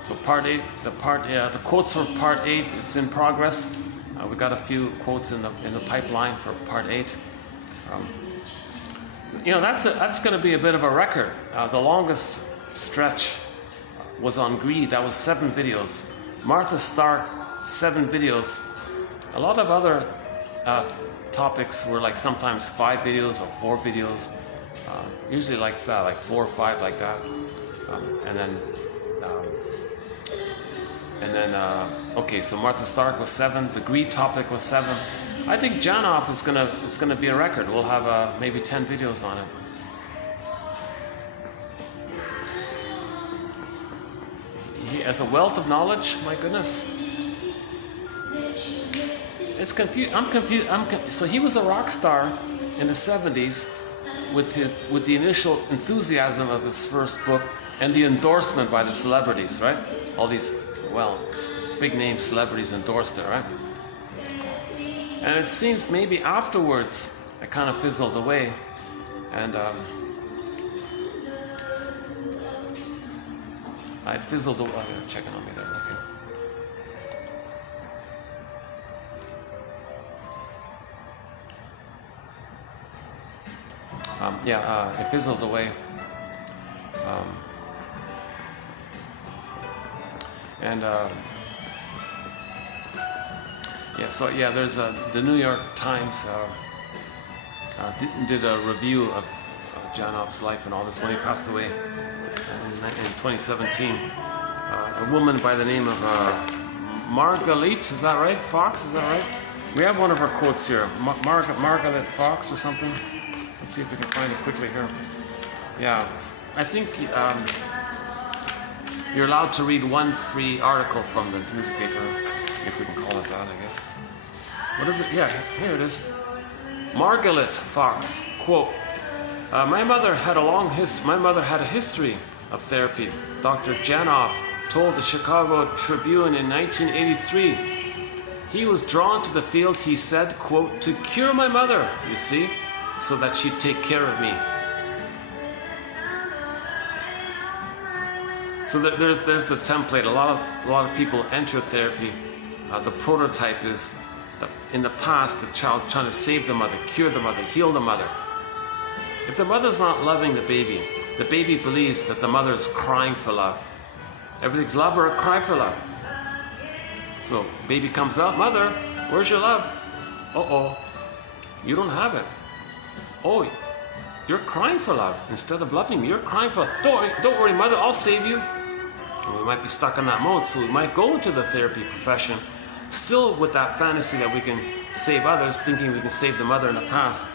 So part 8, the quotes for part 8, it's in progress. We got a few quotes in the pipeline for part 8. You know, that's going to be a bit of a record. The longest stretch was on greed. That was 7 videos. Martha Stark, 7 videos. A lot of other topics were like sometimes 5 videos or 4 videos. Usually like that, like 4 or 5 like that. Okay, so Martha Stark was 7. The greed topic was 7. I think Janov is gonna be a record. We'll have maybe 10 videos on it. He has a wealth of knowledge. My goodness, it's confused. I'm confused. So he was a rock star in the 70s with the initial enthusiasm of his first book and the endorsement by the celebrities, right? All these, well, big name celebrities endorsed it, right? And it seems maybe afterwards it kind of fizzled away, and it fizzled away. Oh, you're checking on me there, okay. It fizzled away. There's the New York Times did a review of Janov's life and all this when he passed away in 2017. A woman by the name of Margalit, is that right? Fox, is that right? We have one of her quotes here, Margalit Fox or something. Let's see if we can find it quickly here. Yeah, I think you're allowed to read one free article from the newspaper, if we can call it that, I guess. What is it? Yeah, here it is. Margalit Fox, quote, my mother had a history of therapy. Dr. Janov told the Chicago Tribune in 1983. He was drawn to the field, he said, quote, to cure my mother, you see, so that she'd take care of me. So there's the template. A lot of people enter therapy. The prototype is that in the past the child's trying to save the mother, cure the mother, heal the mother. If the mother's not loving the baby believes that the mother is crying for love. Everything's love or a cry for love. So baby comes out, mother, where's your love? Uh-oh, you don't have it. Oh, you're crying for love. Instead of loving me, you're crying for love. Don't worry, mother, I'll save you. And we might be stuck in that mode, so we might go into the therapy profession still with that fantasy that we can save others, thinking we can save the mother in the past.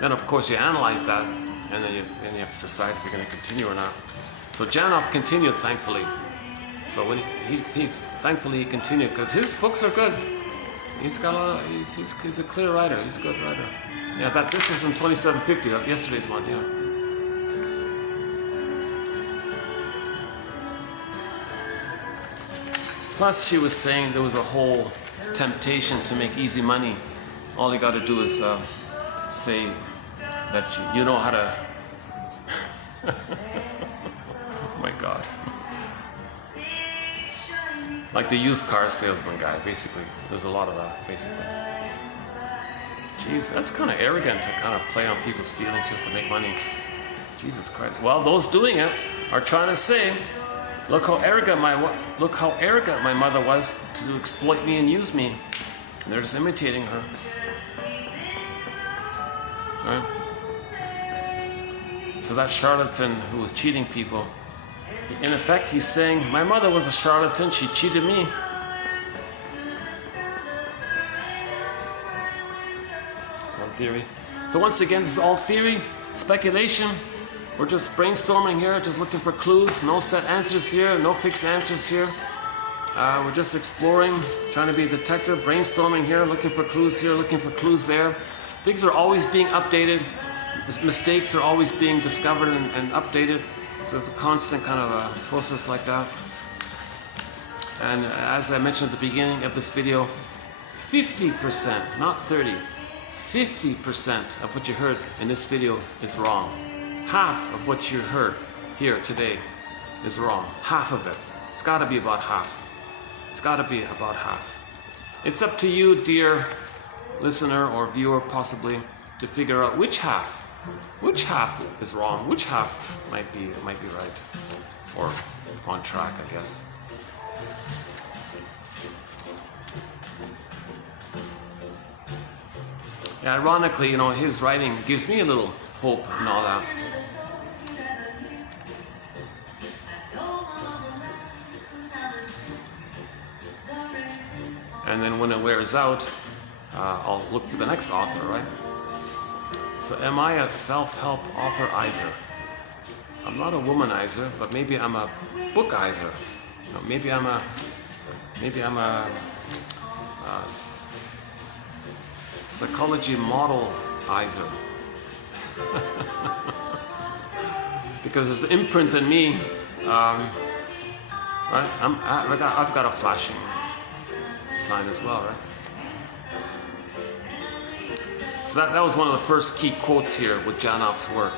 Then of course you analyze that, and then you have to decide if you're going to continue or not. So Janov continued, thankfully. So when he thankfully he continued, because his books are good. He's got a lot of, he's a clear writer. He's a good writer. Yeah, this was in 2750. Yesterday's one. Yeah. Plus, she was saying there was a whole temptation to make easy money. All you got to do is say that you know how to. Oh my God. Like the used car salesman guy, basically. There's a lot of that, basically. Jeez, that's kind of arrogant to kind of play on people's feelings just to make money. Jesus Christ. Well, those doing it are trying to say, look how arrogant my mother was to exploit me and use me. And they're just imitating her. Right? So that charlatan who was cheating people, in effect, he's saying, my mother was a charlatan, she cheated me. It's all theory. So once again, this is all theory, speculation. We're just brainstorming here, just looking for clues. No set answers here, no fixed answers here. We're just exploring, trying to be a detective, brainstorming here, looking for clues here, looking for clues there. Things are always being updated. Mistakes are always being discovered and updated. So it's a constant kind of a process like that. And as I mentioned at the beginning of this video, 50%, not 30, 50% of what you heard in this video is wrong. Half of what you heard here today is wrong. Half of it. It's got to be about half. It's got to be about half. It's up to you, dear listener or viewer, possibly, to figure out which half is wrong, which half might be right, or on track, I guess. Yeah, ironically, his writing gives me a little hope and all that. And then when it wears out, I'll look for the next author, right? So am I a self-help authorizer? I'm not a womanizer, but maybe I'm a bookizer. Maybe I'm a psychology modelizer. Because there's an imprint in me, right? I've got a flashing sign as well, right? So that was one of the first key quotes here with Janov's work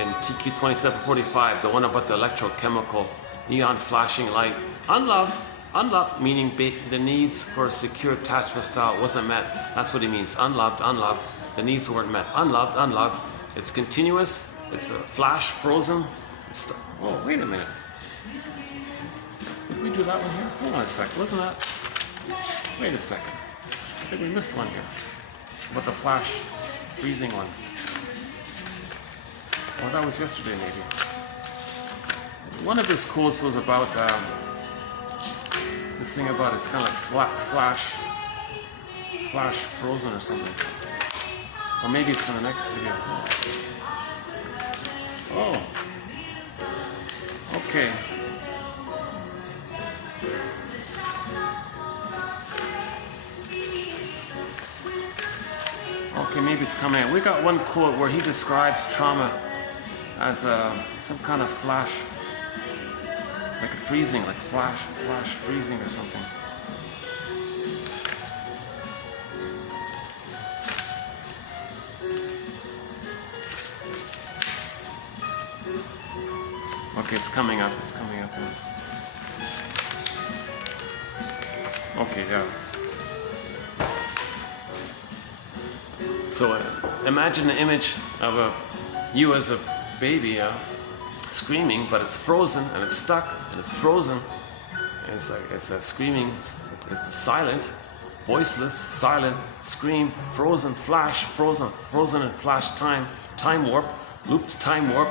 in TQ 2745, the one about the electrochemical neon flashing light. Unloved, meaning the needs for a secure attachment style wasn't met. That's what he means. Unloved, the needs weren't met. Unloved. It's continuous. It's a flash, frozen. Oh, wait a minute. Did we do that one here? Hold on a second. Wasn't that? Wait a second. I think we missed one here. About the flash freezing one. Oh, that was yesterday maybe. One of his quotes was about this thing about it's kind of like flash frozen or something. Or maybe it's in the next video. Oh. Okay. Okay, maybe it's coming out. We got one quote where he describes trauma as some kind of flash, like a freezing, like flash freezing or something. Okay, it's coming up. It's coming up now. Okay, yeah. So imagine the image of you as a baby screaming, but it's frozen and it's stuck and it's frozen. And it's a screaming, it's a silent, voiceless, silent scream, frozen, flash, frozen and flash time warp, looped time warp.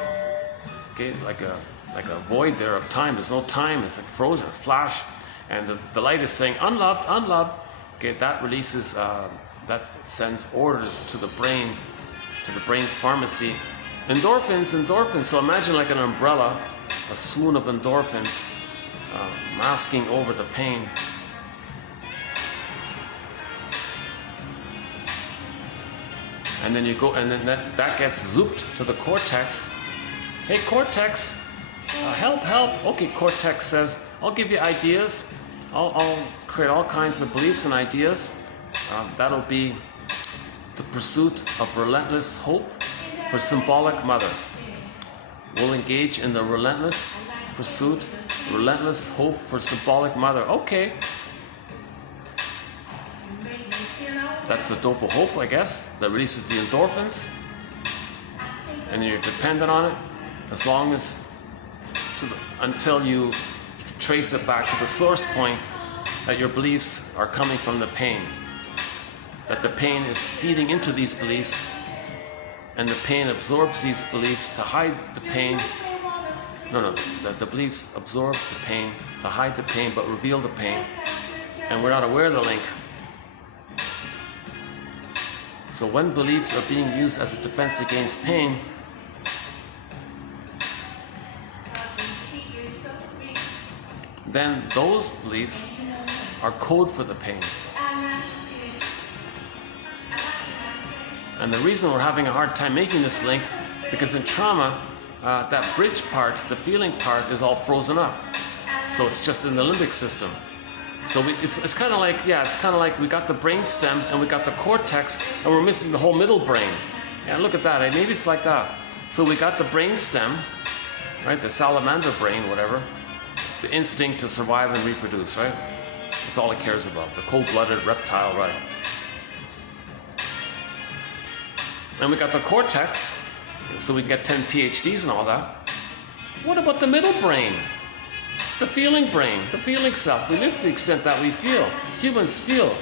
Okay, like a void there of time. There's no time. It's like frozen, flash, and the light is saying unloved, unloved. Okay, that releases. That sends orders to the brain's pharmacy. Endorphins. So imagine like an umbrella, a swoon of endorphins, masking over the pain. And then you go, and then that gets zooped to the cortex. Hey, cortex, help. Okay, cortex says, I'll give you ideas. I'll create all kinds of beliefs and ideas. That'll be the pursuit of relentless hope for symbolic mother. We'll engage in the relentless pursuit, relentless hope for symbolic mother. Okay. That's the dope of hope, I guess, that releases the endorphins. And you're dependent on it as long as, until you trace it back to the source point that your beliefs are coming from the pain. That the pain is feeding into these beliefs, and the pain absorbs these beliefs to hide the pain. The beliefs absorb the pain to hide the pain, but reveal the pain, and we're not aware of the link. So when beliefs are being used as a defense against pain, then those beliefs are code for the pain. And the reason we're having a hard time making this link, because in trauma, that bridge part, the feeling part, is all frozen up. So it's just in the limbic system. So it's kind of like we got the brain stem and we got the cortex, and we're missing the whole middle brain. Yeah, look at that. Maybe it's like that. So we got the brain stem, right? The salamander brain, whatever. The instinct to survive and reproduce, right? That's all it cares about. The cold-blooded reptile, right? And we got the cortex, so we can get 10 PhDs and all that. What about the middle brain? The feeling brain, the feeling self. We live to the extent that we feel. Humans feel.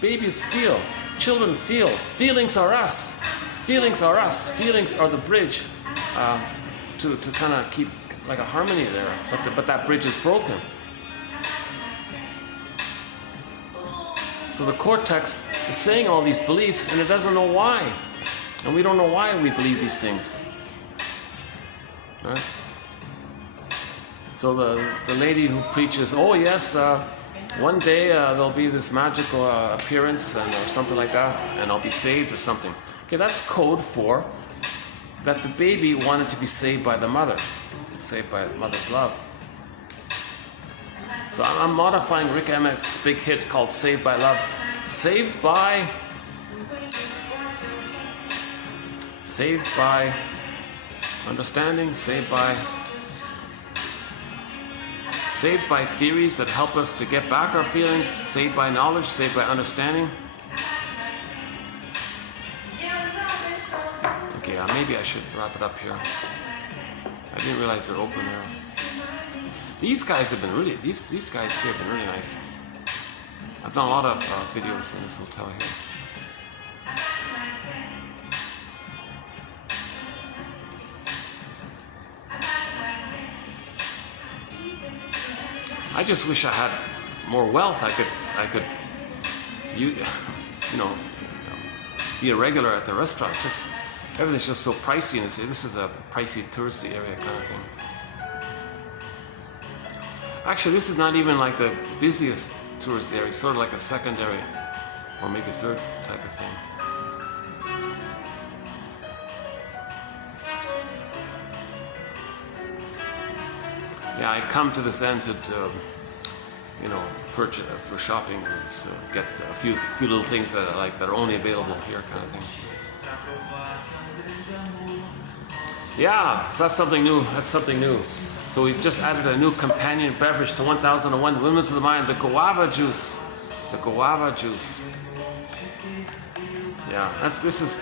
Babies feel. Children feel. Feelings are us. Feelings are us. Feelings are the bridge to kind of keep like a harmony there. But that bridge is broken. So the cortex is saying all these beliefs, and it doesn't know why. And we don't know why we believe these things. Right? So the lady who preaches, oh yes, one day there'll be this magical appearance or something like that, and I'll be saved or something. Okay, that's code for that the baby wanted to be saved by the mother, saved by mother's love. So I'm modifying Rick Emmett's big hit called Saved by Love. Saved by understanding, saved by theories that help us to get back our feelings, saved by knowledge, saved by understanding. Okay, maybe I should wrap it up here. I didn't realize they're open there. These guys have been really, these guys here have been really nice. I've done a lot of videos in this hotel here. I just wish I had more wealth. I could, be a regular at the restaurant. Just everything's just so pricey, and this is a pricey touristy area kind of thing. Actually, this is not even like the busiest tourist area. It's sort of like a secondary or maybe third type of thing. Yeah, I come to this end to purchase for shopping, to get a few little things that I like that are only available here, kind of thing. Yeah, so that's something new. So we've just added a new companion beverage to 1001 Windmills of the Mind, the guava juice. The guava juice. Yeah, this is,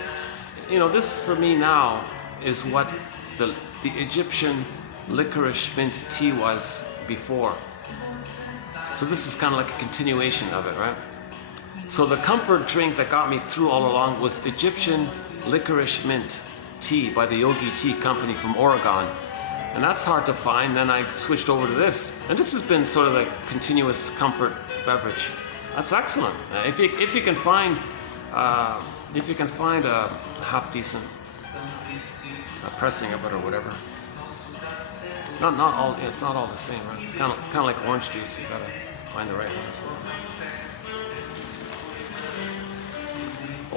this for me now is what the Egyptian licorice mint tea was before. So this is kind of like a continuation of it, right? So the comfort drink that got me through all along was Egyptian licorice mint tea by the Yogi Tea Company from Oregon. And that's hard to find. Then I switched over to this. And this has been sort of a continuous comfort beverage. That's excellent. If you can find a half decent pressing of it or whatever. Not all. It's not all the same, right? It's kind of like orange juice. You gotta find the right one.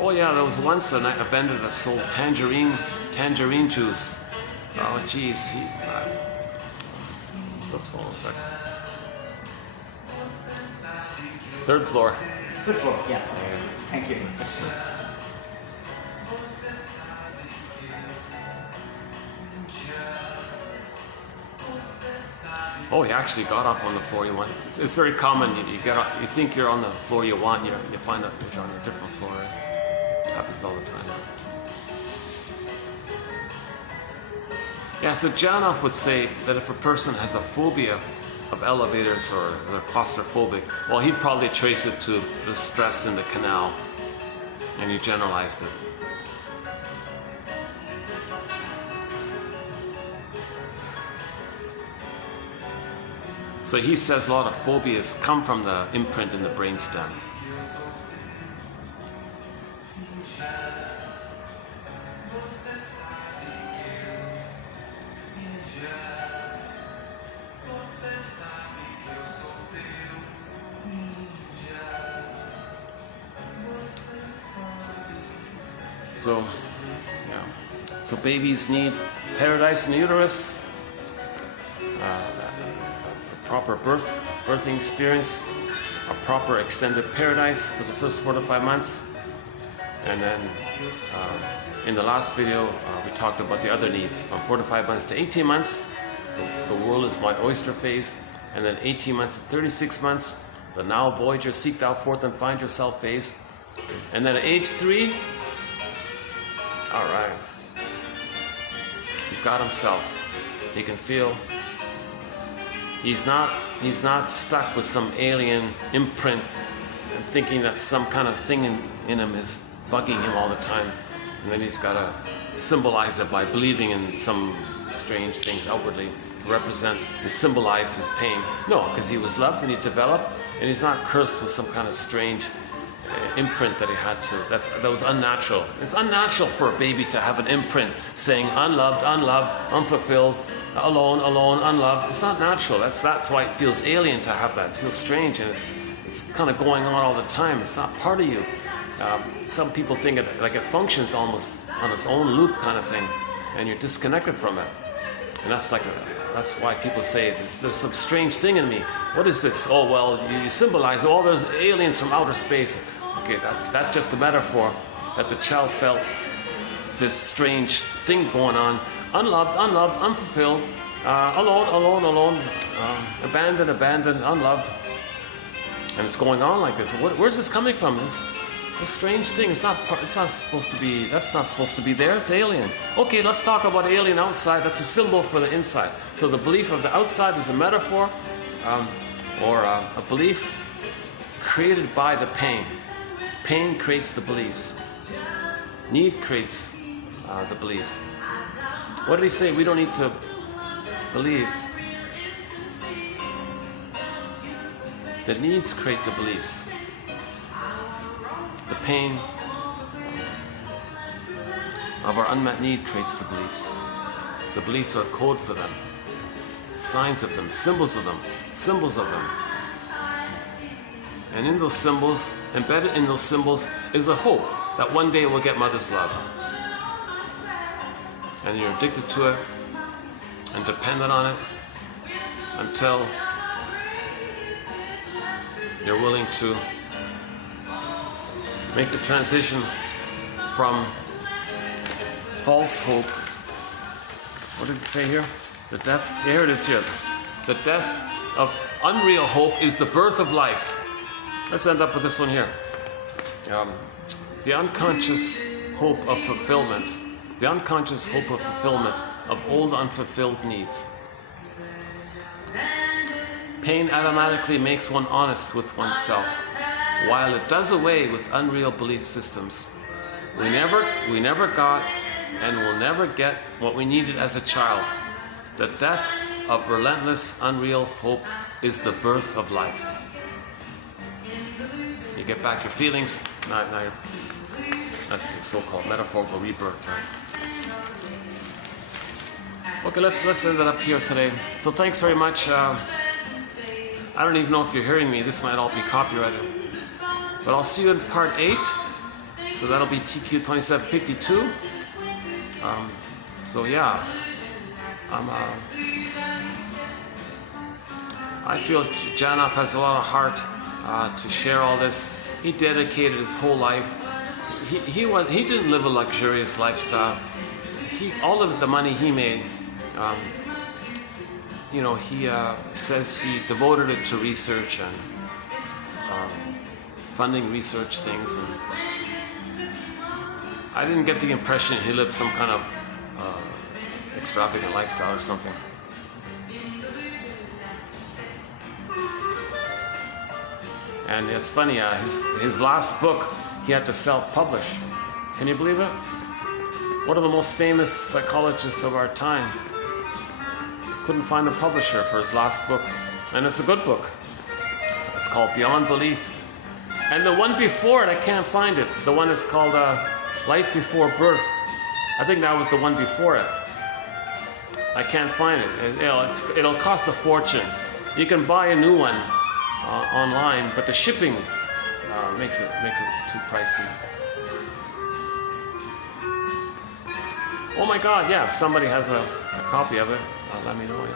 Oh yeah, there was once a vendor that sold tangerine juice. Oh geez, oops, hold on a second. Third floor. Third floor, yeah. Thank you. Oh, he actually got off on the floor you want. It's very common. You get off, you think you're on the floor you want, you find out you're on a different floor. Right? It happens all the time. Yeah, so Janoff would say that if a person has a phobia of elevators or they're claustrophobic, well, he'd probably trace it to the stress in the canal, and he generalized it. So he says a lot of phobias come from the imprint in the brainstem. So, yeah. So babies need paradise in the uterus, a proper birthing experience, a proper extended paradise for the first 4 to 5 months, and then in the last video we talked about the other needs from 4 to 5 months to 18 months. The world is my oyster phase, and then 18 months to 36 months, the now voyager seek thou forth and find yourself phase, and then at age 3. All right. He's got himself. He can feel. He's not stuck with some alien imprint and thinking that some kind of thing in him is bugging him all the time. And then he's got to symbolize it by believing in some strange things outwardly to represent and symbolize his pain. No, because he was loved and he developed, and he's not cursed with some kind of strange imprint that he had to. That was unnatural. It's unnatural for a baby to have an imprint saying unloved, unfulfilled, alone, unloved. It's not natural. That's why it feels alien to have that. It feels strange, and it's kind of going on all the time. It's not part of you. Some people think it it functions almost on its own loop kind of thing, and you're disconnected from it. And that's why people say there's some strange thing in me. What is this? Oh well, you symbolize there's aliens from outer space. Okay, that's just a metaphor that the child felt this strange thing going on. Unloved, unfulfilled, alone, abandoned, unloved. And it's going on like this. Where's this coming from? This strange thing. That's not supposed to be there. It's alien. Okay, let's talk about alien outside. That's a symbol for the inside. So the belief of the outside is a metaphor, or a belief created by the pain. Pain creates the beliefs. Need creates the belief. What did he say? We don't need to believe. The needs create the beliefs. The pain of our unmet need creates the beliefs. The beliefs are code for them, signs of them, symbols of them. And in those symbols, embedded in those symbols, is a hope that one day we'll get mother's love. And you're addicted to it and dependent on it until you're willing to make the transition from false hope. What did it say here? The death. Here it is here. The death of unreal hope is the birth of life. Let's end up with this one here. The unconscious hope of fulfillment. The unconscious hope of fulfillment of old unfulfilled needs. Pain automatically makes one honest with oneself, while it does away with unreal belief systems. We never got and will never get what we needed as a child. The death of relentless, unreal hope is the birth of life. You get back your feelings, now that's the so-called metaphorical rebirth, right? Okay, let's end it up here today. So thanks very much. I don't even know if you're hearing me. This might all be copyrighted. But I'll see you in part 8. So that'll be TQ 2752. So yeah, I feel Janov has a lot of heart to share all this. He dedicated his whole life. He didn't live a luxurious lifestyle. All of the money he made, he says he devoted it to research and funding research things. And I didn't get the impression he lived some kind of extravagant lifestyle or something. And it's funny, his last book he had to self-publish. Can you believe it? One of the most famous psychologists of our time couldn't find a publisher for his last book. And it's a good book. It's called Beyond Belief. And the one before it, I can't find it. The one is called Life Before Birth. I think that was the one before it. I can't find it. It'll cost a fortune. You can buy a new one online, but the shipping makes it too pricey. Oh my God, yeah, if somebody has a copy of it, let me know,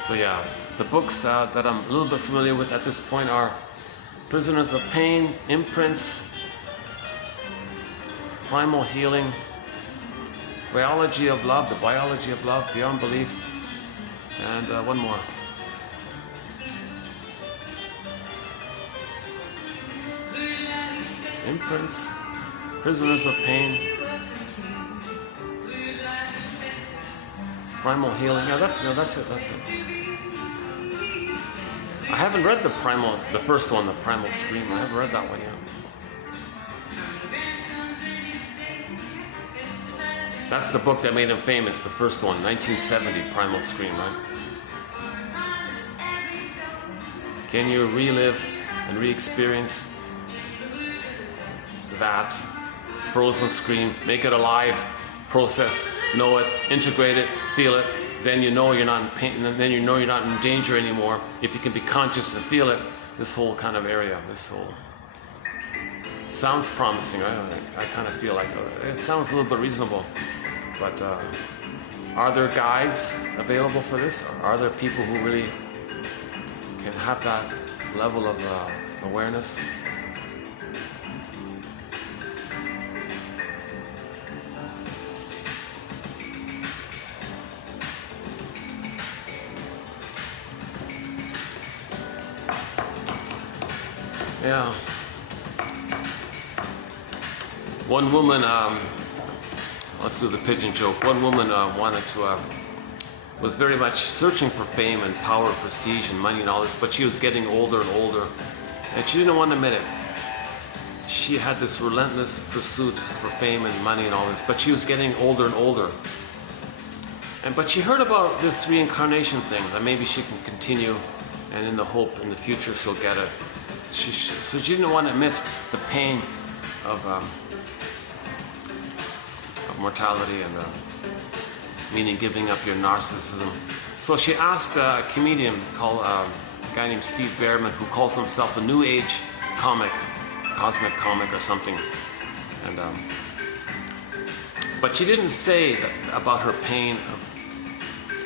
So yeah, the books that I'm a little bit familiar with at this point are Prisoners of Pain, Imprints, Primal Healing, Biology of Love, The Biology of Love, Beyond Belief, and one more. Imprints, Prisoners of Pain, Primal Healing. Yeah, that's it. I haven't read the first one, the Primal Scream. I haven't read that one yet. That's the book that made him famous, the first one, 1970, Primal Scream, right? Can you relive and re-experience that frozen scream, make it alive, process, know it, integrate it, feel it, then you know you're not in pain, and then you know you're not in danger anymore. If you can be conscious and feel it, this whole kind of area, this whole sounds promising, right? I kind of feel like it sounds a little bit reasonable, but are there guides available for this? Are there people who really can have that level of awareness? Yeah. One woman, let's do the pigeon joke. One woman was very much searching for fame and power, prestige and money and all this, but she was getting older and older, and she didn't want to admit it. She had this relentless pursuit for fame and money and all this, but she was getting older and older. But she heard about this reincarnation thing, that maybe she can continue, and in the hope in the future she'll get it. So she didn't want to admit the pain of mortality and meaning giving up your narcissism. So she asked a comedian called a guy named Steve Behrman, who calls himself a New Age comic, cosmic comic or something. And but she didn't say that about her pain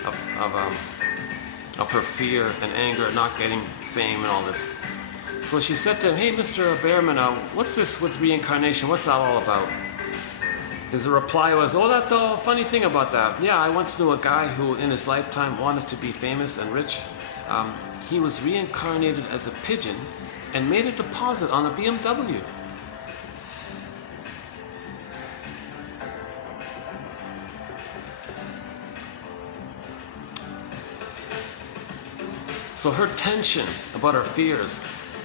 of her fear and anger at not getting fame and all this. So she said to him, "Hey, Mr. Behrman, what's this with reincarnation? What's that all about?" His reply was, "Oh, that's a funny thing about that. Yeah, I once knew a guy who in his lifetime wanted to be famous and rich. He was reincarnated as a pigeon and made a deposit on a BMW." So her tension about her fears,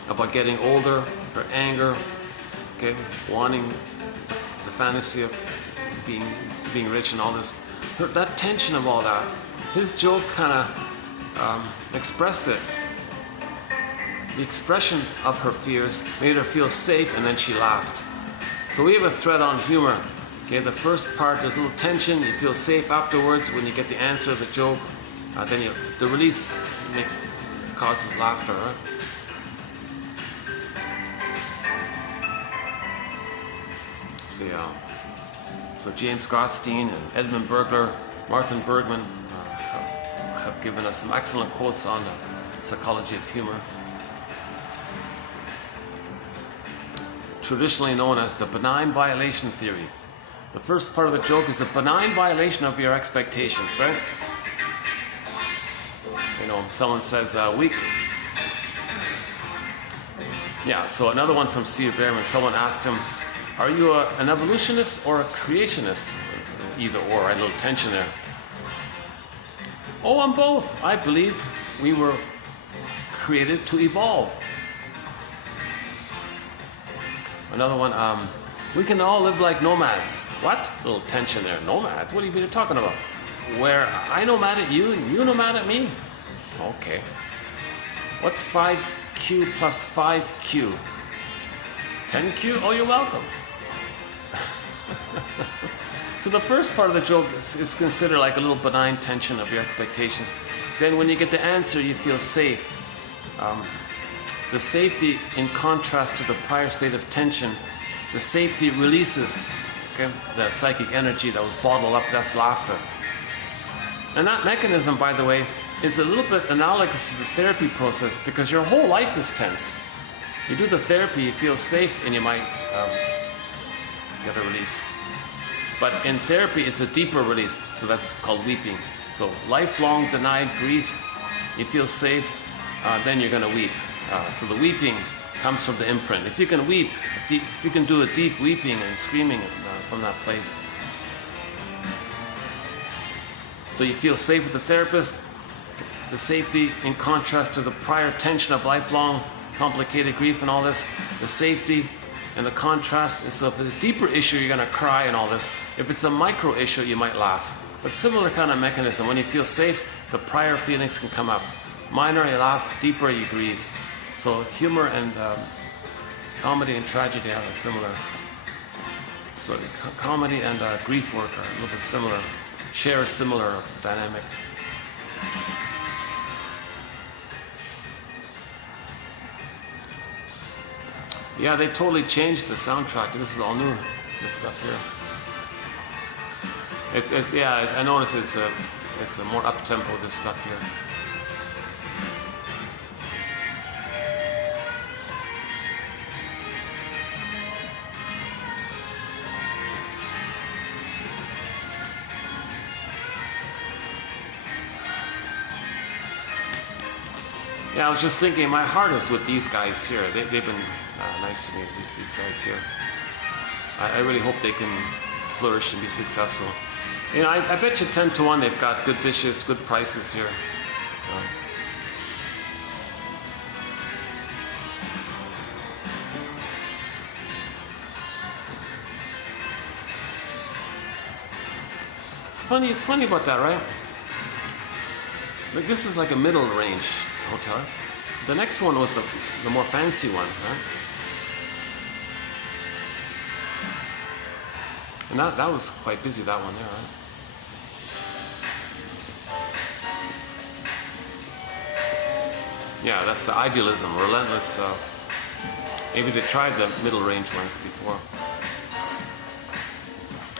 about getting older, her anger, okay, wanting the fantasy of being rich and all this, that tension of all that, his joke kind of expressed it. The expression of her fears made her feel safe, and then she laughed. So we have a thread on humor. Okay, the first part, there's a little tension, you feel safe afterwards when you get the answer of the joke. Then the release causes laughter, right? So James Gottstein and Edmund Bergler, Martin Bergman have given us some excellent quotes on the psychology of humor. Traditionally known as the benign violation theory. The first part of the joke is a benign violation of your expectations, right? You know, someone says, so another one from C. Behrman, someone asked him, "Are you an evolutionist or a creationist?" Either or, right? A little tension there. "Oh, I'm both. I believe we were created to evolve." Another one, "We can all live like nomads." What? A little tension there. Nomads? What are you talking about? Where I nomad at you and you nomad at me? Okay. What's 5Q plus 5Q? 10Q? Oh, you're welcome. So the first part of the joke is considered like a little benign tension of your expectations. Then when you get the answer, you feel safe. The safety, in contrast to the prior state of tension, the safety releases, okay, the psychic energy that was bottled up. That's laughter. And that mechanism, by the way, is a little bit analogous to the therapy process, because your whole life is tense. You do the therapy, you feel safe, and you might get a release. But in therapy, it's a deeper release, so that's called weeping. So lifelong denied grief, you feel safe, then you're going to weep. So the weeping comes from the imprint. If you can weep, if you can do a deep weeping and screaming from that place. So you feel safe with the therapist. The safety, in contrast to the prior tension of lifelong complicated grief and all this, the safety and the contrast is, so if it's a deeper issue, you're going to cry and all this. If it's a micro issue, you might laugh. But similar kind of mechanism. When you feel safe, the prior feelings can come up. Minor, you laugh. Deeper, you grieve. So humor and comedy and tragedy have a similar. So comedy and grief work are a little bit similar. Share a similar dynamic. Yeah, they totally changed the soundtrack. This is all new, this stuff here. It's yeah, I noticed it's a more up-tempo, this stuff here. Yeah, I was just thinking, my heart is with these guys here. They've been nice to me, these guys here. I really hope they can flourish and be successful. You know, I bet you 10 to 1 they've got good dishes, good prices here. It's funny about that, right? Like, this is like a middle range hotel. The next one was the more fancy one, right? And that was quite busy, that one there, right? Yeah, that's the idealism, relentless. Maybe they tried the middle range ones before.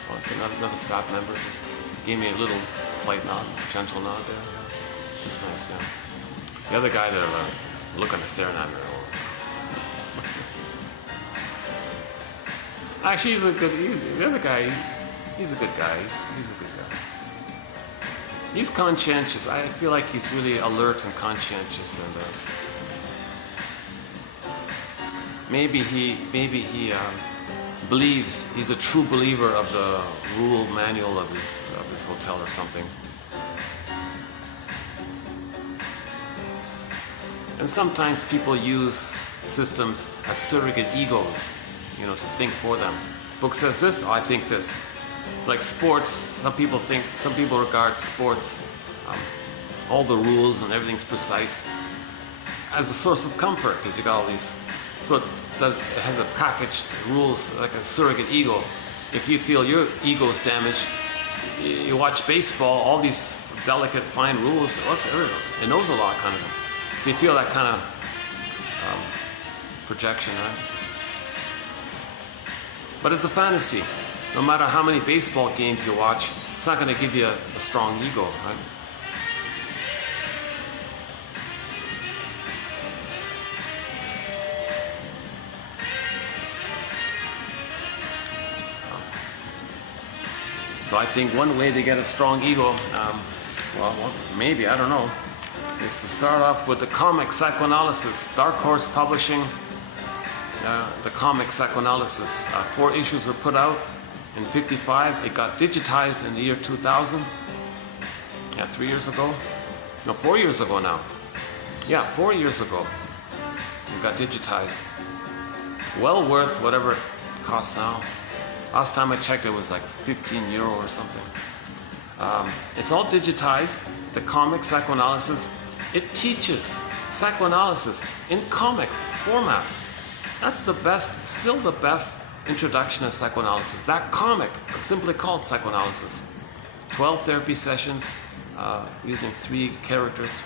Oh, it's another staff member just gave me a little light nod, gentle nod there. It's nice, yeah. The other guy there looking and staring at me. Actually, the other guy, he's a good guy. He's a good guy. He's conscientious. I feel like he's really alert and conscientious, and maybe he believes, he's a true believer of the rule manual of his hotel or something. And sometimes people use systems as surrogate egos, to think for them. Book says this, oh, I think this. Like sports, some people regard sports, all the rules and everything's precise, as a source of comfort, because you got all these. So it has a packaged rules, like a surrogate ego. If you feel your ego's damaged, you watch baseball, all these delicate, fine rules. It knows a lot, kind of. So you feel that kind of projection, right? But it's a fantasy. No matter how many baseball games you watch, it's not going to give you a strong ego, right? So I think one way to get a strong ego, well, maybe, I don't know, is to start off with the comic Psychoanalysis. Dark Horse Publishing, the comic Psychoanalysis. 4 issues were put out in '55. It got digitized in the year 2000. Yeah, 3 years ago. No, 4 years ago now. Yeah, 4 years ago. It got digitized. Well worth whatever it costs now. Last time I checked, it was like €15 or something. It's all digitized. The comic Psychoanalysis. It teaches psychoanalysis in comic format. That's the best, still the best introduction to psychoanalysis. That comic, simply called Psychoanalysis. 12 therapy sessions using 3 characters.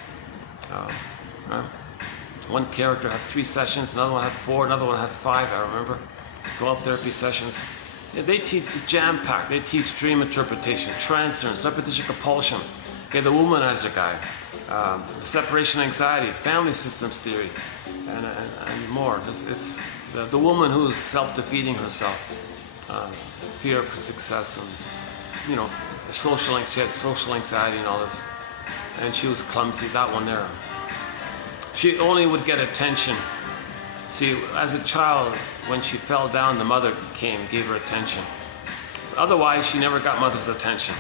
One character had 3 sessions, another one had 4, another one had 5, I remember. 12 therapy sessions. They teach jam-packed. They teach dream interpretation, transference, repetition compulsion. Okay, the womanizer guy, separation anxiety, family systems theory, and more. It's the woman who's self-defeating herself, fear of success, and social anxiety and all this. And she was clumsy. That one there. She only would get attention. See, as a child, when she fell down, the mother came, gave her attention. Otherwise, she never got mother's attention.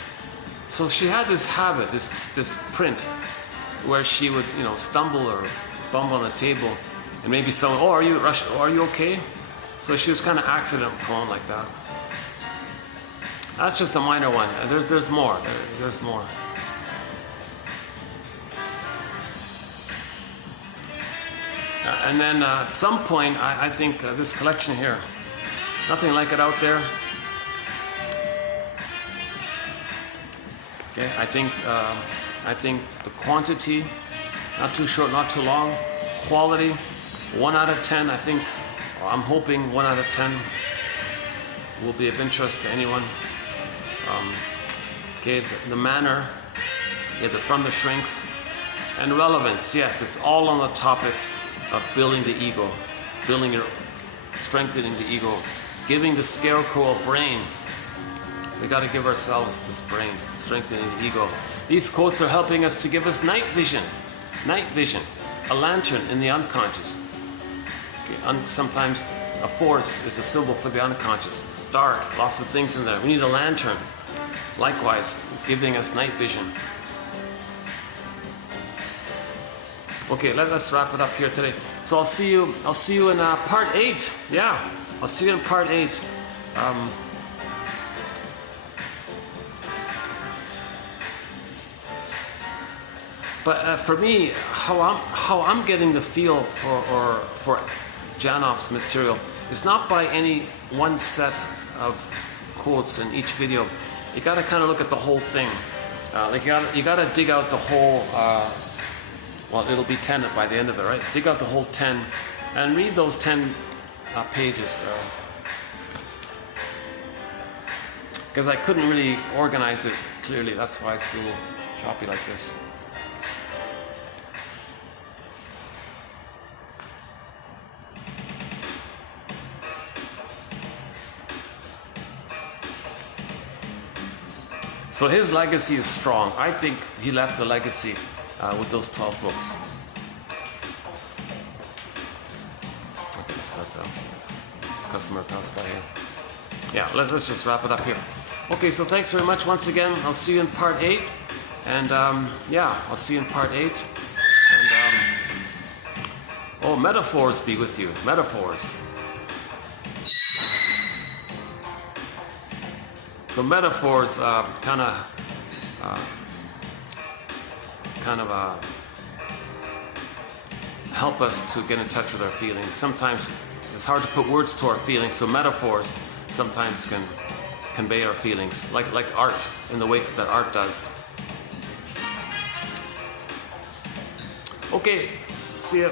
So she had this habit, this print, where she would, stumble or bump on the table, and maybe someone, are you okay? So she was kind of accident prone like that. That's just a minor one. There's more. There's more. And then at some point, I think this collection here, nothing like it out there. Okay, I think the quantity, not too short, not too long. Quality, 1 out of 10. I'm hoping 1 out of 10 will be of interest to anyone. Okay, the manner, okay, from the shrinks, and relevance. Yes, it's all on the topic of building the ego, strengthening the ego, giving the scarecrow a brain. We got to give ourselves this brain, strengthening the ego. These quotes are helping us to give us night vision, a lantern in the unconscious. Okay, sometimes a forest is a symbol for the unconscious. Dark, lots of things in there. We need a lantern. Likewise, giving us night vision. Okay, let's wrap it up here today. So I'll see you in part 8. Yeah, I'll see you in part 8. But for me, how I'm getting the feel for Janoff's material is not by any one set of quotes in each video. You got to kind of look at the whole thing. You got to dig out the whole. Well, it'll be 10 by the end of it, right? Dig out the whole 10 and read those 10 pages. Because I couldn't really organize it clearly. That's why it's a little choppy like this. So his legacy is strong. I think he left a legacy with those 12 books. Okay, let's let this customer pass by here. Yeah, let's just wrap it up here. Okay, so thanks very much once again. I'll see you in part 8. And yeah, I'll see you in part 8. And oh, metaphors be with you. Metaphors. So metaphors kind of help us to get in touch with our feelings. Sometimes it's hard to put words to our feelings, so metaphors sometimes can convey our feelings, like art, in the way that art does. Okay, see ya.